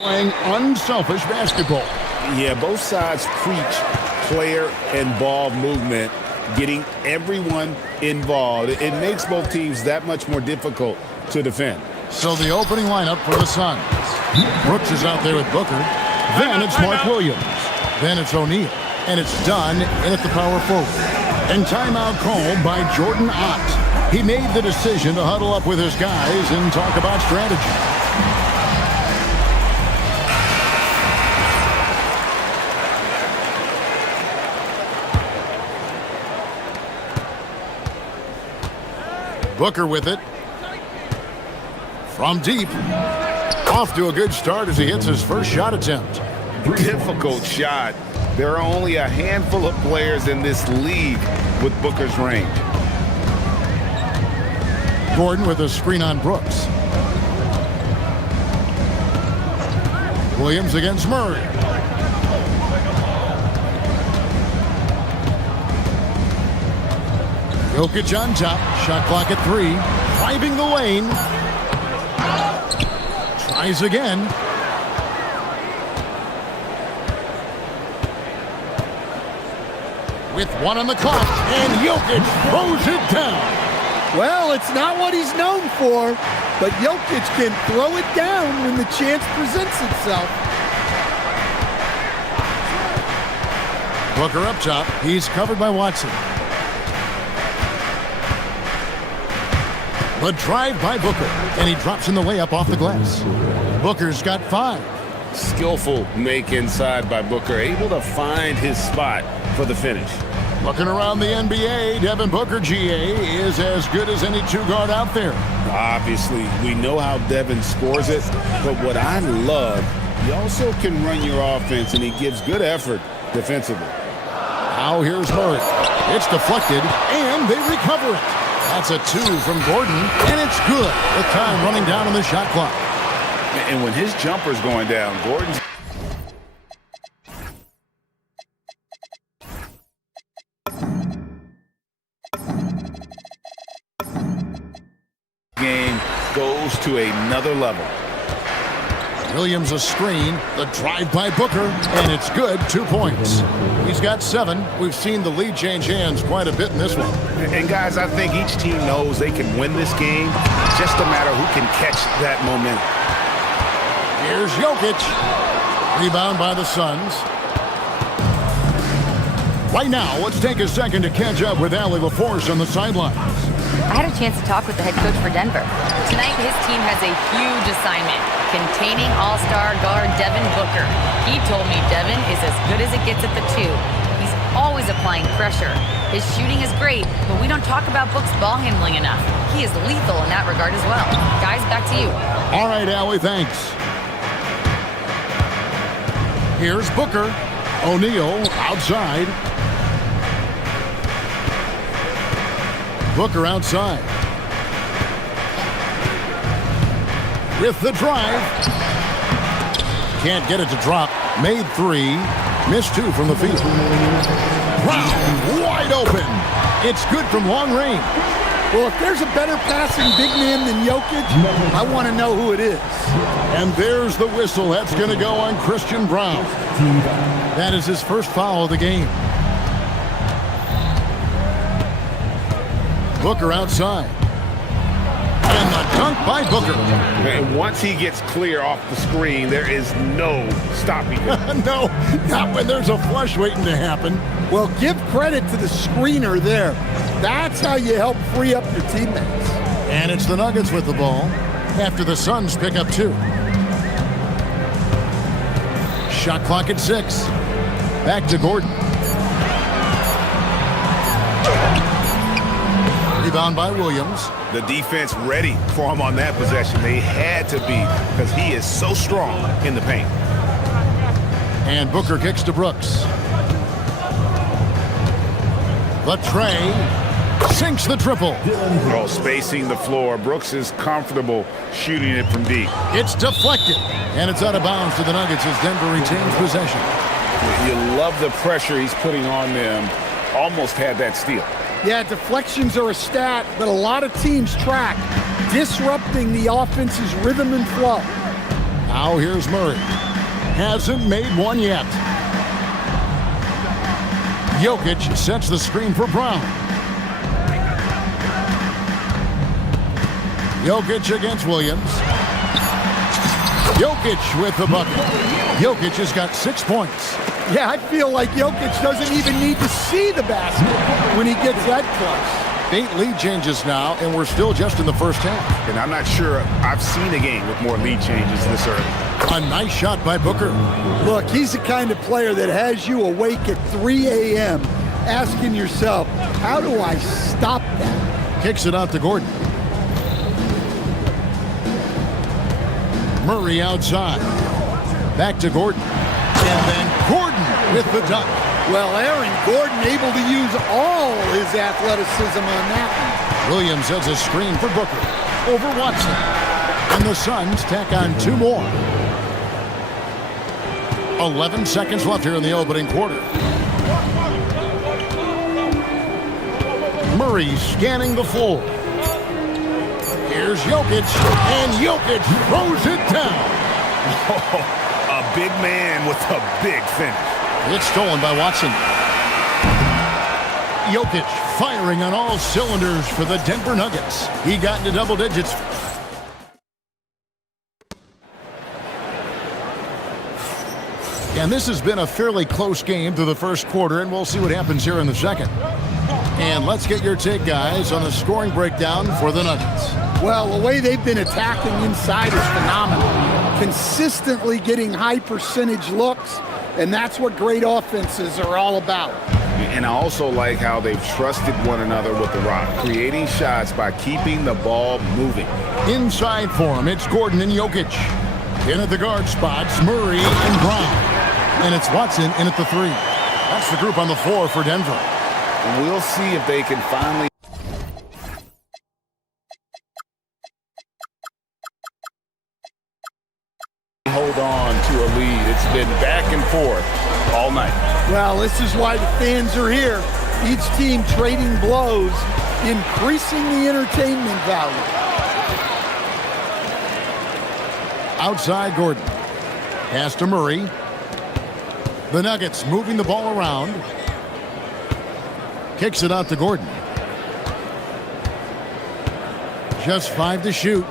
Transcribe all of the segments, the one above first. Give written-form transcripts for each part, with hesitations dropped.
Playing unselfish basketball. Yeah, both sides preach player and ball movement, getting everyone involved. It makes both teams that much more difficult to defend. So the opening lineup for the Suns. Brooks is out there with Booker. Then it's Mark Williams. Then it's O'Neal. And it's done in at the power forward. And timeout called by Jordan Ott. He made the decision to huddle up with his guys and talk about strategy. Booker with it. From deep. Off to a good start as he hits his first shot attempt. Difficult shot. There are only a handful of players in this league with Booker's range. Gordon with a screen on Brooks. Williams against Murray. Jokic on top. Shot clock at 3. Driving the lane. Tries again. With 1 on the clock. And Jokic throws it down. Well, it's not what he's known for, but Jokic can throw it down when the chance presents itself. Booker up top. He's covered by Watson. The drive by Booker, and he drops in the layup off the glass. Booker's got 5. Skillful make inside by Booker, able to find his spot for the finish. Looking around the NBA, Devin Booker, GA, is as good as any two-guard out there. Obviously, we know how Devin scores it, but what I love, he also can run your offense, and he gives good effort defensively. Now here's Murray. It's deflected, and they recover it. That's a 2 from Gordon, and it's good. The time running down on the shot clock. And when his jumper's going down, Gordon's game goes to another level. Williams a screen, the drive by Booker, and it's good, 2 points. He's got 7. We've seen the lead change hands quite a bit in this one. And guys, I think each team knows they can win this game. Just a matter who can catch that momentum. Here's Jokic. Rebound by the Suns. Right now, let's take a second to catch up with Allie LaForce on the sidelines. I had a chance to talk with the head coach for Denver. Tonight, his team has a huge assignment, containing all-star guard Devin Booker. He told me Devin is as good as it gets at the 2. He's always applying pressure. His shooting is great, but we don't talk about Book's ball handling enough. He is lethal in that regard as well. Guys, back to you. All right, Allie, thanks. Here's Booker. O'Neal outside. Booker outside. With the drive. Can't get it to drop. Made 3. Missed 2 from the field. Brown wide open. It's good from long range. Well, if there's a better passing big man than Jokic, I want to know who it is. And there's the whistle. That's going to go on Christian Brown. That is his first foul of the game. Booker outside. And the dunk by Booker. And once he gets clear off the screen, there is no stopping him. No, not when there's a flush waiting to happen. Well, give credit to the screener there. That's how you help free up your teammates. And it's the Nuggets with the ball after the Suns pick up 2. Shot clock at 6. Back to Gordon. Rebound by Williams. The defense ready for him on that possession. They had to be because he is so strong in the paint. And Booker kicks to Brooks. The tray sinks the triple. Oh, spacing the floor. Brooks is comfortable shooting it from deep. It's deflected, and it's out of bounds to the Nuggets as Denver retains possession. You love the pressure he's putting on them. Almost had that steal. Yeah, deflections are a stat that a lot of teams track, disrupting the offense's rhythm and flow. Now here's Murray. Hasn't made one yet. Jokic sets the screen for Brown. Jokic against Williams. Jokic with the bucket. Jokic has got 6 points. Yeah, I feel like Jokic doesn't even need to see the basket when he gets that close. 8 lead changes now, and we're still just in the first half. And I'm not sure I've seen a game with more lead changes this early. A nice shot by Booker. Look, he's the kind of player that has you awake at 3 a.m. asking yourself, how do I stop that? Kicks it out to Gordon. Murray outside. Back to Gordon. And then Gordon with the dunk. Well, Aaron Gordon able to use all his athleticism on that one. Williams has a screen for Booker. Over Watson. And the Suns tack on 2 more. 11 seconds left here in the opening quarter. Murray scanning the floor. Here's Jokic, and Jokic throws it down. A big man with a big finish. It's stolen by Watson. Jokic firing on all cylinders for the Denver Nuggets. He got into double digits. And this has been a fairly close game through the first quarter, and we'll see what happens here in the second. And let's get your take, guys, on the scoring breakdown for the Nuggets. Well, the way they've been attacking inside is phenomenal. Consistently getting high percentage looks, and that's what great offenses are all about. And I also like how they've trusted one another with the rock, creating shots by keeping the ball moving. Inside for him, it's Gordon and Jokic. In at the guard spots, Murray and Brown. And it's Watson in at the 3. That's the group on the floor for Denver. And we'll see if they can finally hold on to a lead. It's been back and forth all night. Well, this is why the fans are here. Each team trading blows, increasing the entertainment value. Outside Gordon. Pass to Murray. The Nuggets moving the ball around. Kicks it out to Gordon. Just 5 to shoot.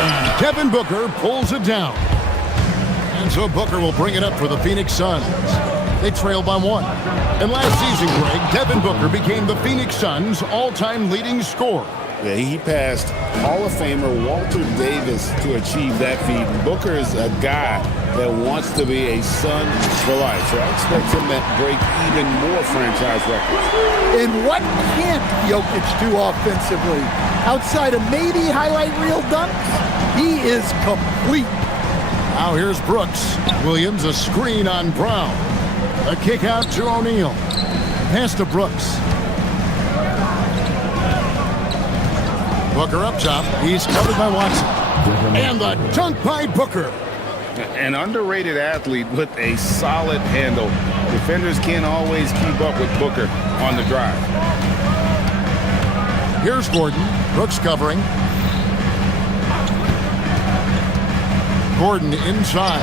And Devin Booker pulls it down. And so Booker will bring it up for the Phoenix Suns. They trail by 1. And last season, Greg, Devin Booker became the Phoenix Suns' all-time leading scorer. Yeah, he passed Hall of Famer Walter Davis to achieve that feat. Booker is a guy that wants to be a Sun for life, so I expect him to break even more franchise records. And what can't Jokic do offensively? Outside of maybe highlight reel dunks, he is complete. Now here's Brooks. Williams, a screen on Brown. A kick out to O'Neal. Pass to Brooks. Booker up top. He's covered by Watson. And the dunk by Booker. An underrated athlete with a solid handle. Defenders can't always keep up with Booker on the drive. Here's Gordon. Brooks covering. Gordon inside.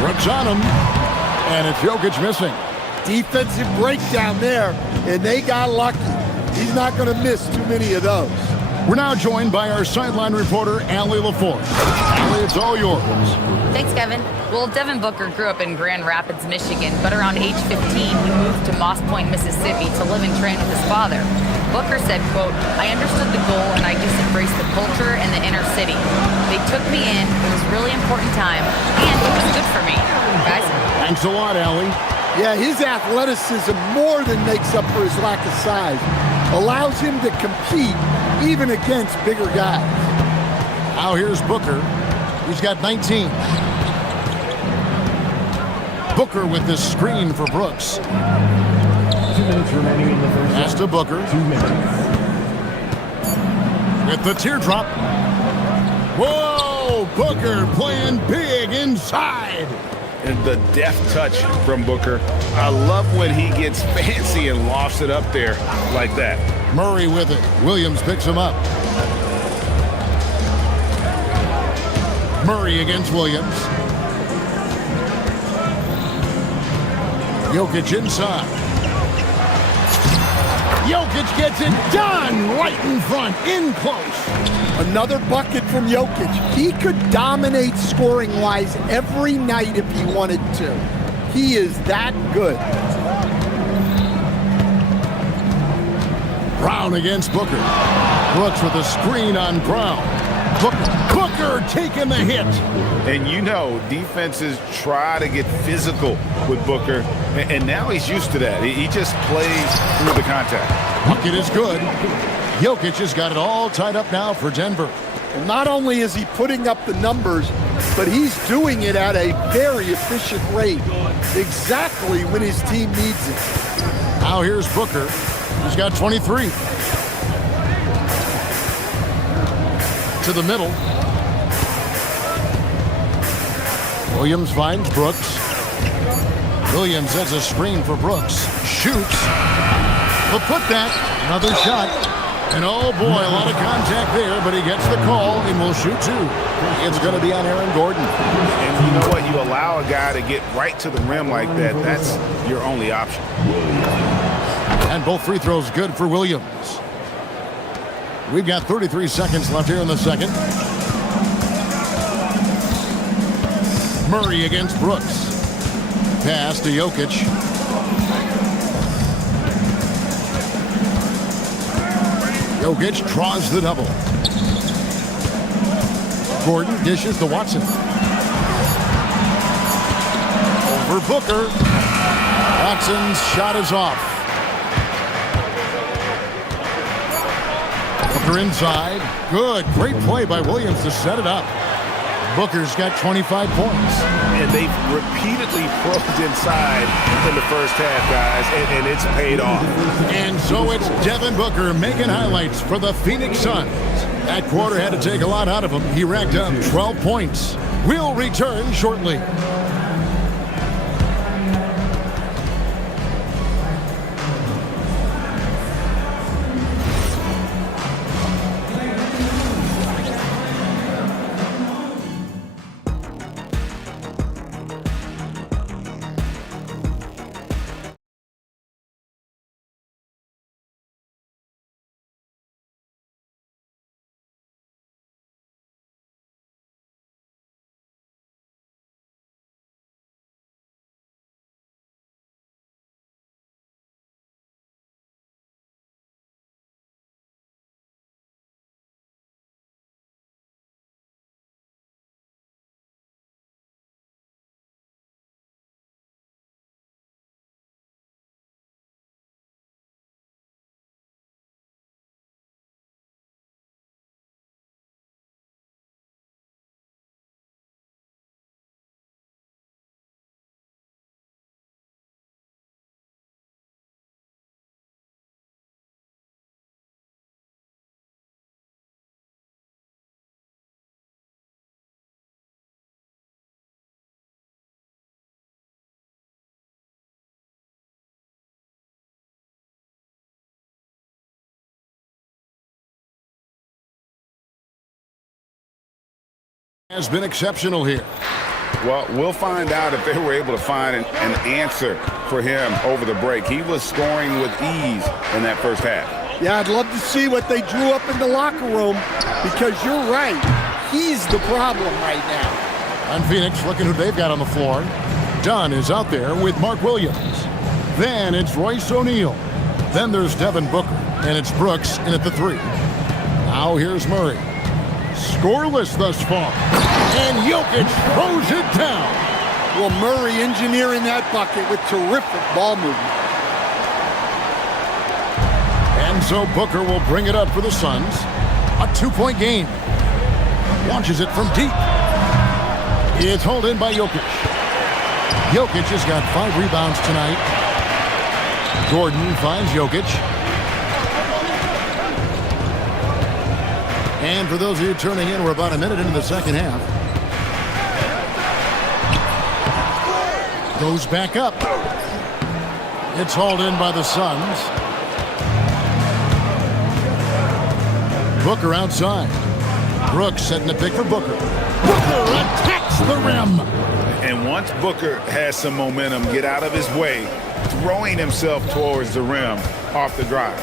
Brooks on him. And it's Jokic missing. Defensive breakdown there, and they got lucky. He's not going to miss too many of those. We're now joined by our sideline reporter, Allie LaForce. Allie, it's all yours. Thanks, Kevin. Well, Devin Booker grew up in Grand Rapids, Michigan, but around age 15, he moved to Moss Point, Mississippi to live and train with his father. Booker said, quote, "I understood the goal and I just embraced the culture and the inner city. They took me in, it was a really important time, and it was good for me." Guys? Thanks a lot, Allie. Yeah, his athleticism more than makes up for his lack of size. Allows him to compete even against bigger guys. Now here's Booker. He's got 19. Booker with this screen for Brooks. 2 minutes remaining in the first. Pass to Booker. 2 minutes. With the teardrop. Whoa! Booker playing big inside. And the deft touch from Booker. I love when he gets fancy and lofts it up there like that. Murray with it. Williams picks him up. Murray against Williams. Jokic inside. Jokic gets it done right in front, in close. Another bucket from Jokic. He could dominate scoring-wise every night if he wanted to. He is that good. Brown against Booker. Brooks with a screen on Brown. Booker taking the hit. And you know, defenses try to get physical with Booker, and now he's used to that. He just plays through the contact. Bucket is good. Jokic has got it all tied up now for Denver. And not only is he putting up the numbers, but he's doing it at a very efficient rate, exactly when his team needs it. Now here's Booker, who's got 23. To the middle. Williams finds Brooks. Williams has a screen for Brooks. Shoots. He'll put that. Another shot. And oh boy, a lot of contact there, but he gets the call and will shoot two. It's going to be on Aaron Gordon. And you know what? You allow a guy to get right to the rim like that, that's your only option. And both free throws good for Williams. We've got 33 seconds left here in the second. Murray against Brooks. Pass to Jokic. Jokic draws the double. Gordon dishes to Watson. Over Booker. Watson's shot is off. Booker inside. Good. Great play by Williams to set it up. Booker's got 25 points. And they've repeatedly probed inside in the first half, guys, and it's paid off. And so it's Devin Booker making highlights for the Phoenix Suns. That quarter had to take a lot out of him. He racked up 12 points. We'll return shortly. Has been exceptional here. Well, we'll find out if they were able to find an answer for him over the break. He was scoring with ease in that first half. Yeah, I'd love to see what they drew up in the locker room, because you're right. He's the problem right now. On Phoenix, looking who they've got on the floor. Dunn is out there with Mark Williams. Then it's Royce O'Neal. Then there's Devin Booker, and it's Brooks in at the three. Now here's Murray. Scoreless thus far. And Jokic throws it down. Well, Murray engineering that bucket with terrific ball movement. And so Booker will bring it up for the Suns. A 2-point game. Launches it from deep. It's hauled in by Jokic. Jokic has got 5 rebounds tonight. Gordon finds Jokic. And for those of you turning in, we're about a minute into the second half. Goes back up. It's hauled in by the Suns. Booker outside. Brooks setting the pick for Booker. Booker attacks the rim. And once Booker has some momentum, get out of his way, throwing himself towards the rim off the drive.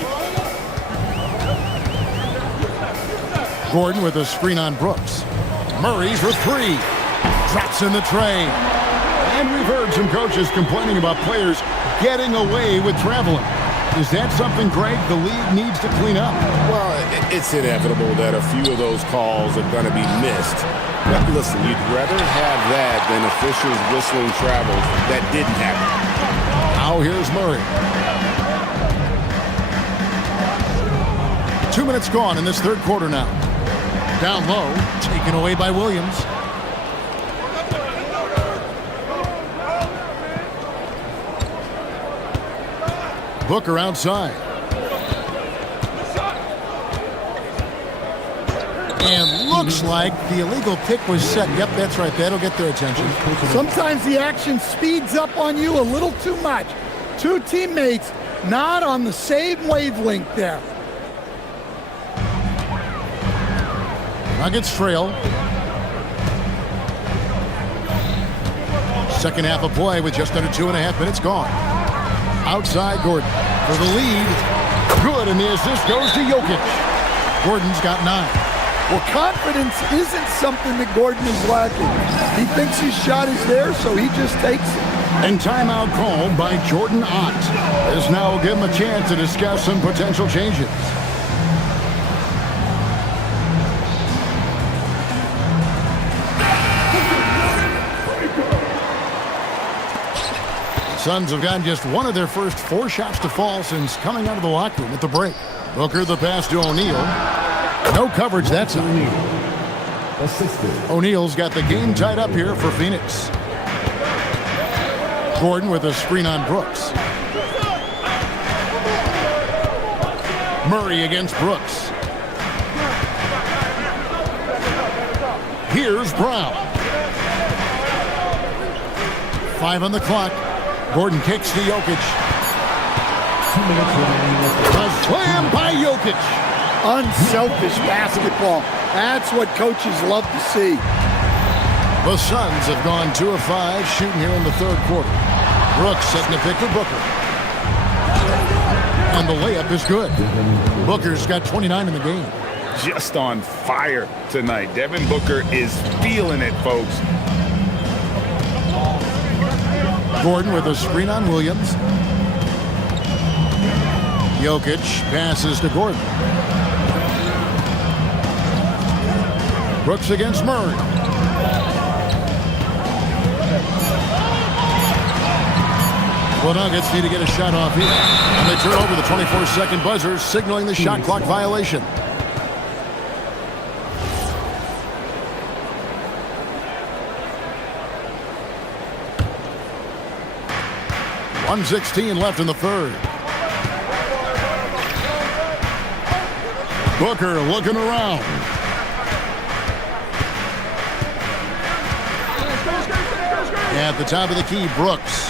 Gordon with a screen on Brooks. Murray's for three. Drops in the tray. And we've heard some coaches complaining about players getting away with traveling. Is that something, Greg, the league needs to clean up? Well, it's inevitable that a few of those calls are going to be missed. But listen, you'd rather have that than officials whistling travels that didn't happen. Now here's Murray. 2 minutes gone in this third quarter now. Down low, taken away by Williams. Booker outside. And looks like the illegal pick was set. Yep, that's right. That'll get their attention. Sometimes the action speeds up on you a little too much. Two teammates not on the same wavelength there. Nuggets trail. Second half of play with just under 2.5 minutes gone. Outside Gordon for the lead. Good, and the assist goes to Jokic. Gordon's got 9. Well, confidence isn't something that Gordon is lacking. He thinks his shot is there, so he just takes it. And timeout called by Jordan Ott. This now will give him a chance to discuss some potential changes. Suns have gotten just one of their first 4 shots to fall since coming out of the locker room at the break. Booker the pass to O'Neal. No coverage that time. O'Neal's got the game tied up here for Phoenix. Gordon with a screen on Brooks. Murray against Brooks. Here's Brown. 5 on the clock. Gordon kicks to Jokic. 2 minutes remaining. A slam by Jokic. Unselfish basketball. That's what coaches love to see. The Suns have gone 2 of 5 shooting here in the third quarter. Brooks setting the pick for Booker. And the layup is good. Booker's got 29 in the game. Just on fire tonight. Devin Booker is feeling it, folks. Gordon with a screen on Williams. Jokic passes to Gordon. Brooks against Murray. Well, Nuggets need to get a shot off here. And they turn over the 24-second buzzer, signaling the shot clock violation. .116 left in the third. Booker looking around. At the top of the key, Brooks.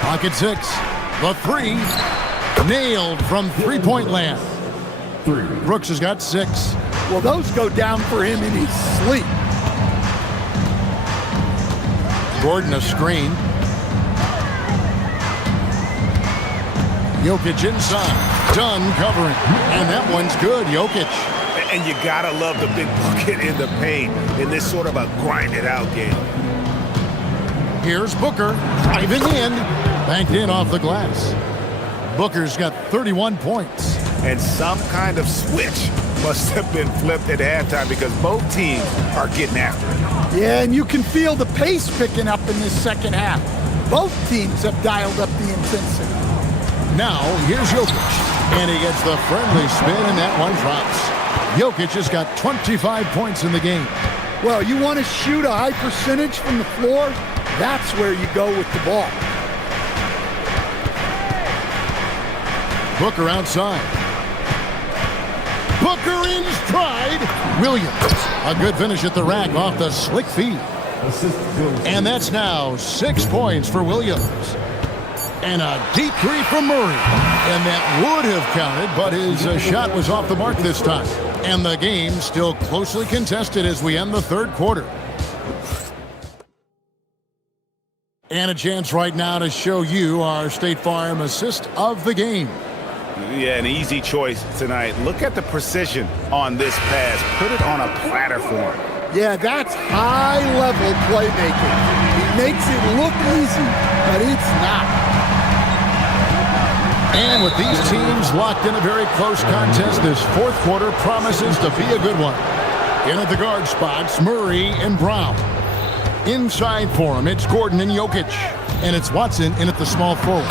Pocket 6. The 3. Nailed from three-point land. Brooks has got 6. Well, those go down for him in his sleep. Gordon a screen. Jokic inside. Dunn covering. And that one's good. Jokic. And you gotta love the big bucket in the paint in this sort of a grinded-out game. Here's Booker. Driving in. Banked in off the glass. Booker's got 31 points. And some kind of switch must have been flipped at halftime because both teams are getting after it. Yeah, and you can feel the pace picking up in this second half. Both teams have dialed up the intensity. Now, here's Jokic. And he gets the friendly spin, and that one drops. Jokic has got 25 points in the game. Well, you want to shoot a high percentage from the floor? That's where you go with the ball. Booker outside. Booker in stride. Williams. A good finish at the rack off the slick feed. And that's now 6 points for Williams. And a deep three from Murray. And that would have counted, but his shot was off the mark this time. And the game still closely contested as we end the third quarter. And a chance right now to show you our State Farm assist of the game. Yeah, an easy choice tonight. Look at the precision on this pass. Put it on a platter for him. Yeah, that's high-level playmaking. He makes it look easy, but it's not. And with these teams locked in a very close contest, this fourth quarter promises to be a good one. In at the guard spots, Murray and Brown. Inside for him, it's Gordon and Jokic. And it's Watson in at the small forward.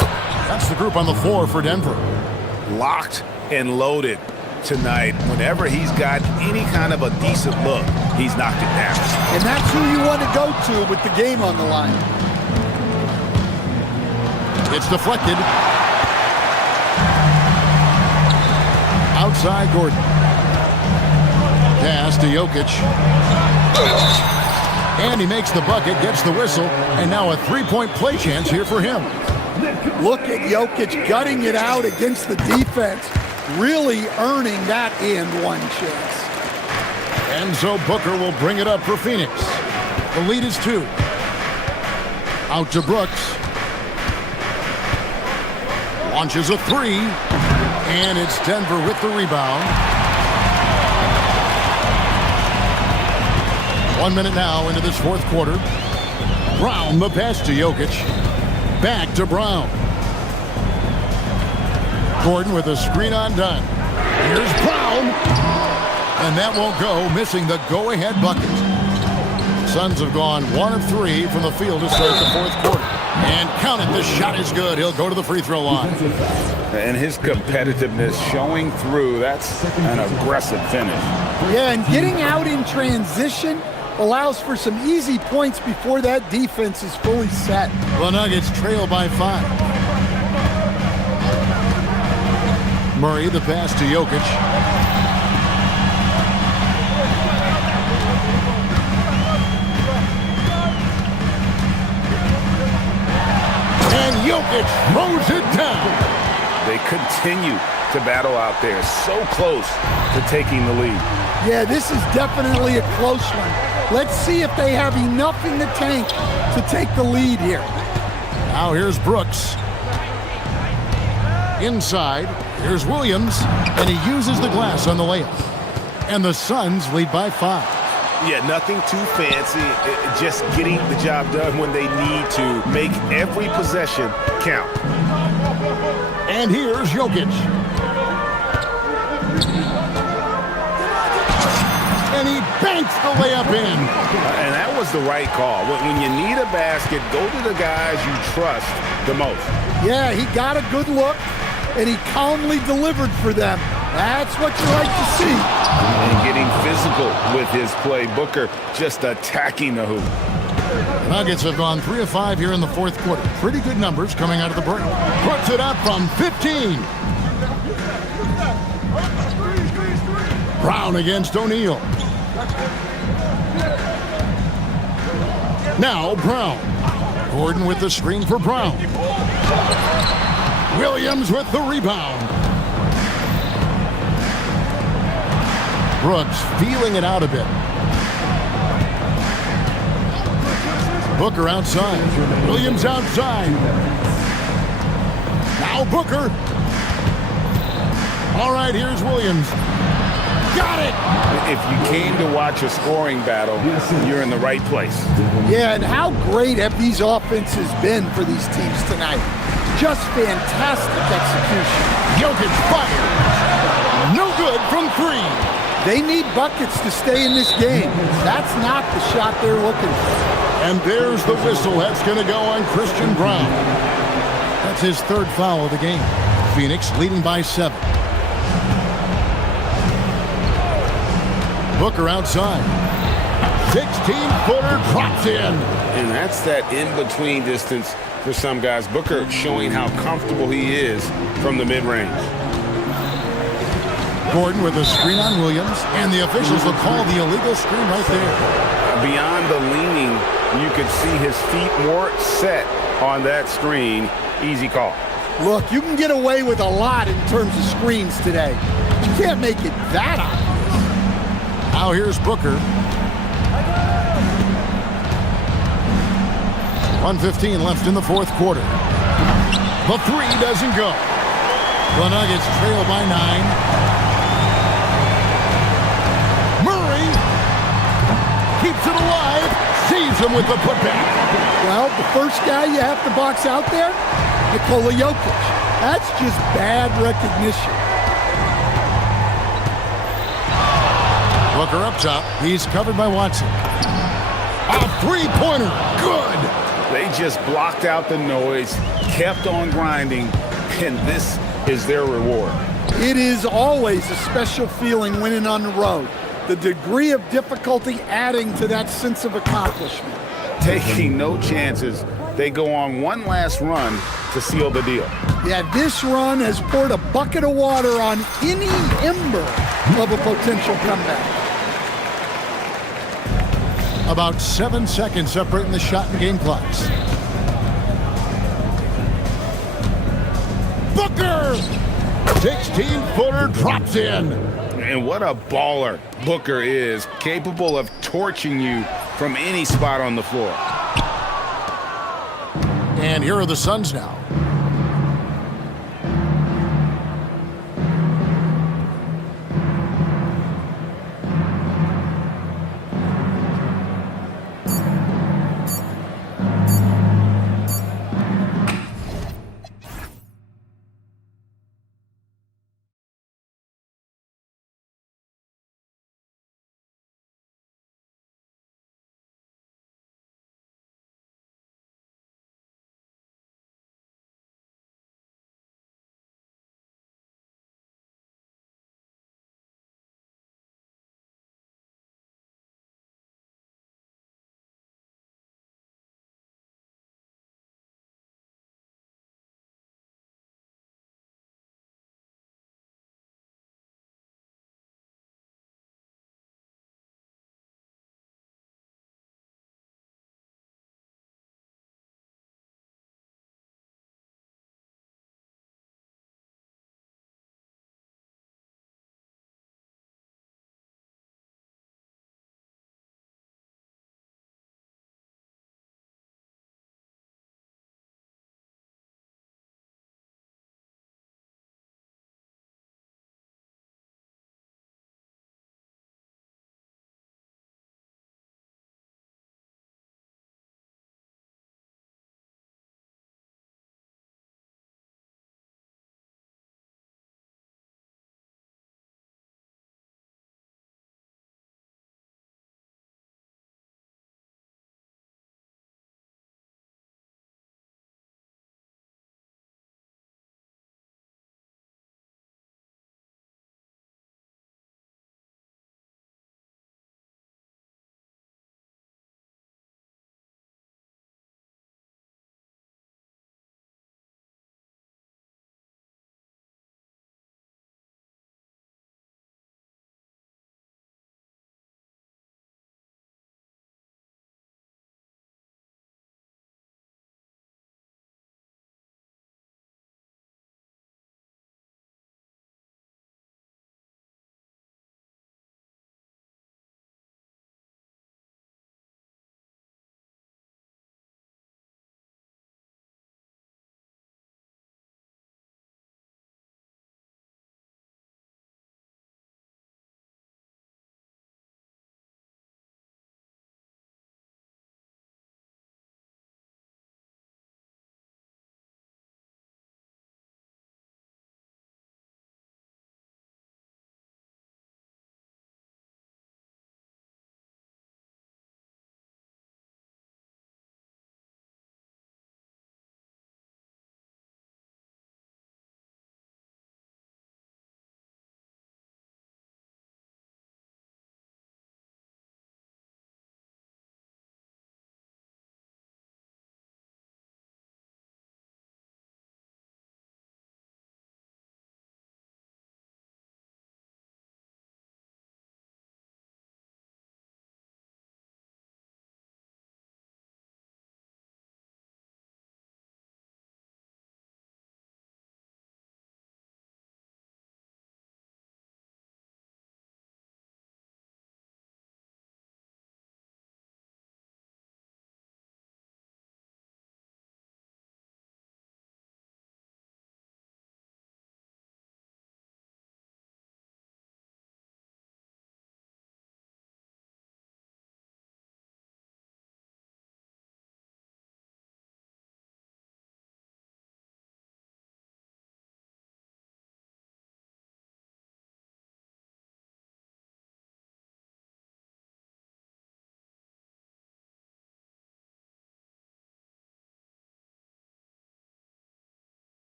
That's the group on the floor for Denver. Locked and loaded tonight. Whenever he's got any kind of a decent look, he's knocked it down. And that's who you want to go to with the game on the line. It's deflected. Outside Gordon. Pass to Jokic. And he makes the bucket, gets the whistle, and now a three-point play chance here for him. Look at Jokic gutting it out against the defense, really earning that and one chance. And so Booker will bring it up for Phoenix. The lead is 2. Out to Brooks. Launches a 3. And it's Denver with the rebound. 1 minute now into this fourth quarter. Brown, the pass to Jokic. Back to Brown. Gordon with a screen on done. Here's Brown. And that won't go, missing the go-ahead bucket. Suns have gone 1 of 3 from the field to start the fourth quarter. And count it, the shot is good. He'll go to the free throw line. And his competitiveness showing through. That's an aggressive finish. Yeah, and getting out in transition allows for some easy points before that defense is fully set. The Nuggets trail by 5. Murray, the pass to Jokic. And Jokic throws it down. They continue to battle out there, so close to taking the lead. Yeah, this is definitely a close one. Let's see if they have enough in the tank to take the lead here. Now here's Brooks. Inside, here's Williams, and he uses the glass on the layup. And the Suns lead by 5. Yeah, nothing too fancy, just getting the job done when they need to. Make every possession count. And here's Jokic. And he banks the layup in. And that was the right call. When you need a basket, go to the guys you trust the most. Yeah, he got a good look, and he calmly delivered for them. That's what you like to see. And getting physical with his play. Booker just attacking the hoop. Nuggets have gone 3 of 5 here in the fourth quarter. Pretty good numbers coming out of the break. Puts it up from 15. Brown against O'Neal. Now Brown. Gordon with the screen for Brown. Williams with the rebound. Brooks feeling it out a bit. Booker outside. Williams outside. Now Booker. All right, here's Williams. Got it! If you came to watch a scoring battle, you're in the right place. Yeah, and how great have these offenses been for these teams tonight? Just fantastic execution. Jokic fires. No good from 3. They need buckets to stay in this game. That's not the shot they're looking for. And there's the whistle. That's going to go on Christian Brown. That's his 3rd foul of the game. Phoenix leading by 7. Booker outside. 16-footer drops in. And that's that in-between distance for some guys. Booker showing how comfortable he is from the mid-range. Gordon with a screen on Williams, and the officials will call the illegal screen right there. Beyond the leaning, you could see his feet more set on that screen, easy call. Look, you can get away with a lot in terms of screens today. But you can't make it that obvious. Now here's Booker. 1:15 left in the fourth quarter. The three doesn't go. The Nuggets trail by 9. Murray keeps it alive. Saves him with the putback. Well, the first guy you have to box out there, Nikola Jokic. That's just bad recognition. Booker up top. He's covered by Watson. A three-pointer. Good. They just blocked out the noise, kept on grinding, and this is their reward. It is always a special feeling winning on the road. The degree of difficulty adding to that sense of accomplishment. Taking no chances, they go on one last run to seal the deal. Yeah, this run has poured a bucket of water on any ember of a potential comeback. About 7 seconds separating the shot and game clocks. Booker! 16-footer drops in. And what a baller Booker is, capable of torching you from any spot on the floor. And here are the Suns now.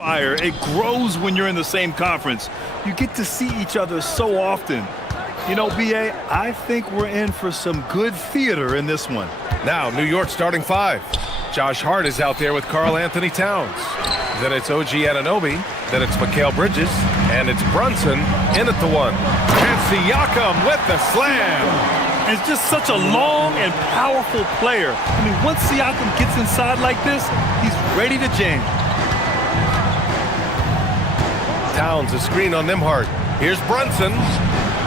Fire. It grows when you're in the same conference. You get to see each other so often. You know, BA, I think we're in for some good theater in this one. Now, New York starting five. Josh Hart is out there with Karl Anthony Towns. Then it's OG Anunoby. Then it's Mikal Bridges. And it's Brunson in at the one. And Siakam with the slam. And it's just such a long and powerful player. I mean, once Siakam gets inside like this, he's ready to jam. Towns, a screen on Nembhard. Here's Brunson.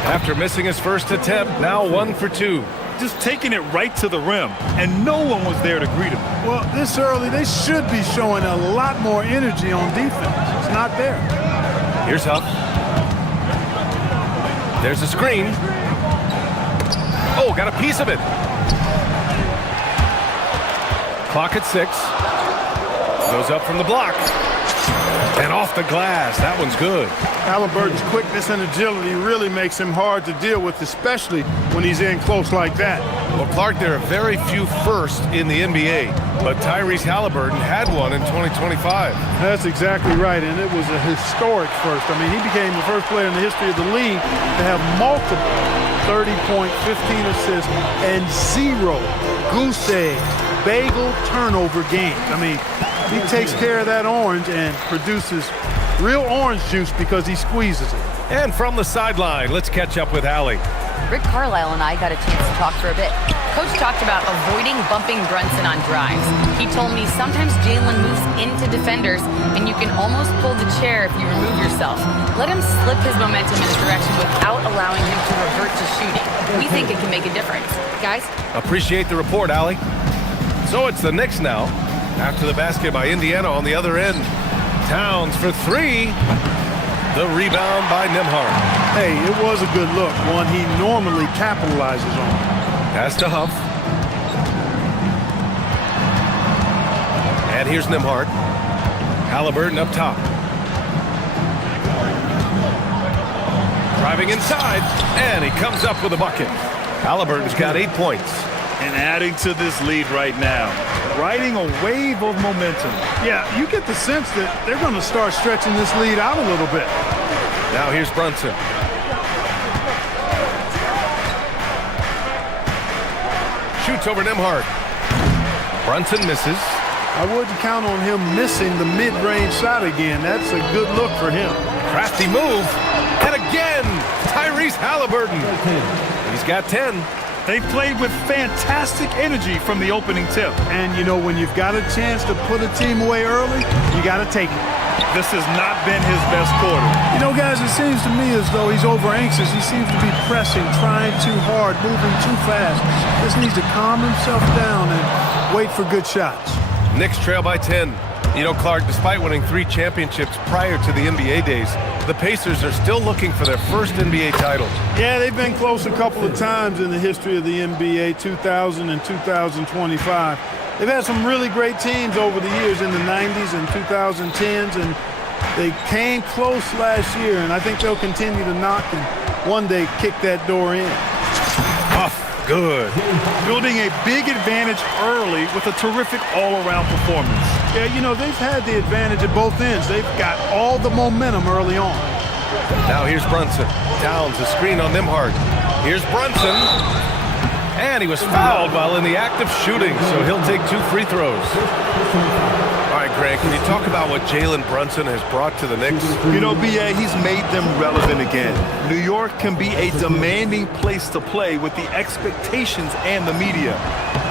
After missing his first attempt, now 1 for 2. Just taking it right to the rim, and no one was there to greet him. Well, this early, they should be showing a lot more energy on defense. It's not there. Here's Huff. There's a screen. Oh, got a piece of it. Clock at 6. Goes up from the block. And off the glass. That one's good. Halliburton's quickness and agility really makes him hard to deal with, especially when he's in close like that. Well, Clark, there are very few firsts in the NBA, but Tyrese Halliburton had one in 2025. That's exactly right, and it was a historic first. I mean, he became the first player in the history of the league to have multiple 30-point, 15 assists, and 0 goose egg, bagel turnover games. I mean, he takes care of that orange and produces real orange juice because he squeezes it. And from the sideline, let's catch up with Allie. Rick Carlisle and I got a chance to talk for a bit. Coach talked about avoiding bumping Brunson on drives. He told me sometimes Jalen moves into defenders and you can almost pull the chair if you remove yourself. Let him slip his momentum in a direction without allowing him to revert to shooting. We think it can make a difference. Guys? Appreciate the report, Allie. So it's the Knicks now. After the basket by Indiana on the other end. Towns for 3. The rebound by Nembhard. Hey, it was a good look, one he normally capitalizes on. Pass to Huff. And here's Nembhard. Halliburton up top. Driving inside, and he comes up with a bucket. Halliburton's got 8 points. And adding to this lead right now, riding a wave of momentum. Yeah, you get the sense that they're going to start stretching this lead out a little bit. Now here's Brunson. Shoots over Nembhard. Brunson misses. I wouldn't count on him missing the mid-range shot again. That's a good look for him. Crafty move. And again, Tyrese Halliburton. He's got 10. They played with fantastic energy from the opening tip. And, you know, when you've got a chance to put a team away early, you got to take it. This has not been his best quarter. You know, guys, it seems to me as though he's over-anxious. He seems to be pressing, trying too hard, moving too fast. Just needs to calm himself down and wait for good shots. Knicks trail by 10. You know, Clark, despite winning 3 championships prior to the NBA days, the Pacers are still looking for their first NBA title. Yeah, they've been close a couple of times in the history of the NBA, 2000 and 2025. They've had some really great teams over the years in the 90s and 2010s, and they came close last year, and I think they'll continue to knock and one day kick that door in. Off. Good. Building a big advantage early with a terrific all-around performance. Yeah, you know, they've had the advantage at both ends. They've got all the momentum early on. Now here's Brunson. Towns, a screen on Nembhard. Here's Brunson. And he was fouled while in the act of shooting, so he'll take 2 free throws. All right, Greg, can you talk about what Jalen Brunson has brought to the Knicks? You know, BA, he's made them relevant again. New York can be a demanding place to play with the expectations and the media.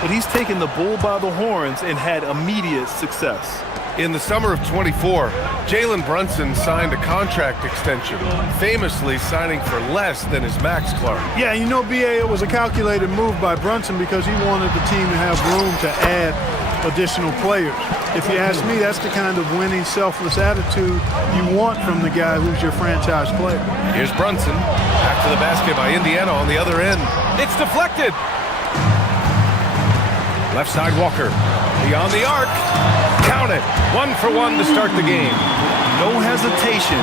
But he's taken the bull by the horns and had immediate success. In the summer of 24, Jalen Brunson signed a contract extension, famously signing for less than his max, Clark. Yeah, you know, BA, it was a calculated move by Brunson because he wanted the team to have room to add additional players. If you ask me, that's the kind of winning, selfless attitude you want from the guy who's your franchise player. Here's Brunson. After the basket by Indiana on the other end. It's deflected. Left side Walker. Beyond the arc. Count it. 1 for 1 to start the game. No hesitation.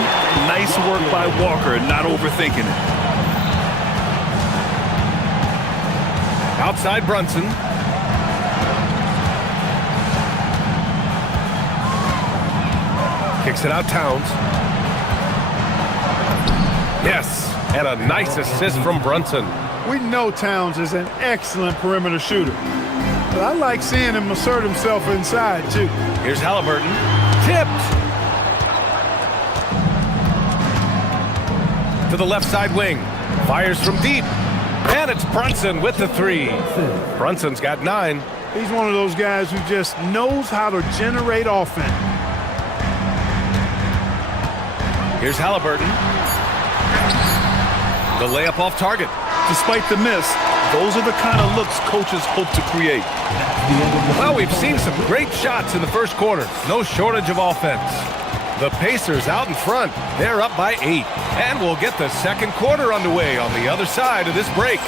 Nice work by Walker, not overthinking it. Outside Brunson. Kicks it out, Towns. Yes, and a nice assist from Brunson. We know Towns is an excellent perimeter shooter, but I like seeing him assert himself inside, too. Here's Halliburton. Tipped. To the left side wing. Fires from deep. And it's Brunson with the three. Brunson's got 9. He's one of those guys who just knows how to generate offense. Here's Halliburton. The layup off target. Despite the miss, those are the kind of looks coaches hope to create. Well, we've seen some great shots in the first quarter. No shortage of offense. The Pacers out in front. They're up by 8. And we'll get the second quarter underway on the other side of this break.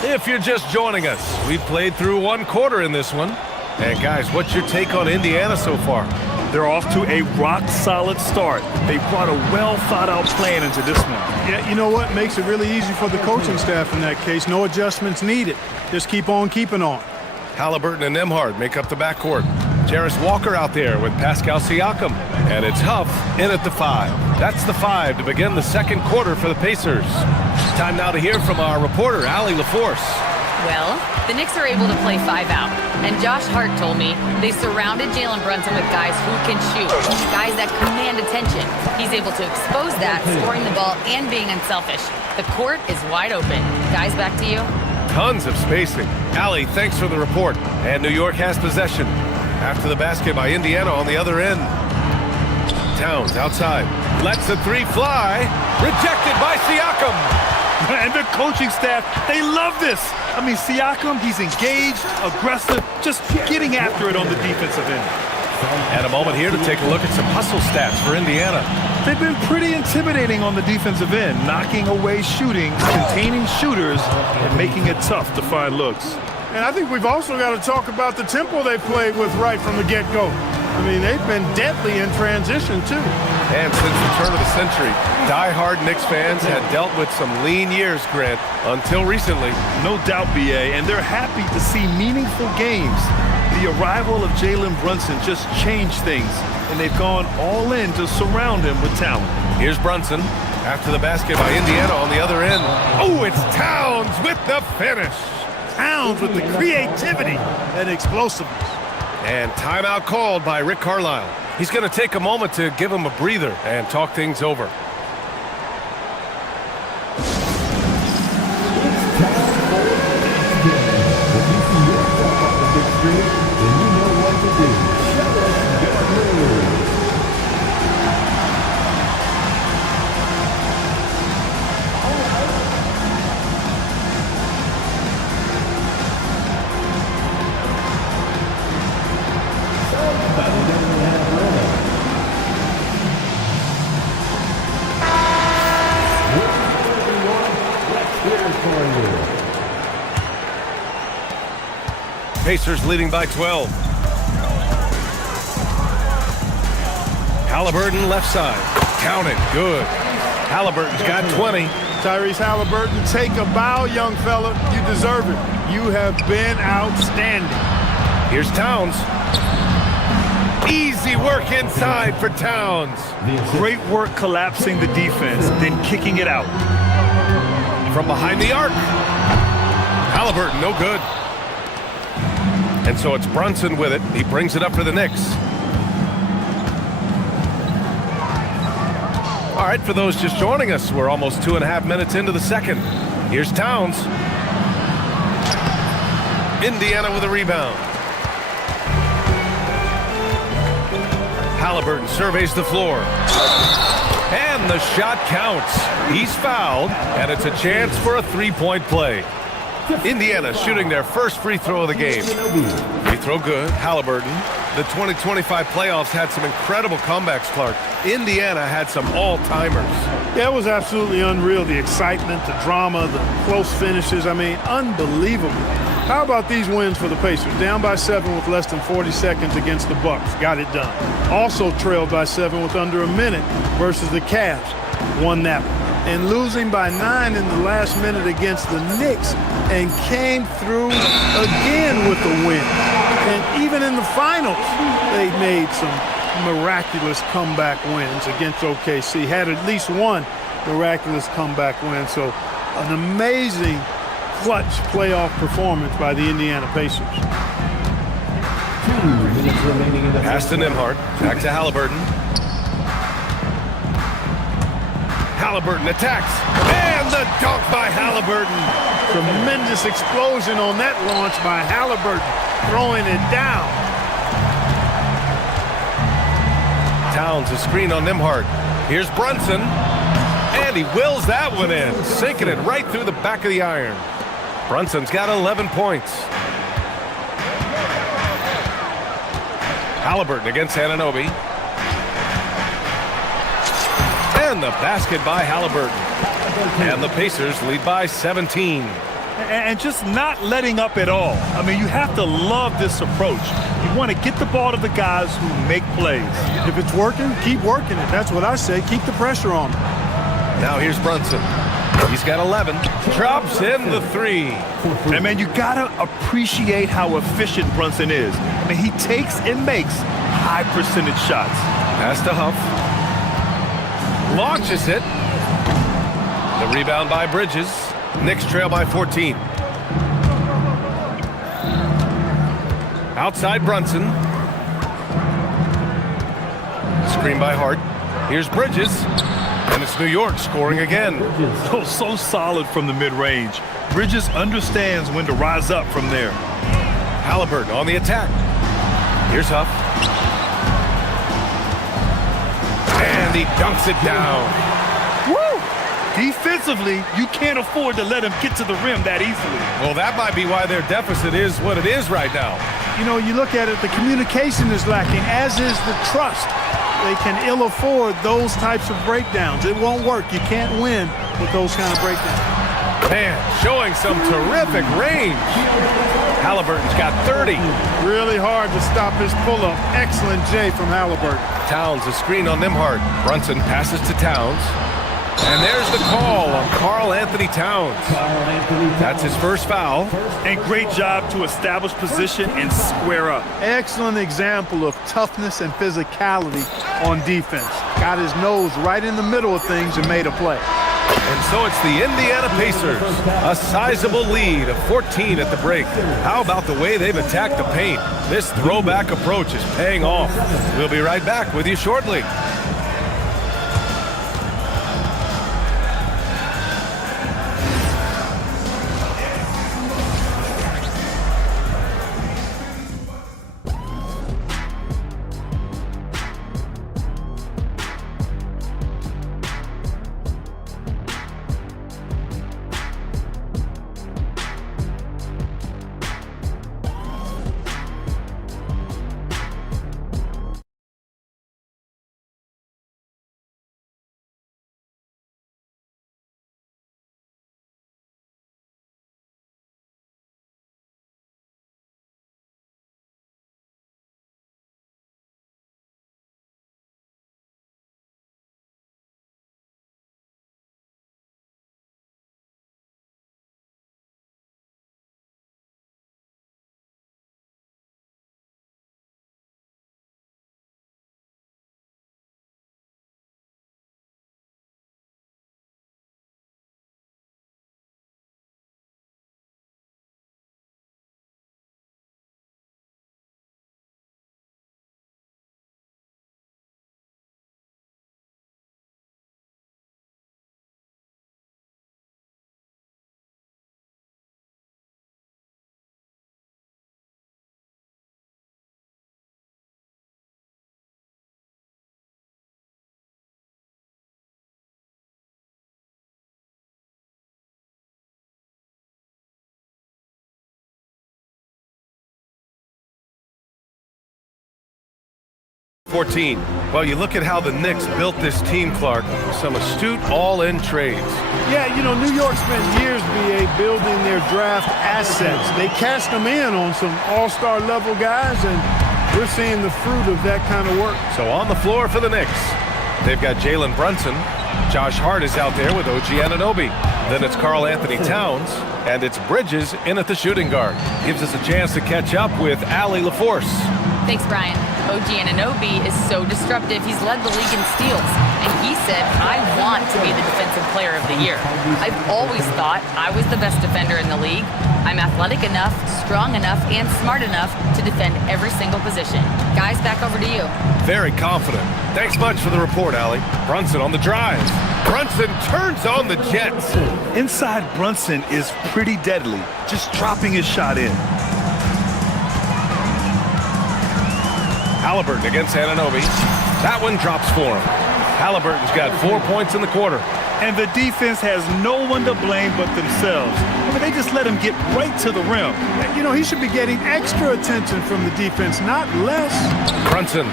If you're just joining us, we've played through one quarter in this one. And guys, what's your take on Indiana so far? They're off to a rock-solid start. They brought a well-thought-out plan into this one. Yeah, you know what? Makes it really easy for the coaching staff in that case. No adjustments needed. Just keep on keeping on. Halliburton and Nembhard make up the backcourt. Jarris Walker out there with Pascal Siakam. And it's Huff in at the 5. That's the 5 to begin the second quarter for the Pacers. Time now to hear from our reporter, Allie LaForce. Well, the Knicks are able to play 5 out. And Josh Hart told me they surrounded Jalen Brunson with guys who can shoot, guys that command attention. He's able to expose that, scoring the ball and being unselfish. The court is wide open. Guys, back to you. Tons of spacing. Allie, thanks for the report. And New York has possession. After the basket by Indiana on the other end. Towns outside. Lets the 3 fly. Rejected by Siakam. And the coaching staff, they love this. I mean, Siakam, he's engaged, aggressive, just getting after it on the defensive end. And a moment here to take a look at some hustle stats for Indiana. They've been pretty intimidating on the defensive end, knocking away shooting, containing shooters, and making it tough to find looks. And I think we've also got to talk about the tempo they played with right from the get-go. I mean, they've been deadly in transition, too. And since the turn of the century, die-hard Knicks fans had dealt with some lean years, Grant, until recently. No doubt, BA, and they're happy to see meaningful games. The arrival of Jalen Brunson just changed things, and they've gone all in to surround him with talent. Here's Brunson after the basket by Indiana on the other end. Oh, it's Towns with the finish. Towns with the creativity and explosiveness. And timeout called by Rick Carlisle. He's going to take a moment to give him a breather and talk things over. Pacers leading by 12. Halliburton left side. Count it. Good. Halliburton's got 20. Tyrese Halliburton, take a bow, young fella. You deserve it. You have been outstanding. Here's Towns. Easy work inside for Towns. Great work collapsing the defense, then kicking it out. From behind the arc. Halliburton, no good. And so it's Brunson with it. He brings it up for the Knicks. All right, for those just joining us, we're almost 2.5 minutes into the second. Here's Towns. Indiana with a rebound. Halliburton surveys the floor. And the shot counts. He's fouled, and it's a chance for a three-point play. Indiana shooting their first free throw of the game. Free Free throw good. Halliburton. The 2025 playoffs had some incredible comebacks, Clark. Indiana had some all-timers. Yeah, it was absolutely unreal. The excitement, the drama, the close finishes. I mean, unbelievable. How about these wins for the Pacers? Down by 7 with less than 40 seconds against the Bucks. Got it done. Also trailed by 7 with under a minute versus the Cavs. Won that one. And losing by 9 in the last minute against the Knicks and came through again with the win. And even in the finals, they made some miraculous comeback wins against OKC. Had at least one miraculous comeback win. So an amazing clutch playoff performance by the Indiana Pacers. 2 minutes remaining in the Pass to Nembhard. Back to Halliburton. Halliburton attacks. And the dunk by Halliburton. Tremendous explosion on that launch by Halliburton, throwing it down. Towns a screen on Nembhard. Here's Brunson. And he wills that one in, sinking it right through the back of the iron. Brunson's got 11 points. Halliburton against Anunoby. And the basket by Halliburton. And the Pacers lead by 17. And just not letting up at all. I mean, you have to love this approach. You want to get the ball to the guys who make plays. If it's working, keep working it. That's what I say. Keep the pressure on them. Now here's Brunson. He's got 11. Drops in the 3. And man, you gotta appreciate how efficient Brunson is. I mean, he takes and makes high percentage shots. Pass to Huff. Launches it. The rebound by Bridges. Knicks trail by 14. Outside Brunson. Screen by Hart. Here's Bridges. And it's New York scoring again. Oh, so solid from the mid-range. Bridges understands when to rise up from there. Halliburton on the attack. Here's Huff. And he dunks it down. Woo! Defensively, you can't afford to let him get to the rim that easily. Well, that might be why their deficit is what it is right now. You know, you look at it, the communication is lacking, as is the trust. They can ill afford those types of breakdowns. It won't work. You can't win with those kind of breakdowns. Man, showing some terrific range. Halliburton's got 30. Really hard to stop his pull-up. Excellent J from Halliburton. Towns a screen on Nembhard. Brunson passes to Towns. And there's the call on Karl Anthony Towns. That's his first foul. And great job to establish position and square up. Excellent example of toughness and physicality on defense. Got his nose right in the middle of things and made a play. And so it's the Indiana Pacers, a sizable lead of 14 at the break. How about the way they've attacked the paint? This throwback approach is paying off. We'll be right back with you shortly. 14. Well, you look at how the Knicks built this team, Clark, with some astute all-in trades. Yeah, you know, New York spent years, BA, building their draft assets. They cashed them in on some all-star level guys, and we're seeing the fruit of that kind of work. So on the floor for the Knicks, they've got Jalen Brunson. Josh Hart is out there with OG Anunoby. Then it's Karl Anthony Towns, and it's Bridges in at the shooting guard. Gives us a chance to catch up with Allie LaForce. Thanks, Brian. OG Anunoby is so disruptive. He's led the league in steals. And he said, I want to be the defensive player of the year. I've always thought I was the best defender in the league. I'm athletic enough, strong enough, and smart enough to defend every single position. Guys, back over to you. Very confident. Thanks much for the report, Allie. Brunson on the drive. Brunson turns on the Jets. Inside Brunson is pretty deadly, just dropping his shot in. Halliburton against Anunoby. That one drops for him. Halliburton's got 4 points in the quarter. And the defense has no one to blame but themselves. I mean, they just let him get right to the rim. You know, he should be getting extra attention from the defense, not less. Brunson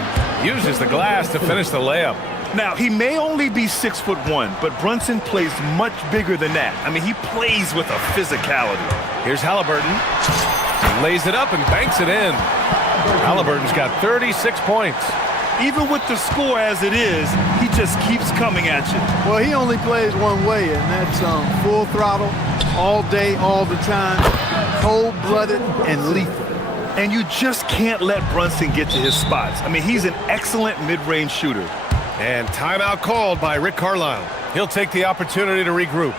uses the glass to finish the layup. Now, he may only be 6'1", but Brunson plays much bigger than that. I mean, he plays with a physicality. Here's Halliburton. He lays it up and banks it in. Halliburton's got 36 points. Even with the score as it is, he just keeps coming at you. Well, he only plays one way, and that's full throttle, all day, all the time, cold-blooded and lethal. And you just can't let Brunson get to his spots. I mean, he's an excellent mid-range shooter. And timeout called by Rick Carlisle. He'll take the opportunity to regroup.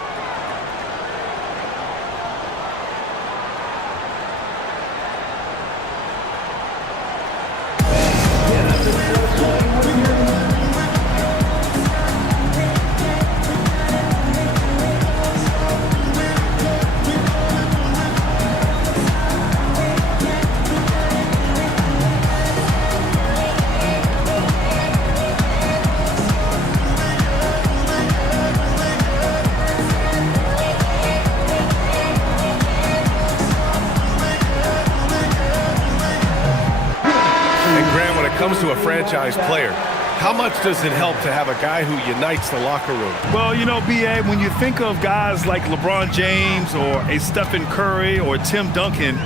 Comes to a franchise player, how much does it help to have a guy who unites the locker room? Well, you know, B.A., when you think of guys like LeBron James or a Stephen Curry or Tim Duncan,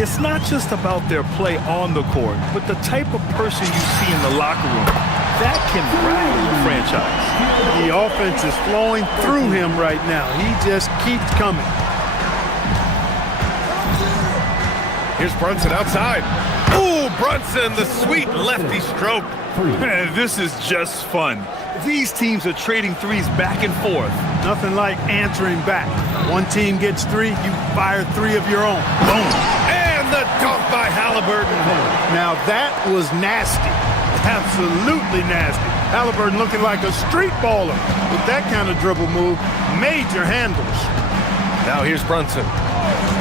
it's not just about their play on the court, but the type of person you see in the locker room. That can rattle the franchise. The offense is flowing through him right now. He just keeps coming. Here's Brunson outside. Ooh, Brunson, the sweet lefty stroke. Man, this is just fun. These teams are trading threes back and forth. Nothing like answering back. One team gets three, you fire three of your own. Boom. And the dunk by Halliburton. Now that was nasty. Absolutely nasty. Halliburton looking like a street baller with that kind of dribble move. Major handles. Now here's Brunson.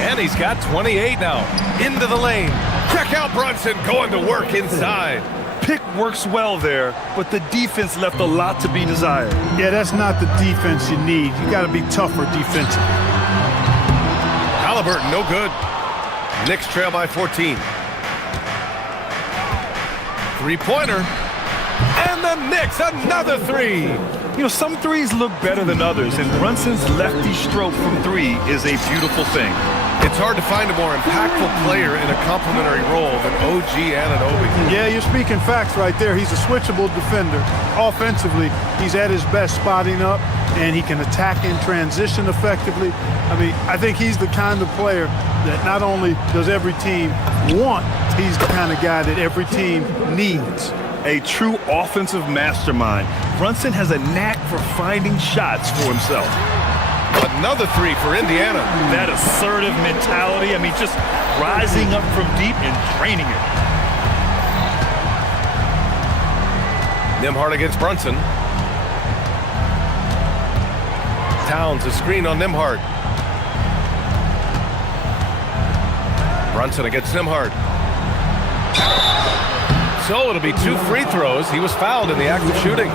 And he's got 28 now. Into the lane. Check out Brunson going to work inside. Pick works well there, but the defense left a lot to be desired. Yeah, that's not the defense you need. You got to be tougher defensively. Halliburton, no good. Knicks trail by 14. Three-pointer. And the Knicks, another three. You know, some threes look better than others, and Brunson's lefty stroke from three is a beautiful thing. It's hard to find a more impactful player in a complementary role than OG Anunoby. Yeah, you're speaking facts right there. He's a switchable defender. Offensively, he's at his best spotting up, and he can attack in transition effectively. I mean, I think he's the kind of player that not only does every team want, he's the kind of guy that every team needs. A true offensive mastermind. Brunson has a knack for finding shots for himself. Another three for Indiana. That assertive mentality, I mean, just rising up from deep and draining it. Nembhard against Brunson. Towns, a screen on Nembhard. Brunson against Nembhard. So it'll be 2 free throws. He was fouled in the act of shooting.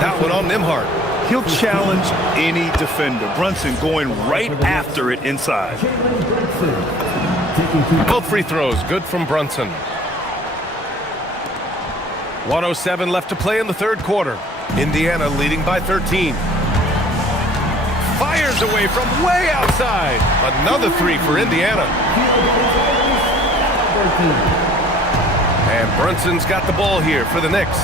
That one on Nembhard. He'll challenge any defender. Brunson going right after it inside. Both free throws good from Brunson. 1:07 left to play in the third quarter. Indiana leading by 13. Fires away from way outside. Another three for Indiana. And Brunson's got the ball here for the Knicks.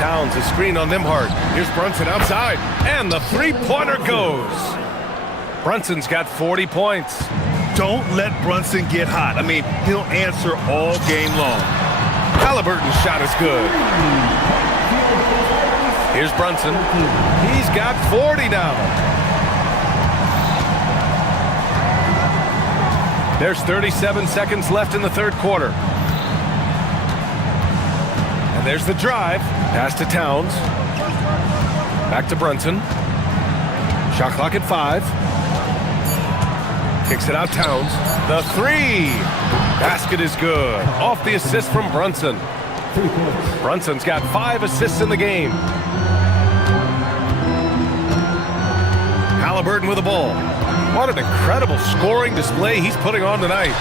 Towns a screen on them hard. Here's Brunson outside. And the three-pointer goes. Brunson's got 40 points. Don't let Brunson get hot. I mean, he'll answer all game long. Halliburton's shot is good. Here's Brunson. He's got 40 now. There's 37 seconds left in the third quarter. And there's the drive. Pass to Towns. Back to Brunson. Shot clock at 5. Kicks it out Towns. The three. Basket is good. Off the assist from Brunson. Brunson's got 5 assists in the game. Halliburton with the ball. What an incredible scoring display he's putting on tonight.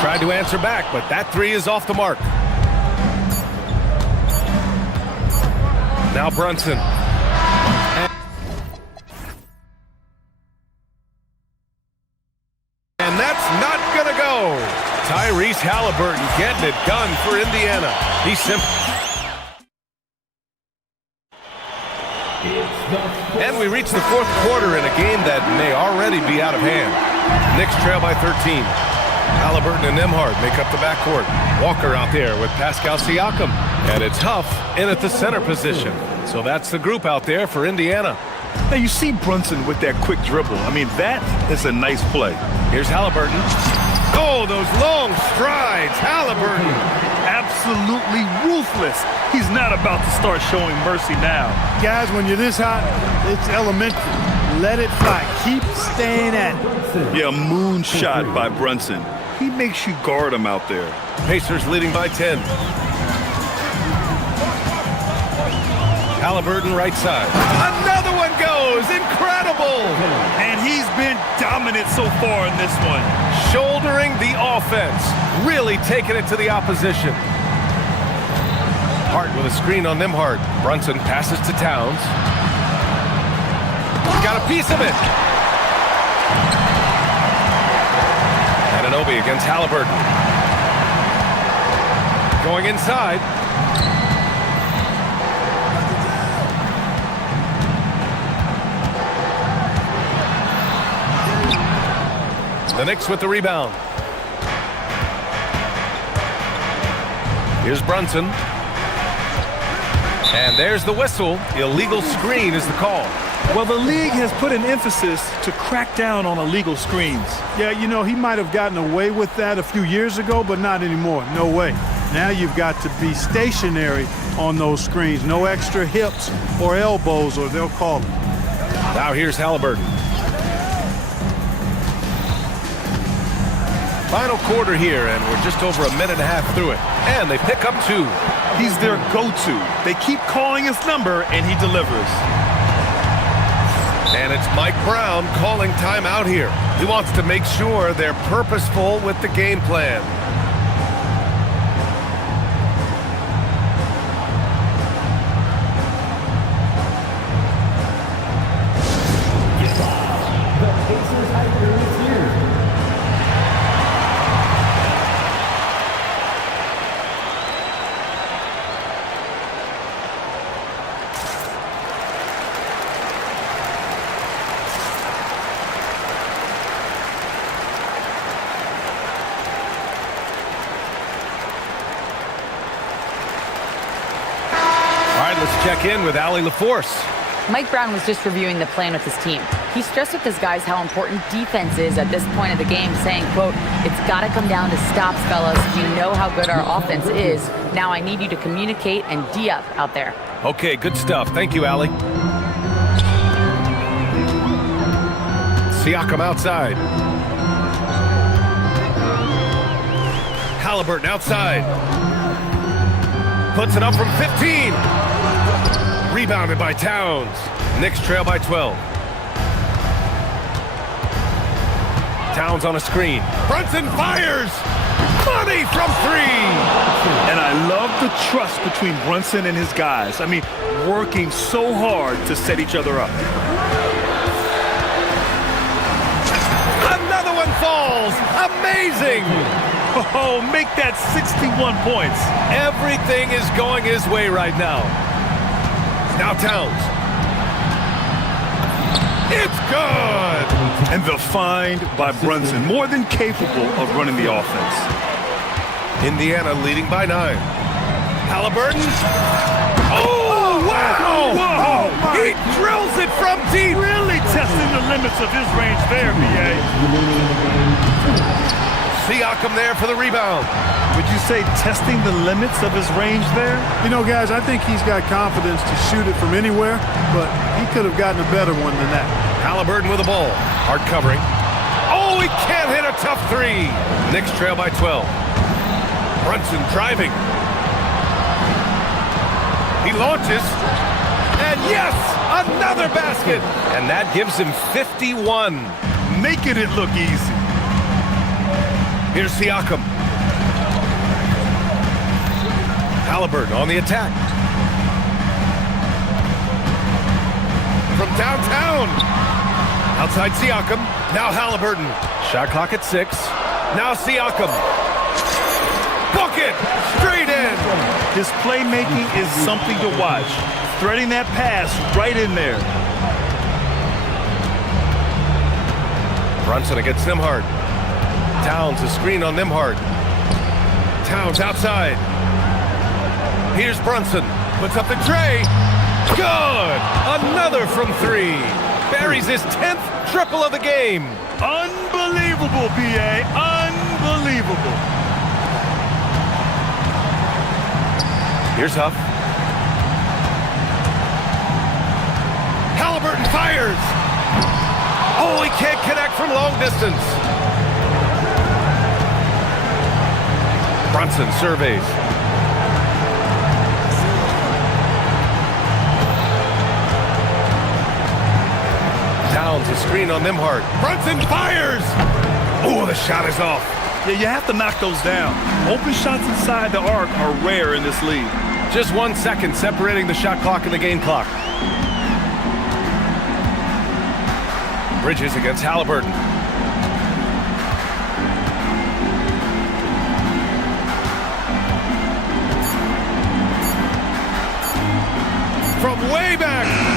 Tried to answer back, but that three is off the mark. Now Brunson. And that's not gonna go. Tyrese Halliburton getting it done for Indiana. He's simple. And we reach the fourth quarter in a game that may already be out of hand. Knicks trail by 13. Halliburton and Nembhard make up the backcourt. Walker out there with Pascal Siakam. And it's Huff in at the center position. So that's the group out there for Indiana. Now you see Brunson with that quick dribble. I mean, that is a nice play. Here's Halliburton. Oh, those long strides. Halliburton. Absolutely ruthless. He's not about to start showing mercy now. Guys, when you're this hot, it's elementary. Let it fly. Keep staying at it. Yeah, moonshot by Brunson. He makes you guard him out there. Pacers leading by 10. Halliburton right side. Another one goes. Incredible. And he's been dominant so far in this one. Shouldering the offense. Really taking it to the opposition. Hart with a screen on Nembhard. Brunson passes to Towns. He's got a piece of it. Anunoby against Halliburton. Going inside. The Knicks with the rebound. Here's Brunson. And there's the whistle. Illegal screen is the call. Well, the league has put an emphasis to crack down on illegal screens. Yeah, you know, he might have gotten away with that a few years ago, but not anymore. No way. Now you've got to be stationary on those screens. No extra hips or elbows, or they'll call it. Now here's Halliburton. Final quarter here, and we're just over a minute and a half through it. And they pick up 2. He's their go-to. They keep calling his number, and he delivers. And it's Mike Brown calling timeout here. He wants to make sure they're purposeful with the game plan. Let's check in with Allie LaForce. Mike Brown was just reviewing the plan with his team. He stressed with his guys how important defense is at this point of the game, saying, quote, "It's got to come down to stops, fellas. You know how good our offense is. Now I need you to communicate and D-up out there." Okay, good stuff. Thank you, Allie. Siakam outside. Halliburton outside. Puts it up from 15. Rebounded by Towns. Knicks trail by 12. Towns on a screen. Brunson fires. Money from three. And I love the trust between Brunson and his guys. I mean, working so hard to set each other up. Another one falls. Amazing. Oh, make that 61 points. Everything is going his way right now. Now Towns. It's good. And the find by Brunson, more than capable of running the offense. Indiana leading by 9. Halliburton. Oh, wow! Whoa! He drills it from deep. Really testing the limits of his range there, B.A. Siakam there for the rebound. Would you say testing the limits of his range there? You know, guys, I think he's got confidence to shoot it from anywhere, but he could have gotten a better one than that. Halliburton with the ball. Hard covering. Oh, he can't hit a tough three. Knicks trail by 12. Brunson driving. He launches. And yes, another basket. And that gives him 51. Making it look easy. Here's Siakam. Halliburton on the attack. From downtown. Outside Siakam. Now Halliburton. Shot clock at 6. Now Siakam. Bucket! Straight in. His playmaking is something to watch. Threading that pass right in there. Brunson against Nimhard. Towns a screen on Nimhard. Towns outside. Here's Brunson. Puts up the tray. Good! Another from 3. Buries his 10th triple of the game. Unbelievable, B.A. Unbelievable. Here's Huff. Halliburton fires. Oh, he can't connect from long distance. Brunson surveys. Towns a screen on Nimhard. Brunson fires. Oh, the shot is off. Yeah, you have to knock those down. Open shots inside the arc are rare in this league. Just 1 second separating the shot clock and the game clock. Bridges against Halliburton. From way back.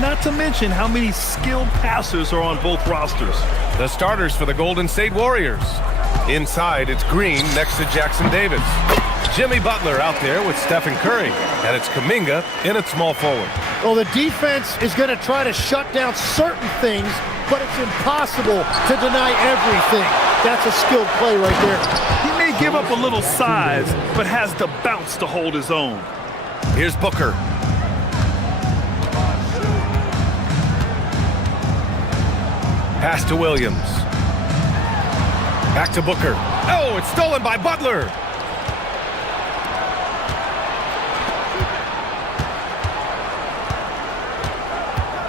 Not to mention how many skilled passers are on both rosters. The starters for the Golden State Warriors. Inside, it's Green next to Jackson Davis. Jimmy Butler out there with Stephen Curry. And it's Kuminga in at small forward. Well, the defense is going to try to shut down certain things, but it's impossible to deny everything. That's a skilled play right there. He may give up a little size, but has the bounce to hold his own. Here's Booker. Pass to Williams. Back to Booker. Oh, it's stolen by Butler.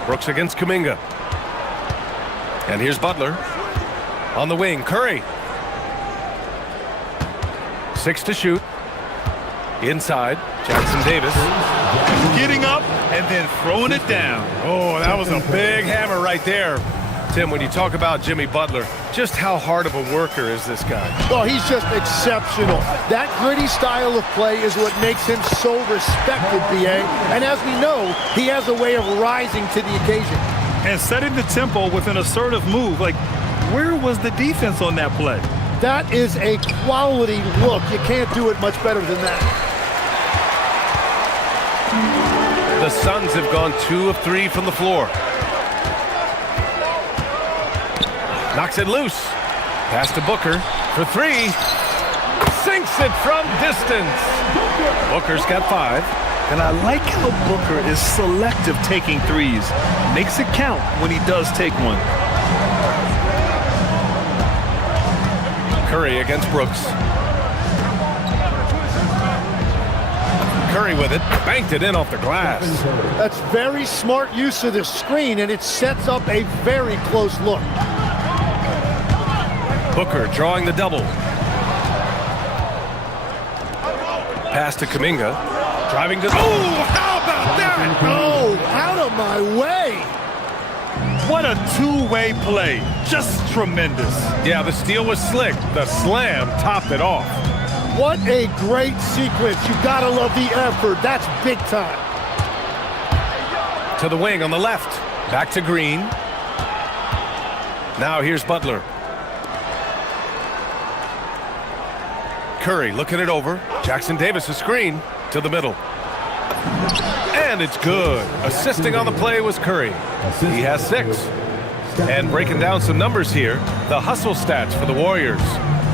Brooks against Kuminga. And here's Butler. On the wing, Curry. 6 to shoot. Inside, Jackson Davis. Getting up and then throwing it down. Oh, that was a big hammer right there. Tim, when you talk about Jimmy Butler, just how hard of a worker is this guy? Oh, he's just exceptional. That gritty style of play is what makes him so respected, BA. And as we know, he has a way of rising to the occasion. And setting the tempo with an assertive move. Like, where was the defense on that play? That is a quality look. You can't do it much better than that. The Suns have gone 2 of 3 from the floor. Knocks it loose. Pass to Booker for 3. Sinks it from distance. Booker's got 5. And I like how Booker is selective taking threes. Makes it count when he does take one. Curry against Brooks. Curry with it. Banked it in off the glass. That's very smart use of the screen, and it sets up a very close look. Booker drawing the double. Pass to Kuminga. Driving to... Oh, how about that? Oh, out of my way. What a two-way play. Just tremendous. Yeah, the steal was slick. The slam topped it off. What a great sequence. You gotta love the effort. That's big time. To the wing on the left. Back to Green. Now here's Butler. Curry looking it over. Jackson Davis a screen to the middle. And it's good. Assisting on the play was Curry. He has 6. And breaking down some numbers here, the hustle stats for the Warriors.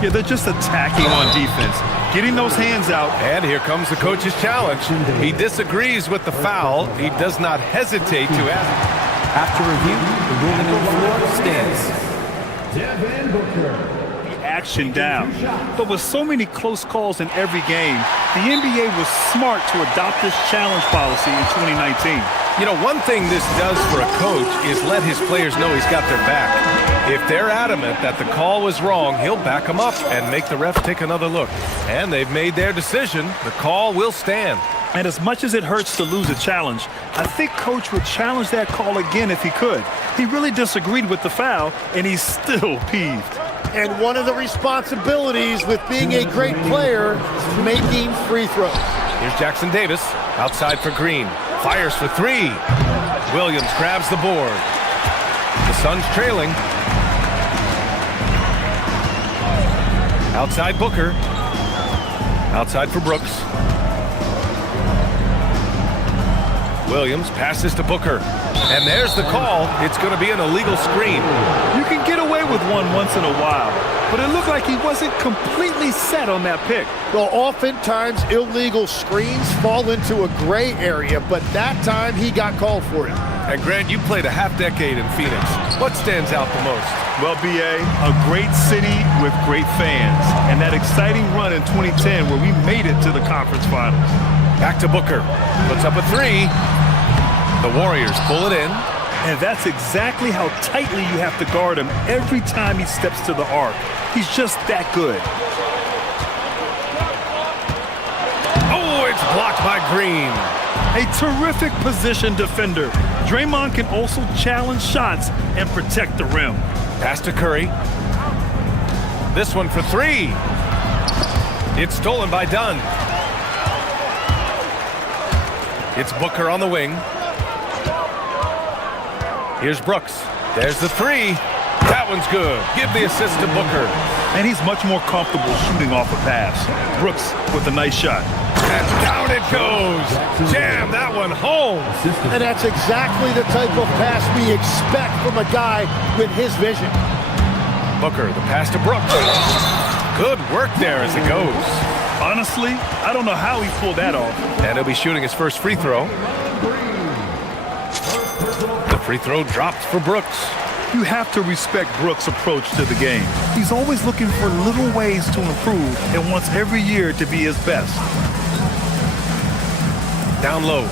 Yeah, they're just attacking on defense, getting those hands out. And here comes the coach's challenge. He disagrees with the foul. He does not hesitate to ask. After review, the ruling on the floor stands. Devin Booker. Action down. But with so many close calls in every game, the NBA was smart to adopt this challenge policy in 2019. You know, one thing this does for a coach is let his players know he's got their back. If they're adamant that the call was wrong, he'll back them up and make the ref take another look. And they've made their decision. The call will stand. And as much as it hurts to lose a challenge, I think Coach would challenge that call again if he could. He really disagreed with the foul, and he's still peeved. And one of the responsibilities with being a great player is making free throws. Here's Jackson Davis, outside for Green. Fires for 3. Williams grabs the board. The Suns trailing. Outside Booker. Outside for Brooks. Williams passes to Booker. And there's the call. It's going to be an illegal screen. You can get away with one once in a while, but it looked like he wasn't completely set on that pick. Well, oftentimes illegal screens fall into a gray area, but that time he got called for it. And Grant, you played a half-decade in Phoenix. What stands out the most? Well, BA, a great city with great fans, and that exciting run in 2010 where we made it to the conference finals. Back to Booker. Puts up a 3. The Warriors pull it in. And that's exactly how tightly you have to guard him every time he steps to the arc. He's just that good. Oh, it's blocked by Green. A terrific position defender. Draymond can also challenge shots and protect the rim. Pass to Curry. This one for 3. It's stolen by Dunn. It's Booker on the wing. Here's Brooks. There's the three. That one's good. Give the assist to Booker. And he's much more comfortable shooting off a pass. Brooks with a nice shot. And down it goes. Jam that one home. And that's exactly the type of pass we expect from a guy with his vision. Booker, the pass to Brooks. Good work there as it goes. Honestly, I don't know how he pulled that off. And he'll be shooting his first free throw. The free throw dropped for Brooks. You have to respect Brooks' approach to the game. He's always looking for little ways to improve and wants every year to be his best. Down low.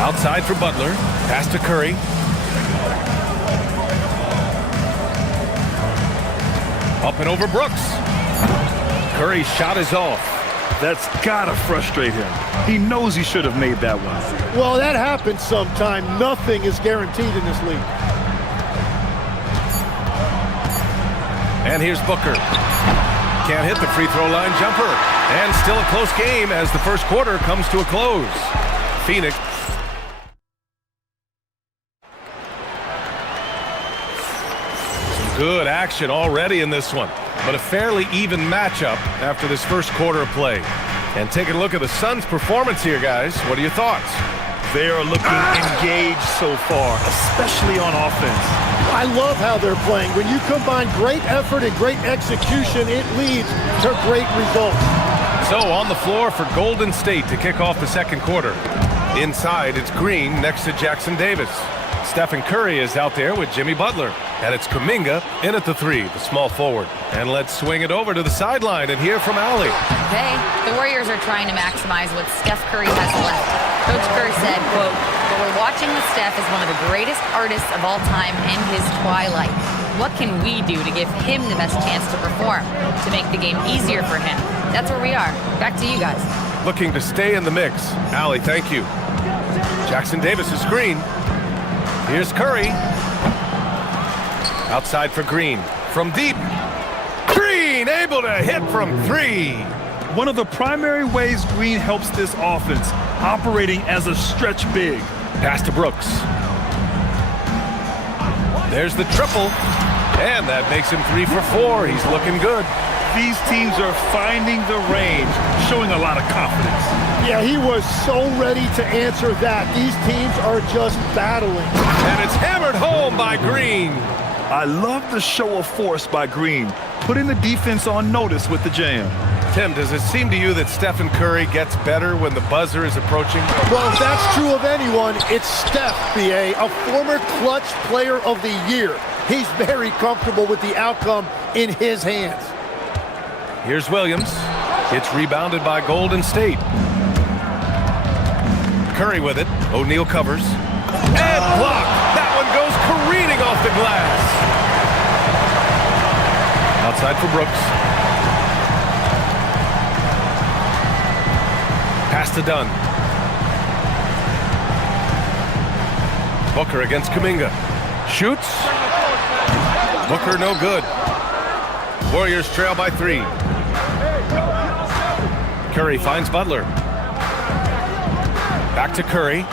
Outside for Butler. Pass to Curry. Up and over Brooks. Curry's shot is off. That's gotta frustrate him. He knows he should have made that one. Well, that happens sometime. Nothing is guaranteed in this league. And here's Booker. Can't hit the free throw line jumper. And still a close game as the first quarter comes to a close. Phoenix. Some good action already in this one, but a fairly even matchup after this first quarter of play. And taking a look at the Suns' performance here, guys. What are your thoughts? They are looking engaged so far, especially on offense. I love how they're playing. When you combine great effort and great execution, it leads to great results. So on the floor for Golden State to kick off the second quarter. Inside, it's Green next to Jackson Davis. Stephen Curry is out there with Jimmy Butler. And it's Kuminga in at the three, the small forward. And let's swing it over to the sideline and hear from Allie. Okay, the Warriors are trying to maximize what Steph Curry has left. Coach Curry said, quote, "What we're watching with Steph is one of the greatest artists of all time in his twilight. What can we do to give him the best chance to perform, to make the game easier for him?" That's where we are. Back to you guys. Looking to stay in the mix. Allie, thank you. Jackson Davis' screen. Here's Curry. Outside for Green. From deep. Green able to hit from three. One of the primary ways Green helps this offense, operating as a stretch big. Pass to Brooks. There's the triple. And that makes him 3 for 4. He's looking good. These teams are finding the range, showing a lot of confidence. Yeah, he was so ready to answer that. These teams are just battling. And it's hammered home by Green. I love the show of force by Green, putting the defense on notice with the jam. Tim, does it seem to you that Stephen Curry gets better when the buzzer is approaching? Well, if that's true of anyone, it's Steph, B.A., a former clutch player of the year. He's very comfortable with the outcome in his hands. Here's Williams. It's rebounded by Golden State. Curry with it. O'Neal covers. And blocked. That one goes careening off the glass. Outside for Brooks. Pass to Dunn. Booker against Kuminga. Shoots. Booker no good. Warriors trail by 3. Curry finds Butler. Back to Curry.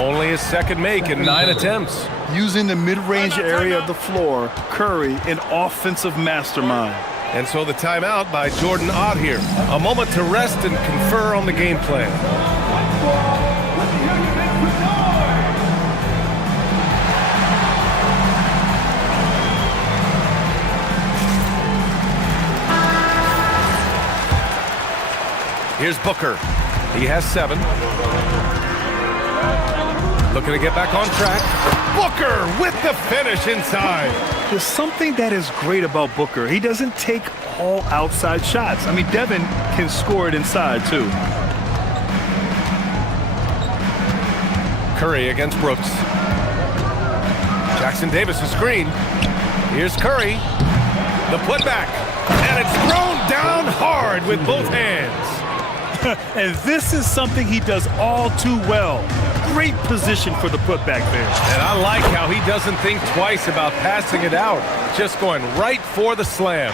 Only his second make in 9 attempts. Using the mid-range area of the floor, Curry, an offensive mastermind. And so the timeout by Jordan Ott here. A moment to rest and confer on the game plan. Here's Booker. He has 7. Looking to get back on track. Booker with the finish inside. There's something that is great about Booker. He doesn't take all outside shots. I mean, Devin can score it inside, too. Curry against Brooks. Jackson Davis' screen. Here's Curry. The putback. And it's thrown down hard with both hands. And this is something he does all too well. Great position for the putback there. And I like how he doesn't think twice about passing it out. Just going right for the slam.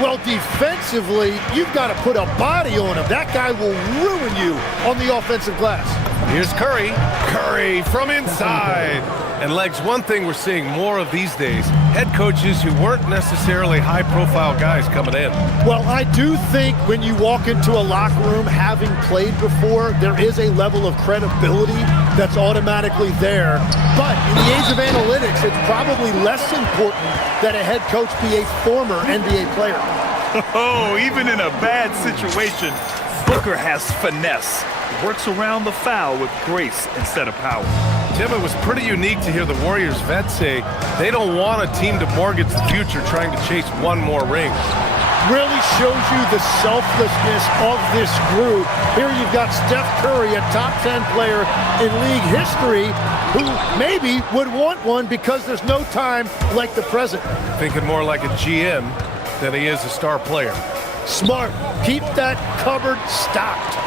Well, defensively, you've got to put a body on him. That guy will ruin you on the offensive glass. Here's Curry. Curry from inside. And Legs, one thing we're seeing more of these days, head coaches who weren't necessarily high-profile guys coming in. Well, I do think when you walk into a locker room having played before, there is a level of credibility that's automatically there. But in the age of analytics, it's probably less important that a head coach be a former NBA player. Oh, even in a bad situation, Booker has finesse. Works around the foul with grace instead of power. Tim, it was pretty unique to hear the Warriors vets say they don't want a team to mortgage the future trying to chase one more ring. Really shows you the selflessness of this group. Here you've got Steph Curry, a top 10 player in league history, who maybe would want one because there's no time like the present. Thinking more like a GM than he is a star player. Smart. Keep that cupboard stocked.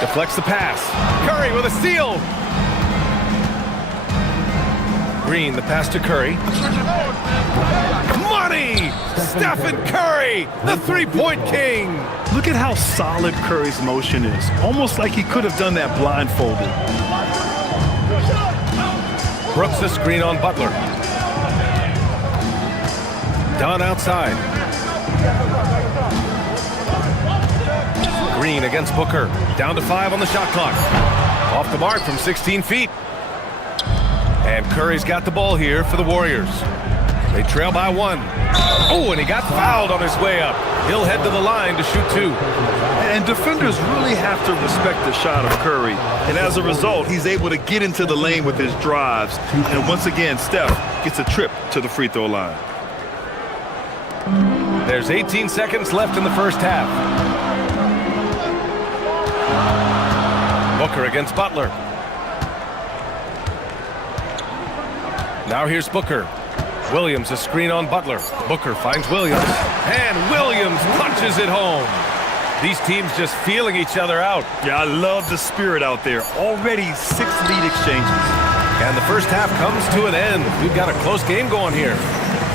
Deflects the pass. Curry with a steal. Green, the pass to Curry. Money! Stephen Curry, the three-point king. Look at how solid Curry's motion is. Almost like he could have done that blindfolded. Brooks the screen on Butler. Dunn outside. Green against Booker. Down to 5 on the shot clock. Off the mark from 16 feet. And Curry's got the ball here for the Warriors. They trail by 1. Oh, and he got fouled on his way up. He'll head to the line to shoot 2. And defenders really have to respect the shot of Curry. And as a result, he's able to get into the lane with his drives. And once again, Steph gets a trip to the free throw line. There's 18 seconds left in the first half. Booker against Butler. Now here's Booker. Williams a screen on Butler. Booker finds Williams. And Williams punches it home. These teams just feeling each other out. Yeah, I love the spirit out there. Already 6 lead exchanges. And the first half comes to an end. We've got a close game going here.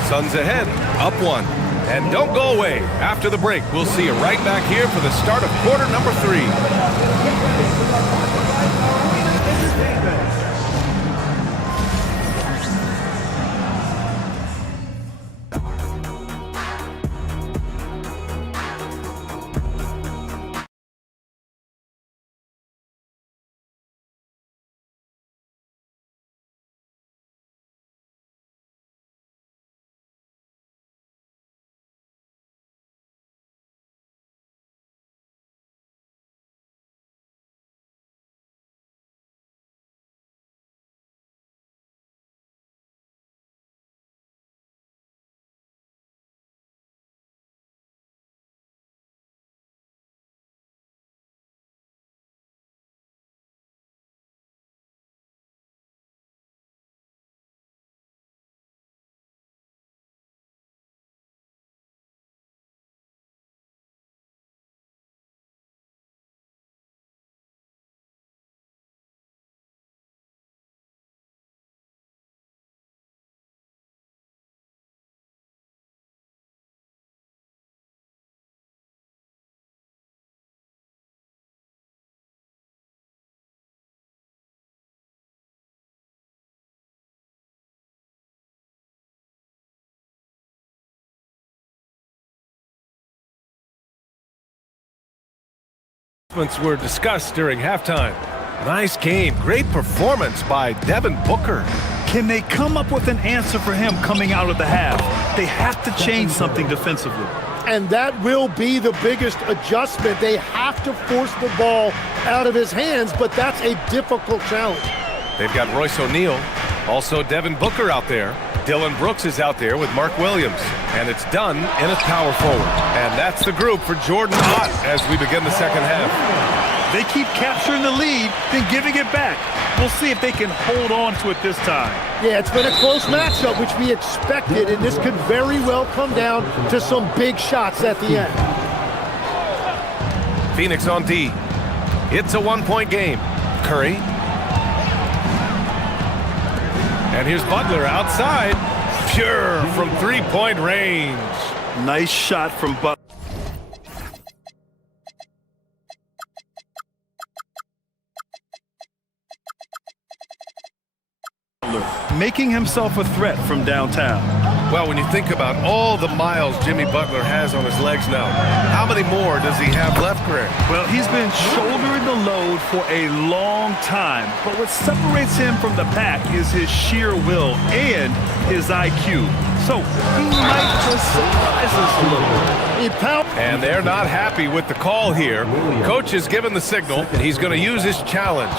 Suns ahead, up 1. And don't go away. After the break, we'll see you right back here for the start of quarter number 3. Were discussed during halftime. Nice game, great performance by Devin Booker. Can they come up with an answer for him coming out of the half? They have to change something defensively. And that will be the biggest adjustment. They have to force the ball out of his hands, but that's a difficult challenge. They've got Royce O'Neal, also Devin Booker out there. Dylan Brooks is out there with Mark Williams. And it's done in a power forward. And that's the group for Jordan Ott as we begin the second half. They keep capturing the lead, then giving it back. We'll see if they can hold on to it this time. Yeah, it's been a close matchup, which we expected, and this could very well come down to some big shots at the end. Phoenix on D. It's a 1-point game. Curry. And here's Butler outside. Pure from three-point range. Nice shot from Butler. Making himself a threat from downtown. Well, when you think about all the miles Jimmy Butler has on his legs now, how many more does he have left, Greg? Well, he's been shouldering the load for a long time, but what separates him from the pack is his sheer will and his IQ. So he might just surprise us a little. And they're not happy with the call here. Coach has given the signal, and he's going to use his challenge.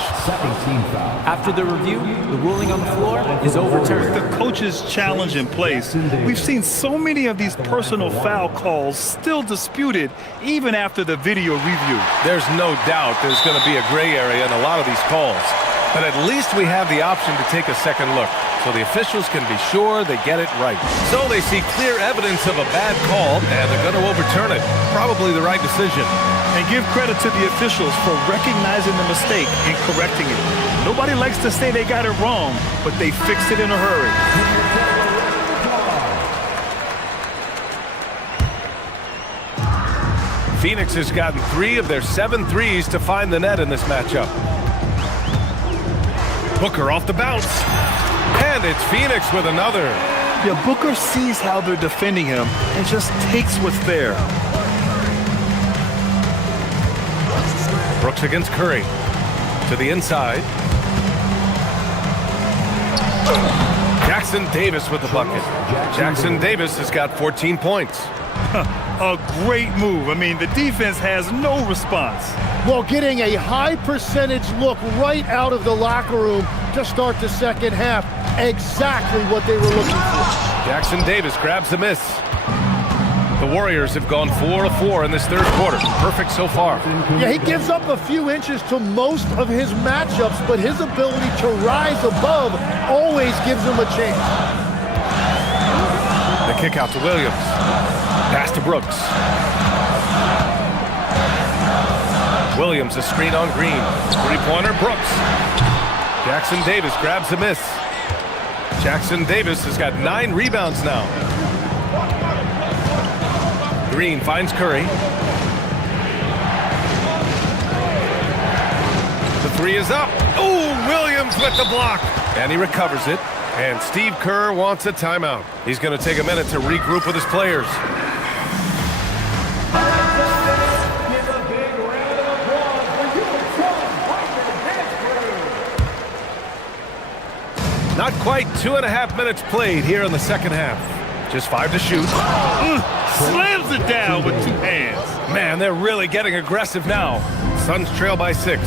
After the review, the ruling on the floor is overturned. With the coach's challenge in place, we've seen so many of these personal foul calls still disputed even after the video review. There's no doubt there's going to be a gray area in a lot of these calls. But at least we have the option to take a second look, so the officials can be sure they get it right. So they see clear evidence of a bad call, and they're going to overturn it. Probably the right decision. And give credit to the officials for recognizing the mistake and correcting it. Nobody likes to say they got it wrong, but they fixed it in a hurry. Phoenix has gotten 3 of their 7 threes to find the net in this matchup. Booker off the bounce. And it's Phoenix with another. Yeah, Booker sees how they're defending him and just takes what's there. Brooks against Curry. To the inside. Jackson Davis with the bucket. Jackson Davis has got 14 points. A great move. I mean, the defense has no response. Well, getting a high percentage look right out of the locker room to start the second half. Exactly what they were looking for. Jackson Davis grabs the miss. The Warriors have gone 4 of 4 in this third quarter. Perfect so far. Yeah, he gives up a few inches to most of his matchups, but his ability to rise above always gives him a chance. The kick out to Williams. Pass to Brooks. Williams, a screen on Green. Three-pointer, Brooks. Jackson Davis grabs the miss. Jackson Davis has got 9 rebounds now. Green finds Curry. The three is up. Oh, Williams with the block. And he recovers it. And Steve Kerr wants a timeout. He's going to take a minute to regroup with his players. Not quite 2.5 minutes played here in the second half. Just 5 to shoot. Slams it down with 2 hands. Man, they're really getting aggressive now. Suns trail by 6.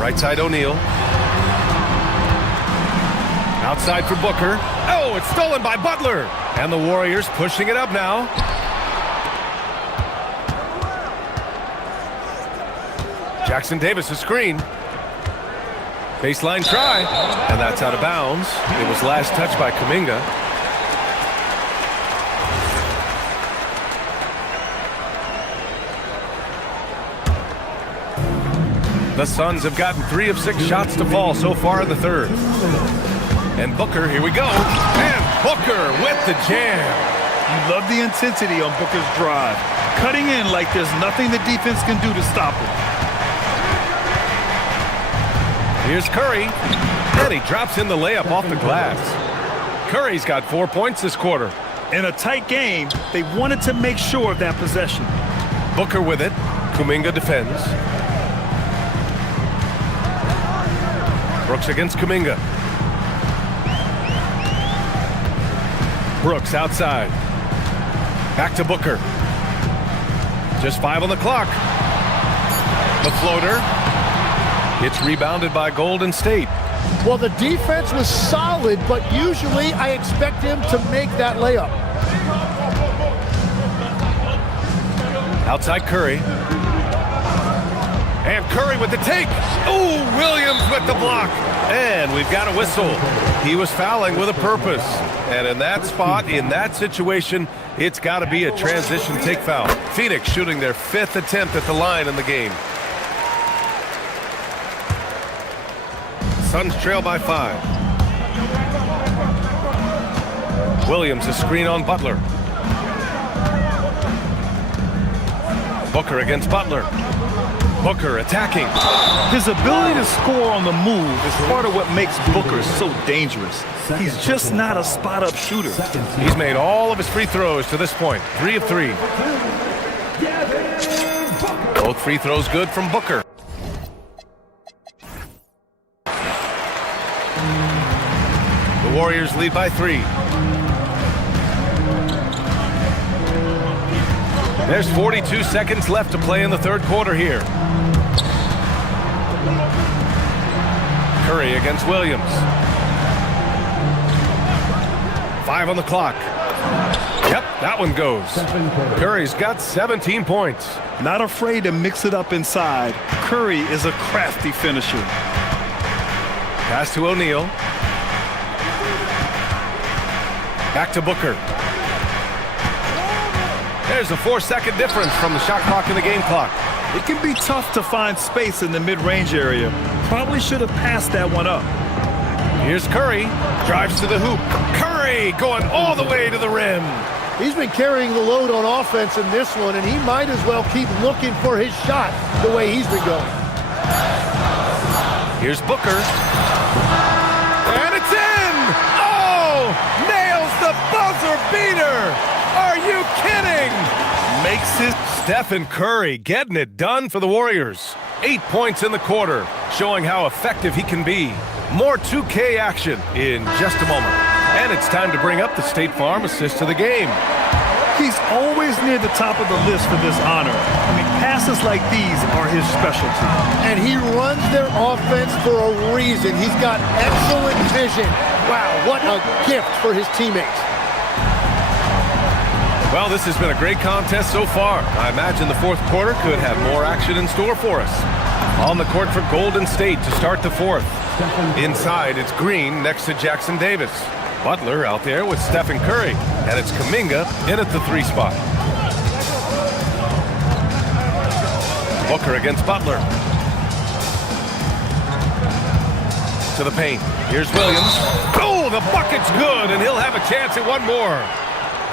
Right side O'Neal. Outside for Booker. Oh, it's stolen by Butler. And the Warriors pushing it up now. Jackson Davis a screen. Baseline try, and that's out of bounds. It was last touched by Kuminga. The Suns have gotten 3 of 6 shots to fall so far in the third. And Booker, here we go. And Booker with the jam. You love the intensity on Booker's drive. Cutting in like there's nothing the defense can do to stop him. Here's Curry, and he drops in the layup off the glass. Curry's got 4 points this quarter. In a tight game, they wanted to make sure of that possession. Booker with it. Kuminga defends. Brooks against Kuminga. Brooks outside. Back to Booker. Just 5 on the clock. The floater. It's rebounded by Golden State. Well, the defense was solid, but usually I expect him to make that layup. Outside Curry. And Curry with the take. Oh, Williams with the block. And we've got a whistle. He was fouling with a purpose. And in that spot, in that situation, it's got to be a transition take foul. Phoenix shooting their 5th attempt at the line in the game. Suns trail by 5. Williams, a screen on Butler. Booker against Butler. Booker attacking. His ability to score on the move is part of what makes Booker so dangerous. He's just not a spot-up shooter. He's made all of his free throws to this point. 3 of 3. Both free throws good from Booker. The Warriors lead by 3. There's 42 seconds left to play in the third quarter here. Curry against Williams. 5 on the clock. Yep, that one goes. Curry's got 17 points. Not afraid to mix it up inside. Curry is a crafty finisher. Pass to O'Neal. Back to Booker. There's a 4-second difference from the shot clock and the game clock. It can be tough to find space in the mid-range area. Probably should have passed that one up. Here's Curry. Drives to the hoop. Curry going all the way to the rim. He's been carrying the load on offense in this one, and he might as well keep looking for his shot the way he's been going. Here's Booker. And it's in! Oh! Nails the buzzer beater! Are you kidding? Makes his... Stephen Curry getting it done for the Warriors. 8 points in the quarter, showing how effective he can be. More 2K action in just a moment. And it's time to bring up the State Farm assist of the game. He's always near the top of the list for this honor. I mean, passes like these are his specialty. And he runs their offense for a reason. He's got excellent vision. Wow, what a gift for his teammates. Well, this has been a great contest so far. I imagine the fourth quarter could have more action in store for us. On the court for Golden State to start the fourth. Inside, it's Green next to Jackson Davis. Butler out there with Stephen Curry. And it's Kuminga in at the 3 spot. Booker against Butler. To the paint. Here's Williams. Oh, the bucket's good, and he'll have a chance at one more.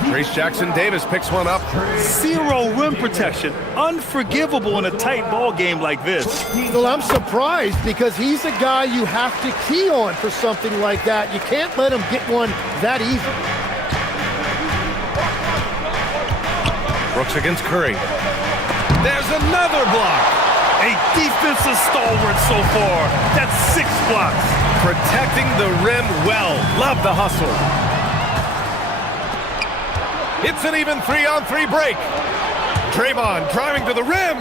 Trace Jackson Davis picks one up. 0 rim protection. Unforgivable in a tight ball game like this. Well, I'm surprised because he's a guy you have to key on for something like that. You can't let him get one that easy. Brooks against Curry. There's another block. A defensive stalwart so far. That's 6 blocks. Protecting the rim well. Love the hustle. It's an even 3-on-3 break. Draymond driving to the rim.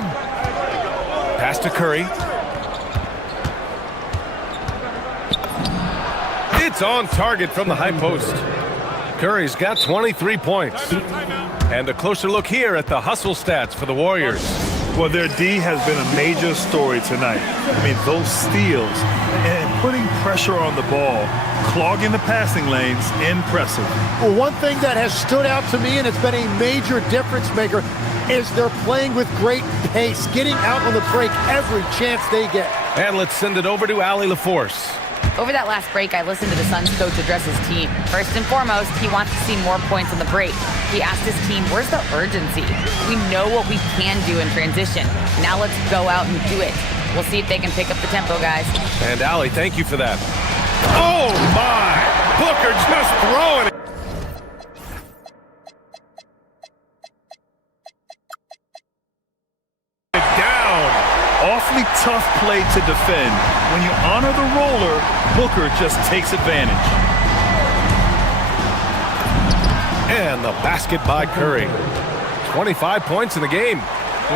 Pass to Curry. It's on target from the high post. Curry's got 23 points. And a closer look here at the hustle stats for the Warriors. Well, their D has been a major story tonight. I mean, those steals and putting pressure on the ball, clogging the passing lanes, impressive. Well, one thing that has stood out to me, and it's been a major difference maker, is they're playing with great pace, getting out on the break every chance they get. And let's send it over to Allie LaForce. Over that last break, I listened to the Suns coach address his team. First and foremost, he wants to see more points on the break. He asked his team, where's the urgency? We know what we can do in transition. Now let's go out and do it. We'll see if they can pick up the tempo, guys. And Allie, thank you for that. Oh my! Booker just throwing it. Awfully tough play to defend. When you honor the roller, Booker just takes advantage. And the basket by Curry. 25 points in the game.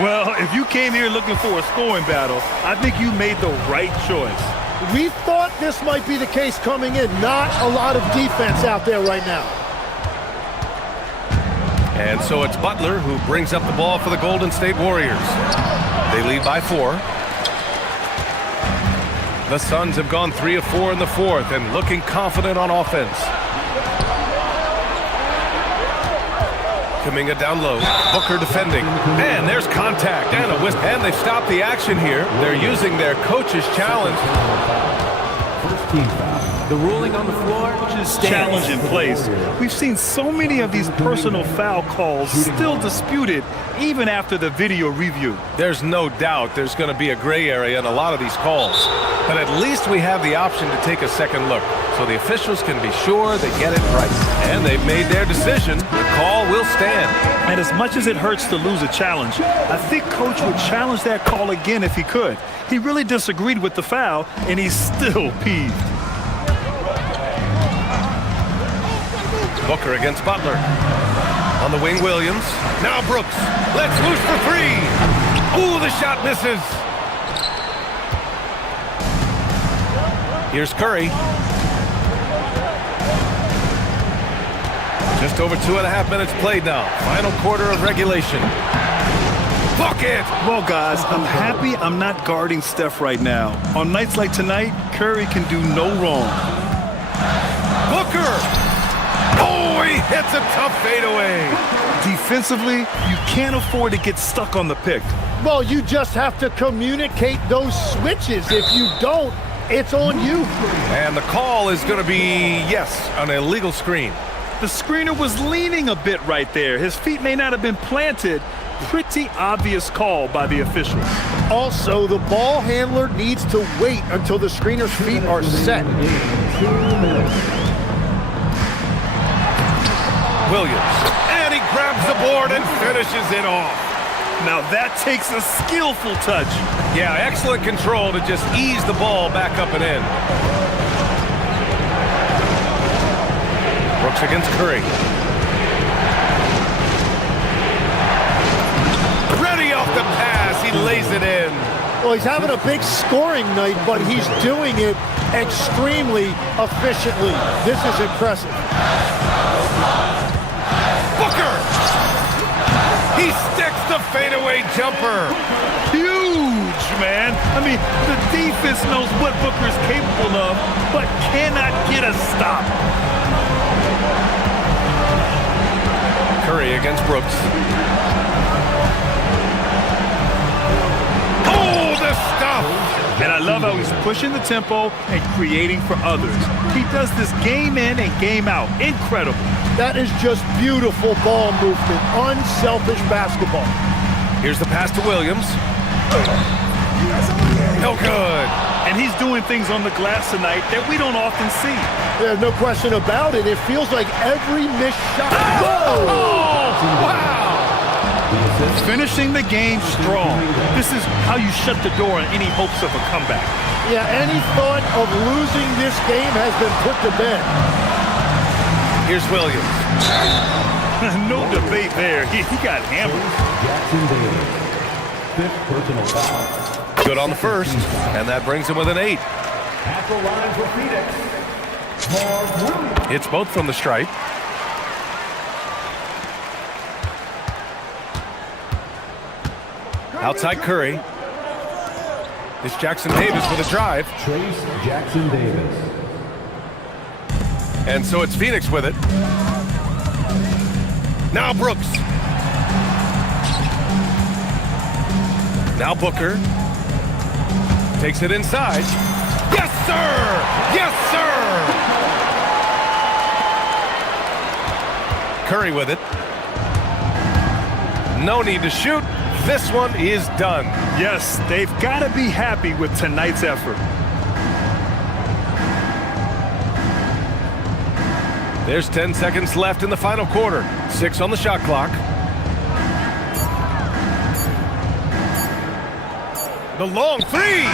Well, if you came here looking for a scoring battle, I think you made the right choice. We thought this might be the case coming in. Not a lot of defense out there right now. And so it's Butler who brings up the ball for the Golden State Warriors. They lead by 4. The Suns have gone 3 of 4 in the fourth and looking confident on offense. Kuminga down low. Booker defending. And there's contact and a whisk. And they've stopped the action here. They're using their coach's challenge. First team foul. The ruling on the floor Just stands. challenge in place. We've seen so many of these personal foul calls still disputed even after the video review. There's no doubt there's going to be a gray area in a lot of these calls. But at least we have the option to take a second look, so the officials can be sure they get it right. And they've made their decision. The call will stand. And as much as it hurts to lose a challenge, I think Coach would challenge that call again if he could. He really disagreed with the foul, and he's still peeved. Booker against Butler. On the wing, Williams. Now Brooks. Let's loose for three. Ooh, the shot misses. Here's Curry. Just over 2.5 minutes played now. Final quarter of regulation. Bucket! Well, guys, I'm happy I'm not guarding Steph right now. On nights like tonight, Curry can do no wrong. Booker! Oh, he hits a tough fadeaway. Defensively, you can't afford to get stuck on the pick. Well, you just have to communicate those switches. If you don't, it's on you. And the call is going to be, yes, an illegal screen. The screener was leaning a bit right there. His feet may not have been planted. Pretty obvious call by the officials. Also, the ball handler needs to wait until the screener's feet are set. Williams, and he grabs the board and finishes it off. Now that takes a skillful touch. Yeah, excellent control to just ease the ball back up and in. Brooks against Curry. Ready off the pass, he lays it in. Well, he's having a big scoring night, but he's doing it extremely efficiently. This is impressive. Booker! He sticks the fadeaway jumper. Huge, man. I mean, the defense knows what Booker's capable of, but cannot get a stop. Curry against Brooks. Oh, the stuff! And I love how he's pushing the tempo and creating for others. He does this game in and game out. Incredible. That is just beautiful ball movement, unselfish basketball. Here's the pass to Williams. No good. And he's doing things on the glass tonight that we don't often see. There's no question about it. It feels like every missed shot. Whoa! Oh, wow! Finishing the game strong. This is how you shut the door on any hopes of a comeback. Yeah, any thought of losing this game has been put to bed. Here's Williams. No debate there. He got hammered. Jackson Davis. 5th personal foul. Good on the first, and that brings him with an 8. At the line for Phoenix, Mark Williams. It's both from the stripe. Outside Curry. It's Jackson Davis with a drive. Trace Jackson Davis. And so it's Phoenix with it. Now Brooks. Now Booker. Takes it inside. Yes, sir! Yes, sir! Curry with it. No need to shoot. This one is done. Yes, they've got to be happy with tonight's effort. There's 10 seconds left in the final quarter. 6 on the shot clock. The long three!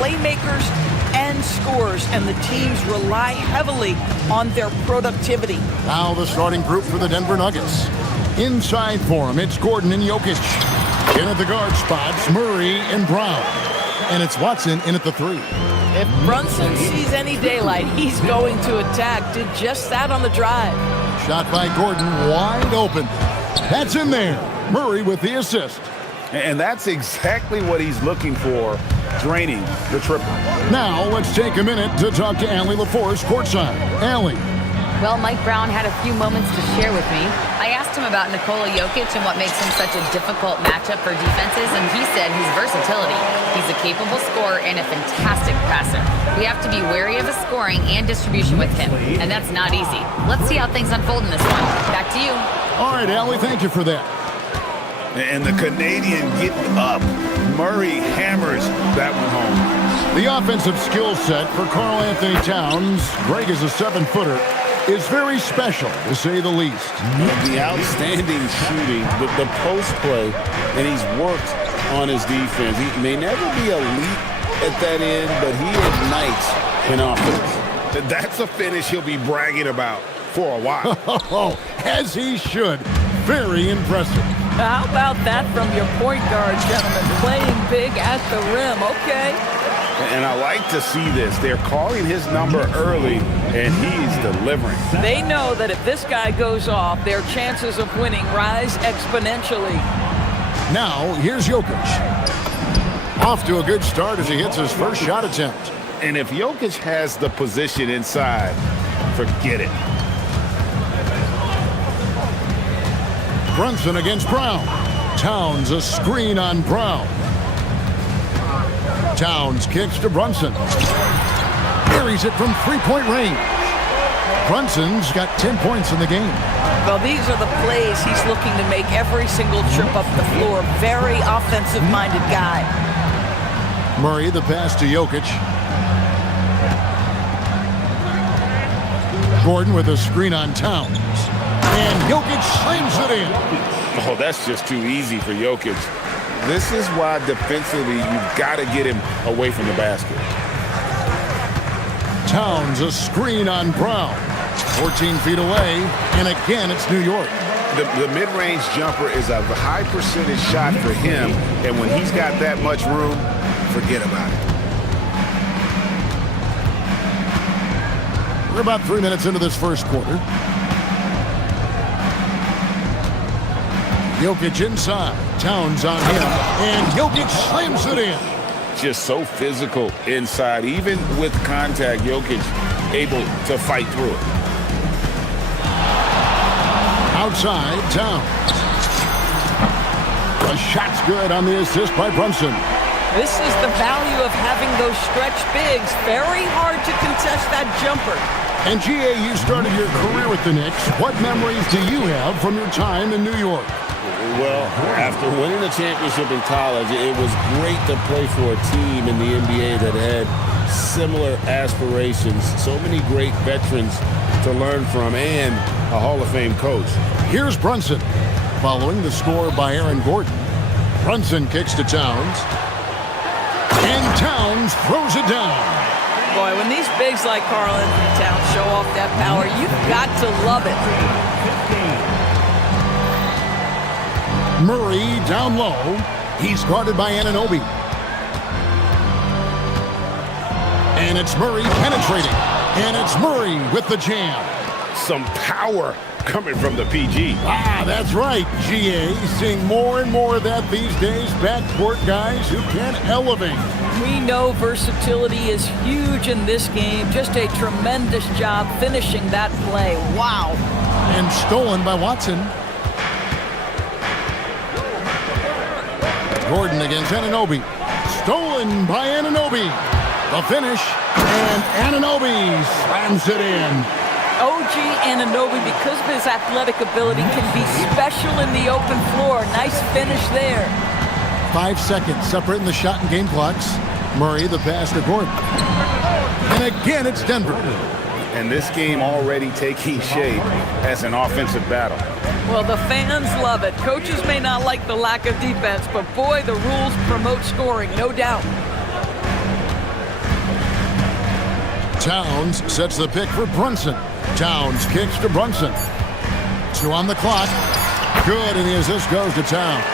playmakers and scorers, and the teams rely heavily on their productivity. Now the starting group for the Denver Nuggets. Inside for him, it's Gordon and Jokic. In at the guard spots, Murray and Brown. And it's Watson in at the 3. If Brunson sees any daylight, he's going to attack. Did just that on the drive. Shot by Gordon, wide open. That's in there. Murray with the assist. And that's exactly what he's looking for, draining the triple. Now let's take a minute to talk to Allie LaForce courtside. Allie. Well, Mike Brown had a few moments to share with me. I asked him about Nikola Jokic and what makes him such a difficult matchup for defenses, and he said his versatility. He's a capable scorer and a fantastic passer. We have to be wary of his scoring and distribution with him, and that's not easy. Let's see how things unfold in this one. Back to you. All right, Allie, thank you for that. And the Canadian getting up. Murray hammers that one home. The offensive skill set for Karl Anthony Towns, Greg is a 7-footer, is very special, to say the least. The outstanding shooting, the post play, and he's worked on his defense. He may never be elite at that end, but he ignites an offense. That's a finish he'll be bragging about for a while. As he should. Very impressive. How about that from your point guard, gentlemen? Playing big at the rim, okay. And I like to see this. They're calling his number early, and he's delivering. They know that if this guy goes off, their chances of winning rise exponentially. Now, here's Jokic. Off to a good start as he hits his first shot attempt. And if Jokic has the position inside, forget it. Brunson against Brown. Towns a screen on Brown. Towns kicks to Brunson. Carries it from three-point range. Brunson's got 10 points in the game. Well, these are the plays he's looking to make every single trip up the floor. Very offensive-minded guy. Murray, the pass to Jokic. Gordon with a screen on Towns. And Jokic slams it in. Oh, that's just too easy for Jokic. This is why defensively you've got to get him away from the basket. Towns a screen on Brown. 14 feet away, and again it's New York. The mid-range jumper is a high percentage shot for him, and when he's got that much room, forget about it. We're about 3 minutes into this first quarter. Jokic inside. Towns on him. And Jokic slams it in. Just so physical inside. Even with contact, Jokic able to fight through it. Outside, Towns. The shot's good on the assist by Brunson. This is the value of having those stretch bigs. Very hard to contest that jumper. And GA, you started your career with the Knicks. What memories do you have from your time in New York? Well, after winning the championship in college, it was great to play for a team in the NBA that had similar aspirations. So many great veterans to learn from and a Hall of Fame coach. Here's Brunson, following the score by Aaron Gordon. Brunson kicks to Towns. And Towns throws it down. Boy, when these bigs like Karl Anthony Towns show off that power, you've got to love it. Murray down low. He's guarded by Anunoby. And it's Murray penetrating. And it's Murray with the jam. Some power coming from the PG. Ah, that's right, GA. Seeing more and more of that these days. Backcourt guys who can elevate. We know versatility is huge in this game. Just a tremendous job finishing that play. Wow. And stolen by Watson. Gordon against Anunoby. Stolen by Anunoby. The finish. And Anunoby slams it in. OG Anunoby, because of his athletic ability, can be special in the open floor. Nice finish there. 5 seconds separating the shot and game clocks. Murray, the pass to Gordon. And again, it's Denver. And this game already taking shape as an offensive battle. Well, the fans love it. Coaches may not like the lack of defense, but boy, the rules promote scoring, no doubt. Towns sets the pick for Brunson. Towns kicks to Brunson. 2 on the clock. Good, and the assist goes to Towns.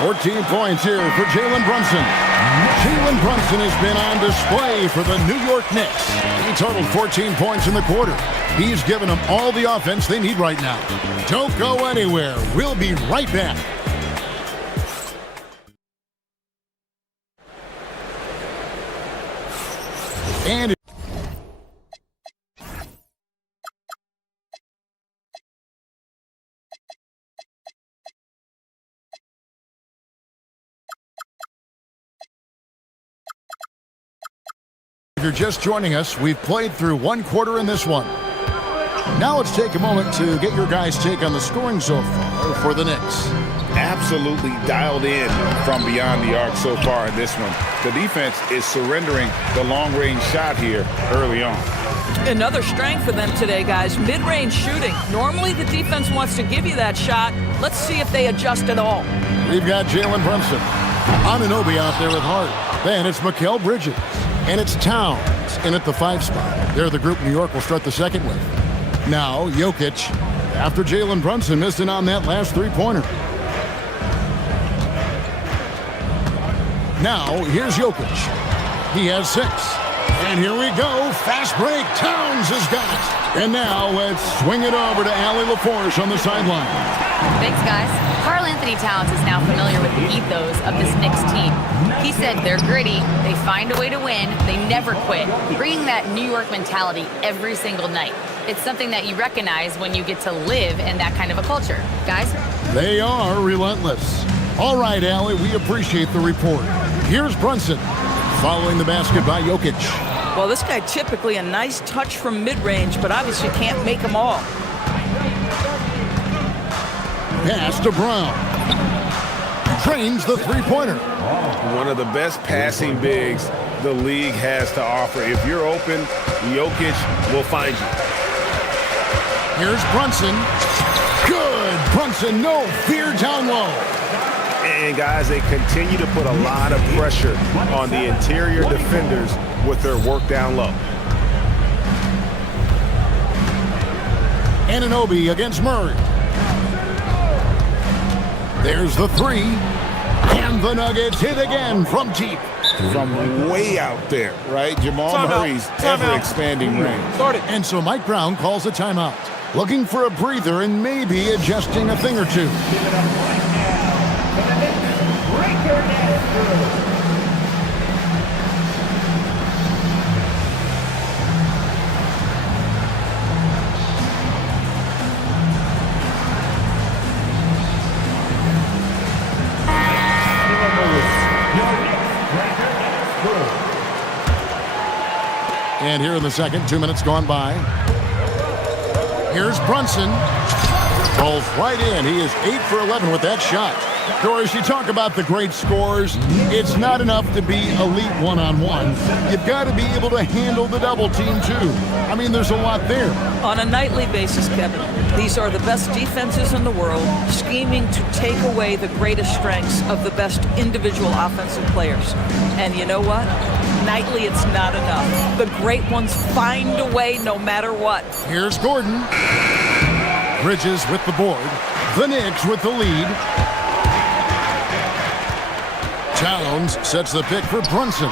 14 points here for Jalen Brunson. Jalen Brunson has been on display for the New York Knicks. He totaled 14 points in the quarter. He's given them all the offense they need right now. Don't go anywhere. We'll be right back. And if you're just joining us, we've played through 1 quarter in this one. Now let's take a moment to get your guys' take on the scoring so far for the Knicks. Absolutely dialed in from beyond the arc so far in this one. The defense is surrendering the long-range shot here early on. Another strength for them today, guys. Mid-range shooting. Normally the defense wants to give you that shot. Let's see if they adjust at all. We've got Jalen Brunson. Anunoby out there with Hart. Then it's Mikal Bridges. And it's Towns in at the 5 spot. They're the group New York will start the second with. Now, Jokic, after Jalen Brunson missing on that last 3-pointer. Now, here's Jokic. He has 6. And here we go. Fast break. Towns has got it. And now let's swing it over to Allie LaForge on the sideline. Thanks, guys. Karl Anthony Towns is now familiar with the ethos of this Knicks team. He said they're gritty, they find a way to win, they never quit, bringing that New York mentality every single night. It's something that you recognize when you get to live in that kind of a culture. Guys? They are relentless. All right, Allie, we appreciate the report. Here's Brunson, following the basket by Jokic. Well, this guy typically a nice touch from mid-range, but obviously can't make them all. Pass to Brown. Drains the 3-pointer. One of the best passing bigs the league has to offer. If you're open, Jokic will find you. Here's Brunson. Good. Brunson, no fear down low. And guys, they continue to put a lot of pressure on the interior defenders with their work down low. Anunoby against Murray. There's the 3. And the Nuggets hit again from deep. From way out there, right? Jamal Murray's ever-expanding range. And so Mike Brown calls a timeout, looking for a breather and maybe adjusting a thing or two. And here in the second, 2 minutes gone by. Here's Brunson. Rolls right in. He is 8 for 11 with that shot. Doris, you talk about the great scores. It's not enough to be elite one-on-one. You've got to be able to handle the double team, too. I mean, there's a lot there. On a nightly basis, Kevin, these are the best defenses in the world, scheming to take away the greatest strengths of the best individual offensive players. And you know what? Nightly, it's not enough. The great ones find a way no matter what. Here's Gordon. Bridges with the board. The Knicks with the lead. Towns sets the pick for Brunson.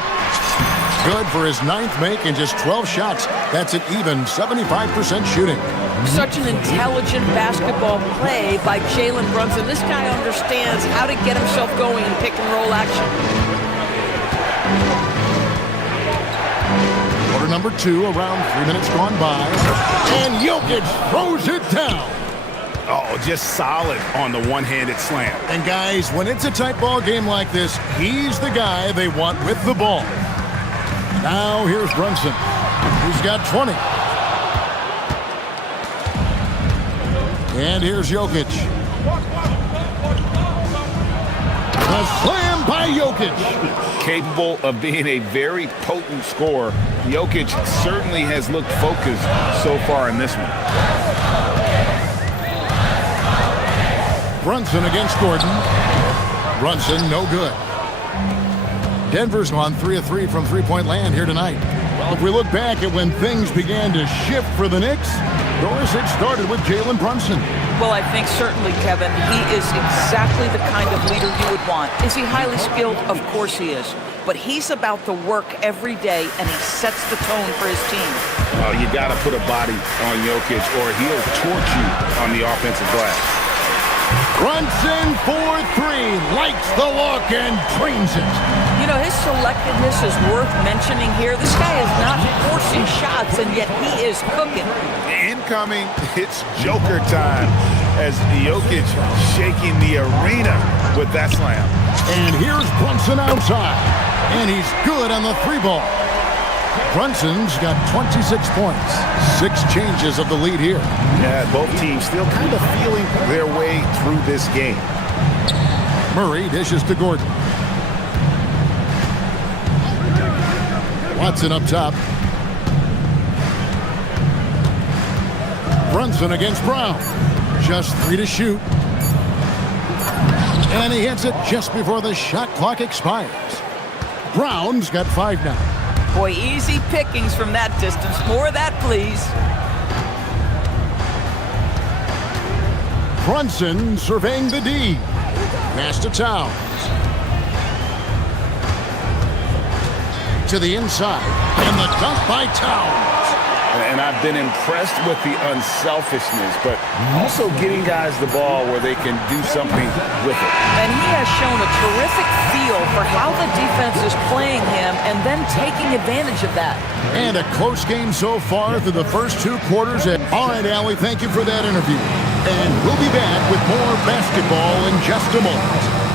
Good for his 9th make and just 12 shots. That's an even 75% shooting. Such an intelligent basketball play by Jalen Brunson. This guy understands how to get himself going in pick and roll action. Quarter number 2, around 3 minutes gone by. And Jokic throws it down. Oh, just solid on the one-handed slam. And guys, when it's a tight ball game like this, he's the guy they want with the ball. Now here's Brunson, who's got 20. And here's Jokic. A slam by Jokic. Capable of being a very potent scorer, Jokic certainly has looked focused so far in this one. Brunson against Gordon. Brunson, no good. Denver's gone 3 of 3 from three-point land here tonight. Well, if we look back at when things began to shift for the Knicks, Doris, it started with Jalen Brunson. Well, I think certainly, Kevin, he is exactly the kind of leader you would want. Is he highly skilled? Of course he is. But he's about the work every day, and he sets the tone for his team. You got to put a body on Jokic, or he'll torch you on the offensive glass. Brunson for three, likes the look and drains it. You know, his selectiveness is worth mentioning here. This guy is not forcing shots, and yet he is cooking. Incoming, it's Joker time as Jokic shaking the arena with that slam. And here's Brunson outside, and he's good on the three ball. Brunson's got 26 points, 6 changes of the lead here. Yeah, both teams still kind of feeling their way through this game. Murray dishes to Gordon. Watson up top. Brunson against Brown. Just 3 to shoot. And he hits it just before the shot clock expires. Brown's got 5 now. Boy, easy pickings from that distance. More of that, please. Brunson surveying the D. Pass to Towns. To the inside. And the dunk by Towns. And I've been impressed with the unselfishness, but also getting guys the ball where they can do something with it. And he has shown a terrific feel for how the defense is playing him and then taking advantage of that. And a close game so far through the first 2 quarters. All right, Allie, thank you for that interview. And we'll be back with more basketball in just a moment.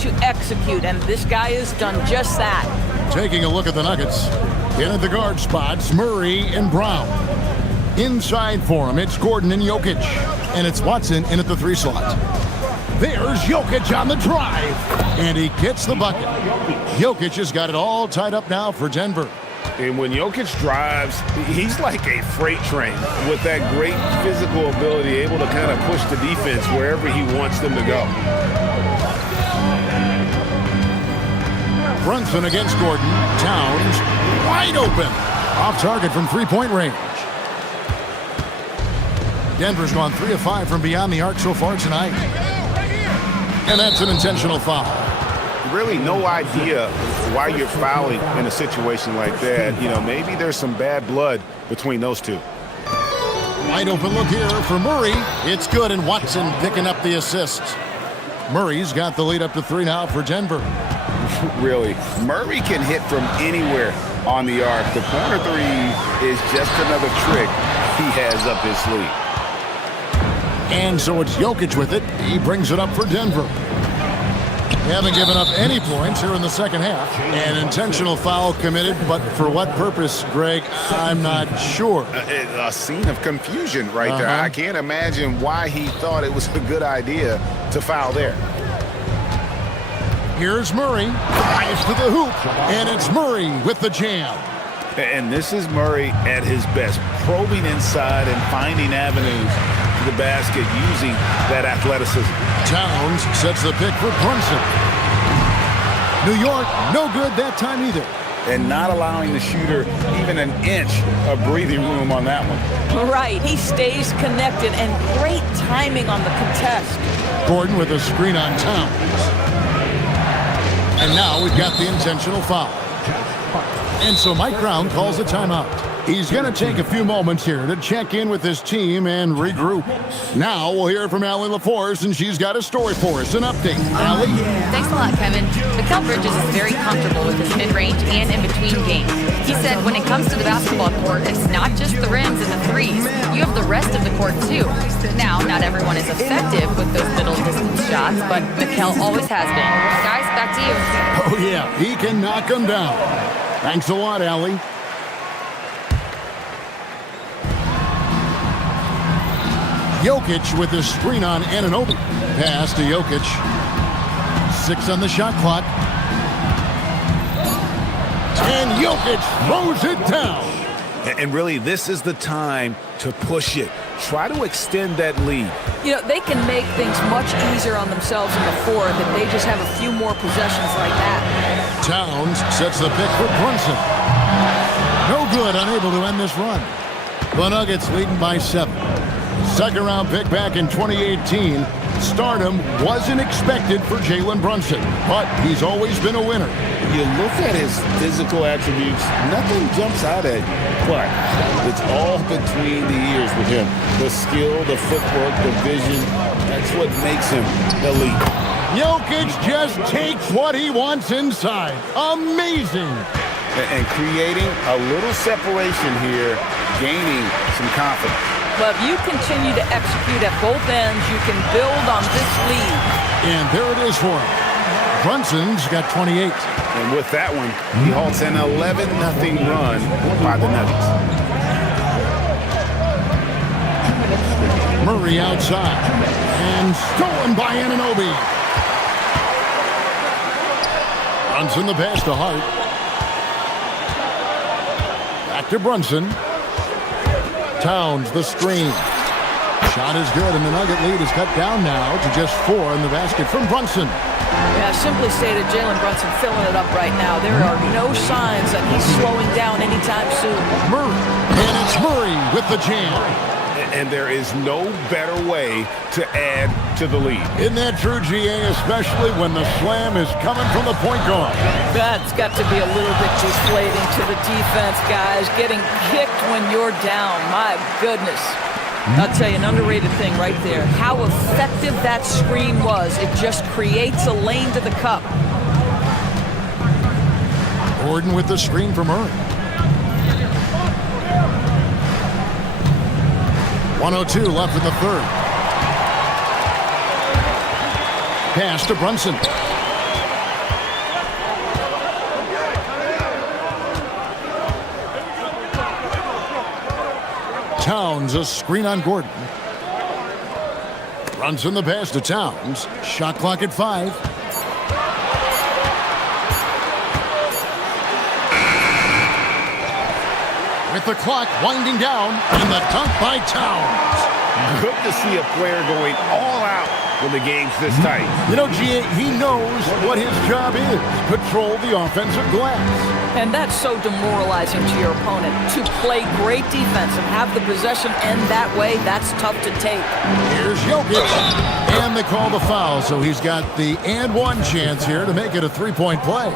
To execute, and this guy has done just that. Taking a look at the Nuggets. In at the guard spots, Murray and Brown. Inside for him, it's Gordon and Jokic. And it's Watson in at the 3 slot. There's Jokic on the drive. And he gets the bucket. Jokic has got it all tied up now for Denver. And when Jokic drives, he's like a freight train with that great physical ability, able to kind of push the defense wherever he wants them to go. Brunson against Gordon. Towns wide open. Off target from 3-point range. Denver's gone 3 of 5 from beyond the arc so far tonight. And that's an intentional foul. Really no idea why you're fouling in a situation like that. You know, maybe there's some bad blood between those two. Wide open look here for Murray. It's good, and Watson picking up the assist. Murray's got the lead up to 3 now for Denver. Really, Murray can hit from anywhere on the arc. The corner 3 is just another trick he has up his sleeve. And so it's Jokic with it. He brings it up for Denver. They haven't given up any points here in the second half. An intentional foul committed, but for what purpose, Greg, I'm not sure. A scene of confusion right there. I can't imagine why he thought it was a good idea to foul there. Here's Murray, drives to the hoop, and it's Murray with the jam. And this is Murray at his best, probing inside and finding avenues to the basket using that athleticism. Towns sets the pick for Brunson. New York, no good that time either. And not allowing the shooter even an inch of breathing room on that one. Right, he stays connected, and great timing on the contest. Gordon with a screen on Towns. And now we've got the intentional foul. And so Mike Brown calls a timeout. He's going to take a few moments here to check in with his team and regroup. Now we'll hear from Allie LaForce, and she's got a story for us, an update. Allie? Thanks a lot, Kevin. Mikal Bridges is very comfortable with his mid-range and in-between game. He said when it comes to the basketball court, it's not just the rims and the threes. You have the rest of the court, too. Now, not everyone is effective with those middle-distance shots, but Mikal always has been. Guys, back to you. Oh, yeah, he can knock them down. Thanks a lot, Allie. Jokic with his screen on Anunoby. Pass to Jokic. 6 on the shot clock. And Jokic throws it down. And really, this is the time to push it. Try to extend that lead. You know, they can make things much easier on themselves in the fourth if they just have a few more possessions like that. Towns sets the pick for Brunson. No good, unable to end this run. The Nuggets leading by 7. Second round pick back in 2018. Stardom wasn't expected for Jalen Brunson, but he's always been a winner. You look at his physical attributes, nothing jumps out at you, but it's all between the ears with him. The skill, the footwork, the vision, that's what makes him elite. Jokic just takes what he wants inside. Amazing. And creating a little separation here, gaining some confidence. But if you continue to execute at both ends, you can build on this lead. And there it is for him. Brunson's got 28. And with that one, he halts an 11-0 run by the Nuggets. Murray outside. And stolen by Anunoby. Brunson the pass to Hart. Back to Brunson. Towns the screen. Shot is good, and the Nugget lead is cut down now to just 4 in the basket from Brunson. Yeah, simply stated, Jalen Brunson filling it up right now. There are no signs that he's slowing down anytime soon. Murray, and it's Murray with the jam. And there is no better way to add to the lead. Isn't that true, GA, especially when the slam is coming from the point guard? That's got to be a little bit deflating to the defense, guys. Getting kicked when you're down. My goodness. I'll tell you, an underrated thing right there. How effective that screen was. It just creates a lane to the cup. Gordon with the screen for Murray. 1:02 left in the third. Pass to Brunson. Towns a screen on Gordon. Brunson the pass to Towns. Shot clock at 5. With the clock winding down, and the dunk by Towns. Good to see a player going all out when the game's this tight. You know, GA, he knows what his job is. Patrol the offensive glass. And that's so demoralizing to your opponent. To play great defense and have the possession end that way, that's tough to take. Here's Jokic. And they call the foul, so he's got the and one chance here to make it a three-point play.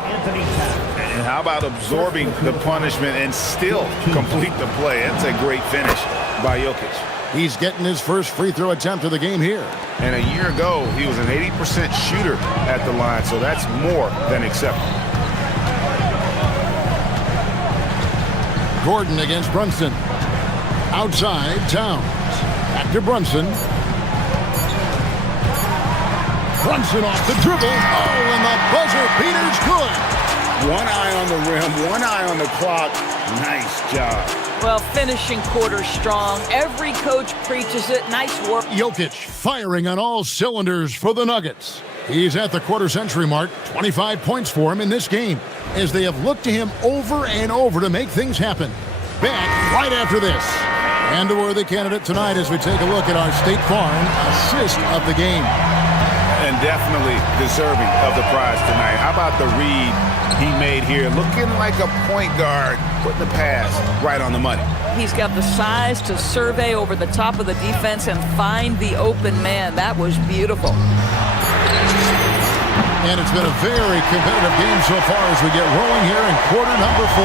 And how about absorbing the punishment and still complete the play? That's a great finish by Jokic. He's getting his first free throw attempt of the game here. And a year ago, he was an 80% shooter at the line, so that's more than acceptable. Gordon against Brunson. Outside, Towns. Back to Brunson. Brunson off the dribble. Oh, and the buzzer beater's good. One eye on the rim, one eye on the clock. Nice job. Well, finishing quarter strong. Every coach preaches it. Nice work. Jokic firing on all cylinders for the Nuggets. He's at the quarter-century mark. 25 points for him in this game, as they have looked to him over and over to make things happen. Back right after this. And a worthy candidate tonight as we take a look at our State Farm assist of the game. And definitely deserving of the prize tonight. How about the read he made here? Looking like a point guard, putting the pass right on the money. He's got the size to survey over the top of the defense and find the open man. That was beautiful. And it's been a very competitive game so far as we get rolling here in quarter number 4.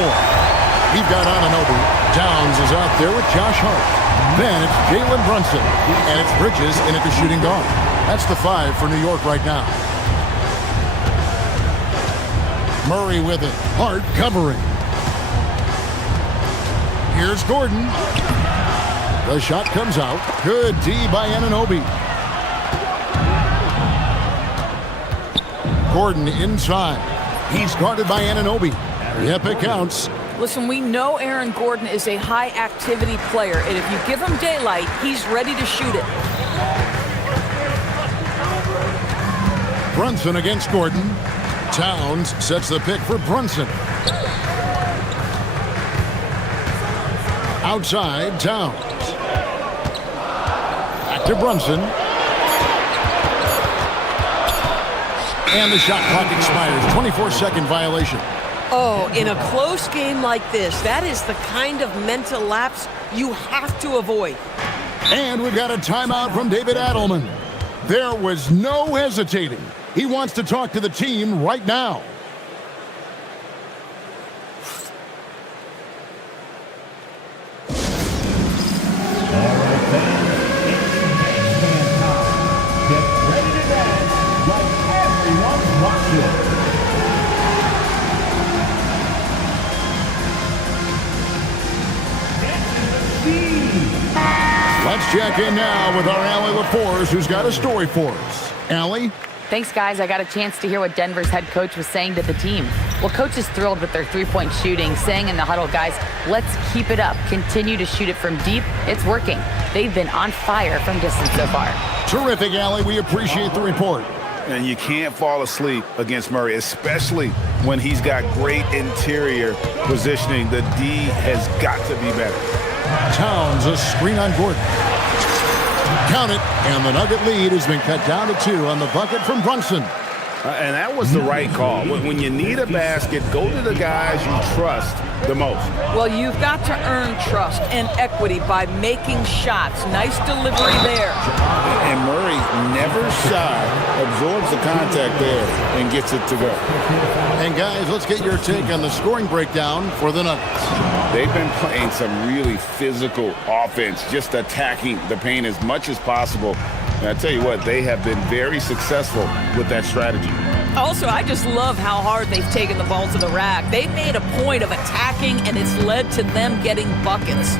We've got Anunoby. Downs is out there with Josh Hart. Then it's Jalen Brunson. And it's Bridges in at the shooting guard. That's the 5 for New York right now. Murray with it. Hart covering. Here's Gordon. The shot comes out. Good D by Anunoby. Gordon inside. He's guarded by Anunoby. Yep, it counts. Listen, we know Aaron Gordon is a high-activity player, and if you give him daylight, he's ready to shoot it. Brunson against Gordon. Towns sets the pick for Brunson. Outside, Towns. Back to Brunson. And the shot clock expires. 24-second violation. Oh, in a close game like this, that is the kind of mental lapse you have to avoid. And we've got a timeout from David Adelman. There was no hesitating. He wants to talk to the team right now. Let's check in now with our Allie LaForce, who's got a story for us. Allie? Thanks, guys. I got a chance to hear what Denver's head coach was saying to the team. Well, coach is thrilled with their three-point shooting, saying in the huddle, guys, let's keep it up. Continue to shoot it from deep. It's working. They've been on fire from distance so far. Terrific, Allie. We appreciate the report. And you can't fall asleep against Murray, especially when he's got great interior positioning. The D has got to be better. Towns, a screen on Gordon. Count it, and the Nugget lead has been cut down to 2 on the bucket from Brunson. And that was the right call. When you need a basket, go to the guys you trust the most. Well, you've got to earn trust and equity by making shots. Nice delivery there. And Murray, never shy, absorbs the contact there and gets it to go. And guys, let's get your take on the scoring breakdown for the Nuggets. They've been playing some really physical offense, just attacking the paint as much as possible. And I tell you what, they have been very successful with that strategy. Also, I just love how hard they've taken the ball to the rack. They've made a point of attacking, and it's led to them getting buckets.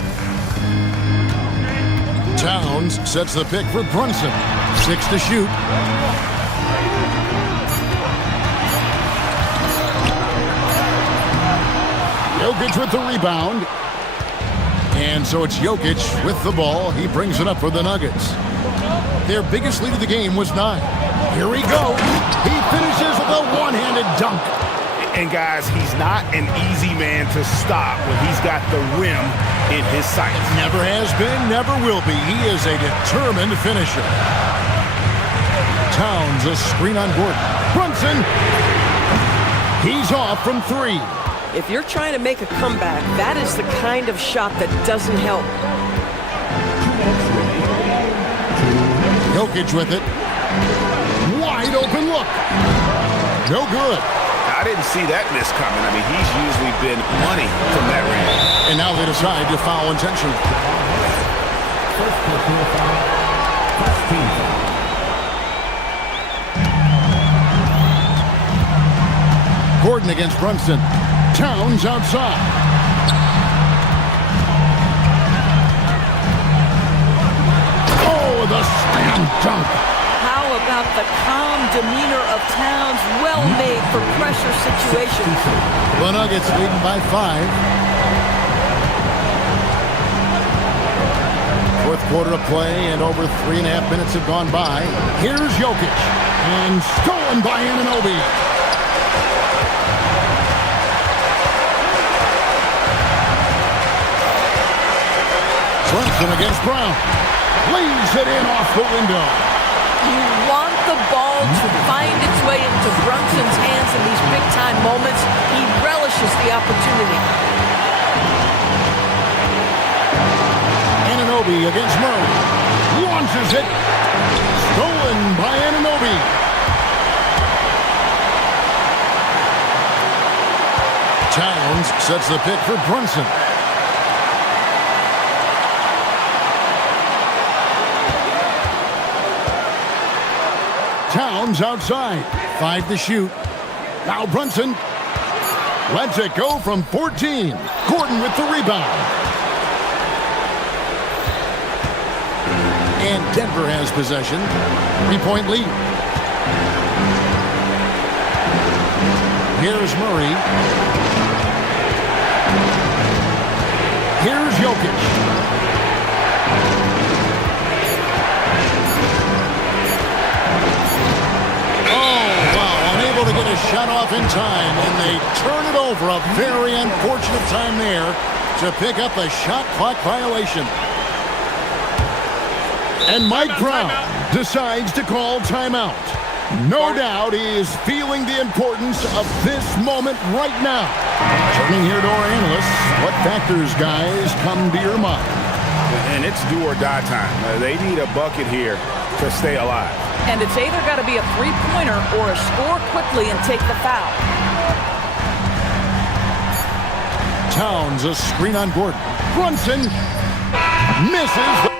Towns sets the pick for Brunson. 6 to shoot. Jokic with the rebound. And so it's Jokic with the ball. He brings it up for the Nuggets. Their biggest lead of the game was 9. Here we go. He finishes with a one-handed dunk. And guys, he's not an easy man to stop when he's got the rim in his sights. Never has been, never will be. He is a determined finisher. Towns, a screen on Gordon. Brunson. He's off from 3. If you're trying to make a comeback, that is the kind of shot that doesn't help. Jokic with it. Wide open look. No good. I didn't see that miss coming. I mean, he's usually been money from that range. And now they decide to foul intentionally. Gordon against Brunson. Towns outside. Oh, the slam dunk. How about the calm demeanor of Towns? Well made for pressure situations. The Nuggets leading by 5. Fourth quarter of play, and over 3.5 minutes have gone by. Here's Jokic. And stolen by Anunoby. Brunson against Brown. Leaves it in off the window. You want the ball to find its way into Brunson's hands in these big-time moments. He relishes the opportunity. Anunoby against Murray. Launches it. Stolen by Anunoby. Towns sets the pick for Brunson. Towns outside. 5 to shoot. Now Brunson lets it go from 14. Gordon with the rebound. And Denver has possession. 3-point lead. Here's Murray. Here's Jokic. Oh, wow. Unable to get a shot off in time, and they turn it over. A very unfortunate time there to pick up a shot clock violation. And Mike Brown decides to call timeout. No doubt he is feeling the importance of this moment right now. Turning here to our analysts, what factors, guys, come to your mind? And it's do or die time. They need a bucket here to stay alive. And it's either got to be a three-pointer or a score quickly and take the foul. Towns, a screen on Gordon. Brunson misses.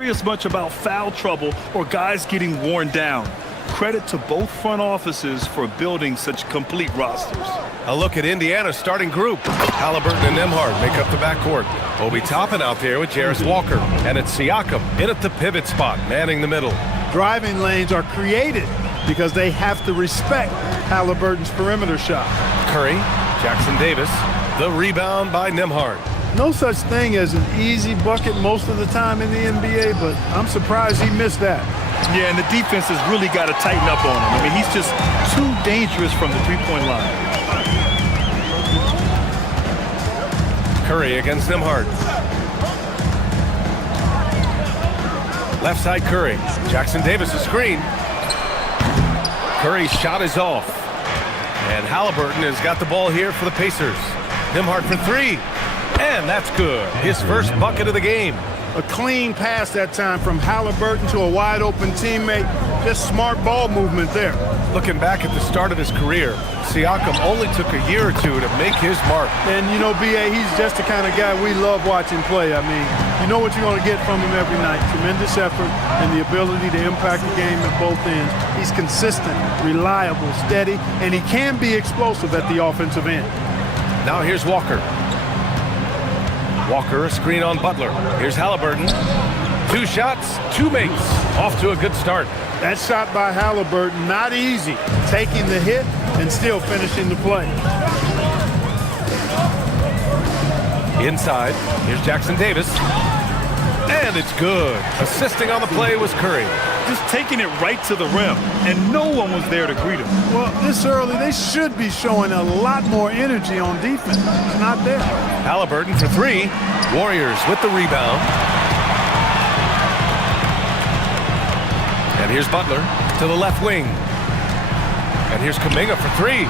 As much about foul trouble or guys getting worn down. Credit to both front offices for building such complete rosters. A look at Indiana's starting group. Halliburton and Nembhard make up the backcourt. Obi Toppin out there with Jarris Walker. And it's Siakam in at the pivot spot, manning the middle. Driving lanes are created because they have to respect Halliburton's perimeter shot. Curry, Jackson Davis, the rebound by Nembhard. No such thing as an easy bucket most of the time in the NBA, but I'm surprised he missed that. Yeah, and the defense has really got to tighten up on him. I mean, he's just too dangerous from the three-point line. Curry against Nembhard. Left side Curry. Jackson Davis a screen. Curry's shot is off. And Halliburton has got the ball here for the Pacers. Nembhard for three. And that's good. His first bucket of the game. A clean pass that time from Halliburton to a wide-open teammate. Just smart ball movement there. Looking back at the start of his career, Siakam only took a year or two to make his mark. And, you know, B.A., he's just the kind of guy we love watching play. I mean, you know what you're going to get from him every night. Tremendous effort and the ability to impact the game at both ends. He's consistent, reliable, steady, and he can be explosive at the offensive end. Now here's Walker. Walker, a screen on Butler. Here's Halliburton. Two shots, two makes. Off to a good start. That shot by Halliburton, not easy. Taking the hit and still finishing the play. Inside, here's Jackson Davis. And it's good. Assisting on the play was Curry. Just taking it right to the rim, and no one was there to greet him. Well, this early, they should be showing a lot more energy on defense. It's not there. Halliburton for three. Warriors with the rebound. And here's Butler to the left wing. And here's Kuminga for three.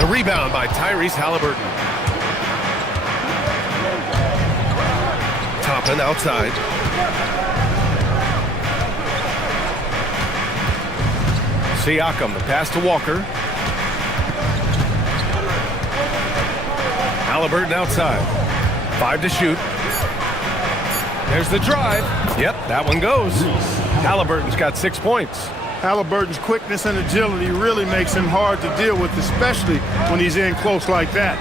The rebound by Tyrese Halliburton. Toppin outside. Siakam, the pass to Walker. Halliburton outside. 5 to shoot. There's the drive. Yep, that one goes. Halliburton's got 6 points. Halliburton's quickness and agility really makes him hard to deal with, especially when he's in close like that.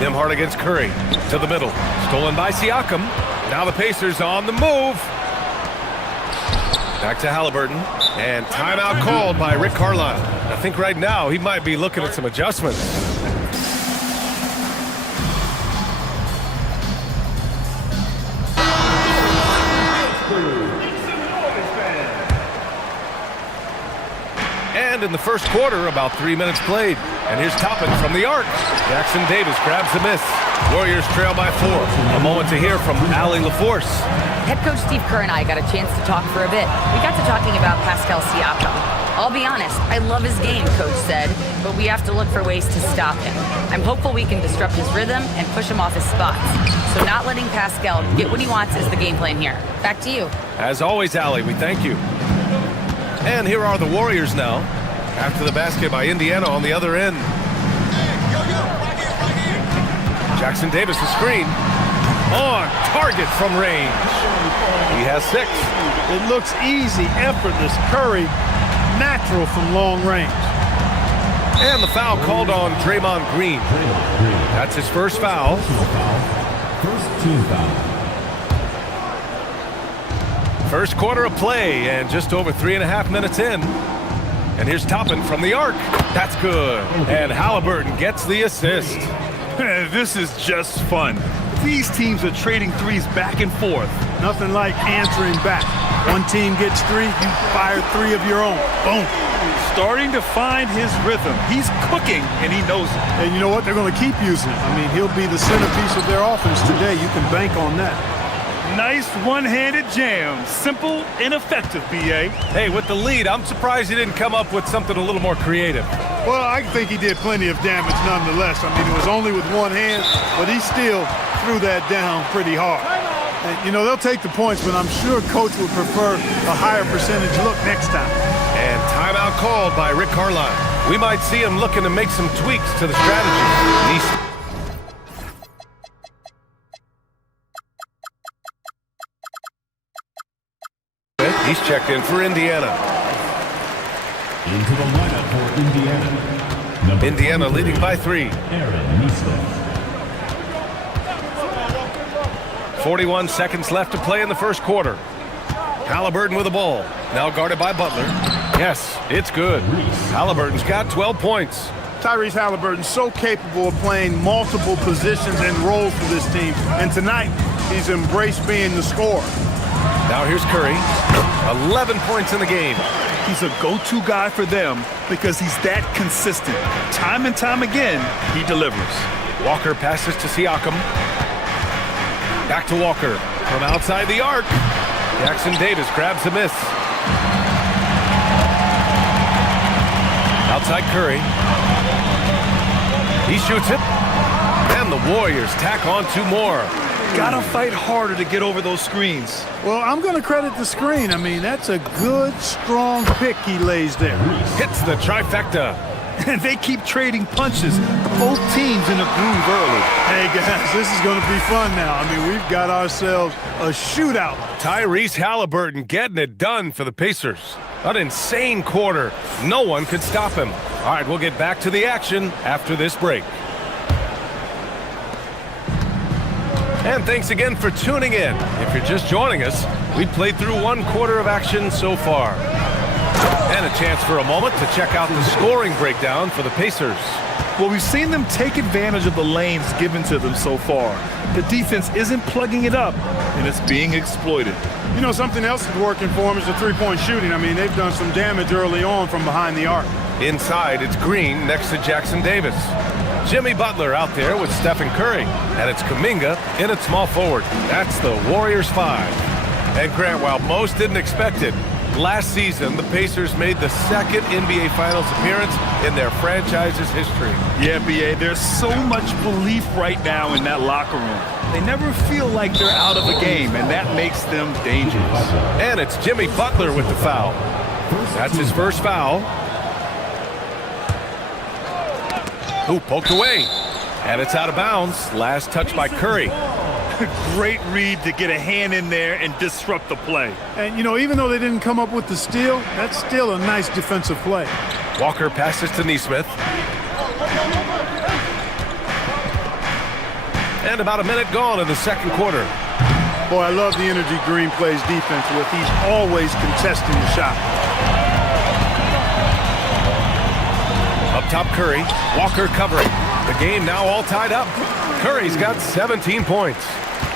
Nembhard against Curry. To the middle. Stolen by Siakam. Now the Pacers on the move. Back to Halliburton. And timeout called by Rick Carlisle. I think right now he might be looking at some adjustments. And in the first quarter, about 3 minutes played. And here's Toppin from the arc. Jackson Davis grabs the miss. Warriors trail by 4. A moment to hear from Allie LaForce. Head coach Steve Kerr and I got a chance to talk for a bit. We got to talking about Pascal Siakam. I'll be honest, I love his game, coach said, but we have to look for ways to stop him. I'm hopeful we can disrupt his rhythm and push him off his spots. So not letting Pascal get what he wants is the game plan here. Back to you. As always, Allie, we thank you. And here are the Warriors now. After the basket by Indiana on the other end. Jackson Davis, a screen. On target from range. He has 6. It looks easy, effortless. Curry, natural from long range. And the foul called on Draymond Green. That's his first foul. First team foul. First quarter of play and just over 3.5 minutes in. And here's Toppin from the arc. That's good. And Halliburton gets the assist. This is just fun. These teams are trading threes back and forth. Nothing like answering back. One team gets 3, you fire 3 of your own. Boom. Starting to find his rhythm. He's cooking, and he knows it. And you know what? They're going to keep using it. I mean, he'll be the centerpiece of their offense today. You can bank on that. Nice one-handed jam. Simple and effective, B.A. Hey, with the lead, I'm surprised he didn't come up with something a little more creative. Well, I think he did plenty of damage nonetheless. I mean, it was only with one hand, but he still threw that down pretty hard. And, you know, they'll take the points, but I'm sure coach would prefer a higher percentage look next time. And timeout called by Rick Carlisle. We might see him looking to make some tweaks to the strategy. He's checked in for Indiana. Into the lineup for Indiana. Indiana leading by 3. 41 seconds left to play in the first quarter. Halliburton with the ball. Now guarded by Butler. Yes, it's good. Halliburton's got 12 points. Tyrese Halliburton so capable of playing multiple positions and roles for this team. And tonight, he's embraced being the scorer. Now here's Curry. 11 points in the game. He's a go-to guy for them because he's that consistent. Time and time again, he delivers. Walker passes to Siakam. Back to Walker. From outside the arc. Jackson Davis grabs the miss. Outside Curry. He shoots it. And the Warriors tack on 2 more. Gotta fight harder to get over those screens. Well, I'm going to credit the screen. I mean, that's a good, strong pick he lays there. Hits the trifecta. And they keep trading punches. Both teams in a groove early. Hey, guys, this is going to be fun now. I mean, we've got ourselves a shootout. Tyrese Halliburton getting it done for the Pacers. An insane quarter. No one could stop him. All right, we'll get back to the action after this break. And thanks again for tuning in. If you're just joining us, we played through 1 quarter of action so far. And a chance for a moment to check out the scoring breakdown for the Pacers. Well, we've seen them take advantage of the lanes given to them so far. The defense isn't plugging it up, and it's being exploited. You know, something else that's working for them is the three-point shooting. I mean, they've done some damage early on from behind the arc. Inside, it's Green next to Jackson Davis. Jimmy Butler out there with Stephen Curry. And it's Kuminga in at small forward. That's the Warriors 5. And Grant, while most didn't expect it, last season, the Pacers made the 2nd NBA Finals appearance in their franchise's history. Yeah, B.A., there's so much belief right now in that locker room. They never feel like they're out of a game, and that makes them dangerous. And it's Jimmy Butler with the foul. That's his first foul. Ooh, poked away. And it's out of bounds. Last touch by Curry. Great read to get a hand in there and disrupt the play. And, you know, even though they didn't come up with the steal, that's still a nice defensive play. Walker passes to Nesmith. And about a minute gone in the second quarter. Boy, I love the energy Green plays defense with. He's always contesting the shot. Up top, Curry. Walker covering. The game now all tied up. Curry's got 17 points.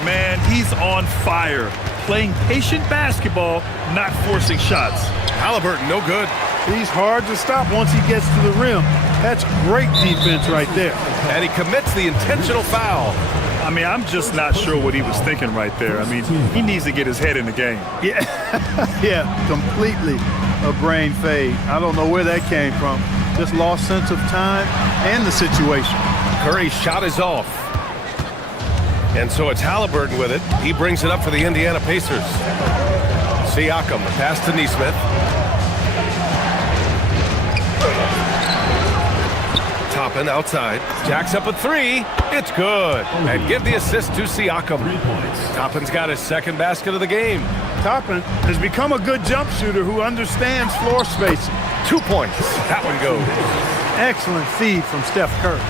Man, he's on fire. Playing patient basketball, not forcing shots. Halliburton, no good. He's hard to stop once he gets to the rim. That's great defense right there. And he commits the intentional foul. I mean, I'm just not sure what he was thinking right there. I mean, he needs to get his head in the game. Yeah, yeah, completely a brain fade. I don't know where that came from. Just lost sense of time and the situation. Curry's shot is off. And so it's Halliburton with it. He brings it up for the Indiana Pacers. Siakam, the pass to Nesmith. Toppin outside. Jacks up a 3. It's good. And give the assist to Siakam. Toppin's got his 2nd basket of the game. Toppin has become a good jump shooter who understands floor spacing. 2 points. That one goes. Excellent feed from Steph Curry.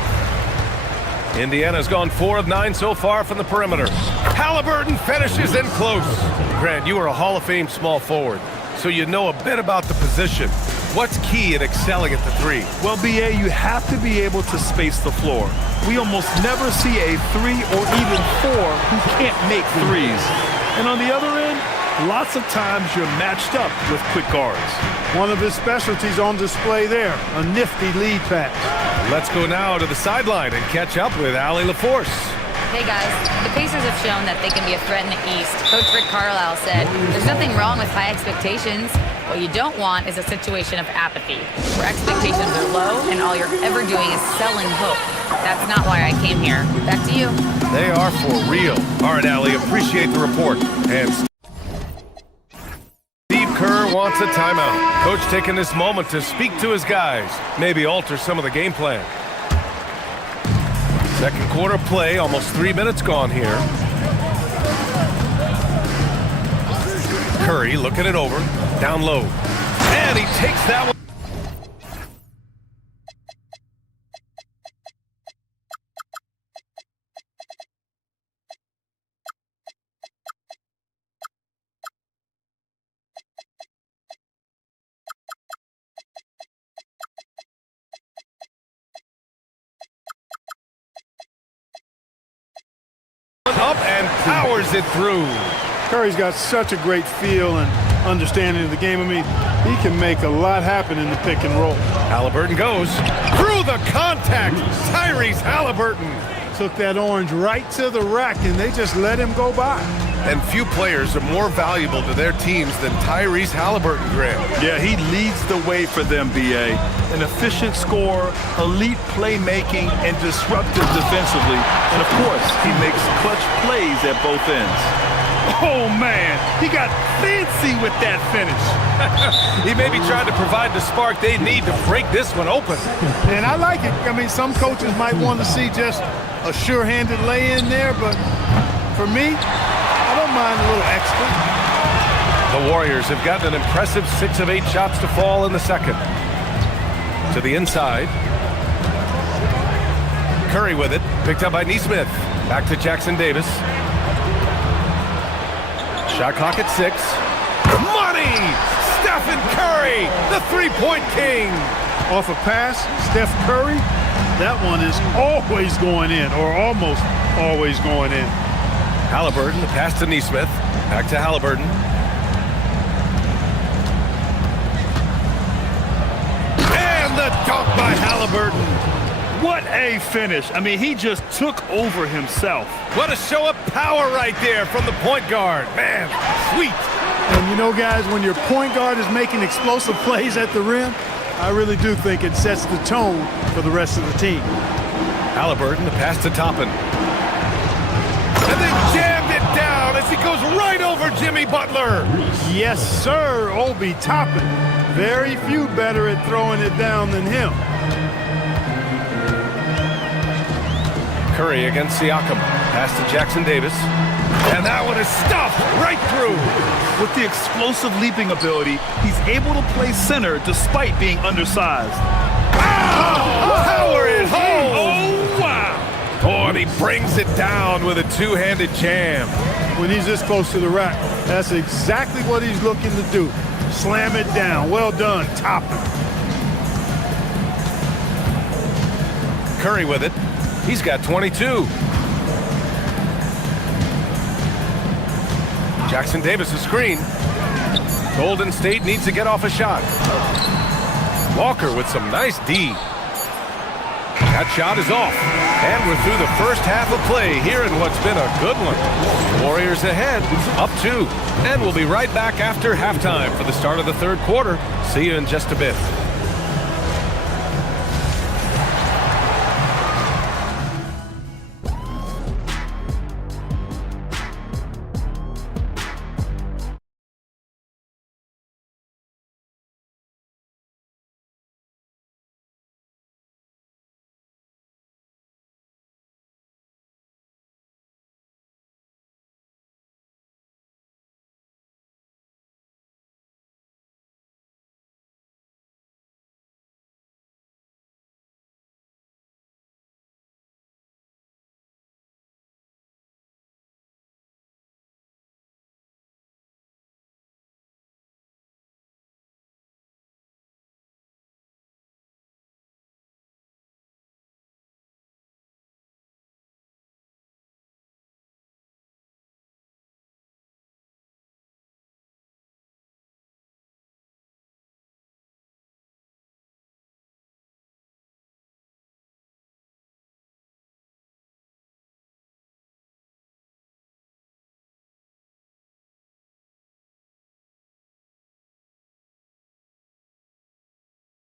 Indiana's gone 4 of 9 so far from the perimeter. Halliburton finishes in close. Grant, you are a Hall of Fame small forward, so you know a bit about the position. What's key in excelling at the 3? Well, B.A., you have to be able to space the floor. We almost never see a 3 or even 4 who can't make threes. And on the other end, lots of times you're matched up with quick guards. One of his specialties on display there, a nifty lead pass. Let's go now to the sideline and catch up with Allie LaForce. Hey guys, the Pacers have shown that they can be a threat in the East. Coach Rick Carlisle said, there's nothing wrong with high expectations. What you don't want is a situation of apathy, where expectations are low and all you're ever doing is selling hope. That's not why I came here. Back to you. They are for real. All right, Allie, appreciate the report. And Steve Kerr wants a timeout. Coach taking this moment to speak to his guys, maybe alter some of the game plan. Second quarter play, almost 3 minutes gone here. Curry looking it over, down low. And he takes that one. Up and powers it through. Curry's got such a great feel and understanding of the game. I mean, he can make a lot happen in the pick and roll. Halliburton goes through the contact. Tyrese Halliburton. Took that orange right to the rack, and they just let him go by. And few players are more valuable to their teams than Tyrese Halliburton, Graham. Yeah, he leads the way for them, B.A. An efficient scorer, elite playmaking, and disruptive defensively. And, of course, he makes clutch plays at both ends. Oh, man, he got fancy with that finish. He may be trying to provide the spark they need to break this one open. And I like it. I mean, some coaches might want to see just a sure-handed lay-in there, but for me, I don't mind a little extra. The Warriors have gotten an impressive 6 of 8 shots to fall in the second. To the inside. Curry with it, picked up by Neesmith. Back to Jackson Davis. Shot clock at 6. Money! Stephen Curry, the three-point king. Off a pass, Steph Curry, that one is always going in, or almost always going in. Halliburton, the pass to Neesmith. Back to Halliburton. And the dunk by Halliburton. What a finish. I mean, he just took over himself. What a show of power right there from the point guard. Man, sweet. And you know, guys, when your point guard is making explosive plays at the rim, I really do think it sets the tone for the rest of the team. Halliburton, the pass to Toppin. And then jammed it down as he goes right over Jimmy Butler. Yes, sir, Obi Toppin. Very few better at throwing it down than him. Curry against Siakam. Pass to Jackson Davis. And that one is stuffed right through. With the explosive leaping ability, he's able to play center despite being undersized. Power it home! Oh, wow! Oh, and he brings it down with a two-handed jam. When he's this close to the rack, that's exactly what he's looking to do. Slam it down. Well done, Toppin. Curry with it. He's got 22. Jackson Davis a screen. Golden State needs to get off a shot. Walker with some nice D. That shot is off. And we're through the first half of play here in what's been a good one. Warriors ahead, up 2. And we'll be right back after halftime for the start of the third quarter. See you in just a bit.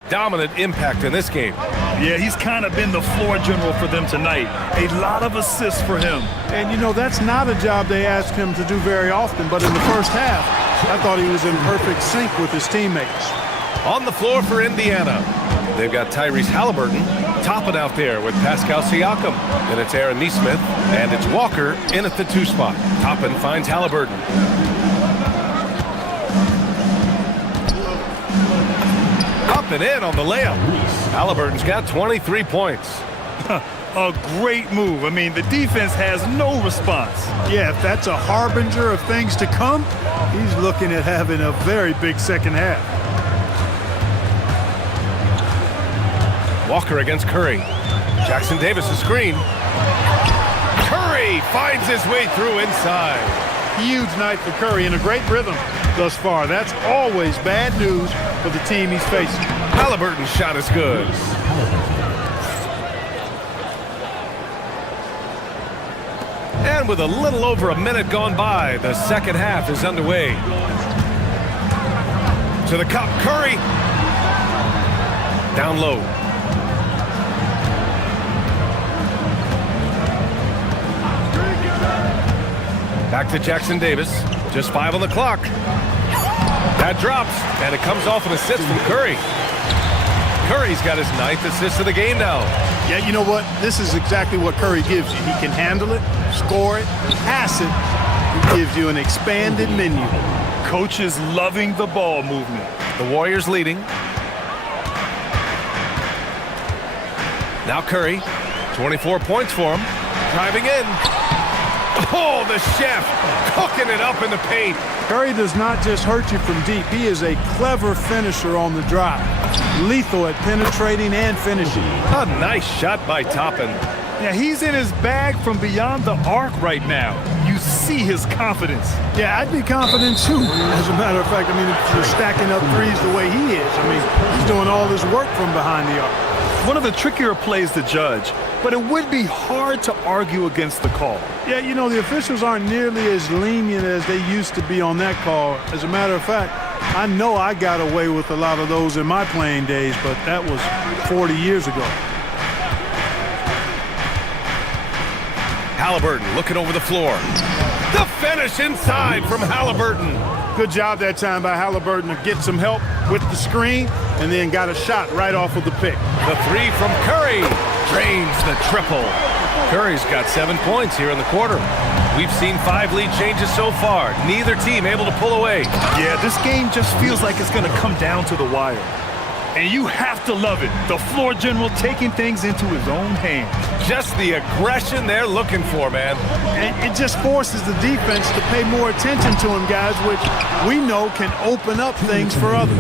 Dominant impact in this game. Yeah, he's kind of been the floor general for them tonight. A lot of assists for him. And, you know, that's not a job they ask him to do very often, but in the first half, I thought he was in perfect sync with his teammates. On the floor for Indiana, they've got Tyrese Halliburton topping out there with Pascal Siakam. Then it's Aaron Neesmith, and it's Walker in at the 2 spot. Toppin finds Halliburton. up and in on the layup. Halliburton's got 23 points. A great move. I mean, the defense has no response. Yeah, if that's a harbinger of things to come, he's looking at having a very big second half. Walker against Curry. Jackson Davis a screen. Curry finds his way through inside. Huge night for Curry and a great rhythm thus far. That's always bad news for the team he's facing. Halliburton's shot is good. And with a little over a minute gone by, the second half is underway. To the cup, Curry. Down low. Back to Jackson Davis. Just 5 on the clock. That drops, and it comes off an assist from Curry. Curry's got his 9th assist of the game now. Yeah, you know what? This is exactly what Curry gives you. He can handle it, score it, pass it. He gives you an expanded menu. Coaches loving the ball movement. The Warriors leading. Now Curry, 24 points for him. Driving in. Oh, the chef cooking it up in the paint. Curry does not just hurt you from deep. He is a clever finisher on the drive. Lethal at penetrating and finishing. A nice shot by Toppin. Yeah, he's in his bag from beyond the arc right now. You see his confidence. Yeah, I'd be confident too. As a matter of fact, I mean, if you're stacking up threes the way he is, I mean, he's doing all this work from behind the arc. One of the trickier plays to judge, but it would be hard to argue against the call. Yeah, you know, the officials aren't nearly as lenient as they used to be on that call. As a matter of fact, I know I got away with a lot of those in my playing days, but that was 40 years ago. Halliburton looking over the floor. The finish inside from Halliburton. Good job that time by Halliburton to get some help with the screen and then got a shot right off of the pick. The three from Curry drains the triple. Curry's got 7 points here in the quarter. We've seen 5 lead changes so far. Neither team able to pull away. Yeah, this game just feels like it's going to come down to the wire. And you have to love it. The floor general taking things into his own hands. Just the aggression they're looking for, man. And it just forces the defense to pay more attention to him, guys, which we know can open up things for others.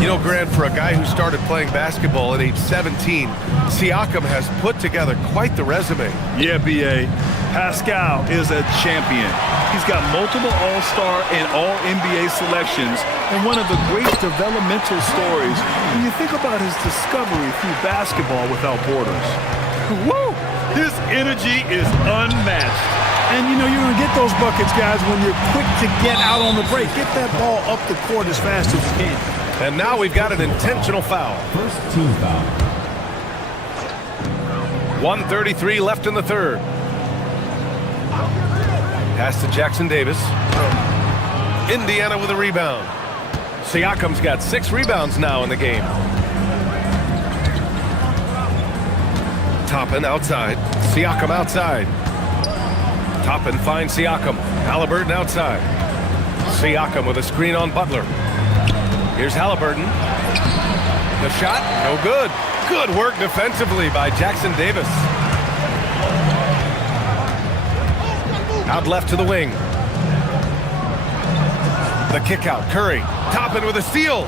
You know, Grant, for a guy who started playing basketball at age 17, Siakam has put together quite the resume. Yeah, B.A. Pascal is a champion. He's got multiple All-Star and All-NBA selections and one of the great developmental stories when you think about his discovery through basketball without borders. Woo! His energy is unmatched. And, you know, you're going to get those buckets, guys, when you're quick to get out on the break. Get that ball up the court as fast as you can. And now we've got an intentional foul. First team foul. 1:33 left in the third. Pass to Jackson Davis. Indiana with a rebound. Siakam's got 6 rebounds now in the game. Toppin outside. Siakam outside. Toppin finds Siakam. Halliburton outside. Siakam with a screen on Butler. Here's Halliburton. The shot, no good. Good work defensively by Jackson Davis. Out left to the wing. The kick out, Curry. Toppin with a steal.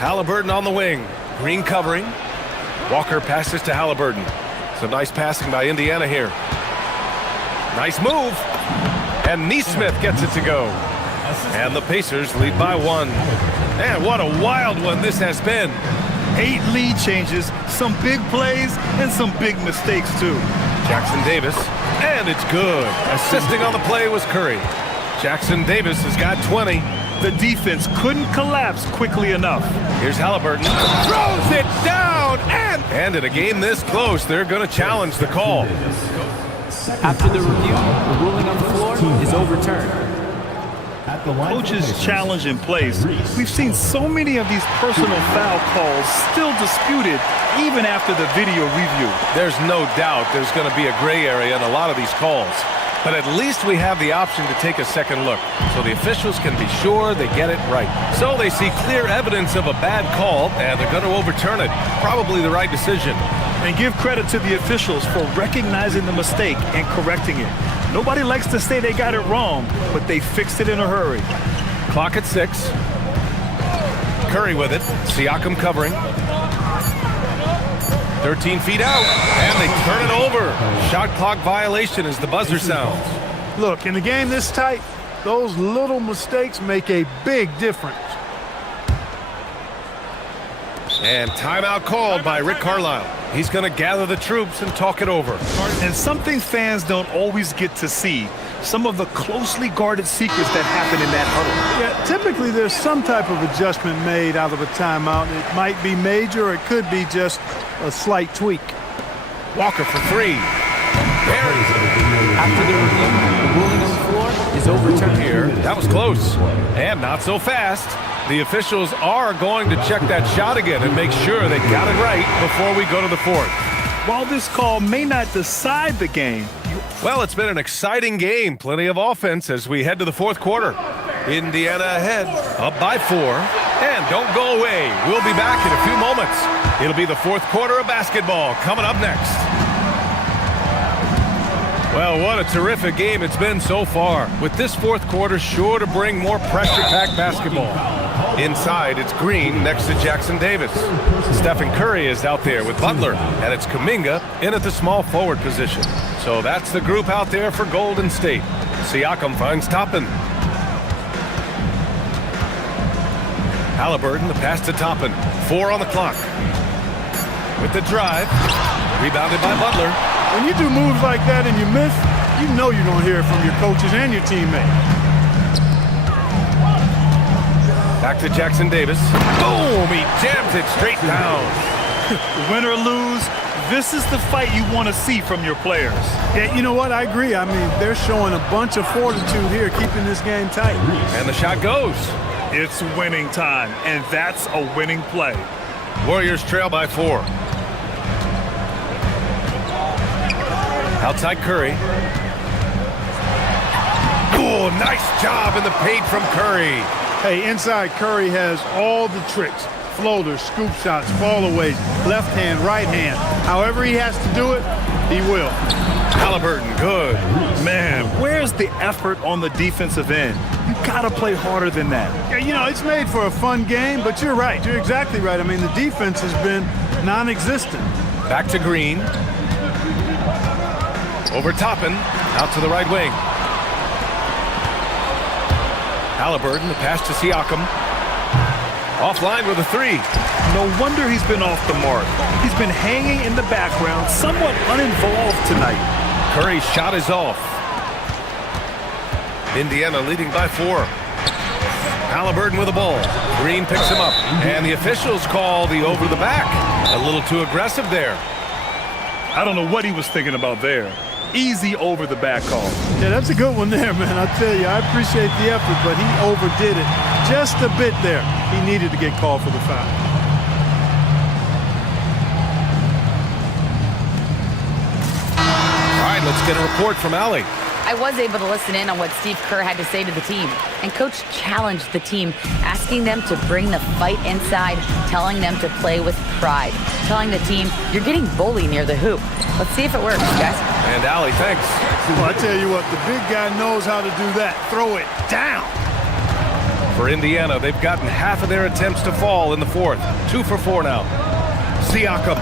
Halliburton on the wing. Green covering. Walker passes to Halliburton. Some nice passing by Indiana here. Nice move. And Neesmith gets it to go. And the Pacers lead by 1. Man, what a wild one this has been. 8 lead changes, some big plays, and some big mistakes, too. Jackson Davis, and it's good. Assisting on the play was Curry. Jackson Davis has got 20. The defense couldn't collapse quickly enough. Here's Halliburton. Throws it down, and in a game this close, they're going to challenge the call. After the review, the ruling on the floor is overturned. Coach's challenge in place. We've seen so many of these personal foul calls still disputed even after the video review. There's no doubt there's going to be a gray area in a lot of these calls. But at least we have the option to take a second look, so the officials can be sure they get it right. So they see clear evidence of a bad call, and they're going to overturn it. Probably the right decision. And give credit to the officials for recognizing the mistake and correcting it. Nobody likes to say they got it wrong, but they fixed it in a hurry. Clock at 6. Curry with it. Siakam covering. 13 feet out, and they turn it over. Shot clock violation as the buzzer sounds. Look, in a game this tight, those little mistakes make a big difference. And timeout called by Rick Carlisle. He's going to gather the troops and talk it over. And something fans don't always get to see, some of the closely guarded secrets that happen in that huddle. Yeah, typically there's some type of adjustment made out of a timeout. It might be major, or it could be just a slight tweak. Walker for 3. After the review, the ruling on the floor is overturned. Here, that was close. And not so fast. The officials are going to check that shot again and make sure they got it right before we go to the 4th. While this call may not decide the game, well, it's been an exciting game. Plenty of offense as we head to the 4th quarter. Indiana ahead, up by 4. And don't go away. We'll be back in a few moments. It'll be the 4th quarter of basketball coming up next. Well, what a terrific game it's been so far. With this 4th quarter sure to bring more pressure-packed basketball. Inside, it's Green next to Jackson Davis. Stephen Curry is out there with Butler, and it's Kuminga in at the small forward position. So that's the group out there for Golden State. Siakam finds Toppin. Halliburton, the pass to Toppin. 4 on the clock. With the drive, rebounded by Butler. When you do moves like that and you miss, you know you're going to hear it from your coaches and your teammates. Back to Jackson Davis. Boom! He jams it straight down. Win or lose, this is the fight you want to see from your players. Yeah, you know what? I agree. I mean, they're showing a bunch of fortitude here, keeping this game tight. And the shot goes. It's winning time, and that's a winning play. Warriors trail by 4. Outside Curry. Oh, nice job in the paint from Curry. Hey, inside Curry has all the tricks. Floaters, scoop shots, fallaways, left hand, right hand. However he has to do it, he will. Halliburton, good. Man, where's the effort on the defensive end? You gotta play harder than that. Yeah, you know, it's made for a fun game, but you're right. You're exactly right. I mean, the defense has been non-existent. Back to Green. Over Toppin, out to the right wing. Halliburton, the pass to Siakam. Offline with a 3. No wonder he's been off the mark. He's been hanging in the background, somewhat uninvolved tonight. Curry's shot is off. Indiana leading by 4. Halliburton with the ball. Green picks him up. And the officials call the over the back. A little too aggressive there. I don't know what he was thinking about there. Easy over the back call. Yeah, that's a good one there, man. I tell you, I appreciate the effort, but he overdid it just a bit there. He needed to get called for the foul. All right, let's get a report from Allie. I was able to listen in on what Steve Kerr had to say to the team. And Coach challenged the team, asking them to bring the fight inside, telling them to play with pride, telling the team, you're getting bullied near the hoop. Let's see if it works, guys. And Allie, thanks. Well, I tell you what, the big guy knows how to do that. Throw it down. For Indiana, they've gotten half of their attempts to fall in the 4th. 2 for 4 now. Siakam.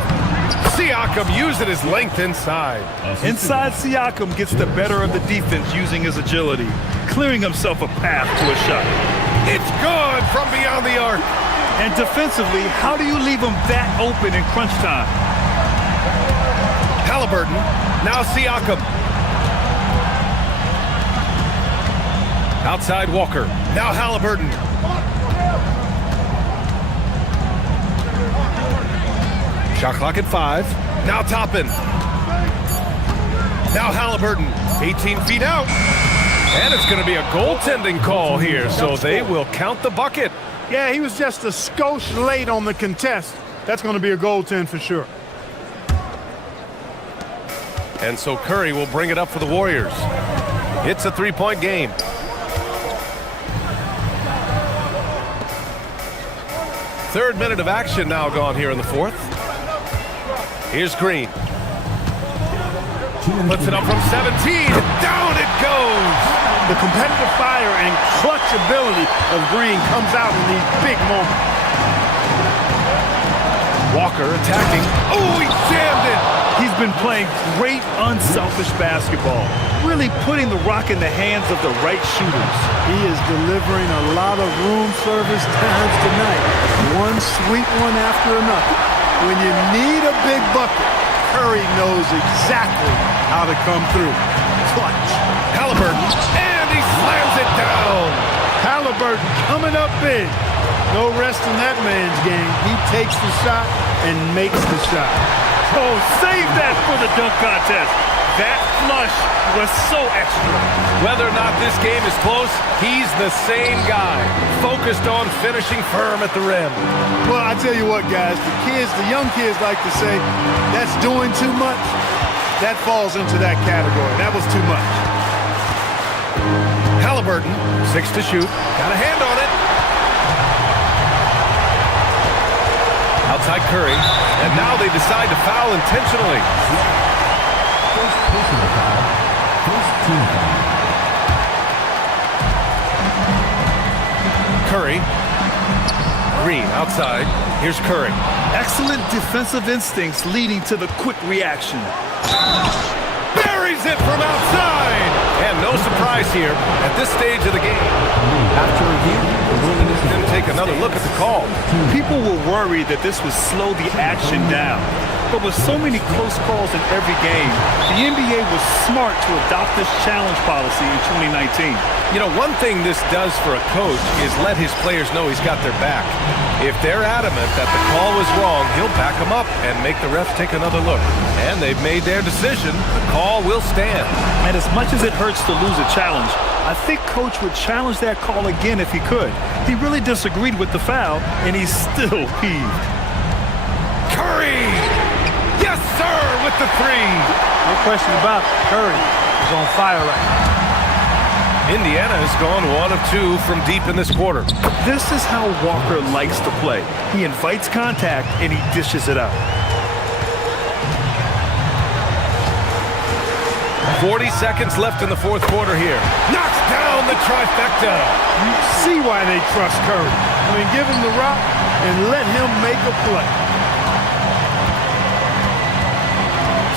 Siakam using his length inside. Inside, Siakam gets the better of the defense using his agility, clearing himself a path to a shot. It's good from beyond the arc. And defensively, how do you leave him that open in crunch time? Halliburton, now Siakam. Outside Walker, now Halliburton. Shot clock at 5. Now Toppin. Now Halliburton, 18 feet out. And it's going to be a goaltending call here, so they will count the bucket. Yeah, he was just a skosh late on the contest. That's going to be a goaltend for sure. And so Curry will bring it up for the Warriors. It's a three-point game. Third minute of action now gone here in the fourth. Here's Green. Puts it up from 17. Down it goes. The competitive fire and clutch ability of Green comes out in these big moments. Walker attacking. Oh, he jammed it. He's been playing great, unselfish basketball, really putting the rock in the hands of the right shooters. He is delivering a lot of room service times tonight. One sweet one after another. When you need a big bucket, Curry knows exactly how to come through. Clutch. Halliburton, and he slams it down. Halliburton coming up big. No rest in that man's game. He takes the shot and makes the shot. Oh, save that for the dunk contest. That flush was so extra. Whether or not this game is close, he's the same guy, focused on finishing firm at the rim. Well, I tell you what, guys, the young kids like to say, that's doing too much. That falls into that category. That was too much. Halliburton, 6 to shoot, got a hand on it. Outside Curry, and now they decide to foul intentionally. First personal foul. First team foul. Curry. Green outside. Here's Curry. Excellent defensive instincts leading to the quick reaction. Buries it from outside! And no surprise here at this stage of the game. After review, the ruling is Didn't take another look at the call. People were worried that this would slow the action down. But with so many close calls in every game, the NBA was smart to adopt this challenge policy in 2019. You know, one thing this does for a coach is let his players know he's got their back. If they're adamant that the call was wrong, he'll back them up and make the ref take another look. And they've made their decision. The call will stand. And as much as it hurts to lose a challenge, I think Coach would challenge that call again if he could. He really disagreed with the foul, and he's still peeved. Curry! Yes, sir, with the three. No question about it. Curry is on fire right now. Indiana has gone 1 of 2 from deep in this quarter. This is how Walker likes to play. He invites contact, and he dishes it out. 40 seconds left in the fourth quarter here. Knocks down the trifecta. You see why they trust Curry. I mean, give him the rock and let him make a play.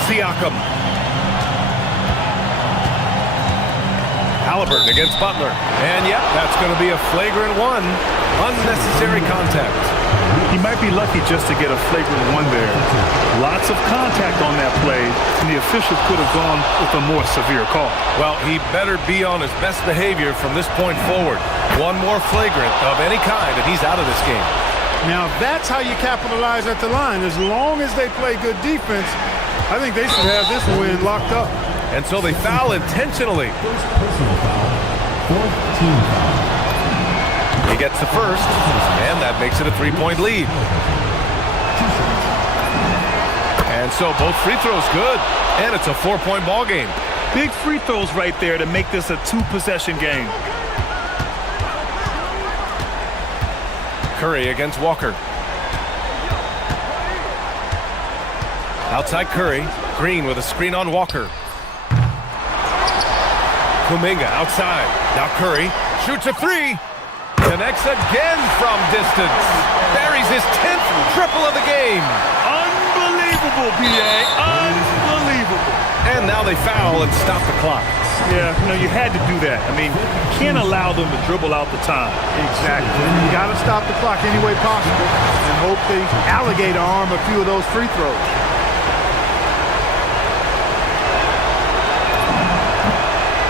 Siakam. Halliburton against Butler. And yep, that's going to be a flagrant one. Unnecessary contact. He might be lucky just to get a flagrant one there. Lots of contact on that play, and the official could have gone with a more severe call. Well, he better be on his best behavior from this point forward. One more flagrant of any kind, and he's out of this game. Now, that's how you capitalize at the line. As long as they play good defense, I think they should have this win locked up. And so they foul intentionally. First personal foul. Fourth team foul. He gets the first, and that makes it a 3-point lead. And so both free throws good, and it's a 4-point ball game. Big free throws right there to make this a 2-possession game. Curry against Walker. Outside Curry. Green with a screen on Walker. Kuminga outside. Now Curry shoots a three. Connects again from distance. Buries his 10th triple of the game. Unbelievable, PA. Unbelievable. And now they foul and stop the clock. Yeah, you had to do that. I mean, you can't allow them to dribble out the time. Exactly. You got to stop the clock any way possible and hope they alligator arm a few of those free throws.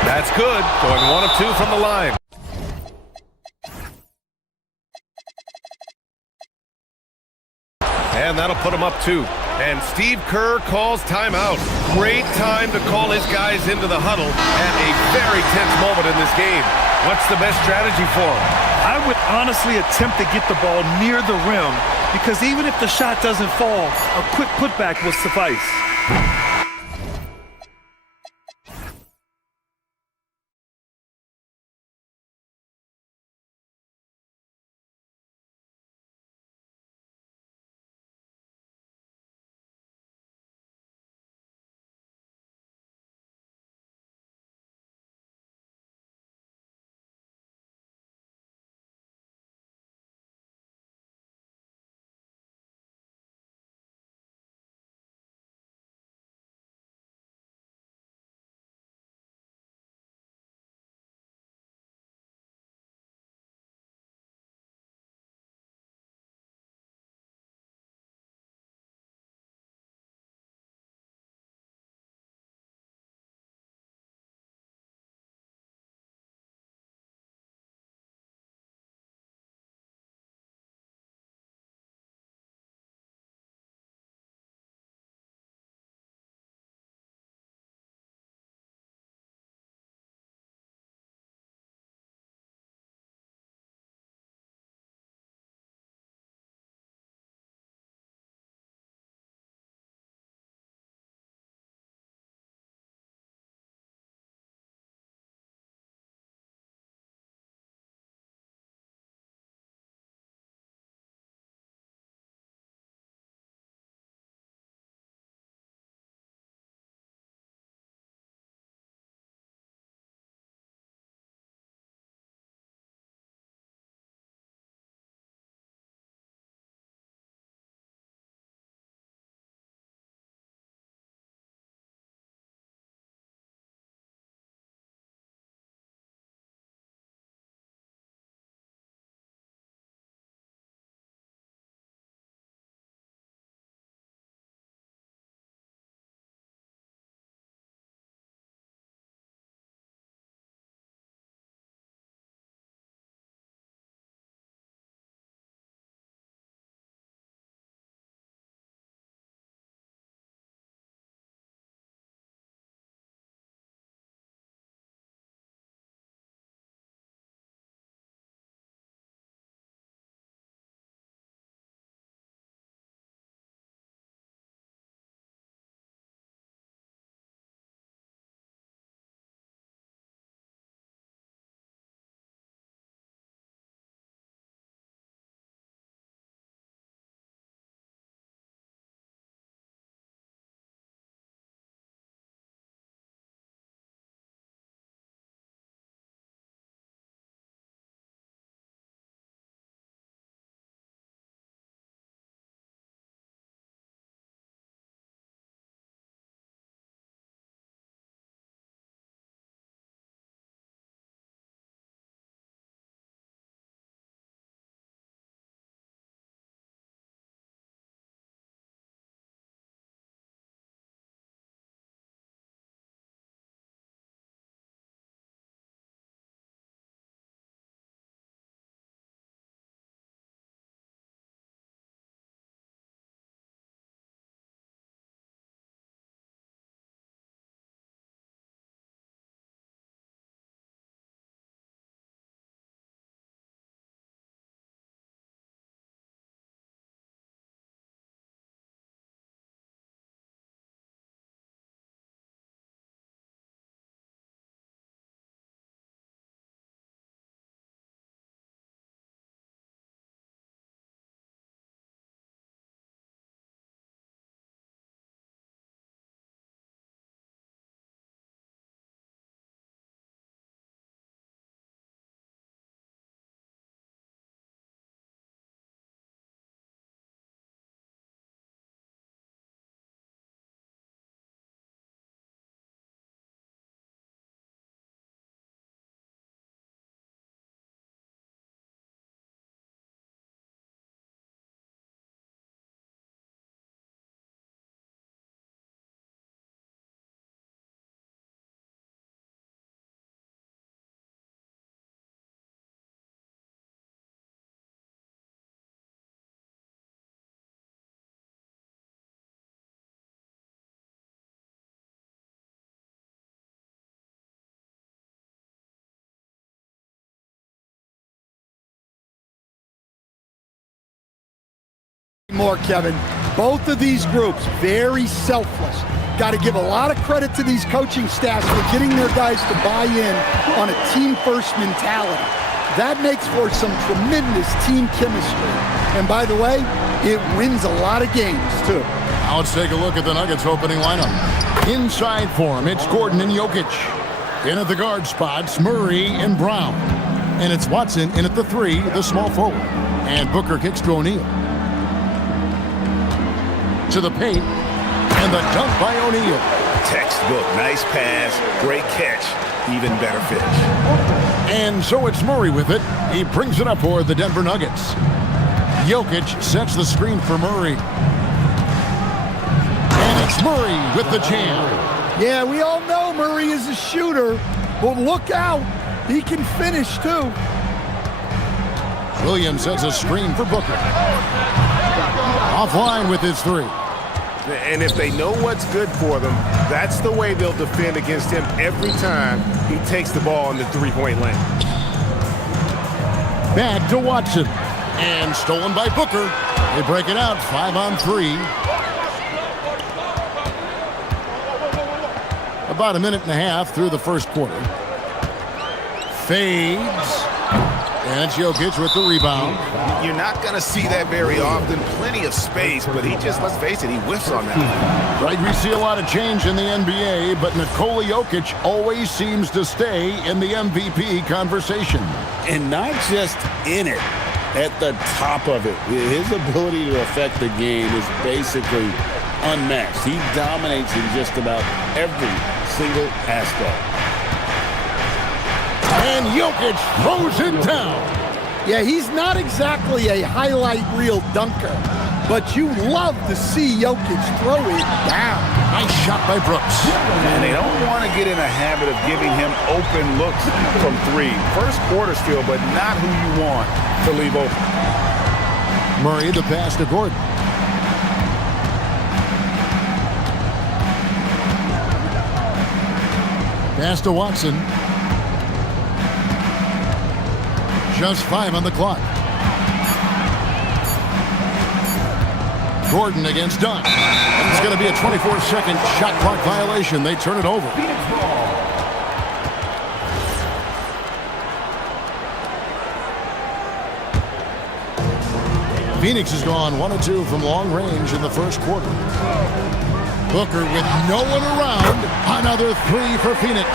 That's good. Going 1 of 2 from the line. And that'll put him up 2. And Steve Kerr calls timeout. Great time to call his guys into the huddle at a very tense moment in this game. What's the best strategy for him? I would honestly attempt to get the ball near the rim because even if the shot doesn't fall, a quick putback will suffice. More, Kevin. Both of these groups, very selfless. Got to give a lot of credit to these coaching staffs for getting their guys to buy in on a team-first mentality. That makes for some tremendous team chemistry. And by the way, it wins a lot of games, too. Now let's take a look at the Nuggets opening lineup. Inside for him, it's Gordon and Jokic. In at the guard spots, Murray and Brown. And it's Watson in at the 3, the small forward. And Booker kicks to O'Neal. To the paint, and the dunk by O'Neal. Textbook, nice pass, great catch, even better finish. And so it's Murray with it. He brings it up for the Denver Nuggets. Jokic sets the screen for Murray. And it's Murray with the jam. Yeah, we all know Murray is a shooter, but look out, he can finish too. Williams sets a screen for Booker. Offline with his 3. And if they know what's good for them, that's the way they'll defend against him every time he takes the ball in the three-point lane. Back to Watson. And stolen by Booker. They break it out 5-on-3. About a minute and a half through the first quarter. Fades. And it's Jokic with the rebound. You're not going to see that very often. Plenty of space, but he just, let's face it, he whiffs on that. Right, we see a lot of change in the NBA, but Nikola Jokic always seems to stay in the MVP conversation. And not just in it, at the top of it. His ability to affect the game is basically unmatched. He dominates in just about every single aspect. And Jokic throws it down. Yeah, he's not exactly a highlight reel dunker, but you love to see Jokic throw it down. Nice shot by Brooks. And they don't want to get in a habit of giving him open looks from 3. First quarter still, but not who you want to leave open. Murray, the pass to Gordon. Pass to Watson. Just 5 on the clock. Gordon against Dunn. And it's going to be a 24-second shot clock violation. They turn it over. Phoenix has gone 1 of 2 from long range in the first quarter. Booker with no one around. Another 3 for Phoenix.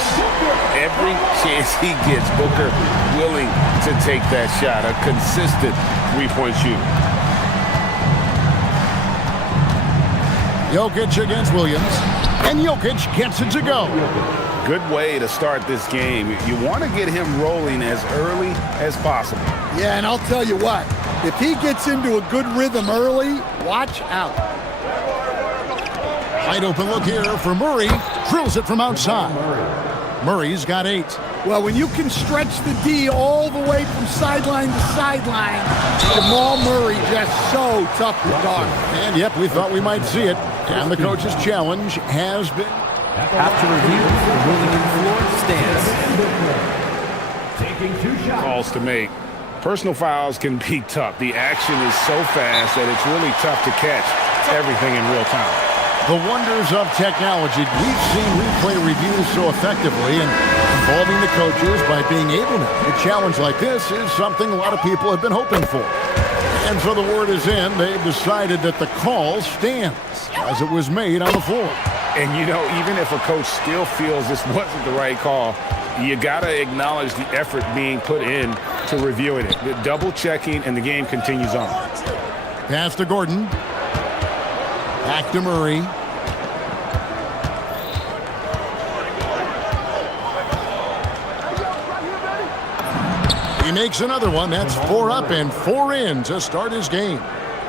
Every chance he gets, Booker willing to take that shot. A consistent three-point shooter. Jokic against Williams. And Jokic gets it to go. Good way to start this game. You want to get him rolling as early as possible. Yeah, and I'll tell you what. If he gets into a good rhythm early, watch out. Wide open look here for Murray. Drills it from outside. Murray's got 8. Well, when you can stretch the D all the way from sideline to sideline, Jamal Murray just so tough to guard. And yep, we thought we might see it. And the coach's challenge has been. After review, the ruling floor stands. Taking 2 shots. Calls to make. Personal fouls can be tough. The action is so fast that it's really tough to catch everything in real time. The wonders of technology. We've seen replay reviews so effectively, and involving the coaches by being able to. A challenge like this is something a lot of people have been hoping for. And so the word is in. They've decided that the call stands as it was made on the floor. And, you know, even if a coach still feels this wasn't the right call, you got to acknowledge the effort being put in to reviewing it. The double-checking, and the game continues on. Pass to Gordon. Back to Murray. He makes another one. That's 4 up and 4 in to start his game.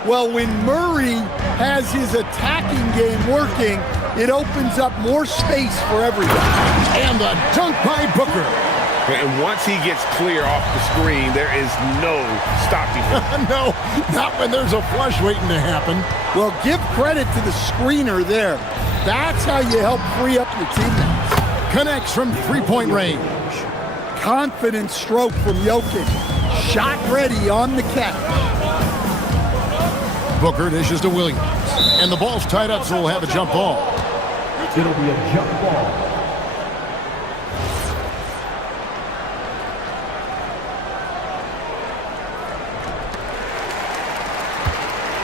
Well, when Murray has his attacking game working, it opens up more space for everyone. And the dunk by Booker. And once he gets clear off the screen, there is no stopping him. No, not when there's a flush waiting to happen. Well, give credit to the screener there. That's how you help free up your teammates. Connects from 3-point range. Confident stroke from Jokic. Shot ready on the catch. Booker dishes to Williams. And the ball's tied up, so we'll have a jump ball. It'll be a jump ball.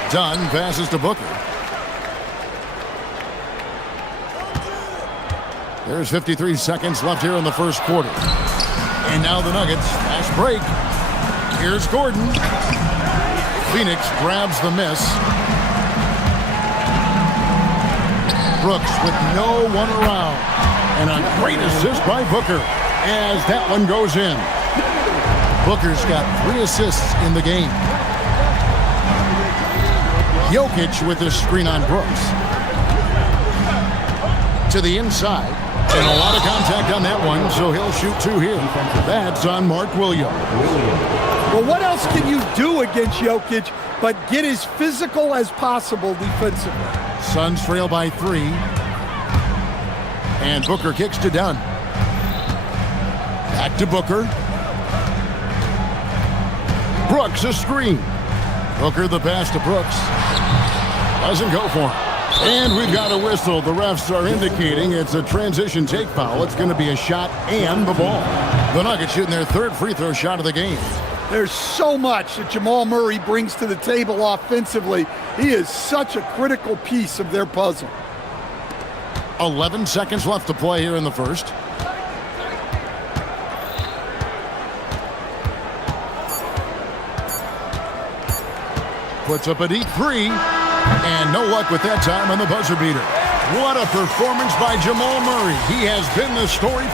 Dunn passes to Booker. There's 53 seconds left here in the first quarter. And now the Nuggets. Fast break. Here's Gordon. Phoenix grabs the miss. Brooks with no one around. And a great assist by Booker as that one goes in. Booker's got 3 assists in the game. Jokic with the screen on Brooks. To the inside. And a lot of contact on that one, so he'll shoot 2 here. That's on Mark Williams. Well, what else can you do against Jokic but get as physical as possible defensively? Suns trail by 3. And Booker kicks to Dunn. Back to Booker. Brooks a screen. Booker the pass to Brooks. Doesn't go for him. And we've got a whistle. The refs are indicating it's a transition take foul. It's going to be a shot and the ball. The Nuggets shooting their 3rd free throw shot of the game. There's so much that Jamal Murray brings to the table offensively. He is such a critical piece of their puzzle. 11 seconds left to play here in the first. Puts up a deep 3. And no luck with that time on the buzzer beater. What a performance by Jamal Murray. He has been the story.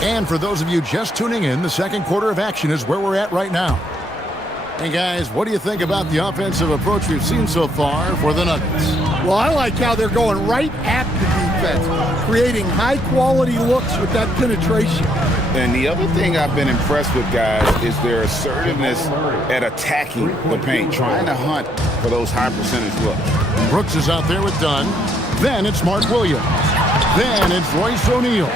And for those of you just tuning in, the second quarter of action is where we're at right now. Hey guys, what do you think about the offensive approach we've seen so far for the Nuggets? Well, I like how they're going right at the defense, creating high-quality looks with that penetration. And the other thing I've been impressed with, guys, is their assertiveness at attacking the paint, trying to hunt for those high-percentage looks. Brooks is out there with Dunn. Then it's Mark Williams. Then it's Royce O'Neal.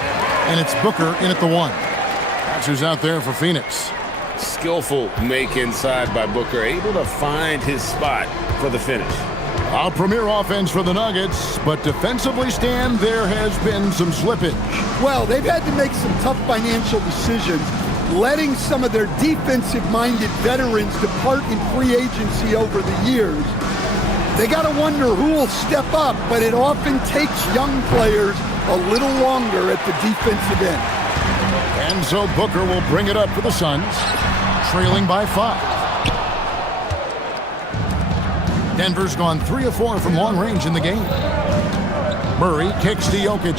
And it's Booker in at the 1. That's who's out there for Phoenix. Skillful make inside by Booker, able to find his spot for the finish. A premier offense for the Nuggets, but defensively, Stan, there has been some slippage. Well, they've had to make some tough financial decisions, letting some of their defensive-minded veterans depart in free agency over the years. They got to wonder who will step up, but it often takes young players a little longer at the defensive end. And so Booker will bring it up for the Suns, trailing by 5. Denver's gone 3 of 4 from long range in the game. Murray kicks to Jokic.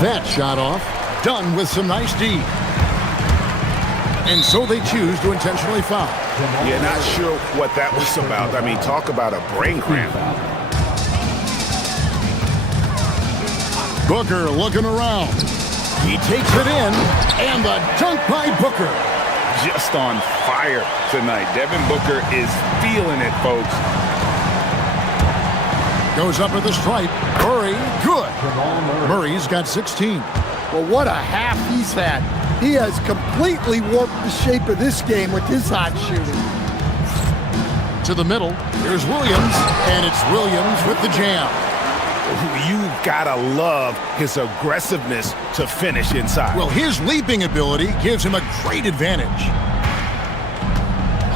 That shot off. Dunn with some nice D. And so they choose to intentionally foul. Yeah, not sure what that was about. I mean, talk about a brain cramp. Booker looking around. He takes it in, and the dunk by Booker. Just on fire tonight. Devin Booker is feeling it, folks. Goes up at the stripe. Murray, good. Murray's got 16. Well, what a half he's had. He has completely warped the shape of this game with his hot shooting. To the middle, here's Williams, and it's Williams with the jam. You've got to love his aggressiveness to finish inside. Well, his leaping ability gives him a great advantage.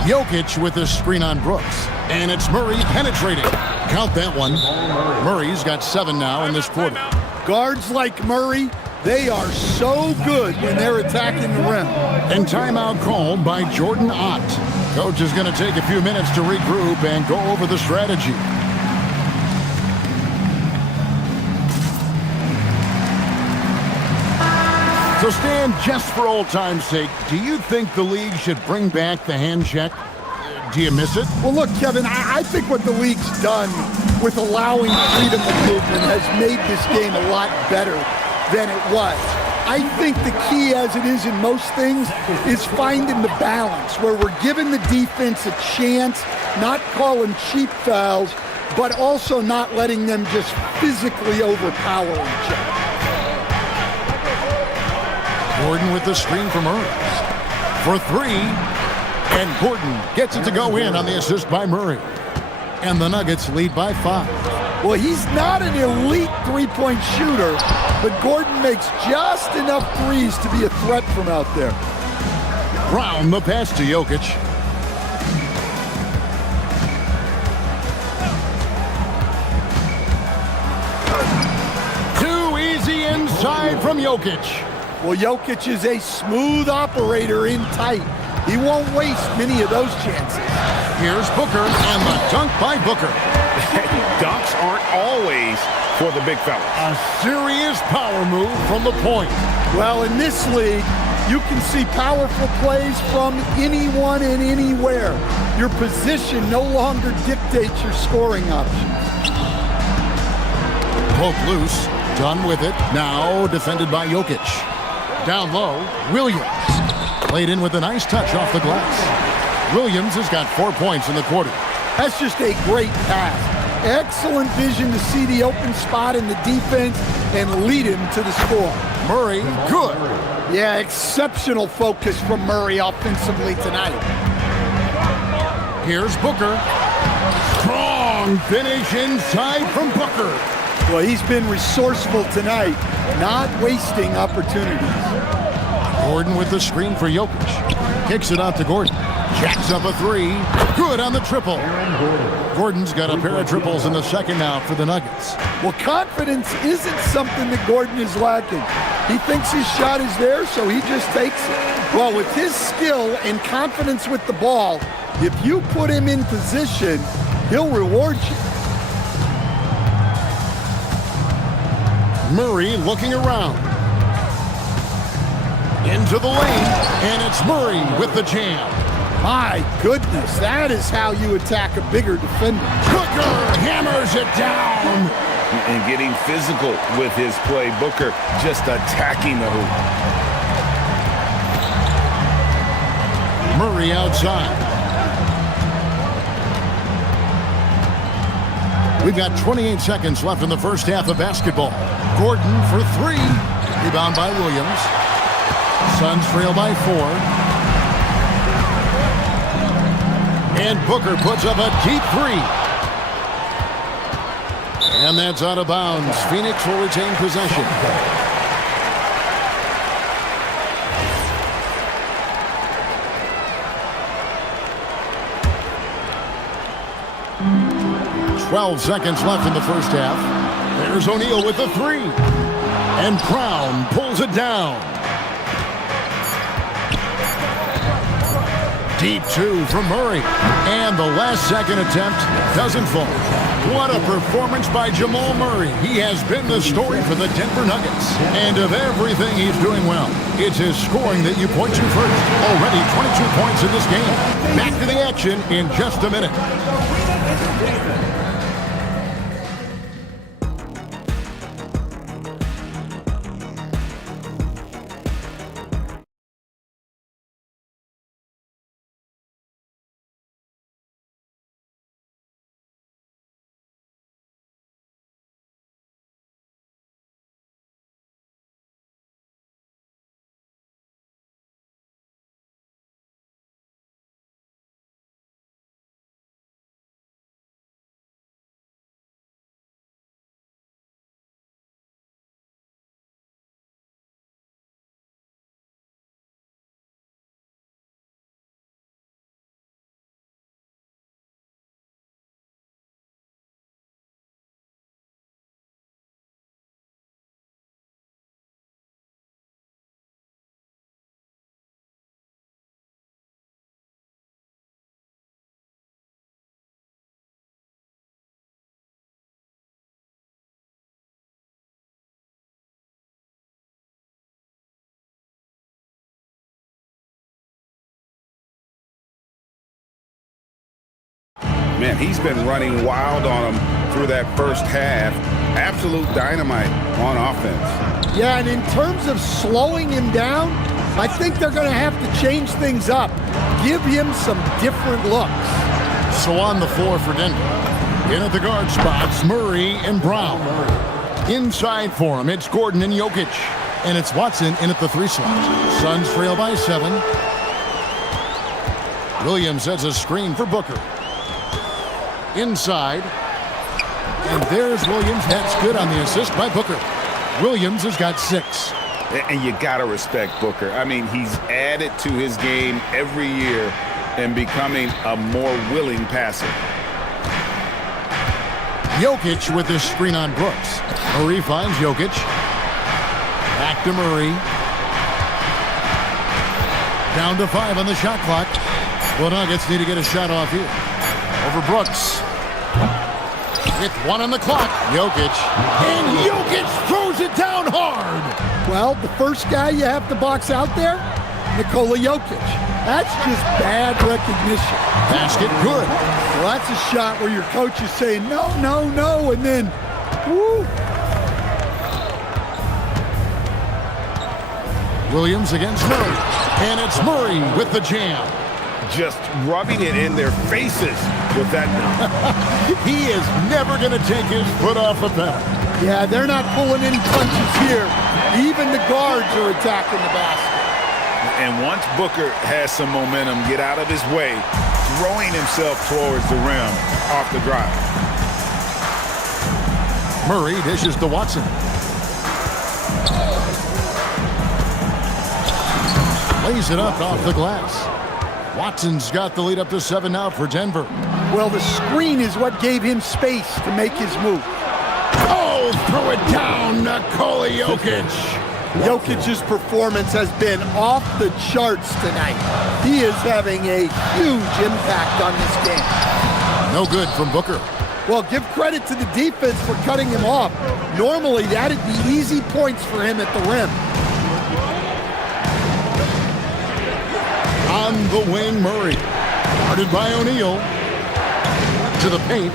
Jokic with the screen on Brooks, and it's Murray penetrating. Count that one. Murray's got 7 now in this quarter. Guards like Murray, they are so good when they're attacking the rim. And timeout called by Jordan Ott. Coach is going to take a few minutes to regroup and go over the strategy. So Stan, just for old time's sake, do you think the league should bring back the hand check? Do you miss it? Well, look, Kevin, I think what the league's done with allowing freedom of movement has made this game a lot better than it was. I think the key, as it is in most things, is finding the balance where we're giving the defense a chance, not calling cheap fouls, but also not letting them just physically overpower each other. Gordon with the screen from Ernst for three, and Gordon gets it to go in on the assist by Murray. And the Nuggets lead by 5. Well, he's not an elite three-point shooter, but Gordon makes just enough threes to be a threat from out there. Brown the pass to Jokic. Too easy inside from Jokic. Well, Jokic is a smooth operator in tight. He won't waste many of those chances. Here's Booker, and the dunk by Booker. Dunks aren't always for the big fellas. A serious power move from the point. Well, in this league, you can see powerful plays from anyone and anywhere. Your position no longer dictates your scoring options. Poke loose, done with it. Now defended by Jokic. Down low, Williams. Played in with a nice touch off the glass. Williams has got 4 points in the quarter. That's just a great pass. Excellent vision to see the open spot in the defense and lead him to the score. Murray, good. Yeah, exceptional focus from Murray offensively tonight. Here's Booker. Strong finish inside from Booker. Well, he's been resourceful tonight, not wasting opportunities. Gordon with the screen for Jokic. Kicks it out to Gordon. Jacks up a three. Good on the triple. Gordon's got a pair of triples in the second now for the Nuggets. Well, confidence isn't something that Gordon is lacking. He thinks his shot is there, so he just takes it. Well, with his skill and confidence with the ball, if you put him in position, he'll reward you. Murray looking around. Into the lane, and it's Murray with the jam. My goodness, that is how you attack a bigger defender. Booker hammers it down. And getting physical with his play. Booker just attacking the hoop. Murray outside. We've got 28 seconds left in the first half of basketball. Gordon for three. Rebound by Williams. Suns trail by 4. And Booker puts up a deep three. And that's out of bounds. Phoenix will retain possession. "12 seconds left in the first half. There's O'Neal with the three. And Brown pulls it down. Deep two from Murray. And the last second attempt doesn't fall. What a performance by Jamal Murray. He has been the story for the Denver Nuggets. And of everything he's doing well, it's his scoring that you point to first. Already 22 points in this game. Back to the action in just a minute. Man, he's been running wild on him through that first half. Absolute dynamite on offense. Yeah, and in terms of slowing him down, I think they're going to have to change things up. Give him some different looks. So on the floor for Denver, In at the guard spots, Murray and Brown. Inside for him, it's Gordon and Jokic. And it's Watson in at the 3 slot. Suns trail by 7. Williams sets a screen for Booker. Inside. And there's Williams. That's good on the assist by Booker. Williams has got 6. And you got to respect Booker. I mean, he's added to his game every year and becoming a more willing passer. Jokic with his screen on Brooks. Murray finds Jokic. Back to Murray. Down to 5 on the shot clock. The Nuggets need to get a shot off here. Over Brooks. With 1 on the clock. Jokic. And Jokic throws it down hard. Well, the first guy you have to box out there, Nikola Jokic. That's just bad recognition. Basket good. Well, that's a shot where your coach is saying, no, no, no, and then, woo. Williams against Murray. And it's Murray with the jam. Just rubbing it in their faces with that. He is never going to take his foot off the pedal. Yeah, they're not pulling any punches here. Even the guards are attacking the basket. And once Booker has some momentum, get out of his way, throwing himself towards the rim off the drive. Murray dishes to Watson. Lays it up off the glass. Watson's got the lead up to 7 now for Denver. Well, the screen is what gave him space to make his move. Oh, throw it down, Nikola Jokic. Jokic's performance has been off the charts tonight. He is having a huge impact on this game. No good from Booker. Well, give credit to the defense for cutting him off. Normally, that'd be easy points for him at the rim. On the wing, Murray. Guarded by O'Neal. To the paint.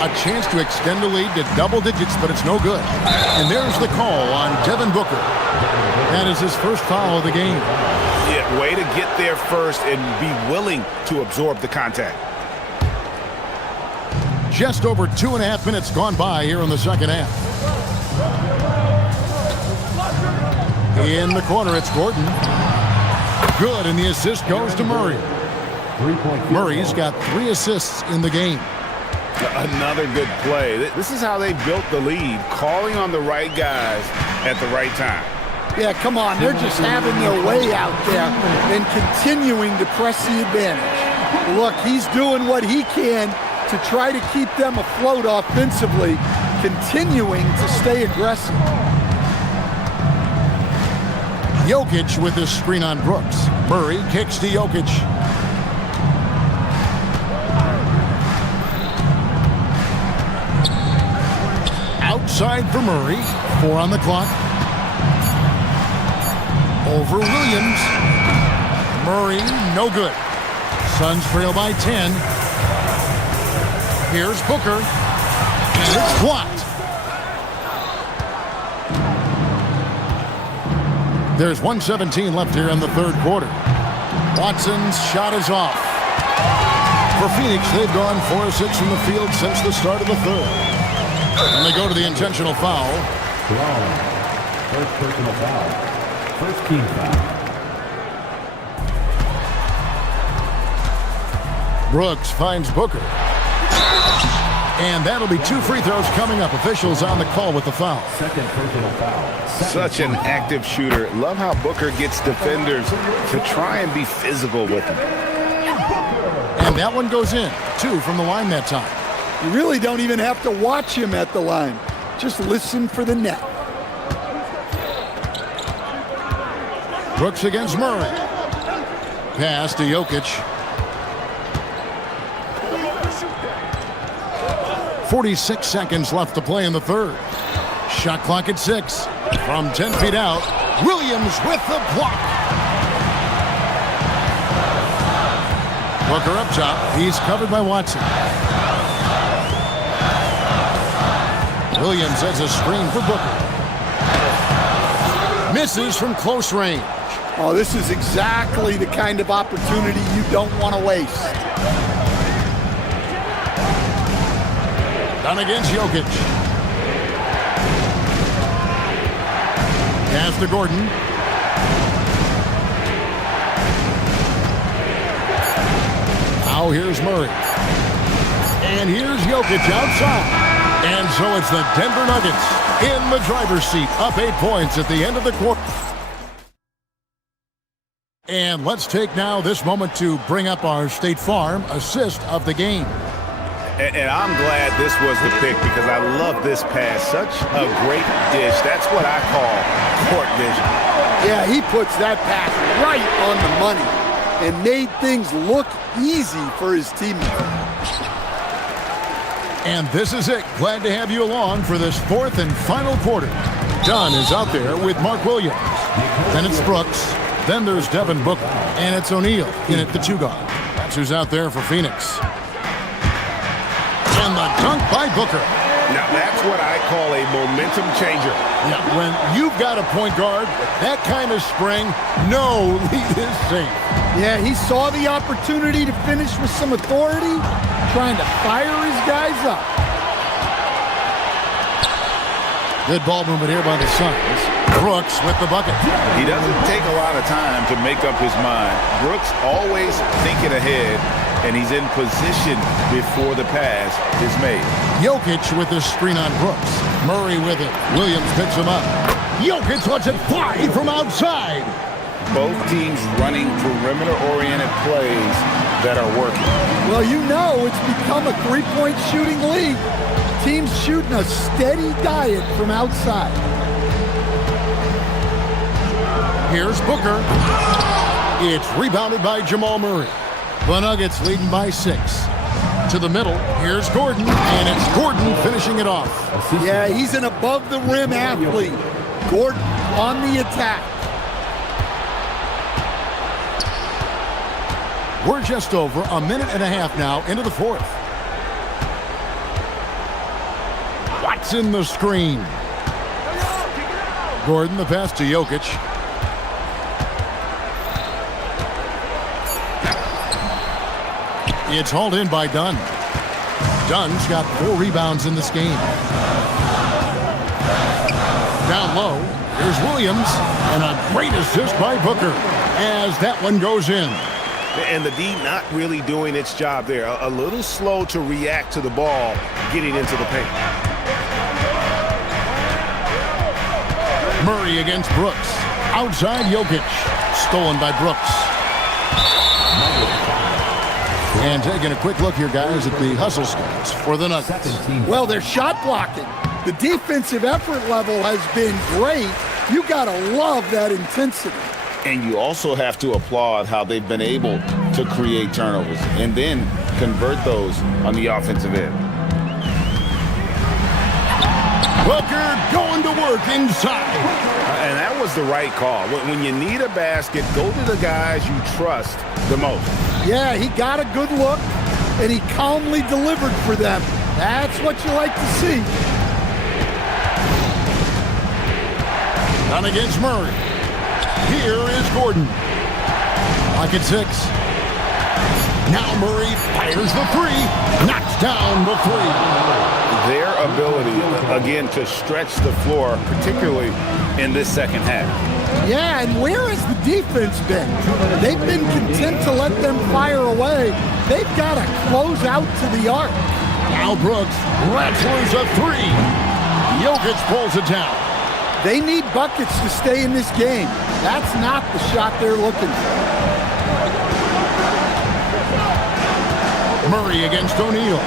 A chance to extend the lead to double digits, but it's no good. And there's the call on Devin Booker. That is his first foul of the game. Yeah, way to get there first and be willing to absorb the contact. Just over 2.5 minutes gone by here in the second half. In the corner, it's Gordon. Good, and the assist goes to Murray. Murray's got 3 assists in the game. Another good play. This is how they built the lead, calling on the right guys at the right time. Yeah, come on. They're just having their way out there and continuing to press the advantage. Look, he's doing what he can to try to keep them afloat offensively, continuing to stay aggressive. Jokic with his screen on Brooks. Murray kicks to Jokic. Outside for Murray. 4 on the clock. Over Williams. Murray, no good. Suns trail by 10. Here's Booker. And it's blocked. There's 1:17 left here in the third quarter. Watson's shot is off. For Phoenix, they've gone 4 of 6 from the field since the start of the third. And they go to the intentional foul. First personal foul. First team foul. Brooks finds Booker. And that'll be 2 free throws coming up. Officials on the call with the foul. Second personal foul. Such an active shooter. Love how Booker gets defenders to try and be physical with him. And that one goes in. 2 from the line that time. You really don't even have to watch him at the line. Just listen for the net. Brooks against Murray. Pass to Jokic. 46 seconds left to play in the third. Shot clock at 6. From 10 feet out, Williams with the block. Booker up top. He's covered by Watson. Williams has a screen for Booker. Misses from close range. Oh, this is exactly the kind of opportunity you don't want to waste. Done against Jokic. Pass to Gordon. Now here's Murray. And here's Jokic outside. And so it's the Denver Nuggets in the driver's seat, up 8 points at the end of the quarter. And let's take now this moment to bring up our State Farm assist of the game. And I'm glad this was the pick because I love this pass. Such a great dish. That's what I call court vision. Yeah, he puts that pass right on the money and made things look easy for his teammates. And this is it. Glad to have you along for this fourth and final quarter. Dunn is out there with Mark Williams. Then it's Brooks. Then there's Devin Booker. And it's O'Neal in at the 2 guard. That's who's out there for Phoenix. And the dunk by Booker. Now that's what I call a momentum changer. Yeah, when you've got a point guard with that kind of spring, no lead is safe. Yeah, he saw the opportunity to finish with some authority, trying to fire his guys up. Good ball movement here by the Suns. Brooks with the bucket. He doesn't take a lot of time to make up his mind. Brooks always thinking ahead, and he's in position before the pass is made. Jokic with the screen on Brooks. Murray with it. Williams picks him up. Jokic lets it fly from outside. Both teams running perimeter-oriented plays that are working. Well, you know it's become a three-point shooting league. Teams shooting a steady diet from outside. Here's Booker. It's rebounded by Jamal Murray. The Nuggets leading by 6. To the middle, here's Gordon, and it's Gordon finishing it off. Yeah, he's an above-the-rim athlete. Gordon on the attack. We're just over a minute and a half now into the fourth. Watson the screen. Gordon the pass to Jokic. It's hauled in by Dunn. Dunn's got 4 rebounds in this game. Down low, here's Williams, and a great assist by Booker as that one goes in. And the D not really doing its job there. A little slow to react to the ball getting into the paint. Murray against Brooks. Outside Jokic. Stolen by Brooks. And taking a quick look here, guys, at the hustle stats for the Nuggets. Well, they're shot blocking. The defensive effort level has been great. You got to love that intensity. And you also have to applaud how they've been able to create turnovers and then convert those on the offensive end. Booker going to work inside. And that was the right call. When you need a basket, go to the guys you trust the most. Yeah, he got a good look, and he calmly delivered for them. That's what you like to see. Down against Murray. Here is Gordon. Lock at 6. Now Murray fires the 3. Knocks down the 3. Their ability, again, to stretch the floor, particularly in this second half. Yeah, and where has the defense been? They've been content to let them fire away. They've got to close out to the arc. Now Brooks wrestlers a 3. Jokic pulls it down. They need buckets to stay in this game. That's not the shot they're looking for. Murray against O'Neal.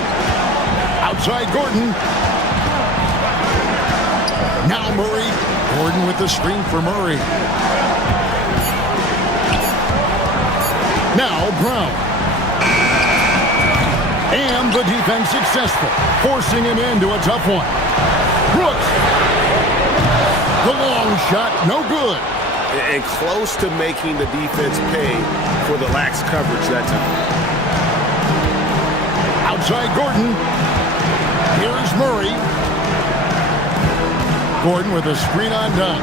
Outside Gordon. Now Murray. Gordon with the screen for Murray. Now Brown. And the defense successful, forcing him into a tough one. Brooks. The long shot, no good. And close to making the defense pay for the lax coverage that time. Outside Gordon. Here's Murray. Gordon with a screen on Dunn.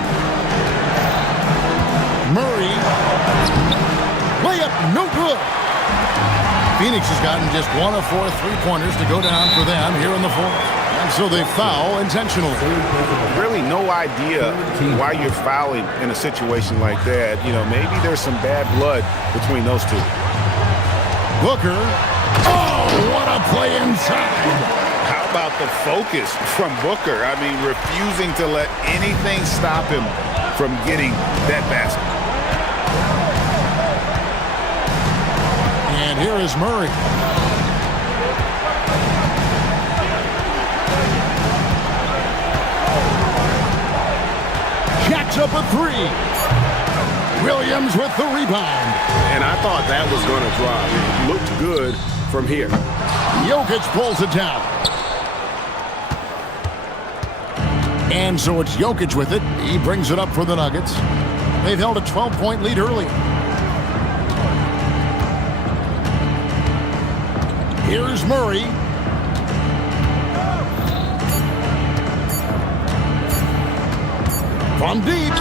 Murray. Layup, no good. Phoenix has gotten just 1 of 4 three-pointers to go down for them here in the fourth. And so they foul intentionally. Really no idea why you're fouling in a situation like that. You know, maybe there's some bad blood between those two. Booker. Oh, what a play inside. How about the focus from Booker? I mean, refusing to let anything stop him from getting that basket. And here is Murray. Jacks up a three. Williams with the rebound. And I thought that was going to drop. It looked good from here. Jokic pulls it down. And so it's Jokic with it. He brings it up for the Nuggets. They've held a 12-point lead early. Here's Murray. From deep.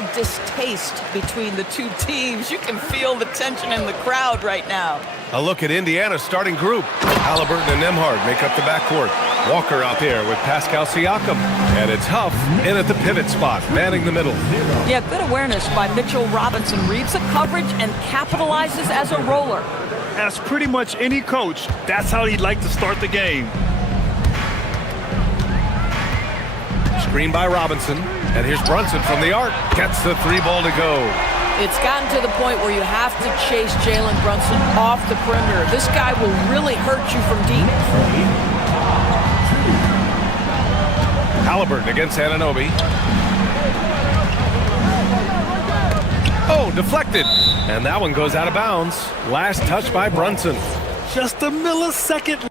real distaste between the two teams. You can feel the tension in the crowd right now. A look at Indiana's starting group. Halliburton and Nembhard make up the backcourt. Walker out there with Pascal Siakam. And it's Huff in at the pivot spot, manning the middle. Yeah, good awareness by Mitchell Robinson. Reads the coverage and capitalizes as a roller. As pretty much any coach, that's how he'd like to start the game. Screen by Robinson. And here's Brunson from the arc. Gets the three ball to go. It's gotten to the point where you have to chase Jalen Brunson off the perimeter. This guy will really hurt you from deep. Halliburton against Anunoby. Oh, deflected. And that one goes out of bounds. Last touch by Brunson. Just a millisecond.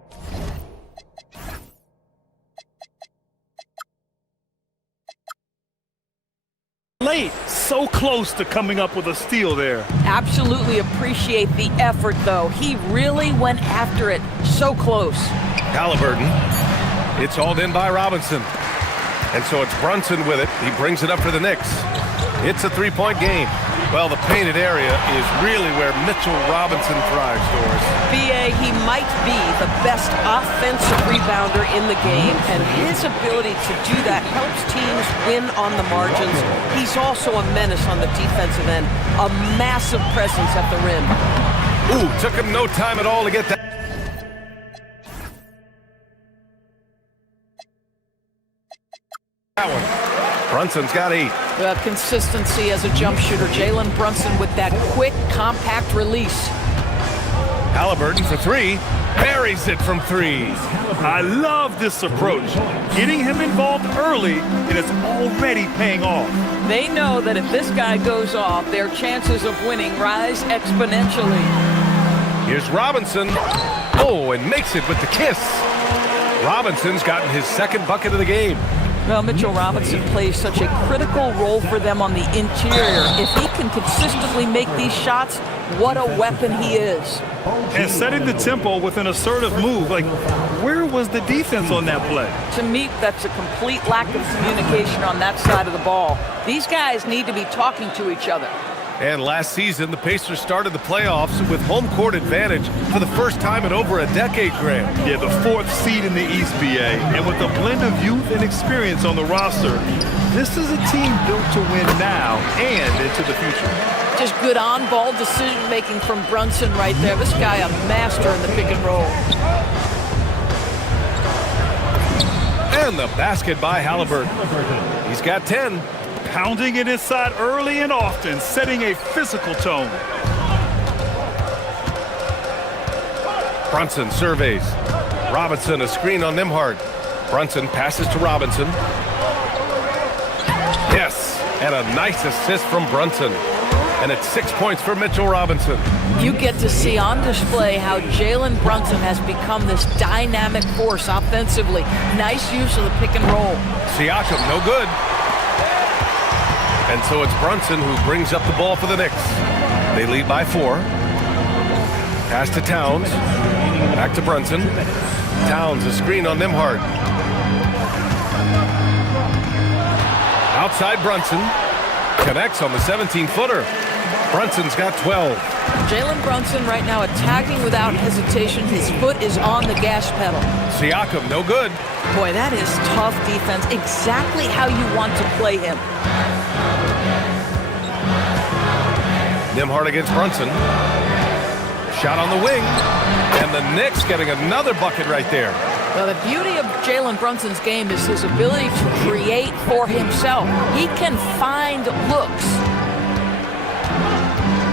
Late. So close to coming up with a steal there. Absolutely appreciate the effort, though. He really went after it. So close. Halliburton. It's hauled in by Robinson. And so it's Brunson with it. He brings it up for the Knicks. It's a three-point game. Well, the painted area is really where Mitchell Robinson thrives, Doris. BA, he might be the best offensive rebounder in the game, and his ability to do that helps teams win on the margins. He's also a menace on the defensive end, a massive presence at the rim. Ooh, took him no time at all to get that. That one. Brunson's got 8. Well, consistency as a jump shooter. Jalen Brunson with that quick, compact release. Halliburton for 3. Buries it from 3. I love this approach. Getting him involved early, and it's already paying off. They know that if this guy goes off, their chances of winning rise exponentially. Here's Robinson. Oh, and makes it with the kiss. Robinson's gotten his second bucket of the game. Well, Mitchell Robinson plays such a critical role for them on the interior. If he can consistently make these shots, what a weapon he is. And setting the tempo with an assertive move. Like, where was the defense on that play? To me, that's a complete lack of communication on that side of the ball. These guys need to be talking to each other. And last season, the Pacers started the playoffs with home court advantage for the first time in over a decade, Grant. Yeah, the 4th seed in the East, BA. And with a blend of youth and experience on the roster, this is a team built to win now and into the future. Just good on-ball decision-making from Brunson right there. This guy a master in the pick and roll. And the basket by Halliburton. He's got 10. Pounding it inside early and often, setting a physical tone. Brunson surveys. Robinson a screen on Nembhard. Brunson passes to Robinson. Yes, and a nice assist from Brunson. And it's 6 points for Mitchell Robinson. You get to see on display how Jalen Brunson has become this dynamic force offensively. Nice use of the pick and roll. Siakam, no good. And so it's Brunson who brings up the ball for the Knicks. They lead by 4. Pass to Towns. Back to Brunson. Towns a screen on Nembhard. Outside Brunson. Connects on the 17-footer. Brunson's got 12. Jalen Brunson right now attacking without hesitation. His foot is on the gas pedal. Siakam, no good. Boy, that is tough defense. Exactly how you want to play him. Nembhard against Brunson. Shot on the wing. And the Knicks getting another bucket right there. Well, the beauty of Jalen Brunson's game is his ability to create for himself. He can find looks.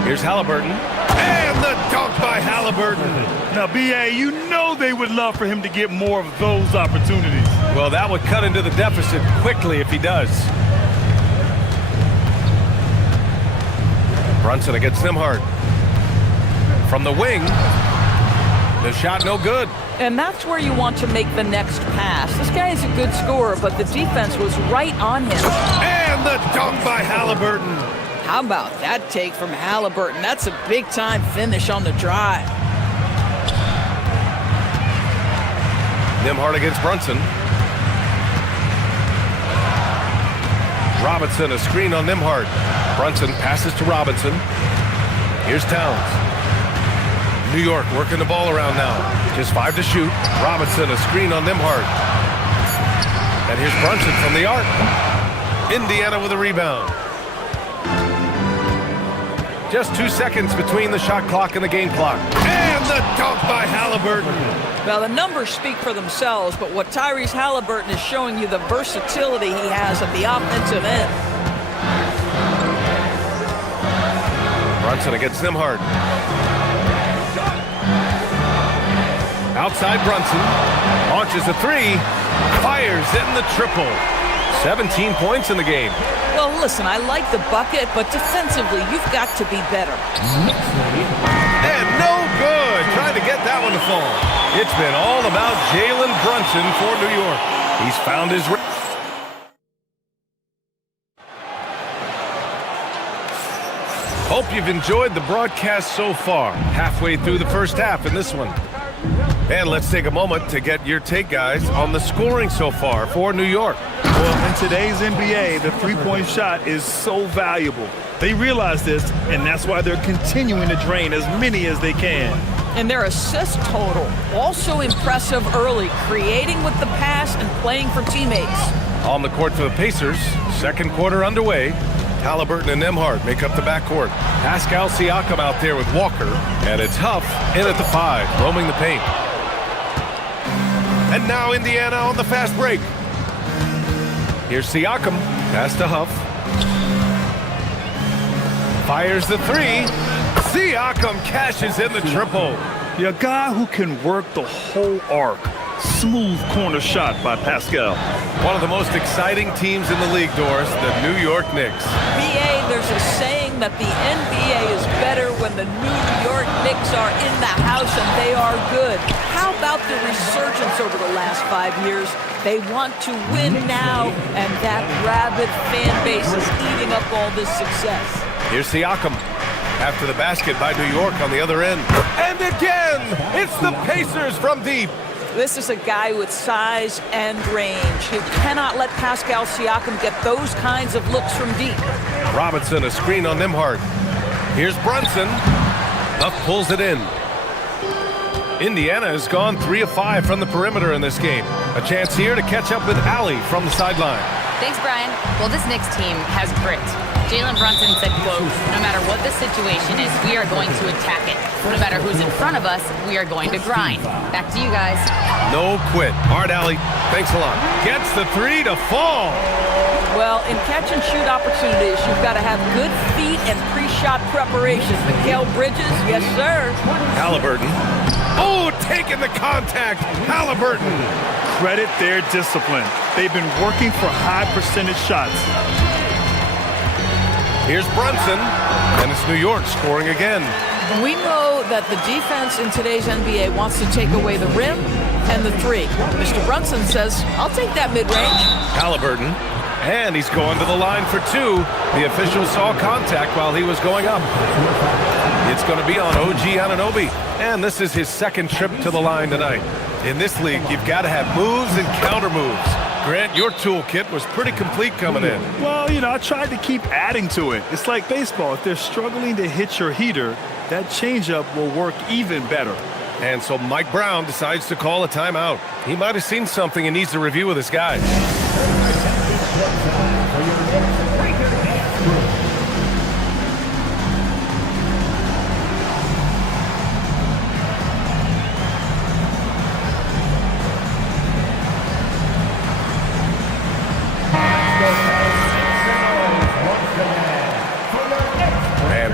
Here's Halliburton. And the dunk by Halliburton. Now, BA, you know they would love for him to get more of those opportunities. Well, that would cut into the deficit quickly if he does. Brunson against Nembhard. From the wing. The shot no good. And that's where you want to make the next pass. This guy is a good scorer, but the defense was right on him. And the dunk by Halliburton. How about that take from Halliburton? That's a big-time finish on the drive. Nembhard against Brunson. Robinson, a screen on Nimhart. Brunson passes to Robinson. Here's Towns. New York working the ball around now. Just 5 to shoot. Robinson, a screen on Nimhart. And here's Brunson from the arc. Indiana with a rebound. Just 2 seconds between the shot clock and the game clock. And the dunk by Halliburton. Well, the numbers speak for themselves, but what Tyrese Halliburton is showing you the versatility he has at the offensive end. Brunson against Nimhart. Outside Brunson. Launches a 3. Fires in the triple. 17 points in the game. Well, listen, I like the bucket, but defensively, you've got to be better. And no good. Trying to get that one to fall. It's been all about Jalen Brunson for New York. He's found his... Hope you've enjoyed the broadcast so far. Halfway through the first half in this one. And let's take a moment to get your take, guys, on the scoring so far for New York. Well, in today's NBA, the three-point shot is so valuable. They realize this, and that's why they're continuing to drain as many as they can. And their assist total, also impressive early, creating with the pass and playing for teammates. On the court for the Pacers, second quarter underway. Halliburton and Nimhart make up the backcourt. Pascal Siakam out there with Walker, and it's Huff in at the 5, roaming the paint. And now Indiana on the fast break. Here's Siakam, pass to Huff. Fires the 3. Siakam cashes in the triple. A guy who can work the whole arc. Smooth corner shot by Pascal. One of the most exciting teams in the league, Doris, the New York Knicks. BA, there's a saying that the NBA is better when the New York Knicks are in the house and they are good. How about the resurgence over the last 5 years? They want to win now, and that rabid fan base is eating up all this success. Here's Siakam. After the basket by New York on the other end. And again, it's the Pacers from deep. This is a guy with size and range. You cannot let Pascal Siakam get those kinds of looks from deep. Robinson, a screen on Nimhart. Here's Brunson. Huff pulls it in. Indiana has gone 3 of 5 from the perimeter in this game. A chance here to catch up with Allie from the sideline. Thanks, Brian. Well, this Knicks team has grit. Jalen Brunson said, quote, no matter what the situation is, we are going to attack it. No matter who's in front of us, we are going to grind. Back to you guys. No quit. Hard, Allie. Thanks a lot. Gets the 3 to fall. Well, in catch-and-shoot opportunities, you've got to have good feet and pre-shot preparation. Mikal Bridges, yes, sir. Halliburton. Oh, taking the contact. Halliburton. Credit their discipline. They've been working for high percentage shots. Here's Brunson, and it's New York scoring again. We know that the defense in today's NBA wants to take away the rim and the 3. Mr. Brunson says, I'll take that mid-range. Halliburton, and he's going to the line for 2. The official saw contact while he was going up. It's going to be on OG Anunoby, and this is his second trip to the line tonight. In this league, you've got to have moves and counter moves. Grant, your toolkit was pretty complete coming in. Well, I tried to keep adding to it. It's like baseball. If they're struggling to hit your heater, that changeup will work even better. And so Mike Brown decides to call a timeout. He might have seen something and needs to review with his guys.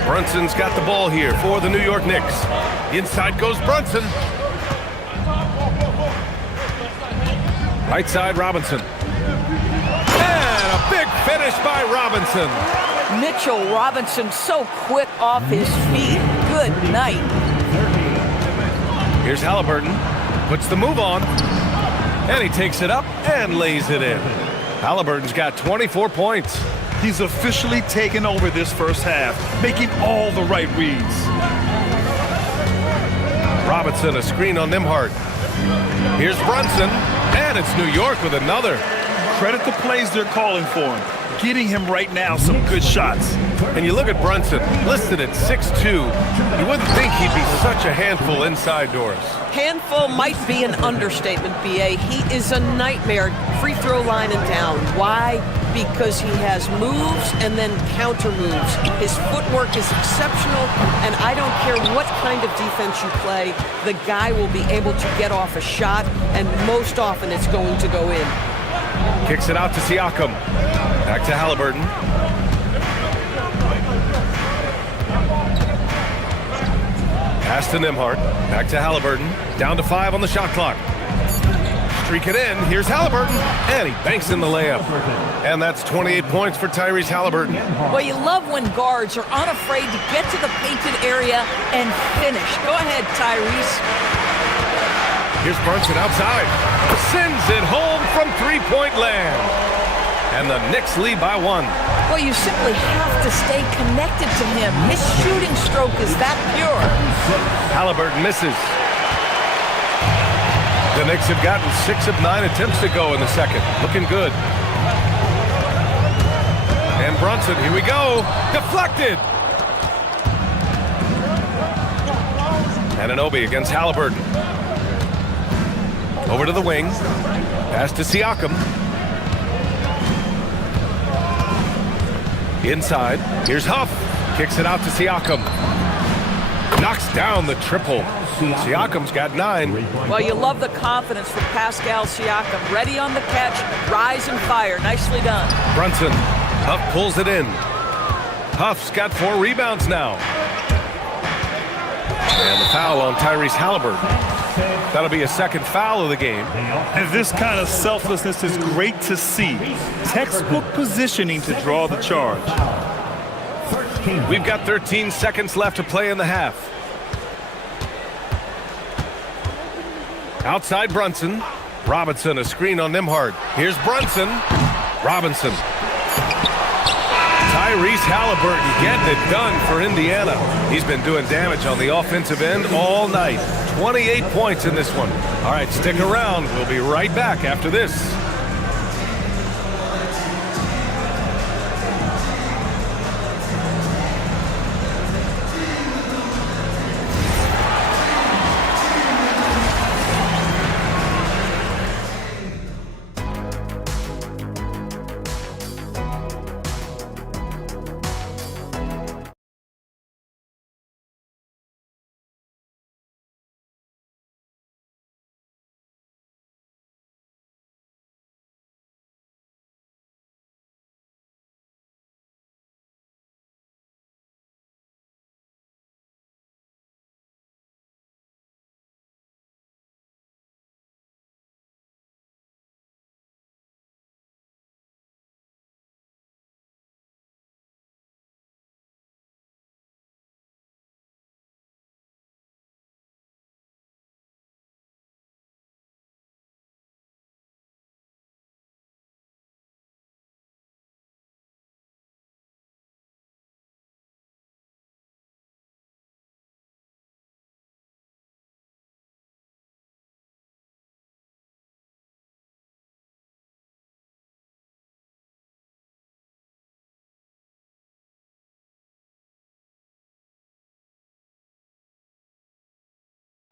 Brunson's got the ball here for the New York Knicks. Inside goes Brunson. Right side, Robinson. And a big finish by Robinson. Mitchell Robinson so quick off his feet. Good night. Here's Halliburton. Puts the move on. And he takes it up and lays it in. Halliburton's got 24 points. He's officially taken over this first half, making all the right reads. Robinson, a screen on Nimhart. Here's Brunson, and it's New York with another. Credit the plays they're calling for him. getting him right now some good shots. And you look at Brunson, listed at 6'2". You wouldn't think he'd be such a handful inside doors. Handful might be an understatement, B.A. He is a nightmare free throw line and down. Why? Because he has moves and then counter moves. His footwork is exceptional, and I don't care what kind of defense you play, the guy will be able to get off a shot, and most often it's going to go in. Kicks it out to Siakam. Back to Halliburton. Pass to Nembhard. Back to Halliburton. Down to 5 on the shot clock. Streak it in. Here's Halliburton. And he banks in the layup. And that's 28 points for Tyrese Halliburton. Well, you love when guards are unafraid to get to the painted area and finish. Go ahead, Tyrese. Here's Brunson outside. Sends it home from three-point land. And the Knicks lead by 1. Well, you simply have to stay connected to him. His shooting stroke is that pure. Halliburton misses. The Knicks have gotten 6 of 9 attempts to go in the second. Looking good. And Brunson, here we go. Deflected. Anunoby against Halliburton. Over to the wing. Pass to Siakam. Inside. Here's Huff. Kicks it out to Siakam. Knocks down the triple. Siakam's got 9. Well, you love the confidence from Pascal Siakam. Ready on the catch, rise and fire. Nicely done. Brunson. Huff pulls it in. Huff's got 4 rebounds now. And the foul on Tyrese Halliburton. That'll be a second foul of the game. And this kind of selflessness is great to see. Textbook positioning to draw the charge. We've got 13 seconds left to play in the half. Outside Brunson. Robinson, a screen on Nembhard. Here's Brunson. Robinson. Tyrese Halliburton getting it done for Indiana. He's been doing damage on the offensive end all night. 28 points in this one. All right, stick around. We'll be right back after this.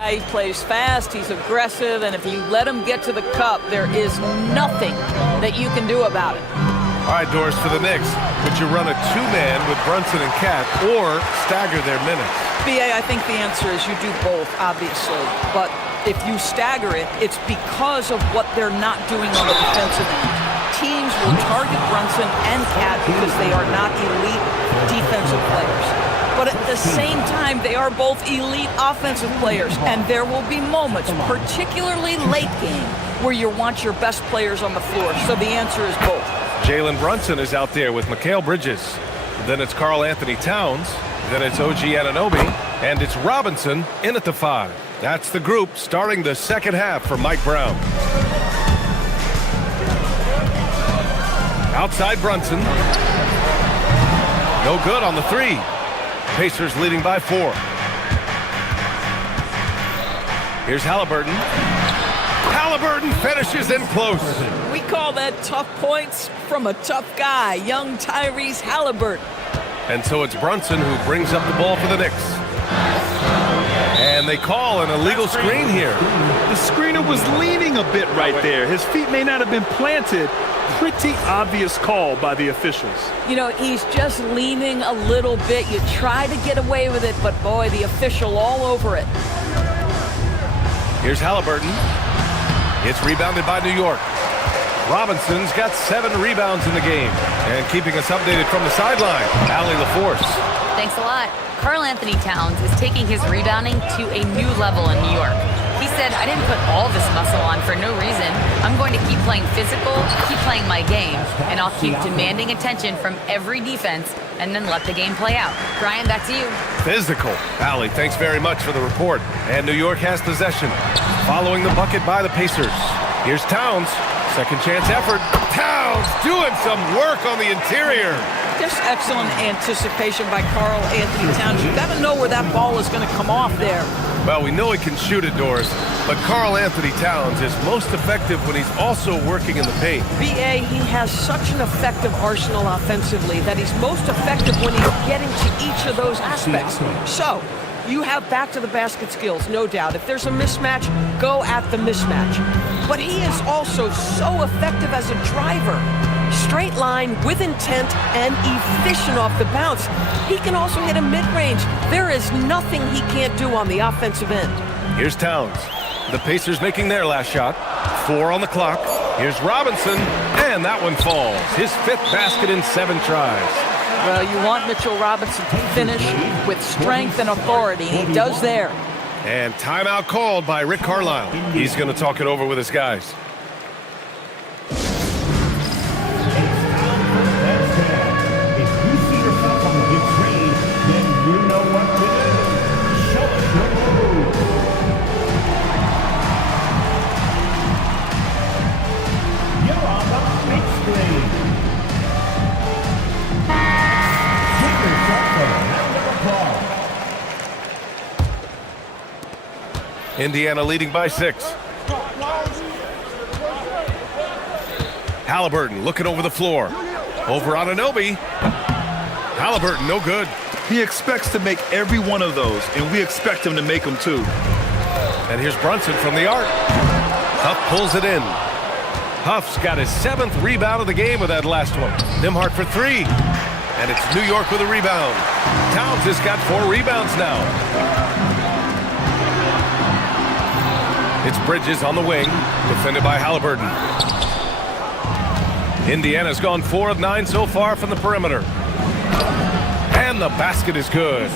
He plays fast, he's aggressive, and if you let him get to the cup, there is nothing that you can do about it. All right, Doris, for the Knicks, would you run a 2-man with Brunson and Cat or stagger their minutes? B.A., I think the answer is you do both, obviously. But if you stagger it, it's because of what they're not doing on the defensive end. Teams will target Brunson and Cat because they are not elite defensive players. But at the same time, they are both elite offensive players, and there will be moments, particularly late game, where you want your best players on the floor. So the answer is both. Jalen Brunson is out there with Mikal Bridges. Then it's Karl Anthony Towns. Then it's OG Anunoby. And it's Robinson in at the 5. That's the group starting the second half for Mike Brown. Outside Brunson. No good on the 3. Pacers leading by 4. Here's Halliburton. Halliburton finishes in close. We call that tough points from a tough guy, young Tyrese Halliburton. And so it's Brunson who brings up the ball for the Knicks. And they call an illegal screen here. The screener was leaning a bit right there. His feet may not have been planted. Pretty obvious call by the officials. You know, he's just leaning a little bit. You try to get away with it, but boy, the official all over it. Here's Halliburton. It's rebounded by New York. Robinson's got 7 rebounds in the game. And keeping us updated from the sideline, Allie LaForce. Thanks a lot. Karl Anthony Towns is taking his rebounding to a new level in New York. He said, I didn't put all this muscle on for no reason. I'm going to keep playing physical, keep playing my game, and I'll keep demanding attention from every defense and then let the game play out. Brian, back to you. Physical. Allie, thanks very much for the report. And New York has possession. Following the bucket by the Pacers. Here's Towns. Second chance effort. Towns doing some work on the interior. Just excellent anticipation by Karl Anthony Towns. You've got to know where that ball is going to come off there. Well, we know he can shoot it, Doris, but Karl Anthony Towns is most effective when he's also working in the paint. B.A., he has such an effective arsenal offensively that he's most effective when he's getting to each of those aspects. So, you have back-to-the-basket skills, no doubt. If there's a mismatch, go at the mismatch. But he is also so effective as a driver. Straight line, with intent, and efficient off the bounce. He can also hit a mid-range. There is nothing he can't do on the offensive end. Here's Towns. The Pacers making their last shot. 4 on the clock. Here's Robinson, and that one falls. His 5th basket in 7 tries. Well, you want Mitchell Robinson to finish with strength and authority. He does there. And timeout called by Rick Carlisle. He's going to talk it over with his guys. Indiana leading by 6. Halliburton looking over the floor. Over on Anunoby. Halliburton, no good. He expects to make every one of those, and we expect him to make them too. And here's Brunson from the arc. Huff pulls it in. Huff's got his 7th rebound of the game with that last one. Nembhard for 3. And it's New York with a rebound. Towns has got 4 rebounds now. It's Bridges on the wing, defended by Halliburton. Indiana's gone 4 of 9 so far from the perimeter. And the basket is good.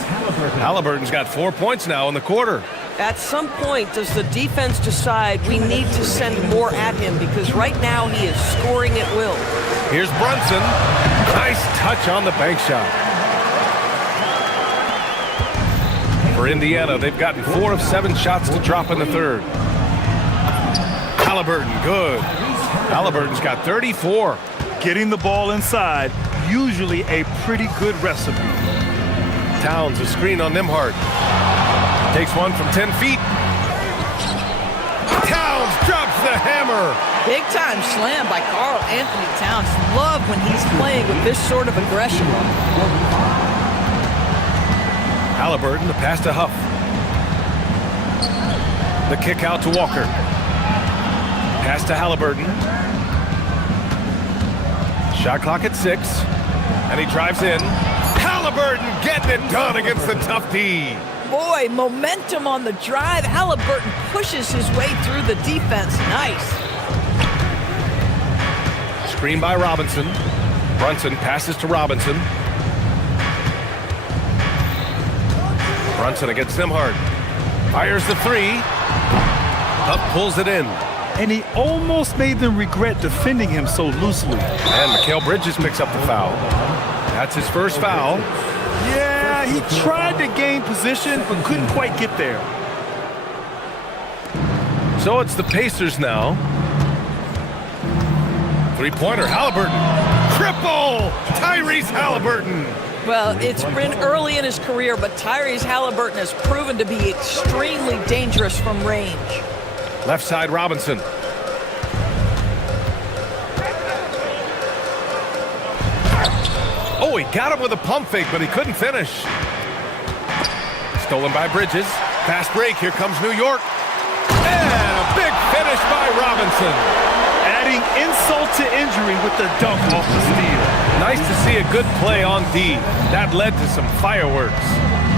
Halliburton's got 4 points now in the quarter. At some point, does the defense decide we need to send more at him? Because right now he is scoring at will. Here's Brunson. Nice touch on the bank shot. For Indiana, they've gotten 4 of 7 shots to drop in the third. Halliburton, good. Halliburton's got 34. Getting the ball inside, usually a pretty good recipe. Towns, a screen on Nembhard. Takes one from 10 feet. Towns drops the hammer. Big time slam by Karl Anthony Towns. Love when he's playing with this sort of aggression. Halliburton, the pass to Huff. The kick out to Walker. Pass to Halliburton. Shot clock at 6. And he drives in. Halliburton getting it done against the tough D. Boy, momentum on the drive. Halliburton pushes his way through the defense. Nice. Screen by Robinson. Brunson passes to Robinson. Brunson against Nembhard. Fires the 3. Up pulls it in. And he almost made them regret defending him so loosely. And Mikal Bridges picks up the foul. That's his first foul. Yeah, he tried to gain position, but couldn't quite get there. So it's the Pacers now. 3-pointer, Halliburton. Triple! Tyrese Halliburton. Well, it's been early in his career, but Tyrese Halliburton has proven to be extremely dangerous from range. Left side, Robinson. Oh, he got him with a pump fake, but he couldn't finish. Stolen by Bridges. Fast break. Here comes New York. And a big finish by Robinson. Adding insult to injury with the dunk off the steal. Nice to see a good play on D. That led to some fireworks.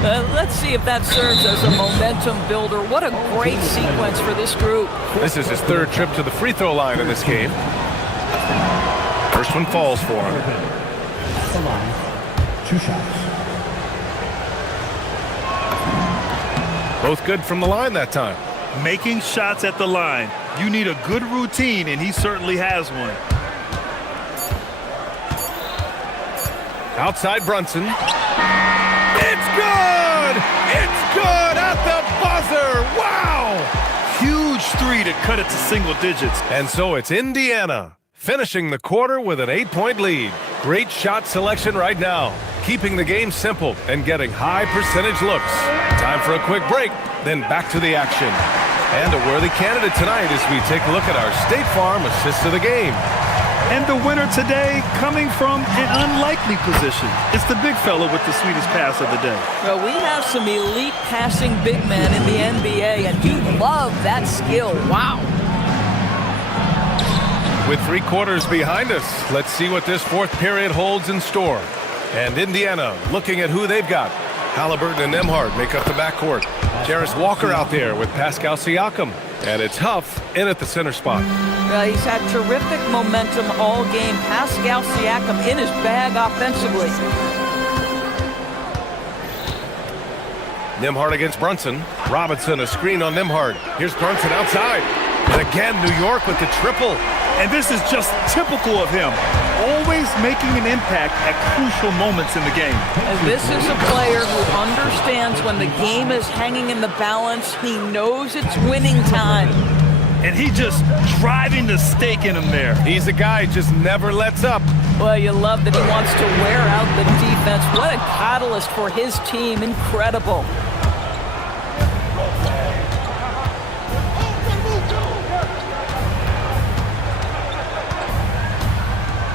Let's see if that serves as a momentum builder. What a great sequence for this group. This is his third trip to the free throw line in this game. First one falls for him. The line. 2 shots. Both good from the line that time. Making shots at the line. You need a good routine, and he certainly has one. Outside Brunson. It's good! It's good at the buzzer! Wow! Huge three to cut it to single digits. And so it's Indiana finishing the quarter with an 8-point lead. Great shot selection right now, keeping the game simple and getting high percentage looks. Time for a quick break, then back to the action. And a worthy candidate tonight as we take a look at our State Farm assist of the game. And the winner today coming from an unlikely position. It's the big fella with the sweetest pass of the day. Well, we have some elite passing big men in the NBA, and you love that skill. Wow. With 3 quarters behind us, let's see what this fourth period holds in store. And Indiana looking at who they've got. Halliburton and Nembhard make up the backcourt. Jarris Walker out there with Pascal Siakam. And it's Huff in at the center spot. He's had terrific momentum all game. Pascal Siakam in his bag offensively. Nembhard against Brunson. Robinson, a screen on Nembhard. Here's Brunson outside. And again, New York with the triple. And this is just typical of him. Always making an impact at crucial moments in the game. And this is a player who understands when the game is hanging in the balance. He knows it's winning time. And he just driving the stake in him there. He's a guy who just never lets up. Well, you love that he wants to wear out the defense. What a catalyst for his team. Incredible.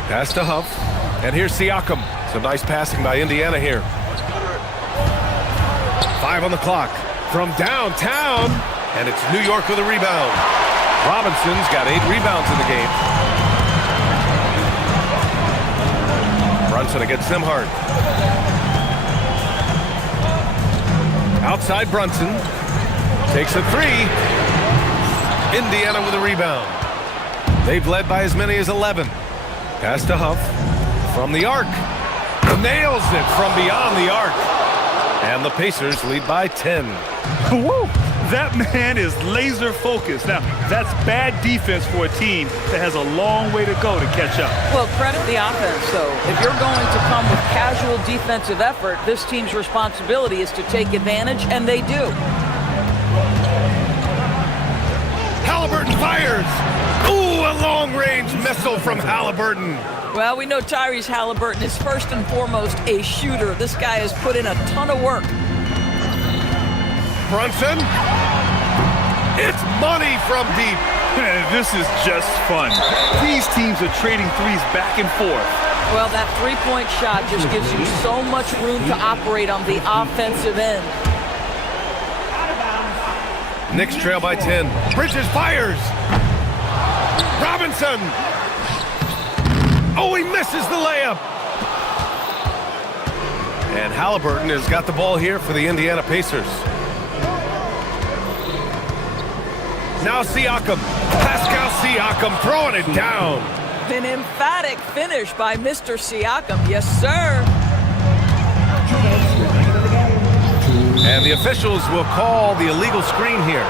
Pass to Huff. And here's Siakam. Some nice passing by Indiana here. 5 on the clock. From downtown. And it's New York with a rebound. Robinson's got 8 rebounds in the game. Brunson against Nembhard. Outside Brunson. Takes a 3. Indiana with a rebound. They've led by as many as 11. Pass to Huff from the arc. Nails it from beyond the arc. And the Pacers lead by 10. Woo! That man is laser focused. Now, that's bad defense for a team that has a long way to go to catch up. Well, credit the offense, though. If you're going to come with casual defensive effort, this team's responsibility is to take advantage, and they do. Halliburton fires. Ooh, a long-range missile from Halliburton. Well, we know Tyrese Halliburton is first and foremost a shooter. This guy has put in a ton of work. Brunson. It's money from deep. This is just fun. These teams are trading threes back and forth. Well, that three-point shot just gives you so much room to operate on the offensive end. Knicks trail by 10. Bridges fires. Robinson. Oh, he misses the layup. And Halliburton has got the ball here for the Indiana Pacers. Now Siakam. Pascal Siakam throwing it down. An emphatic finish by Mr. Siakam. Yes, sir. And the officials will call the illegal screen here.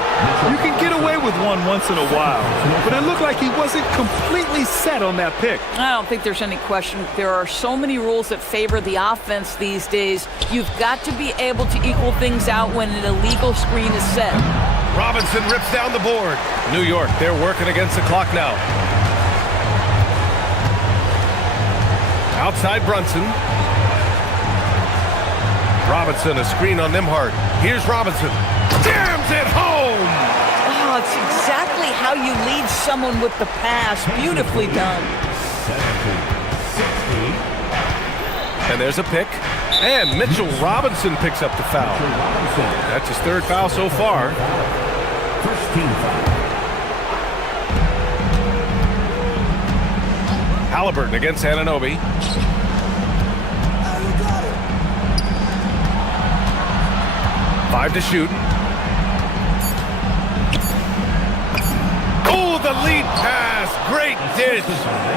You can get away with one once in a while, but it looked like he wasn't completely set on that pick. I don't think there's any question. There are so many rules that favor the offense these days. You've got to be able to equal things out when an illegal screen is set. Robinson rips down the board. New York, they're working against the clock now. Outside Brunson. Robinson, a screen on Nembhard. Here's Robinson. Jams it home! Oh, That's exactly how you lead someone with the pass. Beautifully done. 70, 60. And there's a pick. And Mitchell Robinson picks up the foul. That's his third foul so far. First team foul. Halliburton against Anunoby. Five to shoot. Oh, the lead pass. Great dish.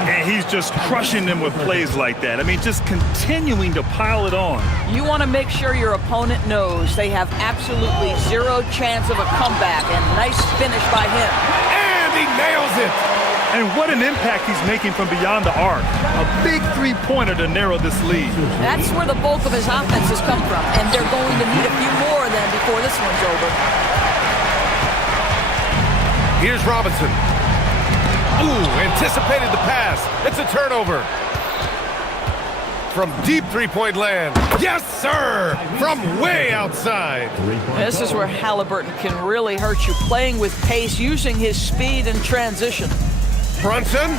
And he's just crushing them with plays like that. I mean, just continuing to pile it on. You want to make sure your opponent knows they have absolutely zero chance of a comeback, and nice finish by him. And he nails it. And what an impact he's making from beyond the arc. A big three-pointer to narrow this lead. That's where the bulk of his offense has come from, and they're going to need a few more than before this one's over. Here's Robinson. Ooh, anticipated the pass. It's a turnover. From deep three-point land. Yes, sir! From way outside. This is where Halliburton can really hurt you, playing with pace, using his speed and transition. Brunson.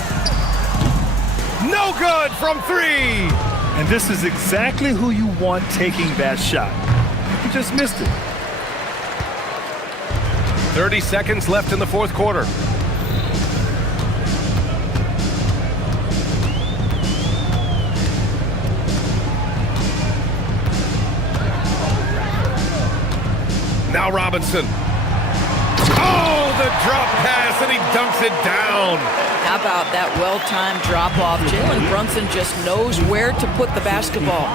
No good from three. And this is exactly who you want taking that shot. He just missed it. 30 seconds left in the fourth quarter. Now Robinson. Oh, the drop pass, and he dunks it down. How about that well-timed drop-off? Jalen Brunson just knows where to put the basketball.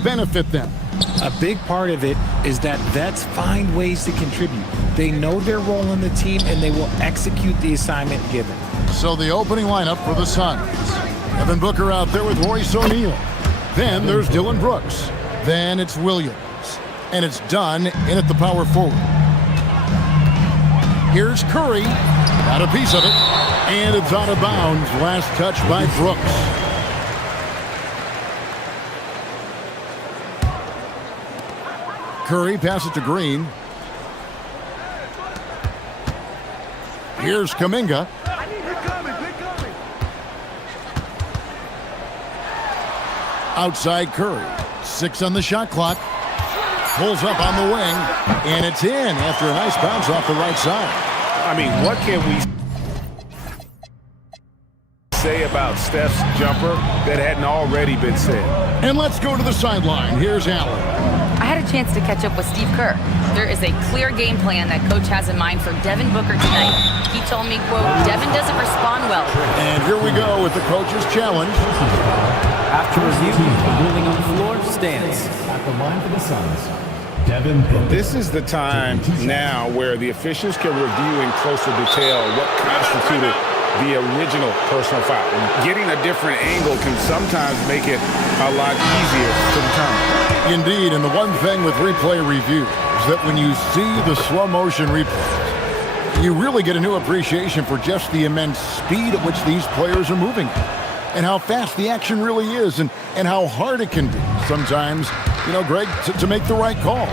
benefit them. A big part of it is that vets find ways to contribute. They know their role in the team, and they will execute the assignment given. So the opening lineup for the Suns. Devin Booker out there with Royce O'Neal. Then there's Dylan Brooks. Then it's Williams. And it's done in at the power forward. Here's Curry. Got a piece of it. And it's out of bounds. Last touch by Brooks. Curry passes it to Green. Here's Kuminga. Outside Curry. 6 on the shot clock. Pulls up on the wing. And it's in after a nice bounce off the right side. I mean, what can we say about Steph's jumper that hadn't already been said? And let's go to the sideline. Here's Allen. I had a chance to catch up with Steve Kerr. There is a clear game plan that coach has in mind for Devin Booker tonight. He told me, quote, Devin doesn't respond well. And here we go with the coach's challenge. After review, the ruling on the floor stands. At the line for the Suns, Devin Booker. This is the time now where the officials can review in closer detail what constituted the original personal foul. Getting a different angle can sometimes make it a lot easier to determine. Indeed, and the one thing with replay review is that when you see the slow motion replays, you really get a new appreciation for just the immense speed at which these players are moving and how fast the action really is and how hard it can be sometimes, you know, Greg, to make the right call.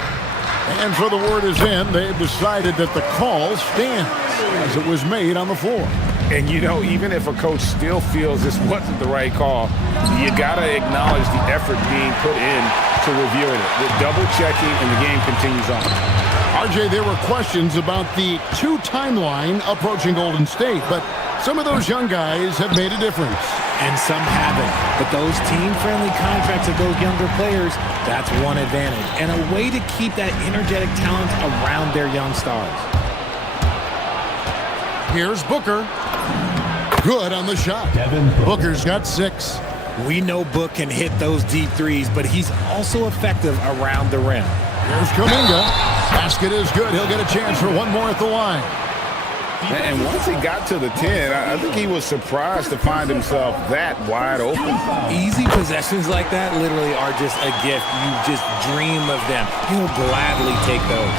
And so the word is in. They've decided that the call stands as it was made on the floor. And, you know, even if a coach still feels this wasn't the right call, you got to acknowledge the effort being put in to reviewing it. The double checking, and the game continues on. RJ, there were questions about the 2 timeline approaching Golden State, but some of those young guys have made a difference. And some haven't. But those team-friendly contracts of those younger players, that's one advantage. And a way to keep that energetic talent around their young stars. Here's Booker. Good on the shot. Booker's got 6. We know Book can hit those deep threes, but he's also effective around the rim. Here's Kuminga. Basket is good. He'll get a chance for one more at the line. And once he got to the 10, I think he was surprised to find himself that wide open. Easy possessions like that literally are just a gift. You just dream of them. He'll gladly take those.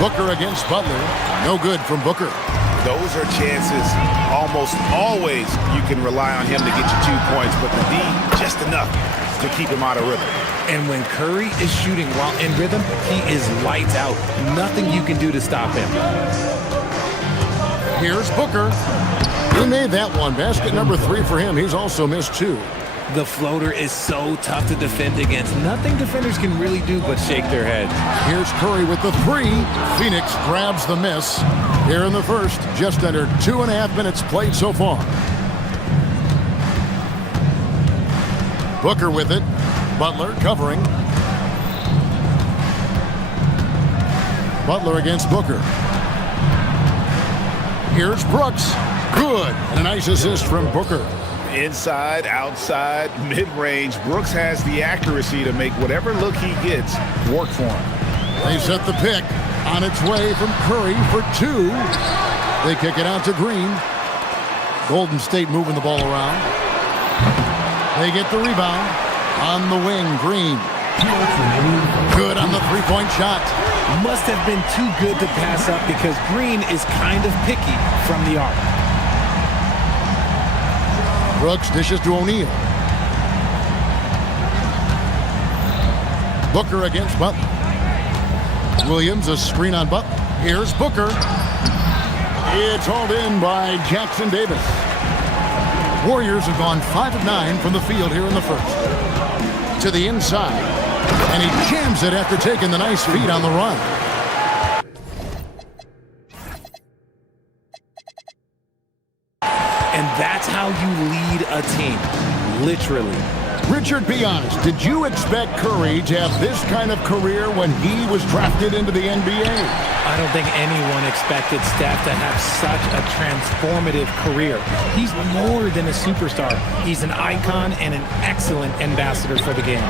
Booker against Butler. No good from Booker. Those are chances almost always you can rely on him to get you 2 points, but the D, just enough to keep him out of rhythm. And when Curry is shooting while in rhythm, he is lights out. Nothing you can do to stop him. Here's Booker. He made that one. Basket number 3 for him. He's also missed 2. The floater is so tough to defend against. Nothing defenders can really do but shake their head. Here's Curry with the 3. Phoenix grabs the miss. Here in the first, just under 2.5 minutes played so far. Booker with it. Butler covering. Butler against Booker. Here's Brooks. Good. And a nice assist from Booker. Inside, outside, mid-range, Brooks has the accuracy to make whatever look he gets work for him. They set the pick on its way from Curry for 2. They kick it out to Green. Golden State moving the ball around. They get the rebound. On the wing, Green. Good on the 3-point shot. Must have been too good to pass up because Green is kind of picky from the arc. Brooks dishes to O'Neal. Booker against Butler. Williams, a screen on Butler. Here's Booker. It's hauled in by Jackson Davis. Warriors have gone 5 of 9 from the field here in the first. To the inside. And he jams it after taking the nice feed on the run. And that's how you lead a team. Literally. Richard, be honest. Did you expect Curry to have this kind of career when he was drafted into the NBA? I don't think anyone expected Steph to have such a transformative career. He's more than a superstar. He's an icon and an excellent ambassador for the game.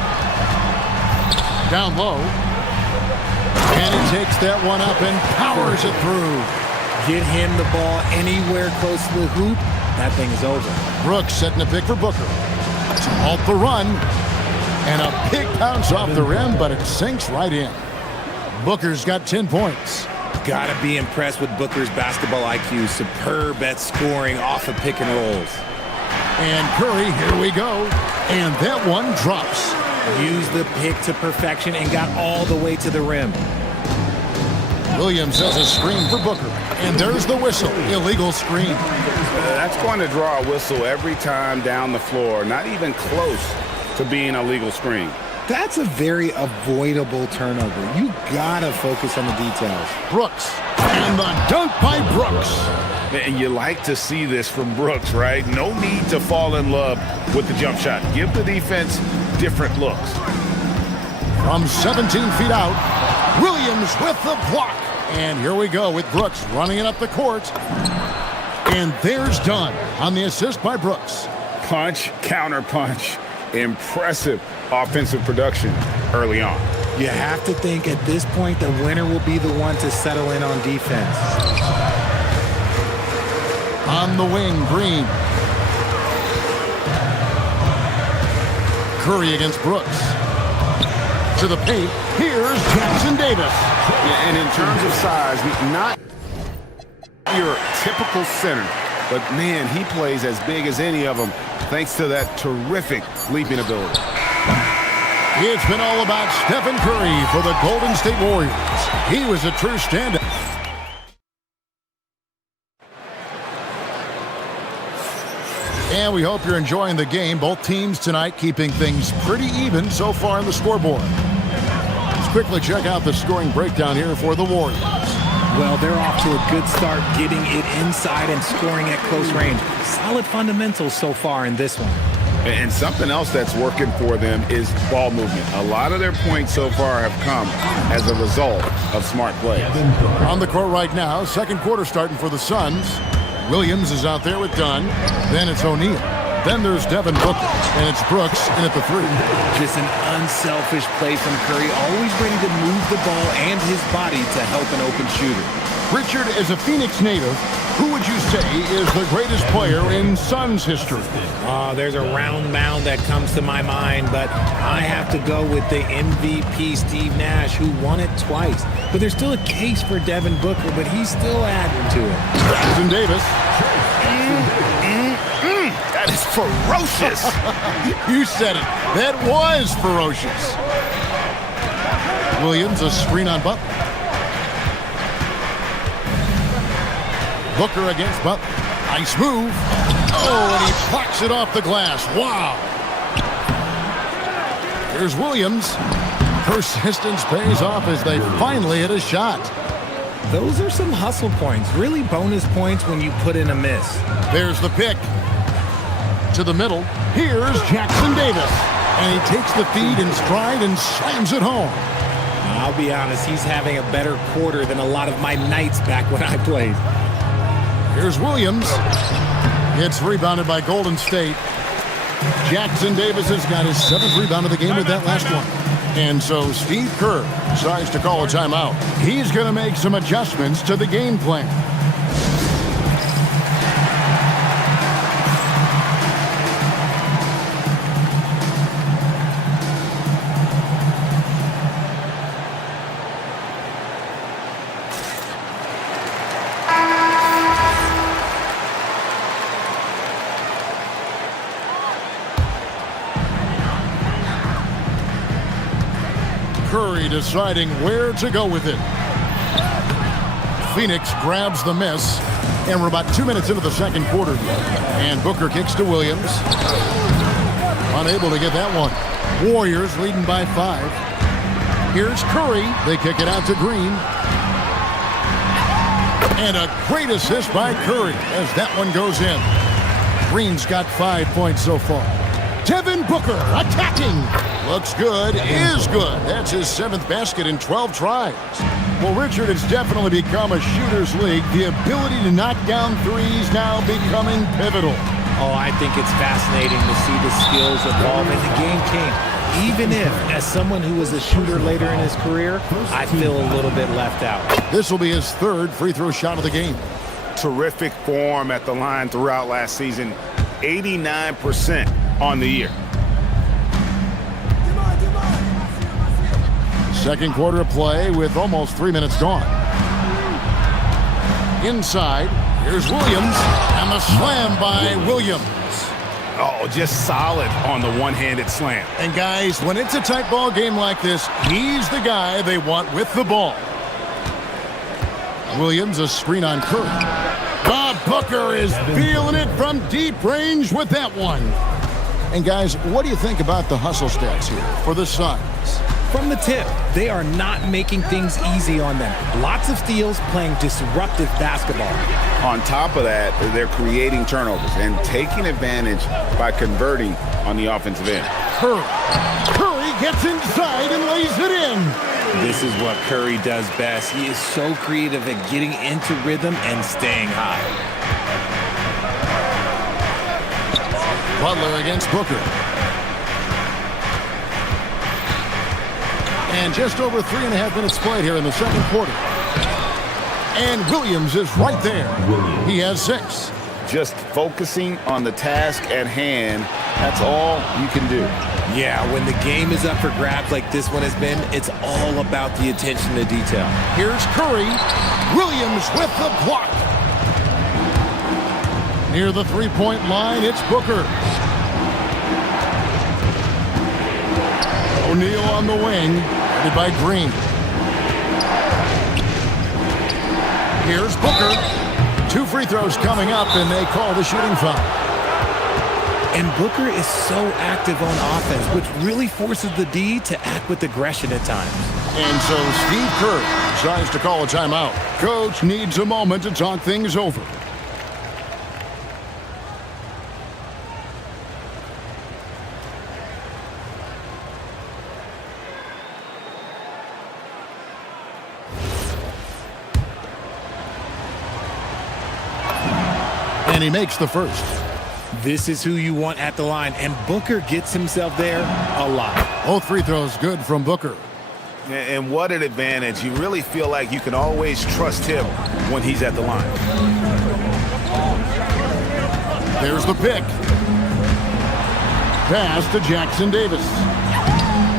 Down low. And he takes that one up and powers it through. Get him the ball anywhere close to the hoop, that thing is over. Brooks setting a pick for Booker. To halt the run. And a big bounce off the rim, but it sinks right in. Booker's got 10 points. Gotta be impressed with Booker's basketball IQ. Superb at scoring off of pick and rolls. And Curry, here we go. And that one drops. Used the pick to perfection and got all the way to the rim. Williams has a screen for Booker. And there's the whistle. Illegal screen. That's going to draw a whistle every time down the floor. Not even close to being a legal screen. That's a very avoidable turnover. You gotta focus on the details. Brooks. And the dunk by Brooks. And you like to see this from Brooks, right? No need to fall in love with the jump shot. Give the defense different looks. From 17 feet out, Williams with the block. And here we go with Brooks running it up the court. And there's Dunn on the assist by Brooks. Punch, counter punch. Impressive offensive production early on. You have to think at this point the winner will be the one to settle in on defense. On the wing, Green. Curry against Brooks. To the paint, here's Jackson Davis. And in terms of size, not your typical center, but man, he plays as big as any of them thanks to that terrific leaping ability. It's been all about Stephen Curry for the Golden State Warriors. He was a true standout. And we hope you're enjoying the game. Both teams tonight keeping things pretty even so far on the scoreboard. Let's quickly check out the scoring breakdown here for the Warriors. Well, they're off to a good start getting it inside and scoring at close range. Solid fundamentals so far in this one. And something else that's working for them is ball movement. A lot of their points so far have come as a result of smart play. On the court right now, second quarter starting for the Suns. Williams is out there with Dunn. Then it's O'Neal. Then there's Devin Booker. And it's Brooks in at the three. Just an unselfish play from Curry, always ready to move the ball and his body to help an open shooter. Richard, as a Phoenix native, who would you say is the greatest player in Suns history? There's a round mound that comes to my mind, but I have to go with the MVP Steve Nash, who won it twice. But there's still a case for Devin Booker, but he's still adding to it. Jackson Davis. That is ferocious. You said it. That was ferocious. Williams, a screen on Butler. Booker against Butler. Nice move. Oh, and he blocks it off the glass. Wow. Here's Williams. Persistence pays off as they finally hit a shot. Those are some hustle points. Really bonus points when you put in a miss. There's the pick. To the middle. Here's Jackson Davis. And he takes the feed in stride and slams it home. I'll be honest, he's having a better quarter than a lot of my nights back when I played. Here's Williams. It's rebounded by Golden State. Jackson Davis has got his 7th rebound of the game with that last one. And so Steve Kerr decides to call a timeout. He's going to make some adjustments to the game plan. Curry deciding where to go with it. Phoenix grabs the miss, and we're about 2 minutes into the second quarter. And Booker kicks to Williams. Unable to get that one. Warriors leading by 5. Here's Curry. They kick it out to Green. And a great assist by Curry as that one goes in. Green's got 5 points so far. Devin Booker attacking. Looks good, is good. That's his 7th basket in 12 tries. Well, Richard, it's definitely become a shooter's league. The ability to knock down threes now becoming pivotal. Oh, I think it's fascinating to see the skills evolve in the game king. Even if, as someone who was a shooter later in his career, I feel a little bit left out. This will be his 3rd free throw shot of the game. Terrific form at the line throughout last season. 89% on the year. Second quarter of play with almost 3 minutes gone. Inside, here's Williams, and the slam by Williams. Oh, just solid on the one-handed slam. And guys, when it's a tight ball game like this, he's the guy they want with the ball. Williams, a screen on Curry. Bob Booker is feeling it from deep range with that one. And guys, what do you think about the hustle stats here for the Suns? From the tip, they are not making things easy on them. Lots of steals, playing disruptive basketball. On top of that, they're creating turnovers and taking advantage by converting on the offensive end. Curry gets inside and lays it in. This is what Curry does best. He is so creative at getting into rhythm and staying high. Butler against Booker. And just over 3.5 minutes played here in the second quarter. And Williams is right there. He has 6. Just focusing on the task at hand, that's all you can do. Yeah, when the game is up for grabs like this one has been, it's all about the attention to detail. Here's Curry. Williams with the block. Near the three-point line, it's Booker. O'Neal on the wing, headed by Green. Here's Booker. 2 free throws coming up, and they call the shooting foul. And Booker is so active on offense, which really forces the D to act with aggression at times. And so Steve Kerr decides to call a timeout. Coach needs a moment to talk things over. And he makes the first. This is who you want at the line, and Booker gets himself there a lot. Both free throws good from Booker. And what an advantage. You really feel like you can always trust him when he's at the line. There's the pick. Pass to Jackson Davis.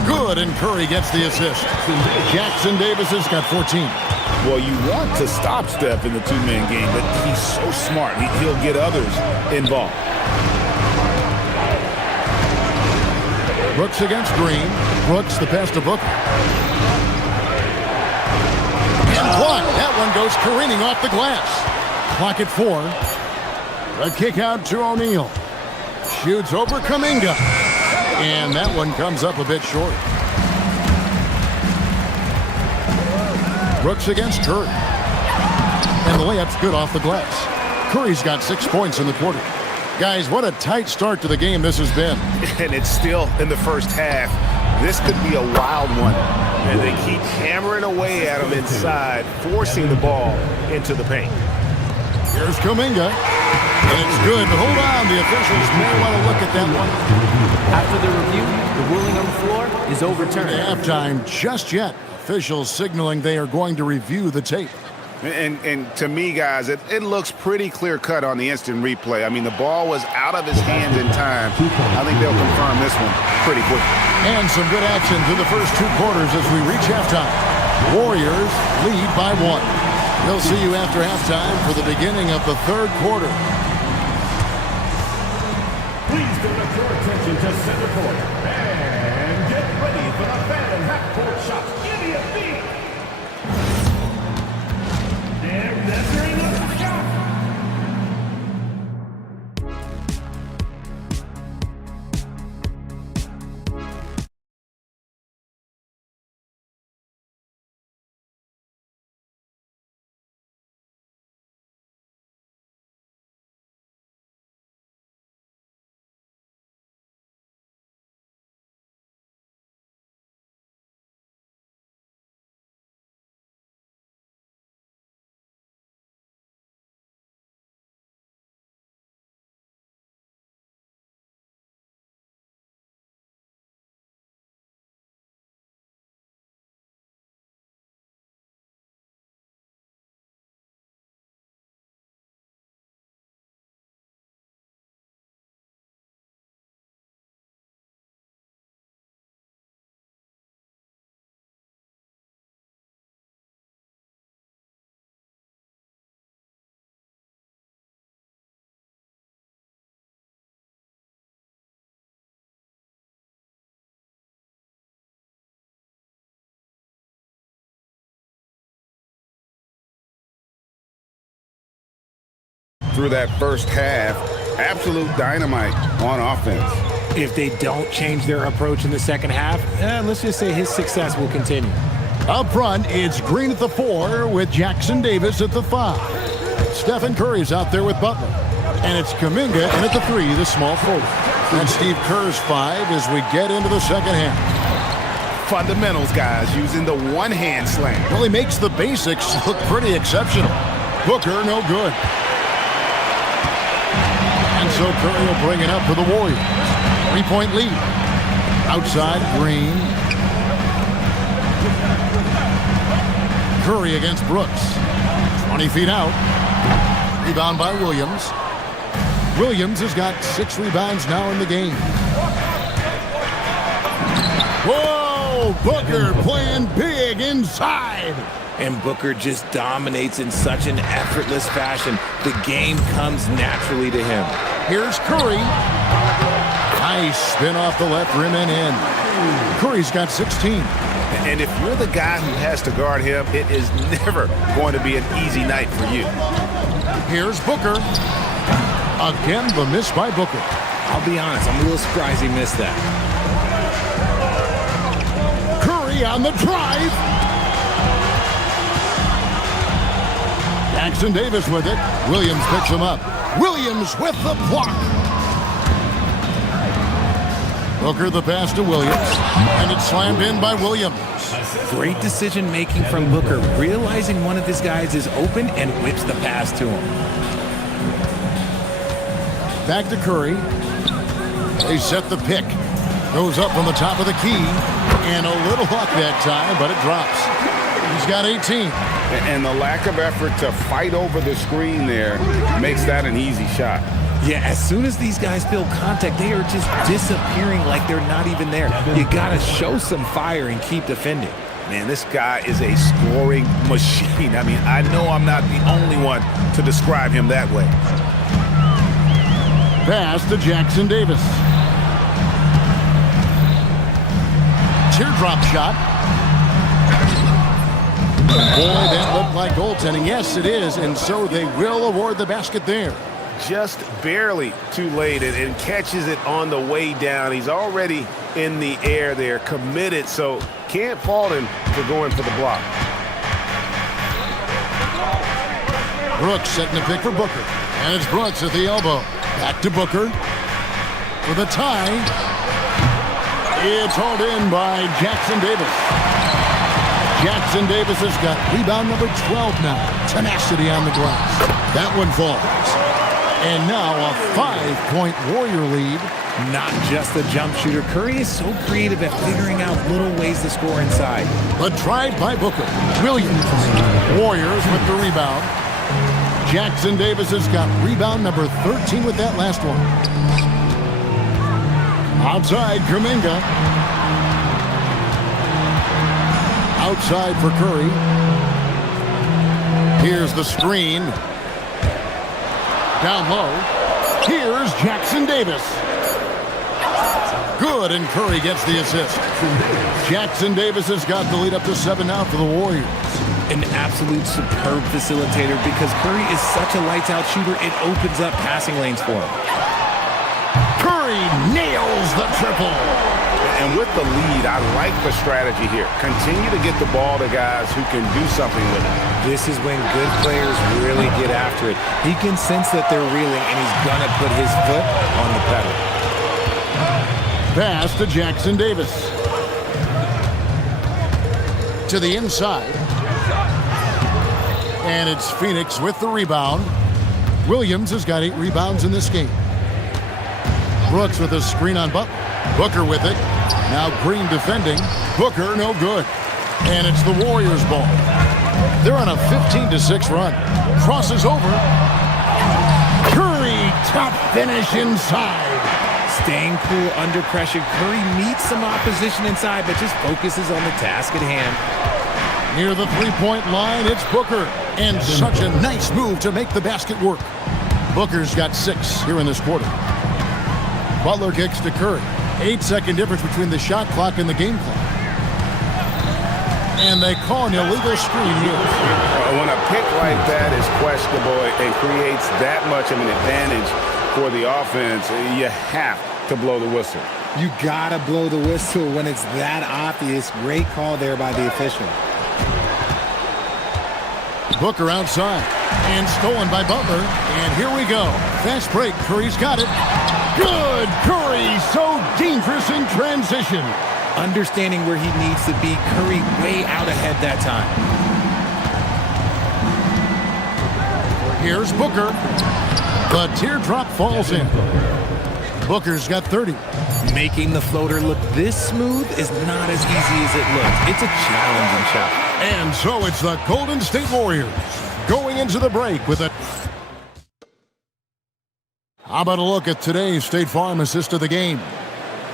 Good, and Curry gets the assist. Jackson Davis has got 14. Well, you want to stop Steph in the two-man game, but he's so smart. He'll get others involved. Brooks against Green. Brooks the pass to Booker. And blocked. That one goes careening off the glass. Clock at 4. The kick out to O'Neal. Shoots over Kuminga. And that one comes up a bit short. Brooks against Curry. And the layup's good off the glass. Curry's got 6 points in the quarter. Guys, what a tight start to the game this has been. And it's still in the first half. This could be a wild one. And they keep hammering away at him inside, forcing the ball into the paint. Here's Kuminga. And it's good. But hold on, the officials may want to look at that one. After the review, the ruling on the floor is overturned. Halftime just yet. Officials signaling they are going to review the tape. And to me, guys, it looks pretty clear-cut on the instant replay. I mean, the ball was out of his hands in time. I think they'll confirm this one pretty quick. And some good action through the first 2 quarters as we reach halftime. Warriors lead by 1. We'll see you after halftime for the beginning of the 3rd quarter. Please direct your attention to center court and get ready for the fan half-court shots. Immediately. They're measuring up. through that first half. Absolute dynamite on offense. If they don't change their approach in the second half, let's just say his success will continue. Up front, it's Green at the 4 with Jackson Davis at the 5. Stephen Curry's out there with Butler. And it's Kuminga in at the 3, the small forward. And Steve Kerr's 5 as we get into the second half. Fundamentals, guys, using the one-hand slam. Well, he makes the basics look pretty exceptional. Booker, no good. And so Curry will bring it up for the Warriors. 3-point lead. Outside, Green. Curry against Brooks. 20 feet out. Rebound by Williams. Williams has got 6 rebounds now in the game. Whoa! Booker playing big inside. And Booker just dominates in such an effortless fashion. The game comes naturally to him. Here's Curry. Nice spin off the left rim and in. Curry's got 16. And if you're the guy who has to guard him, it is never going to be an easy night for you. Here's Booker. Again, the miss by Booker. I'll be honest, I'm a little surprised he missed that. Curry on the drive. Jackson Davis with it. Williams picks him up. Williams with the block. Booker the pass to Williams. And it's slammed in by Williams. Great decision making from Booker, realizing one of his guys is open and whips the pass to him. Back to Curry. They set the pick. Goes up on the top of the key. And a little luck that time, but it drops. He's got 18. And the lack of effort to fight over the screen there makes that an easy shot. Yeah, as soon as these guys feel contact, they are just disappearing like they're not even there. You got to show some fire and keep defending. Man, this guy is a scoring machine. I mean, I know I'm not the only one to describe him that way. Pass to Jackson Davis. Teardrop shot. Boy, that looked like goaltending. Yes, it is, and so they will award the basket there. Just barely too late and catches it on the way down. He's already in the air there, committed, so can't fault him for going for the block. Brooks setting the pick for Booker. And it's Brooks at the elbow. Back to Booker. For the tie. It's hauled in by Jackson Davis. Jackson Davis has got rebound number 12 now. Tenacity on the glass. That one falls. And now a 5-point Warrior lead. Not just a jump shooter. Curry is so creative at figuring out little ways to score inside. The drive by Booker. Williams. Warriors with the rebound. Jackson Davis has got rebound number 13 with that last one. Outside, Kuminga. Outside for Curry. Here's the screen. Down low. Here's Jackson Davis. Good, and Curry gets the assist. Jackson Davis has got the lead up to 7 now for the Warriors. An absolute superb facilitator because Curry is such a lights-out shooter, it opens up passing lanes for him. Curry nails the triple. And with the lead, I like the strategy here. Continue to get the ball to guys who can do something with it. This is when good players really get after it. He can sense that they're reeling, and he's going to put his foot on the pedal. Pass to Jackson Davis. To the inside. And it's Phoenix with the rebound. Williams has got 8 rebounds in this game. Brooks with a screen on Butler. Booker with it. Now Green defending. Booker no good. And it's the Warriors' ball. They're on a 15-6 run. Crosses over. Curry, top finish inside. Staying cool under pressure. Curry meets some opposition inside, but just focuses on the task at hand. Near the three-point line, it's Booker. And such a nice move to make the basket work. Booker's got 6 here in this quarter. Butler kicks to Curry. 8-second difference between the shot clock and the game clock. And they call an illegal screen here. When a pick like that is questionable, it creates that much of an advantage for the offense. You have to blow the whistle. You gotta blow the whistle when it's that obvious. Great call there by the official. Booker outside and stolen by Butler. And here we go. Fast break. Curry's got it. Good. Curry, so dangerous in transition. Understanding where he needs to be. Curry way out ahead that time. Here's Booker. The teardrop falls in. Booker's got 30. Making the floater look this smooth is not as easy as it looks. It's a challenging shot. And so it's the Golden State Warriors going into the break with a... How about a look at today's State Farm assist of the game?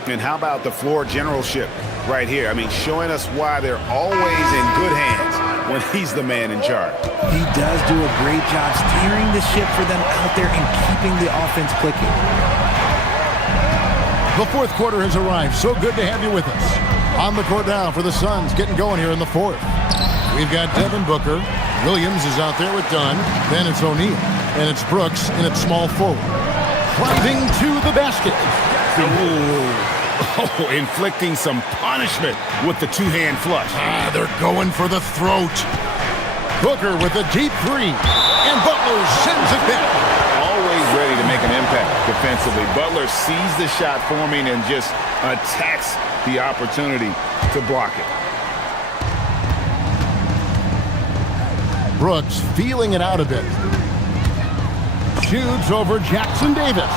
And how about the floor generalship right here? I mean, showing us why they're always in good hands when he's the man in charge. He does do a great job steering the ship for them out there and keeping the offense clicking. The fourth quarter has arrived. So good to have you with us. On the court now for the Suns, getting going here in the fourth. We've got Devin Booker. Williams is out there with Dunn. Then it's O'Neal. And it's Brooks in its small forward. Driving to the basket. Oh, inflicting some punishment with the two-hand flush. They're going for the throat. Booker with a deep three. And Butler sends it back. Always ready to make an impact defensively. Butler sees the shot forming and just attacks the opportunity to block it. Brooks feeling it out a bit. Shoots over Jackson Davis.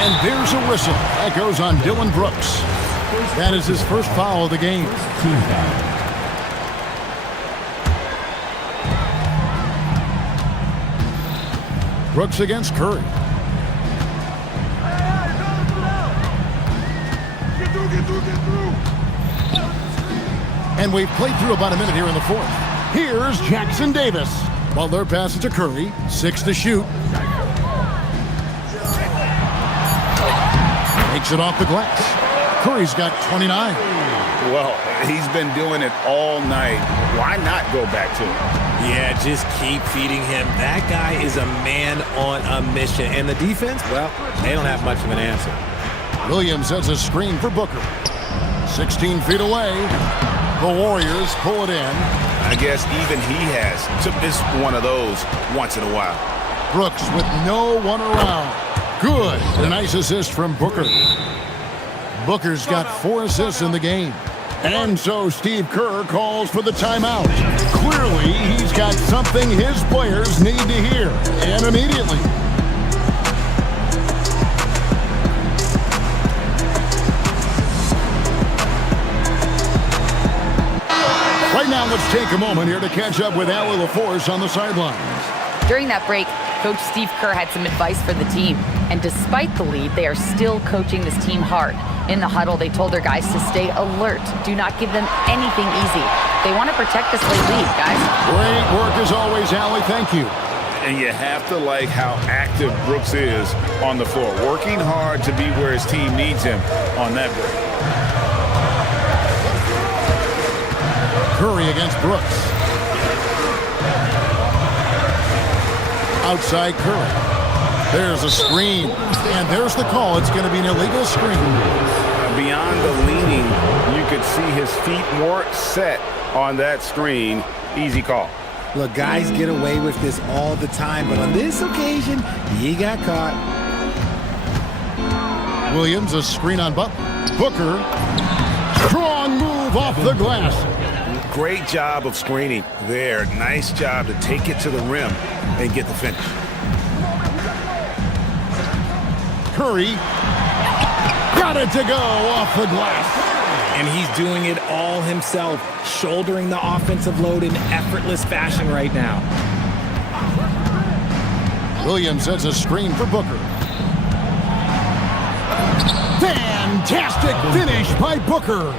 And there's a whistle. That goes on Dylan Brooks. That is his first foul of the game. Brooks against Curry. And we've played through about a minute here in the fourth. Here's Jackson Davis. Butler passes to Curry. 6 to shoot. Takes it off the glass. Curry's got 29. Well, he's been doing it all night. Why not go back to him? Yeah, just keep feeding him. That guy is a man on a mission. And the defense, well, they don't have much of an answer. Williams has a screen for Booker. 16 feet away. The Warriors pull it in. I guess even he has to miss one of those once in a while. Brooks with no one around. Good. A nice assist from Booker. Booker's got 4 assists in the game. And so Steve Kerr calls for the timeout. Clearly, he's got something his players need to hear. And immediately. Right now, let's take a moment here to catch up with Allie LaForce on the sidelines. During that break, Coach Steve Kerr had some advice for the team. And despite the lead, they are still coaching this team hard. In the huddle, they told their guys to stay alert. Do not give them anything easy. They want to protect this late lead, guys. Great work as always, Allie. Thank you. And you have to like how active Brooks is on the floor. Working hard to be where his team needs him on that break. Curry against Brooks. Outside Curry. There's a screen, and there's the call. It's going to be an illegal screen. Beyond the leaning, you could see his feet more set on that screen. Easy call. Look, guys get away with this all the time, but on this occasion, he got caught. Williams, a screen on Butler. Booker, strong move off the glass. Great job of screening there. Nice job to take it to the rim and get the finish. Curry got it to go off the glass. And he's doing it all himself, shouldering the offensive load in effortless fashion right now. Williams sets a screen for Booker. Fantastic finish by Booker.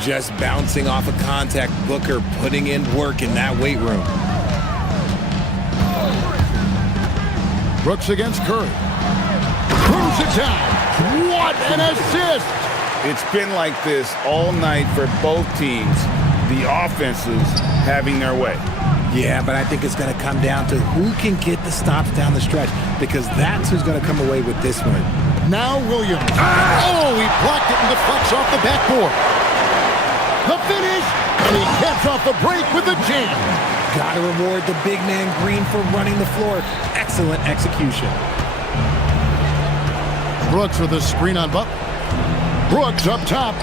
Just bouncing off of contact, Booker putting in work in that weight room. Brooks against Curry. Throws it down. What an assist! It's been like this all night for both teams. The offenses having their way. Yeah, but I think it's going to come down to who can get the stops down the stretch, because that's who's going to come away with this one. Now Williams. Oh, he blocked it and deflects off the backboard. The finish, and he caps off the break with a jam. Got to reward the big man Green for running the floor. Excellent execution. Brooks with a screen on Butler. Brooks up top.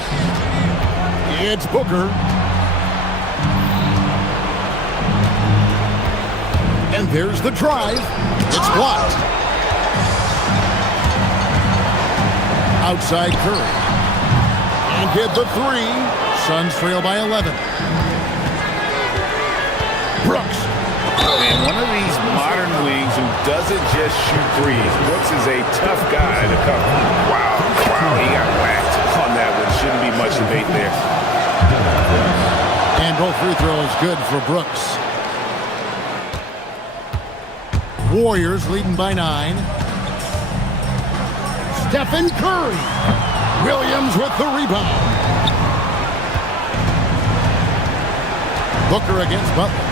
It's Booker. And there's the drive. It's blocked. Outside Curry. And get the three. Suns trail by 11. Brooks. And one of these modern wings who doesn't just shoot threes. Brooks is a tough guy to cover. Wow, he got whacked on that one. Shouldn't be much debate there. And both free throws good for Brooks. Warriors leading by 9. Stephen Curry. Williams with the rebound. Booker against Butler.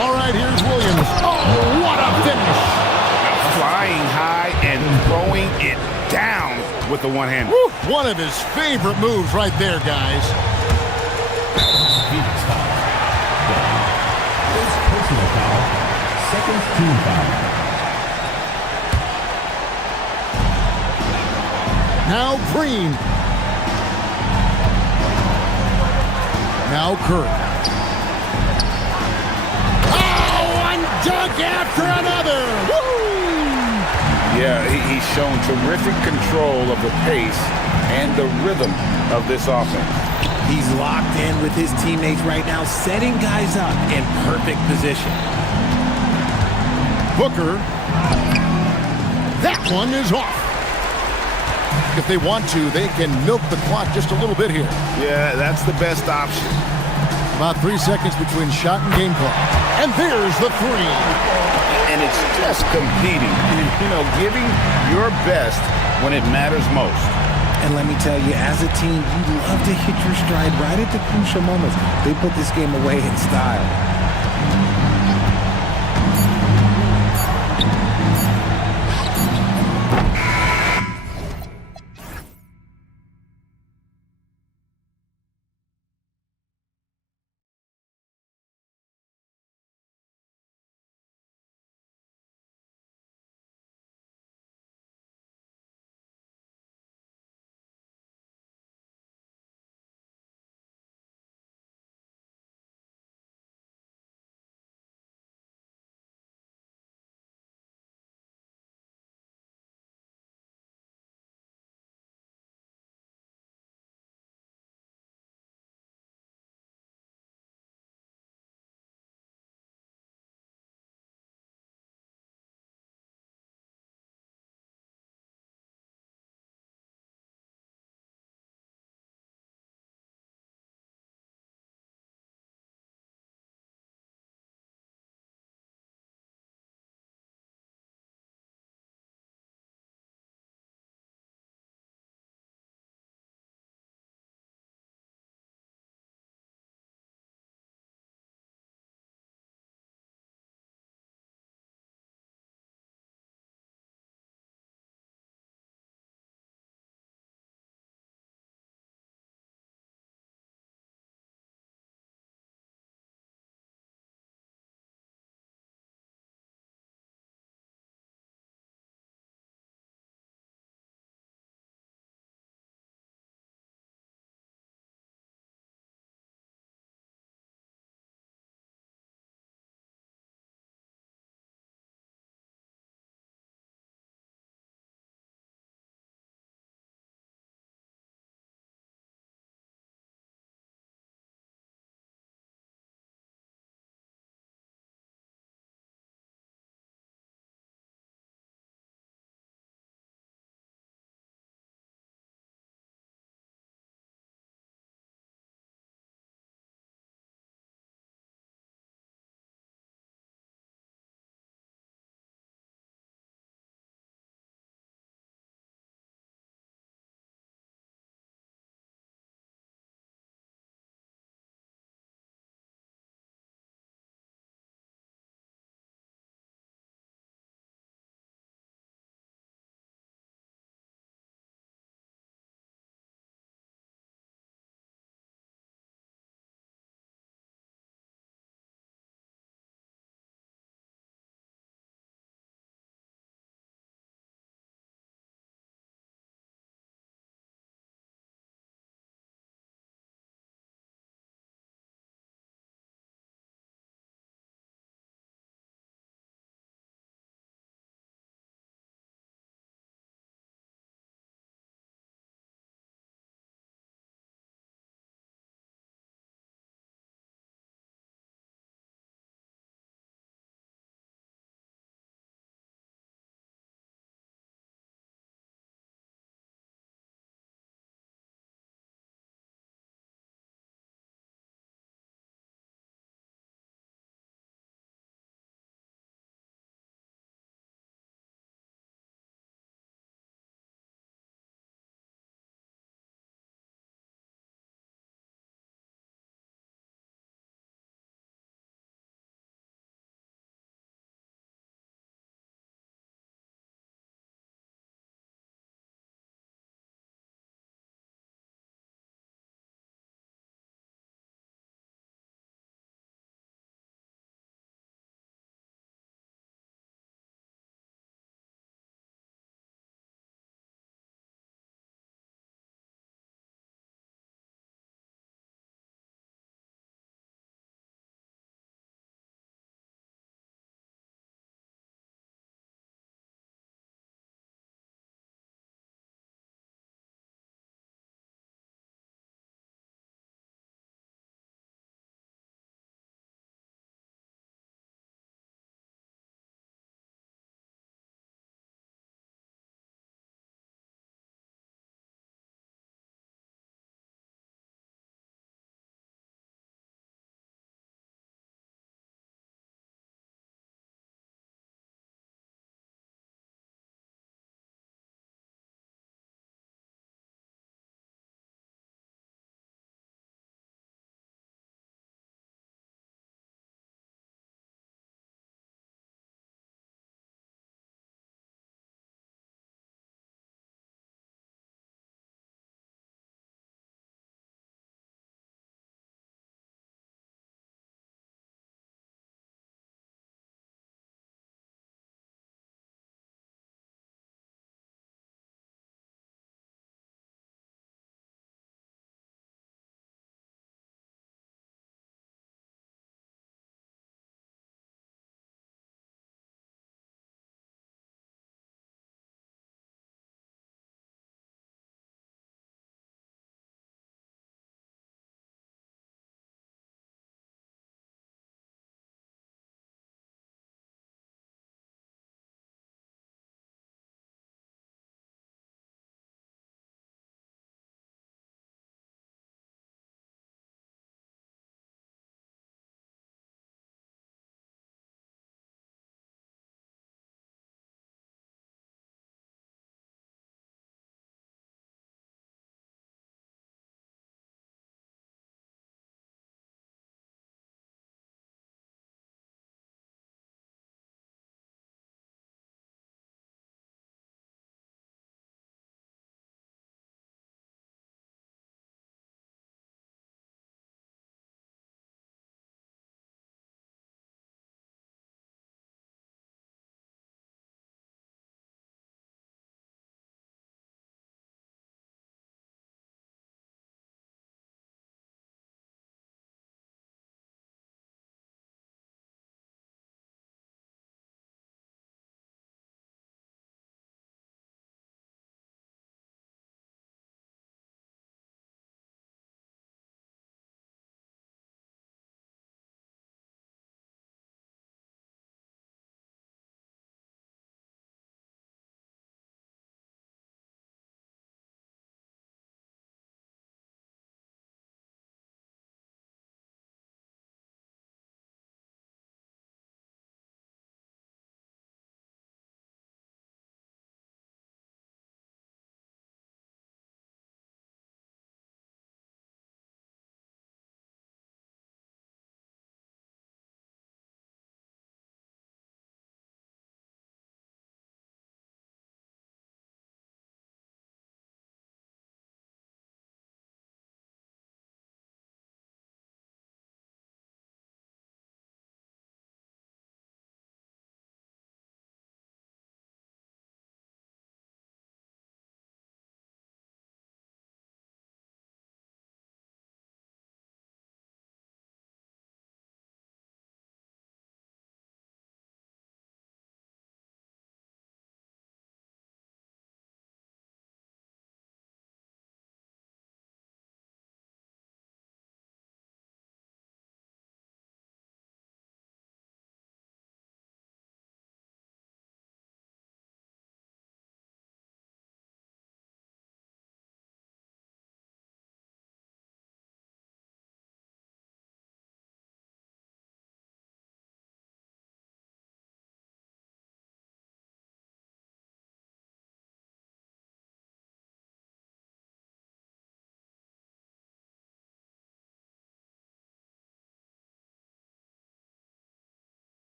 All right, here's Williams. Oh, what a finish. Flying high and throwing it down with the one-hander. One of his favorite moves right there, guys. Personal foul. Second team foul. Now Green. Now Curry. Oh, one dunk after another. Woo! Yeah, he's shown terrific control of the pace and the rhythm of this offense. He's locked in with his teammates right now, setting guys up in perfect position. Booker. That one is off. If they want to, they can milk the clock just a little bit here. Yeah, that's the best option. About 3 seconds between shot and game clock. And there's the three. And it's just competing. You know, giving your best when it matters most. And let me tell you, as a team, you love to hit your stride right at the crucial moments. They put this game away in style.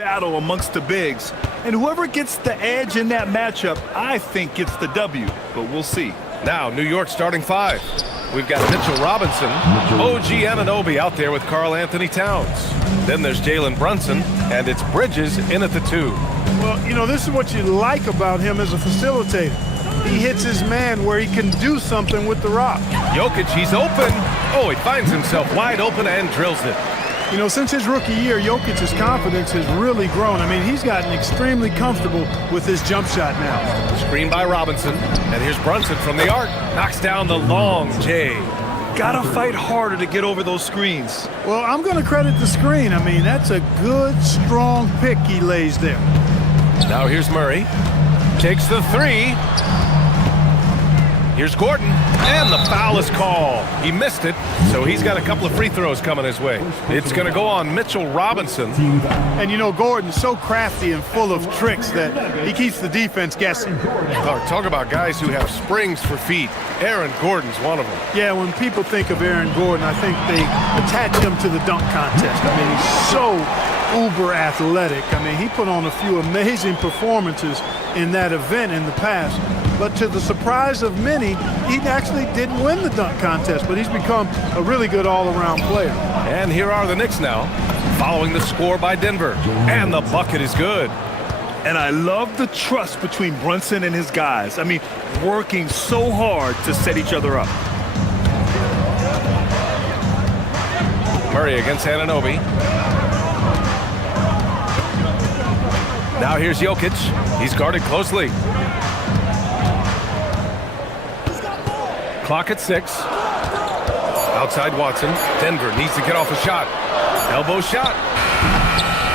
battle amongst the bigs. And whoever gets the edge in that matchup, I think gets the W. But we'll see. Now, New York starting five. We've got Mitchell Robinson, OG Anunoby out there with Karl Anthony Towns. Then there's Jalen Brunson, and it's Bridges in at the 2. Well, you know, this is what you like about him as a facilitator. He hits his man where he can do something with the rock. Jokic, he's open. Oh, he finds himself wide open and drills it. You know, since his rookie year, Jokic's confidence has really grown. I mean, he's gotten extremely comfortable with his jump shot now. Screen by Robinson, and here's Brunson from the arc. Knocks down the long J. Gotta fight harder to get over those screens. Well, I'm going to credit the screen. I mean, that's a good, strong pick he lays there. Now here's Murray. Takes the 3. Here's Gordon, and the foul is called. He missed it, so he's got a couple of free throws coming his way. It's going to go on Mitchell Robinson. And you know, Gordon's so crafty and full of tricks that he keeps the defense guessing. Oh, talk about guys who have springs for feet. Aaron Gordon's one of them. Yeah, when people think of Aaron Gordon, I think they attach him to the dunk contest. I mean, he's so uber athletic. I mean, he put on a few amazing performances in that event in the past. But to the surprise of many, he actually didn't win the dunk contest, but he's become a really good all-around player. And here are the Knicks now, following the score by Denver. And the bucket is good. And I love the trust between Brunson and his guys. I mean, working so hard to set each other up. Murray against Anunoby. Now here's Jokic. He's guarded closely. Clock at 6. Outside Watson. Denver needs to get off a shot. Elbow shot.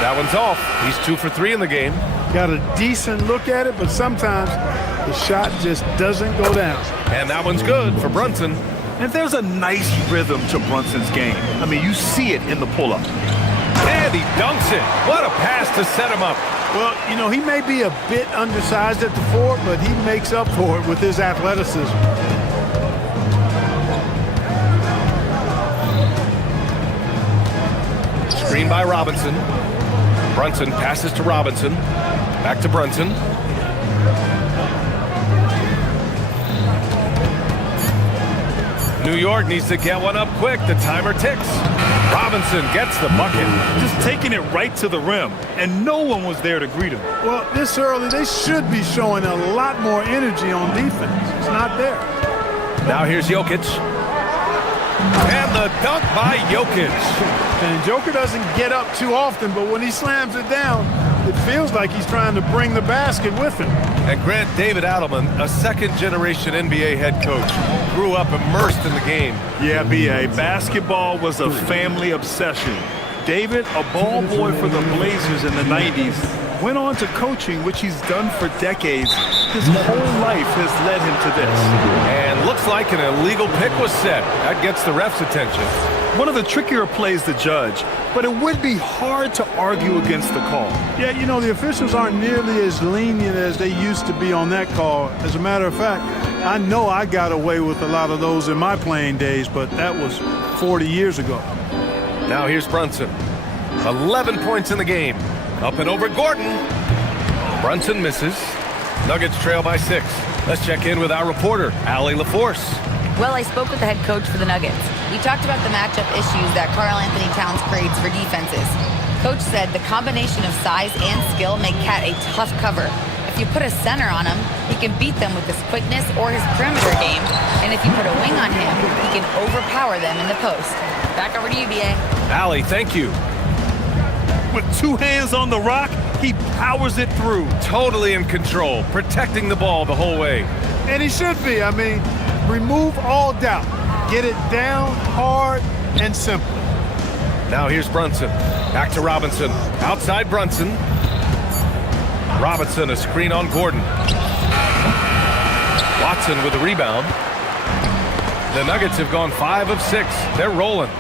That one's off. He's 2 for 3 in the game. Got a decent look at it, but sometimes the shot just doesn't go down. And that one's good for Brunson. And there's a nice rhythm to Brunson's game. I mean, you see it in the pull-up. And he dunks it. What a pass to set him up. Well, you know, he may be a bit undersized at the 4, but he makes up for it with his athleticism. Screen by Robinson. Brunson passes to Robinson. Back to Brunson. New York needs to get one up quick. The timer ticks. Robinson gets the bucket. Just taking it right to the rim, and no one was there to greet him. Well, this early, they should be showing a lot more energy on defense. It's not there. Now here's Jokic. And the dunk by Jokic. And Joker doesn't get up too often, but when he slams it down, it feels like he's trying to bring the basket with him. And Grant David Adelman, a second-generation NBA head coach, grew up immersed in the game. Yeah, B.A., basketball was a family obsession. David, a ball boy for the Blazers in the 90s, went on to coaching, which he's done for decades. His whole life has led him to this. And looks like an illegal pick was set. That gets the ref's attention. One of the trickier plays to judge, but it would be hard to argue against the call. Yeah, you know, the officials aren't nearly as lenient as they used to be on that call. As a matter of fact, I know I got away with a lot of those in my playing days, but that was 40 years ago. Now here's Brunson. 11 points in the game. Up and over Gordon. Brunson misses. Nuggets trail by 6. Let's check in with our reporter, Allie LaForce. Well, I spoke with the head coach for the Nuggets. We talked about the matchup issues that Karl Anthony Towns creates for defenses. Coach said the combination of size and skill make Cat a tough cover. If you put a center on him, he can beat them with his quickness or his perimeter game. And if you put a wing on him, he can overpower them in the post. Back over to you, B.A. Allie, thank you. With 2 hands on the rock, he powers it through. Totally in control, protecting the ball the whole way. And he should be. I mean, remove all doubt. Get it down hard and simple. Now here's Brunson. Back to Robinson. Outside Brunson. Robinson, a screen on Gordon. Watson with the rebound. The Nuggets have gone 5 of 6. They're rolling.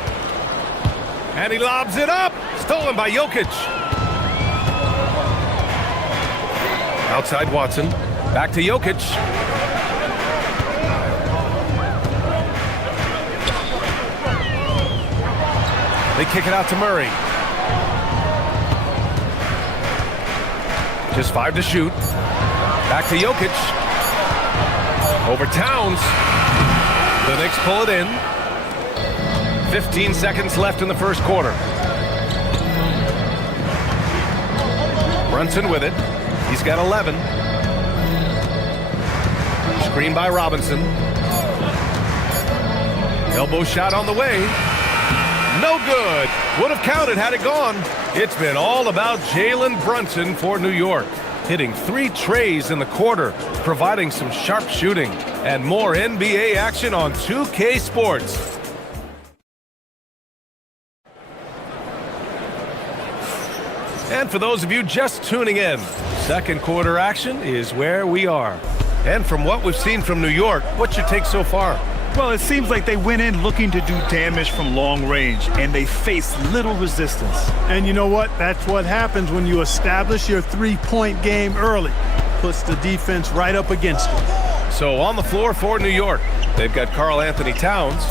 And he lobs it up. Stolen by Jokic. Outside Watson. Back to Jokic. They kick it out to Murray. Just 5 to shoot. Back to Jokic. Over Towns. The Knicks pull it in. 15 seconds left in the first quarter. Brunson with it. He's got 11. Screen by Robinson. Elbow shot on the way. No good. Would have counted had it gone. It's been all about Jalen Brunson for New York. Hitting 3 trays in the quarter, providing some sharp shooting. And more NBA action on 2K Sports. And for those of you just tuning in, second quarter action is where we are. And from what we've seen from New York, what's your take so far? Well, it seems like they went in looking to do damage from long range, and they faced little resistance. And you know what? That's what happens when you establish your three-point game early. Puts the defense right up against it. So on the floor for New York, they've got Karl Anthony Towns.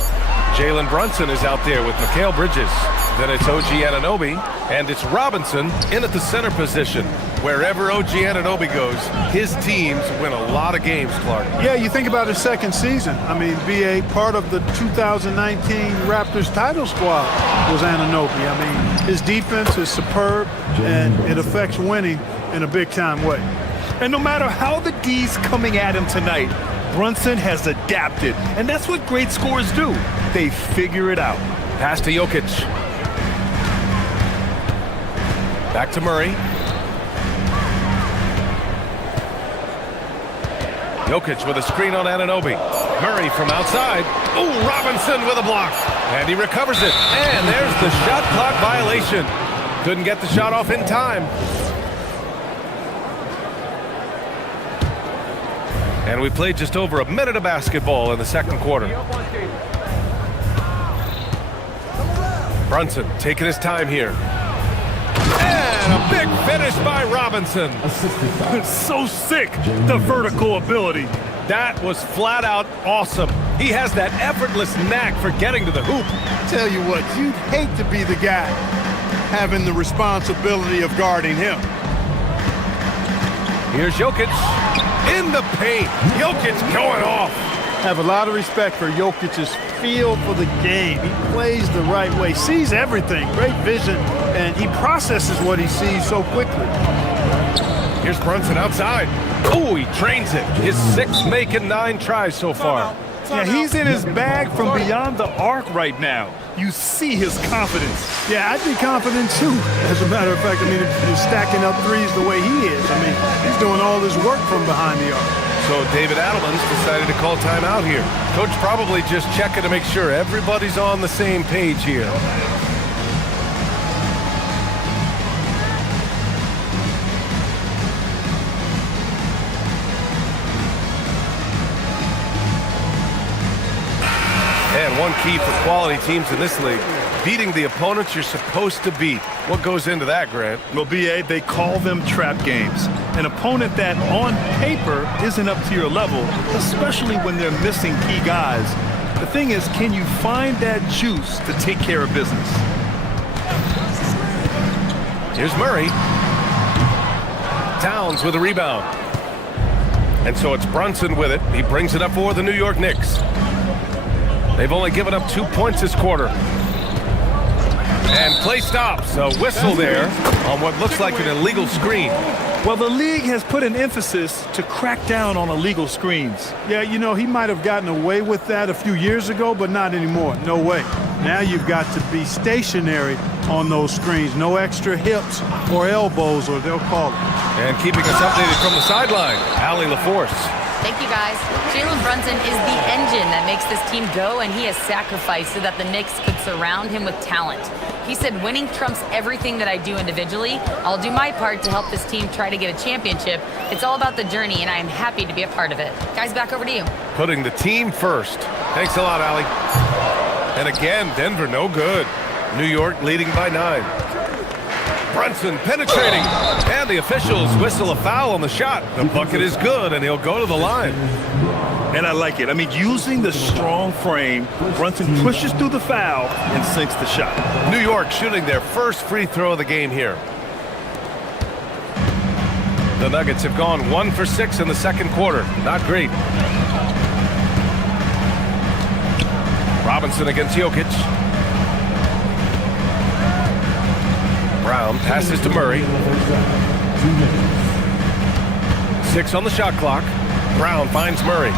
Jalen Brunson is out there with Mikal Bridges. Then it's OG Anunoby, and it's Robinson in at the center position. Wherever OG Anunoby goes, his teams win a lot of games, Clark. Yeah, you think about his second season. I mean, BA, part of the 2019 Raptors title squad was Anunoby. I mean, his defense is superb, and it affects winning in a big-time way. And no matter how the D's coming at him tonight, Brunson has adapted, and that's what great scorers do. They figure it out. Pass to Jokic. Back to Murray. Jokic with a screen on Anunoby. Murray from outside. Ooh, Robinson with a block. And he recovers it. And there's the shot clock violation. Couldn't get the shot off in time. And we played just over a minute of basketball in the second quarter. Brunson taking his time here. And a big finish by Robinson. It's so sick, the vertical ability. That was flat out awesome. He has that effortless knack for getting to the hoop. Tell you what, you'd hate to be the guy having the responsibility of guarding him. Here's Jokic in the paint. Jokic going off. Have a lot of respect for Jokic's feel for the game. He plays the right way, sees everything, great vision, and he processes what he sees so quickly. Here's Brunson outside. Oh, he trains it. His 6 making 9 tries so far. Yeah, he's in his bag from beyond the arc right now. You see his confidence. Yeah, I'd be confident too. As a matter of fact, I mean, if you're stacking up threes the way he is, I mean, he's doing all this work from behind the arc. So David Adelman's decided to call timeout here. Coach probably just checking to make sure everybody's on the same page here. And one key for quality teams in this league, beating the opponents you're supposed to beat. What goes into that, Grant? Well, BA, they call them trap games. An opponent that, on paper, isn't up to your level, especially when they're missing key guys. The thing is, can you find that juice to take care of business? Here's Murray. Towns with a rebound. And so it's Brunson with it. He brings it up for the New York Knicks. They've only given up 2 points this quarter. And play stops. A whistle there on what looks like an illegal screen. Well, the league has put an emphasis to crack down on illegal screens. Yeah, you know, he might have gotten away with that a few years ago, but not anymore. No way. Now you've got to be stationary on those screens. No extra hips or elbows, or they'll call it. And keeping us updated from the sideline, Allie LaForce. Thank you, guys. Jalen Brunson is the engine that makes this team go, and he has sacrificed so that the Knicks could surround him with talent. He said, winning trumps everything that I do individually. I'll do my part to help this team try to get a championship. It's all about the journey, and I am happy to be a part of it. Guys, back over to you. Putting the team first. Thanks a lot, Allie. And again, Denver no good. New York leading by 9. Brunson penetrating, and the officials whistle a foul on the shot. The bucket is good, and he'll go to the line. And I like it. I mean, using the strong frame, Brunson pushes through the foul and sinks the shot. New York shooting their first free throw of the game here. The Nuggets have gone 1 for 6 in the second quarter. Not great. Robinson against Jokic. Brown passes to Murray. 6 on the shot clock. Brown finds Murray.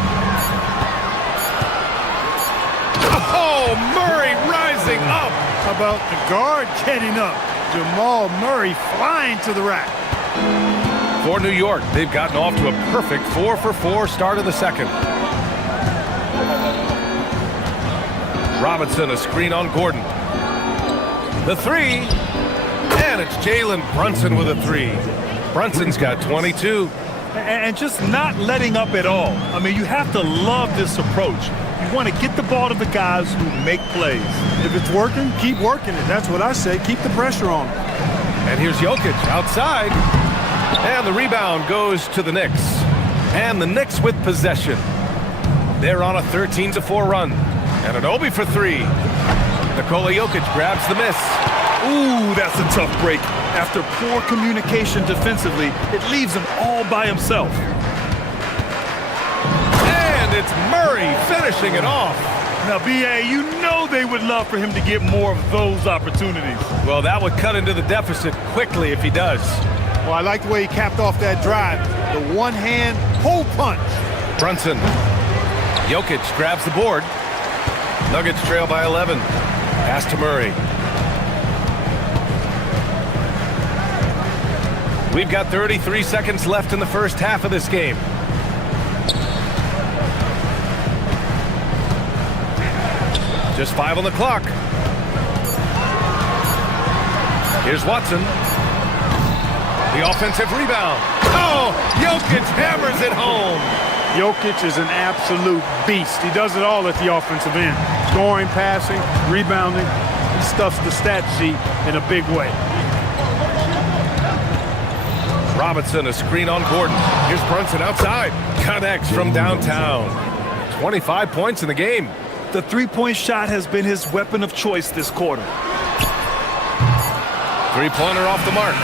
Oh, Murray rising up. How about the guard getting up? Jamal Murray flying to the rack. For New York, they've gotten off to a perfect 4 for 4 start of the second. Robinson, a screen on Gordon. The three, and it's Jalen Brunson with a three. Brunson's got 22. And just not letting up at all. I mean, you have to love this approach. You want to get the ball to the guys who make plays. If it's working, keep working it. That's what I say. Keep the pressure on them. And here's Jokic outside. And the rebound goes to the Knicks. And the Knicks with possession. They're on a 13-4 run. And an Obi for three. Nikola Jokic grabs the miss. Ooh, that's a tough break. After poor communication defensively, it leaves him all by himself. And it's Murray finishing it off. Now, B.A., you know they would love for him to get more of those opportunities. Well, that would cut into the deficit quickly if he does. Well, I like the way he capped off that drive. The one-hand pull punch. Brunson. Jokic grabs the board. Nuggets trail by 11. Pass to Murray. We've got 33 seconds left in the first half of this game. Just 5 on the clock. Here's Watson. The offensive rebound. Oh, Jokic hammers it home. Jokic is an absolute beast. He does it all at the offensive end. Scoring, passing, rebounding. He stuffs the stat sheet in a big way. Robinson, a screen on Gordon. Here's Brunson outside. Connects from downtown. 25 points in the game. The three-point shot has been his weapon of choice this quarter. Three-pointer off the mark.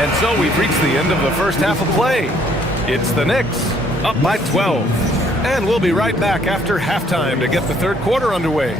And so we've reached the end of the first half of play. It's the Knicks, up by 12. And we'll be right back after halftime to get the third quarter underway.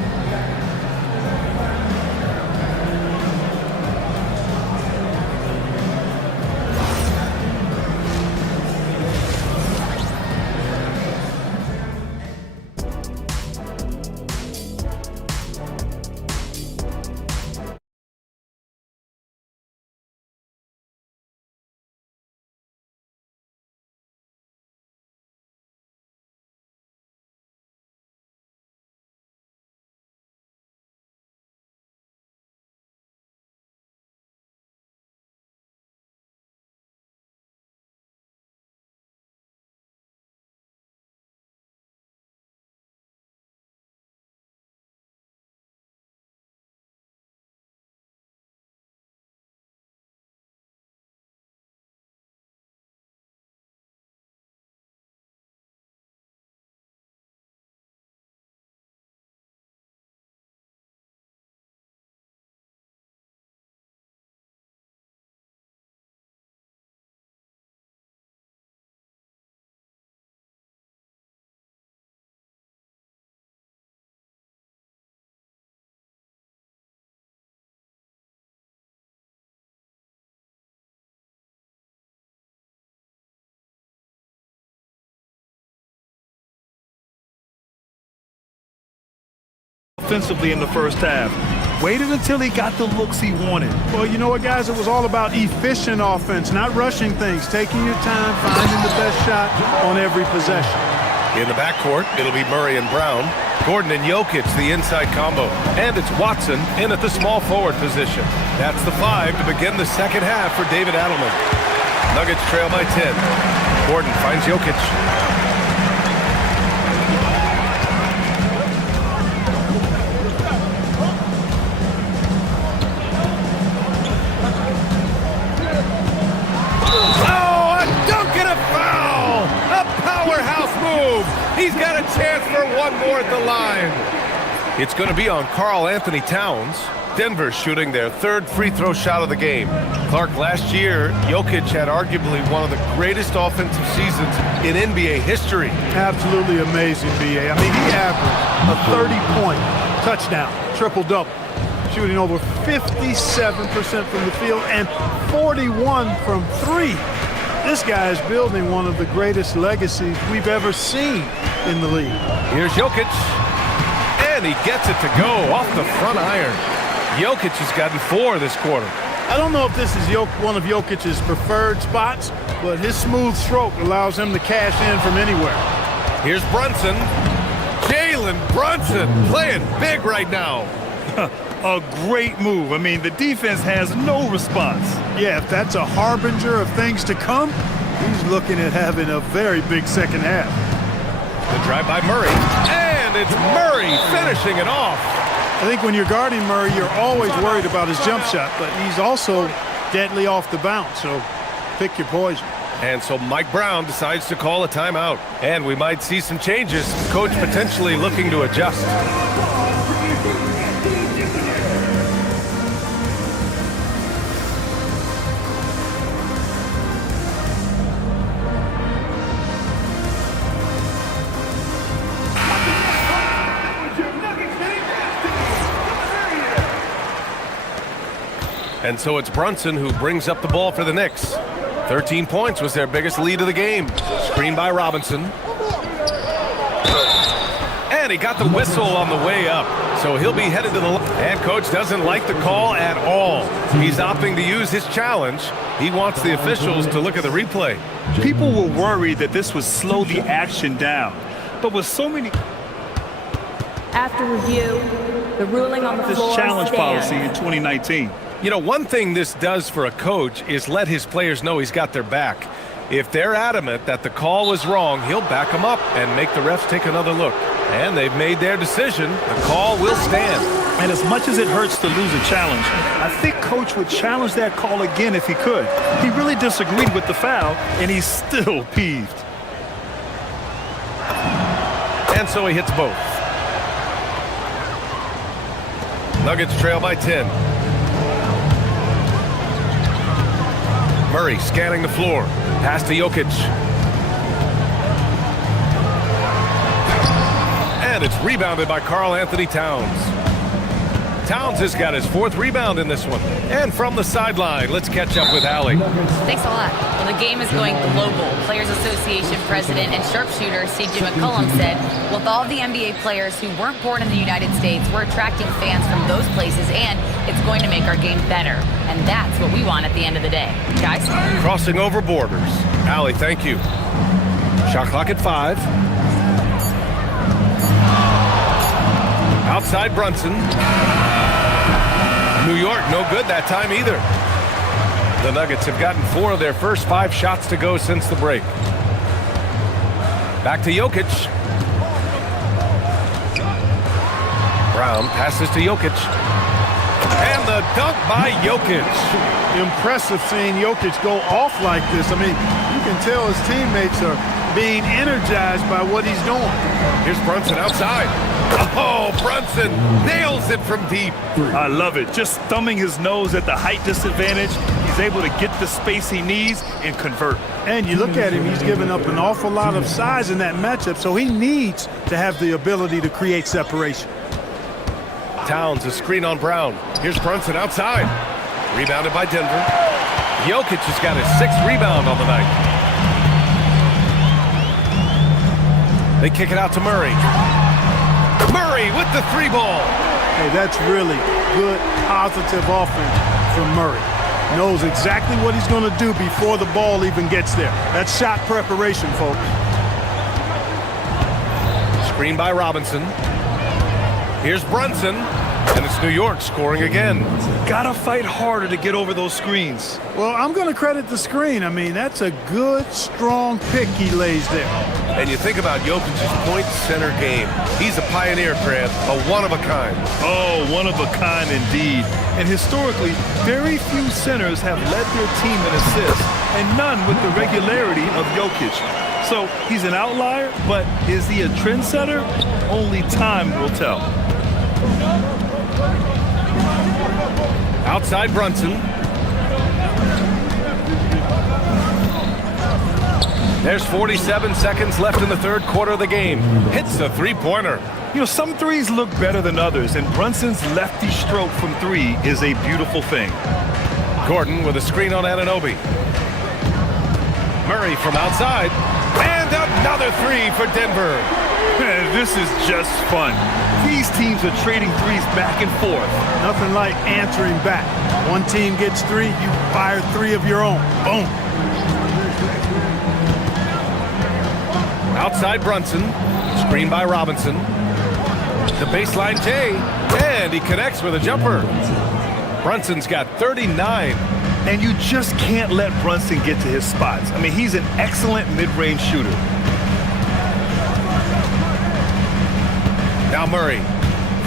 Offensively in the first half. Waited until he got the looks he wanted. Well, you know what, guys? It was all about efficient offense, not rushing things, taking your time, finding the best shot on every possession. In the backcourt, it'll be Murray and Brown. Gordon and Jokic, the inside combo. And it's Watson in at the small forward position. That's the 5 to begin the second half for David Adelman. Nuggets trail by 10. Gordon finds Jokic. He's got a chance for one more at the line. It's going to be on Karl Anthony Towns. Denver shooting their third free throw shot of the game. Clark, last year, Jokic had arguably one of the greatest offensive seasons in NBA history. Absolutely amazing, B.A. I mean, he averaged a 30-point touchdown, triple-double, shooting over 57% from the field and 41 from three. This guy is building one of the greatest legacies we've ever seen in the league. Here's Jokic, and he gets it to go off the front iron. Jokic has gotten 4 this quarter. I don't know if this is one of Jokic's preferred spots, but his smooth stroke allows him to cash in from anywhere. Here's Brunson. Jalen Brunson playing big right now. A great move. I mean, the defense has no response. Yeah, if that's a harbinger of things to come, he's looking at having a very big second half. The drive by Murray, and it's Murray finishing it off. I think when you're guarding Murray, you're always worried about his jump shot, but he's also deadly off the bounce, so pick your poison. And so Mike Brown decides to call a timeout, and we might see some changes. Coach potentially looking to adjust. And so it's Brunson who brings up the ball for the Knicks. 13 points was their biggest lead of the game. Screen by Robinson. And he got the whistle on the way up. So he'll be headed to the line. And coach doesn't like the call at all. He's opting to use his challenge. He wants the officials to look at the replay. People were worried that this would slow the action down. But with so many... After review, the ruling on the floor This challenge stands. policy in 2019. You know, one thing this does for a coach is let his players know he's got their back. If they're adamant that the call was wrong, he'll back them up and make the refs take another look. And they've made their decision. The call will stand. And as much as it hurts to lose a challenge, I think Coach would challenge that call again if he could. He really disagreed with the foul, and he's still peeved. And so he hits both. Nuggets trail by 10. Murray scanning the floor. Pass to Jokic. And it's rebounded by Karl Anthony Towns. Towns has got his 4th rebound in this one. And from the sideline, let's catch up with Allie. Thanks a lot. Well, the game is going global. Players Association president and sharpshooter C.J. McCollum said, with all the NBA players who weren't born in the United States, we're attracting fans from those places, and it's going to make our game better. And that's what we want at the end of the day. Guys? Crossing over borders. Allie, thank you. Shot clock at 5. Outside Brunson. New York, no good that time either. The Nuggets have gotten 4 of their first 5 shots to go since the break. Back to Jokic. Brown passes to Jokic. And the dunk by Jokic. Impressive seeing Jokic go off like this. I mean, you can tell his teammates are being energized by what he's doing. Here's Brunson outside. Oh, Brunson nails it from deep. I love it. Just thumbing his nose at the height disadvantage. He's able to get the space he needs and convert. And you look at him, he's given up an awful lot of size in that matchup, so he needs to have the ability to create separation. Towns, a screen on Brown. Here's Brunson outside. Rebounded by Denver. Jokic has got his 6th rebound on the night. They kick it out to Murray. Murray with the 3-ball. Hey, that's really good, positive offense from Murray. Knows exactly what he's going to do before the ball even gets there. That's shot preparation, folks. Screen by Robinson. Here's Brunson. And it's New York scoring again. Gotta fight harder to get over those screens. Well, I'm going to credit the screen. I mean, that's a good, strong pick he lays there. And you think about Jokic's point center game. He's a pioneer, Grant, a one-of-a-kind. Oh, one of a kind indeed. And historically, very few centers have led their team in assists, and none with the regularity of Jokic. So he's an outlier, but is he a trendsetter? Only time will tell. Outside Brunson. There's 47 seconds left in the third quarter of the game. Hits a three-pointer. You know, some threes look better than others, and Brunson's lefty stroke from three is a beautiful thing. Gordon with a screen on Anunoby. Murray from outside. And another three for Denver. This is just fun. These teams are trading threes back and forth. Nothing like answering back. One team gets three, you fire three of your own. Boom. Outside Brunson. Screen by Robinson. The baseline J. And he connects with a jumper. Brunson's got 39. And you just can't let Brunson get to his spots. I mean, he's an excellent mid-range shooter. Now Murray.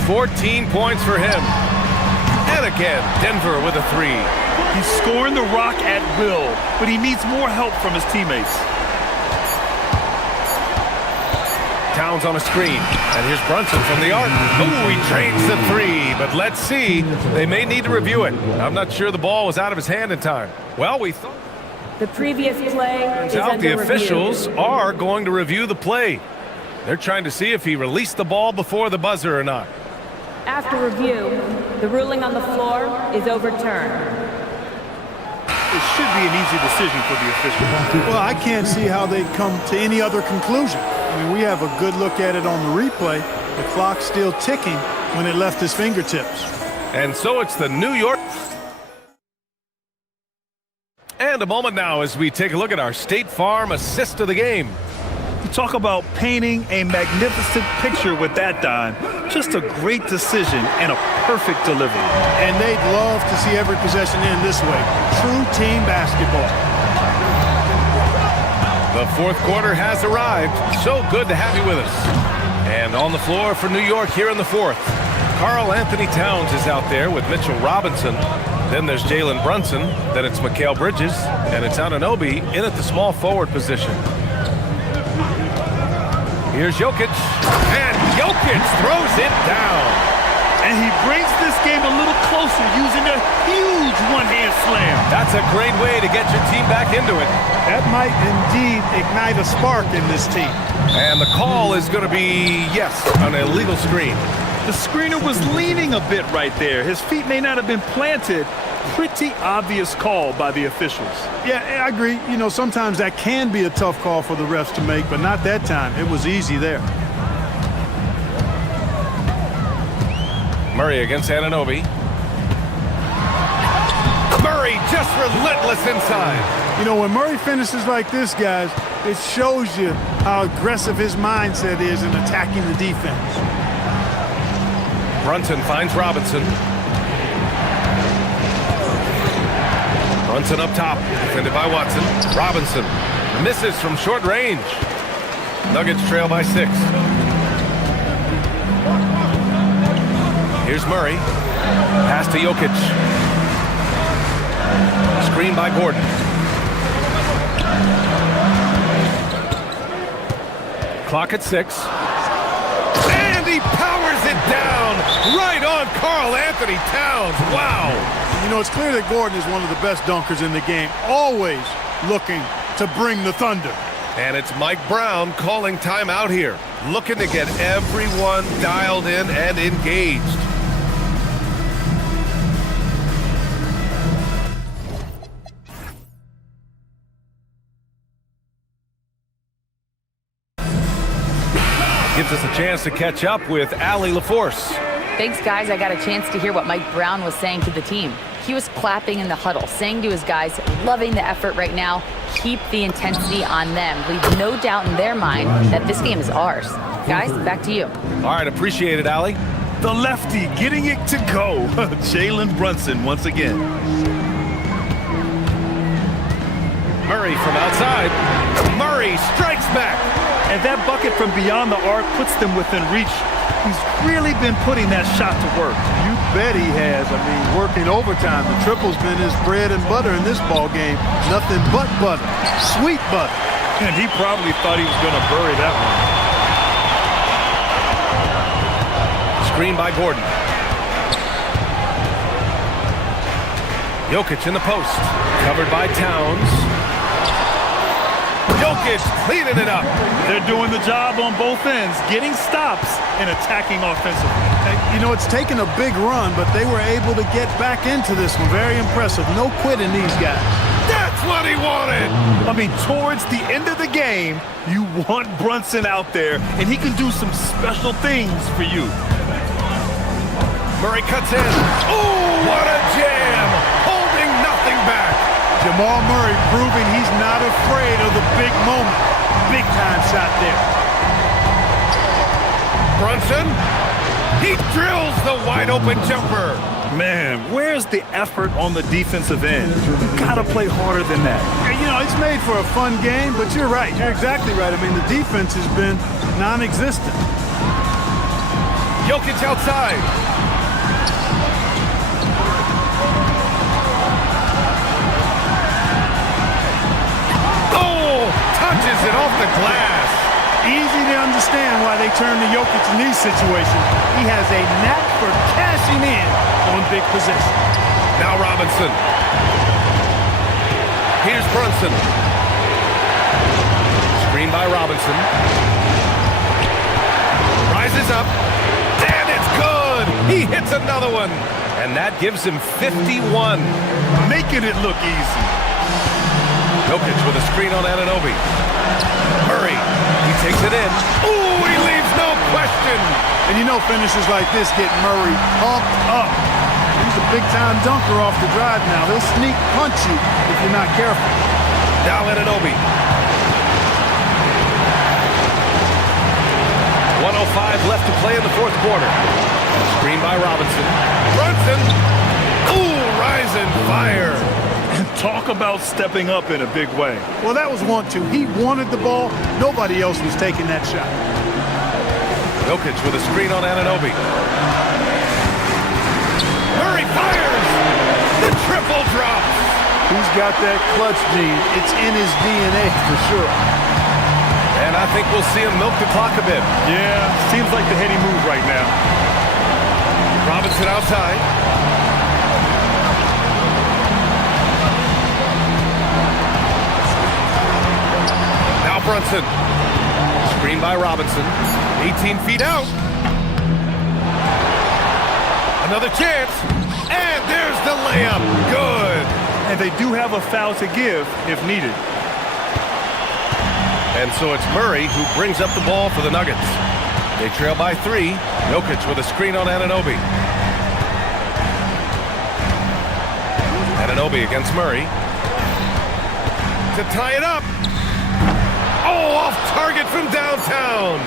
14 points for him. And again, Denver with a three. He's scoring the rock at will, but he needs more help from his teammates. Towns on a screen, and here's Brunson from the arc. Oh, he drains the three, but let's see. They may need to review it. I'm not sure the ball was out of his hand in time. Well, we thought. The previous play is Turns out under the review. officials are going to review the play. They're trying to see if he released the ball before the buzzer or not. After review, the ruling on the floor is overturned. It should be an easy decision for the officials. Well, I can't see how they'd come to any other conclusion. I mean, we have a good look at it on the replay. The clock's still ticking when it left his fingertips. And so it's the New York. And a moment now as we take a look at our State Farm assist of the game. You talk about painting a magnificent picture with that, Don. Just a great decision and a perfect delivery. And they'd love to see every possession end this way. True team basketball. The fourth quarter has arrived. So good to have you with us. And on the floor for New York here in the fourth. Karl Anthony Towns is out there with Mitchell Robinson. Then there's Jalen Brunson. Then it's Mikal Bridges. And it's Anunoby in at the small forward position. Here's Jokic. And Jokic throws it down. And he brings this game a little closer using a huge one-hand slam. That's a great way to get your team back into it. That might indeed ignite a spark in this team. And the call is going to be, yes, an illegal screen. The screener was leaning a bit right there. His feet may not have been planted. Pretty obvious call by the officials. Yeah, I agree. You know, sometimes that can be a tough call for the refs to make, but not that time. It was easy there. Murray against Anunoby. Murray just relentless inside. You know, when Murray finishes like this, guys, it shows you how aggressive his mindset is in attacking the defense. Brunson finds Robinson. Brunson up top, defended by Watson. Robinson misses from short range. Nuggets trail by 6. Here's Murray. Pass to Jokic. Screen by Gordon. Clock at 6. And he powers it down right on Karl Anthony Towns. Wow. You know, it's clear that Gordon is one of the best dunkers in the game, always looking to bring the thunder. And it's Mike Brown calling timeout here, looking to get everyone dialed in and engaged. Gives us a chance to catch up with Allie LaForce. Thanks, guys. I got a chance to hear what Mike Brown was saying to the team. He was clapping in the huddle, saying to his guys, loving the effort right now, keep the intensity on them. Leave no doubt in their mind that this game is ours. Guys, back to you. All right, appreciate it, Allie. The lefty getting it to go. Jalen Brunson once again. Murray from outside. Murray strikes back. And that bucket from beyond the arc puts them within reach. He's really been putting that shot to work. You bet he has. I mean, working overtime. The triple's been his bread and butter in this ball game. Nothing but butter. Sweet butter. And he probably thought he was going to bury that one. Screen by Gordon. Jokic in the post. Covered by Towns. Jokic cleaning it up. They're doing the job on both ends, getting stops and attacking offensively. You know, it's taken a big run, but they were able to get back into this one. Very impressive. No quitting these guys. That's what he wanted. I mean, towards the end of the game, you want Brunson out there, and he can do some special things for you. Murray cuts in. Oh, what a jam! Holding nothing back. Jamal Murray proving he's not afraid of the big moment. Big time shot there. Brunson, he drills the wide open jumper. Man, where's the effort on the defensive end? You gotta play harder than that. You know, it's made for a fun game, but you're right. You're exactly right. I mean, the defense has been non-existent. Jokic outside. Oh, touches it off the glass. Easy to understand why they turn to Jokic in these situations. He has a knack for cashing in on big possession. Now Robinson. Here's Brunson. Screen by Robinson. Rises up. And it's good. He hits another one. And that gives him 51. Making it look easy. Jokic with a screen on Anunoby. Murray, he takes it in. Ooh, he leaves no question. And you know finishes like this get Murray pumped up. He's a big-time dunker off the drive now. He'll sneak punch you if you're not careful. Now Anunoby. 1:05 left to play in the fourth quarter. Screen by Robinson. Brunson. Ooh, rising fire. Talk about stepping up in a big way. Well, that was 1-2. He wanted the ball. Nobody else was taking that shot. Jokic with a screen on Anunoby. Murray fires. The triple drops. He's got that clutch gene. It's in his DNA for sure. And I think we'll see him milk the clock a bit. Yeah, seems like the heady move right now. Robinson outside. Now Brunson. Screen by Robinson. 18 feet out. Another chance. And there's the layup. Good. And they do have a foul to give if needed. And so it's Murray who brings up the ball for the Nuggets. They trail by 3. Jokic with a screen on Anunoby. Anunoby against Murray. To tie it up. Oh, off target from downtown.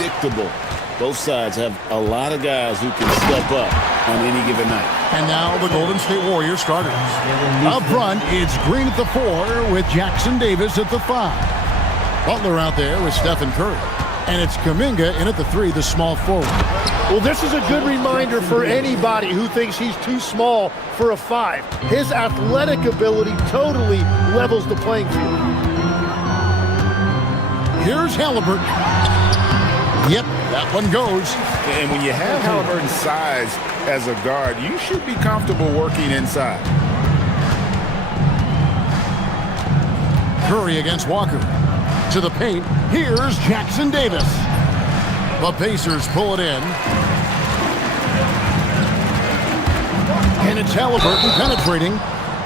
predictable. Both sides have a lot of guys who can step up on any given night. And now the Golden State Warriors starters. Up front, it's Green at the 4 with Jackson Davis at the 5. Butler out there with Stephen Curry. And it's Kuminga in at the 3, the small forward. Well, this is a good reminder for anybody who thinks he's too small for a 5. His athletic ability totally levels the playing field. Here's Halliburton. Yep, that one goes. And when you have Halliburton's size as a guard, you should be comfortable working inside. Curry against Walker. To the paint, here's Jackson Davis. The Pacers pull it in. And it's Halliburton penetrating.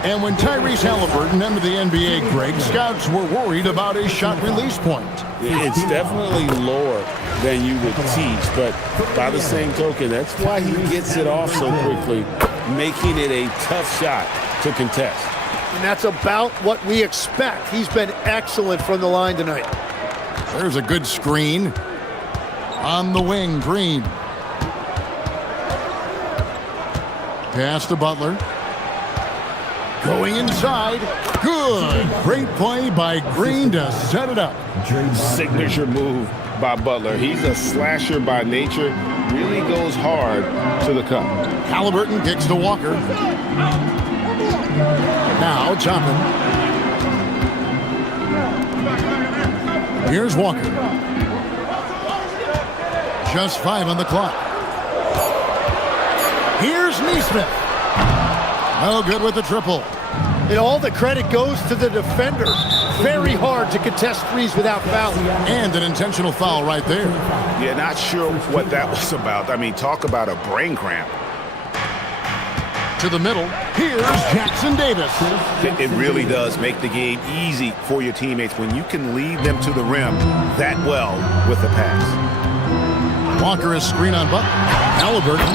And when Tyrese Halliburton entered the NBA, Greg, scouts were worried about his shot release point. It's definitely lower than you would teach, but by the same token, that's why he gets it off so quickly, making it a tough shot to contest. And that's about what we expect. He's been excellent from the line tonight. There's a good screen. On the wing, Green. Pass to Butler. Going inside. Good. Great play by Green to set it up. Signature move by Butler. He's a slasher by nature. Really goes hard to the cup. Halliburton kicks to Walker. Now Toppin. Here's Walker. Just 5 on the clock. Here's Neesmith. No good with the triple. And all the credit goes to the defender. Very hard to contest threes without fouling. And an intentional foul right there. Yeah, not sure what that was about. I mean, talk about a brain cramp. To the middle, here's Jackson Davis. It really does make the game easy for your teammates when you can lead them to the rim that well with a pass. Walker is screen on Butler. Halliburton.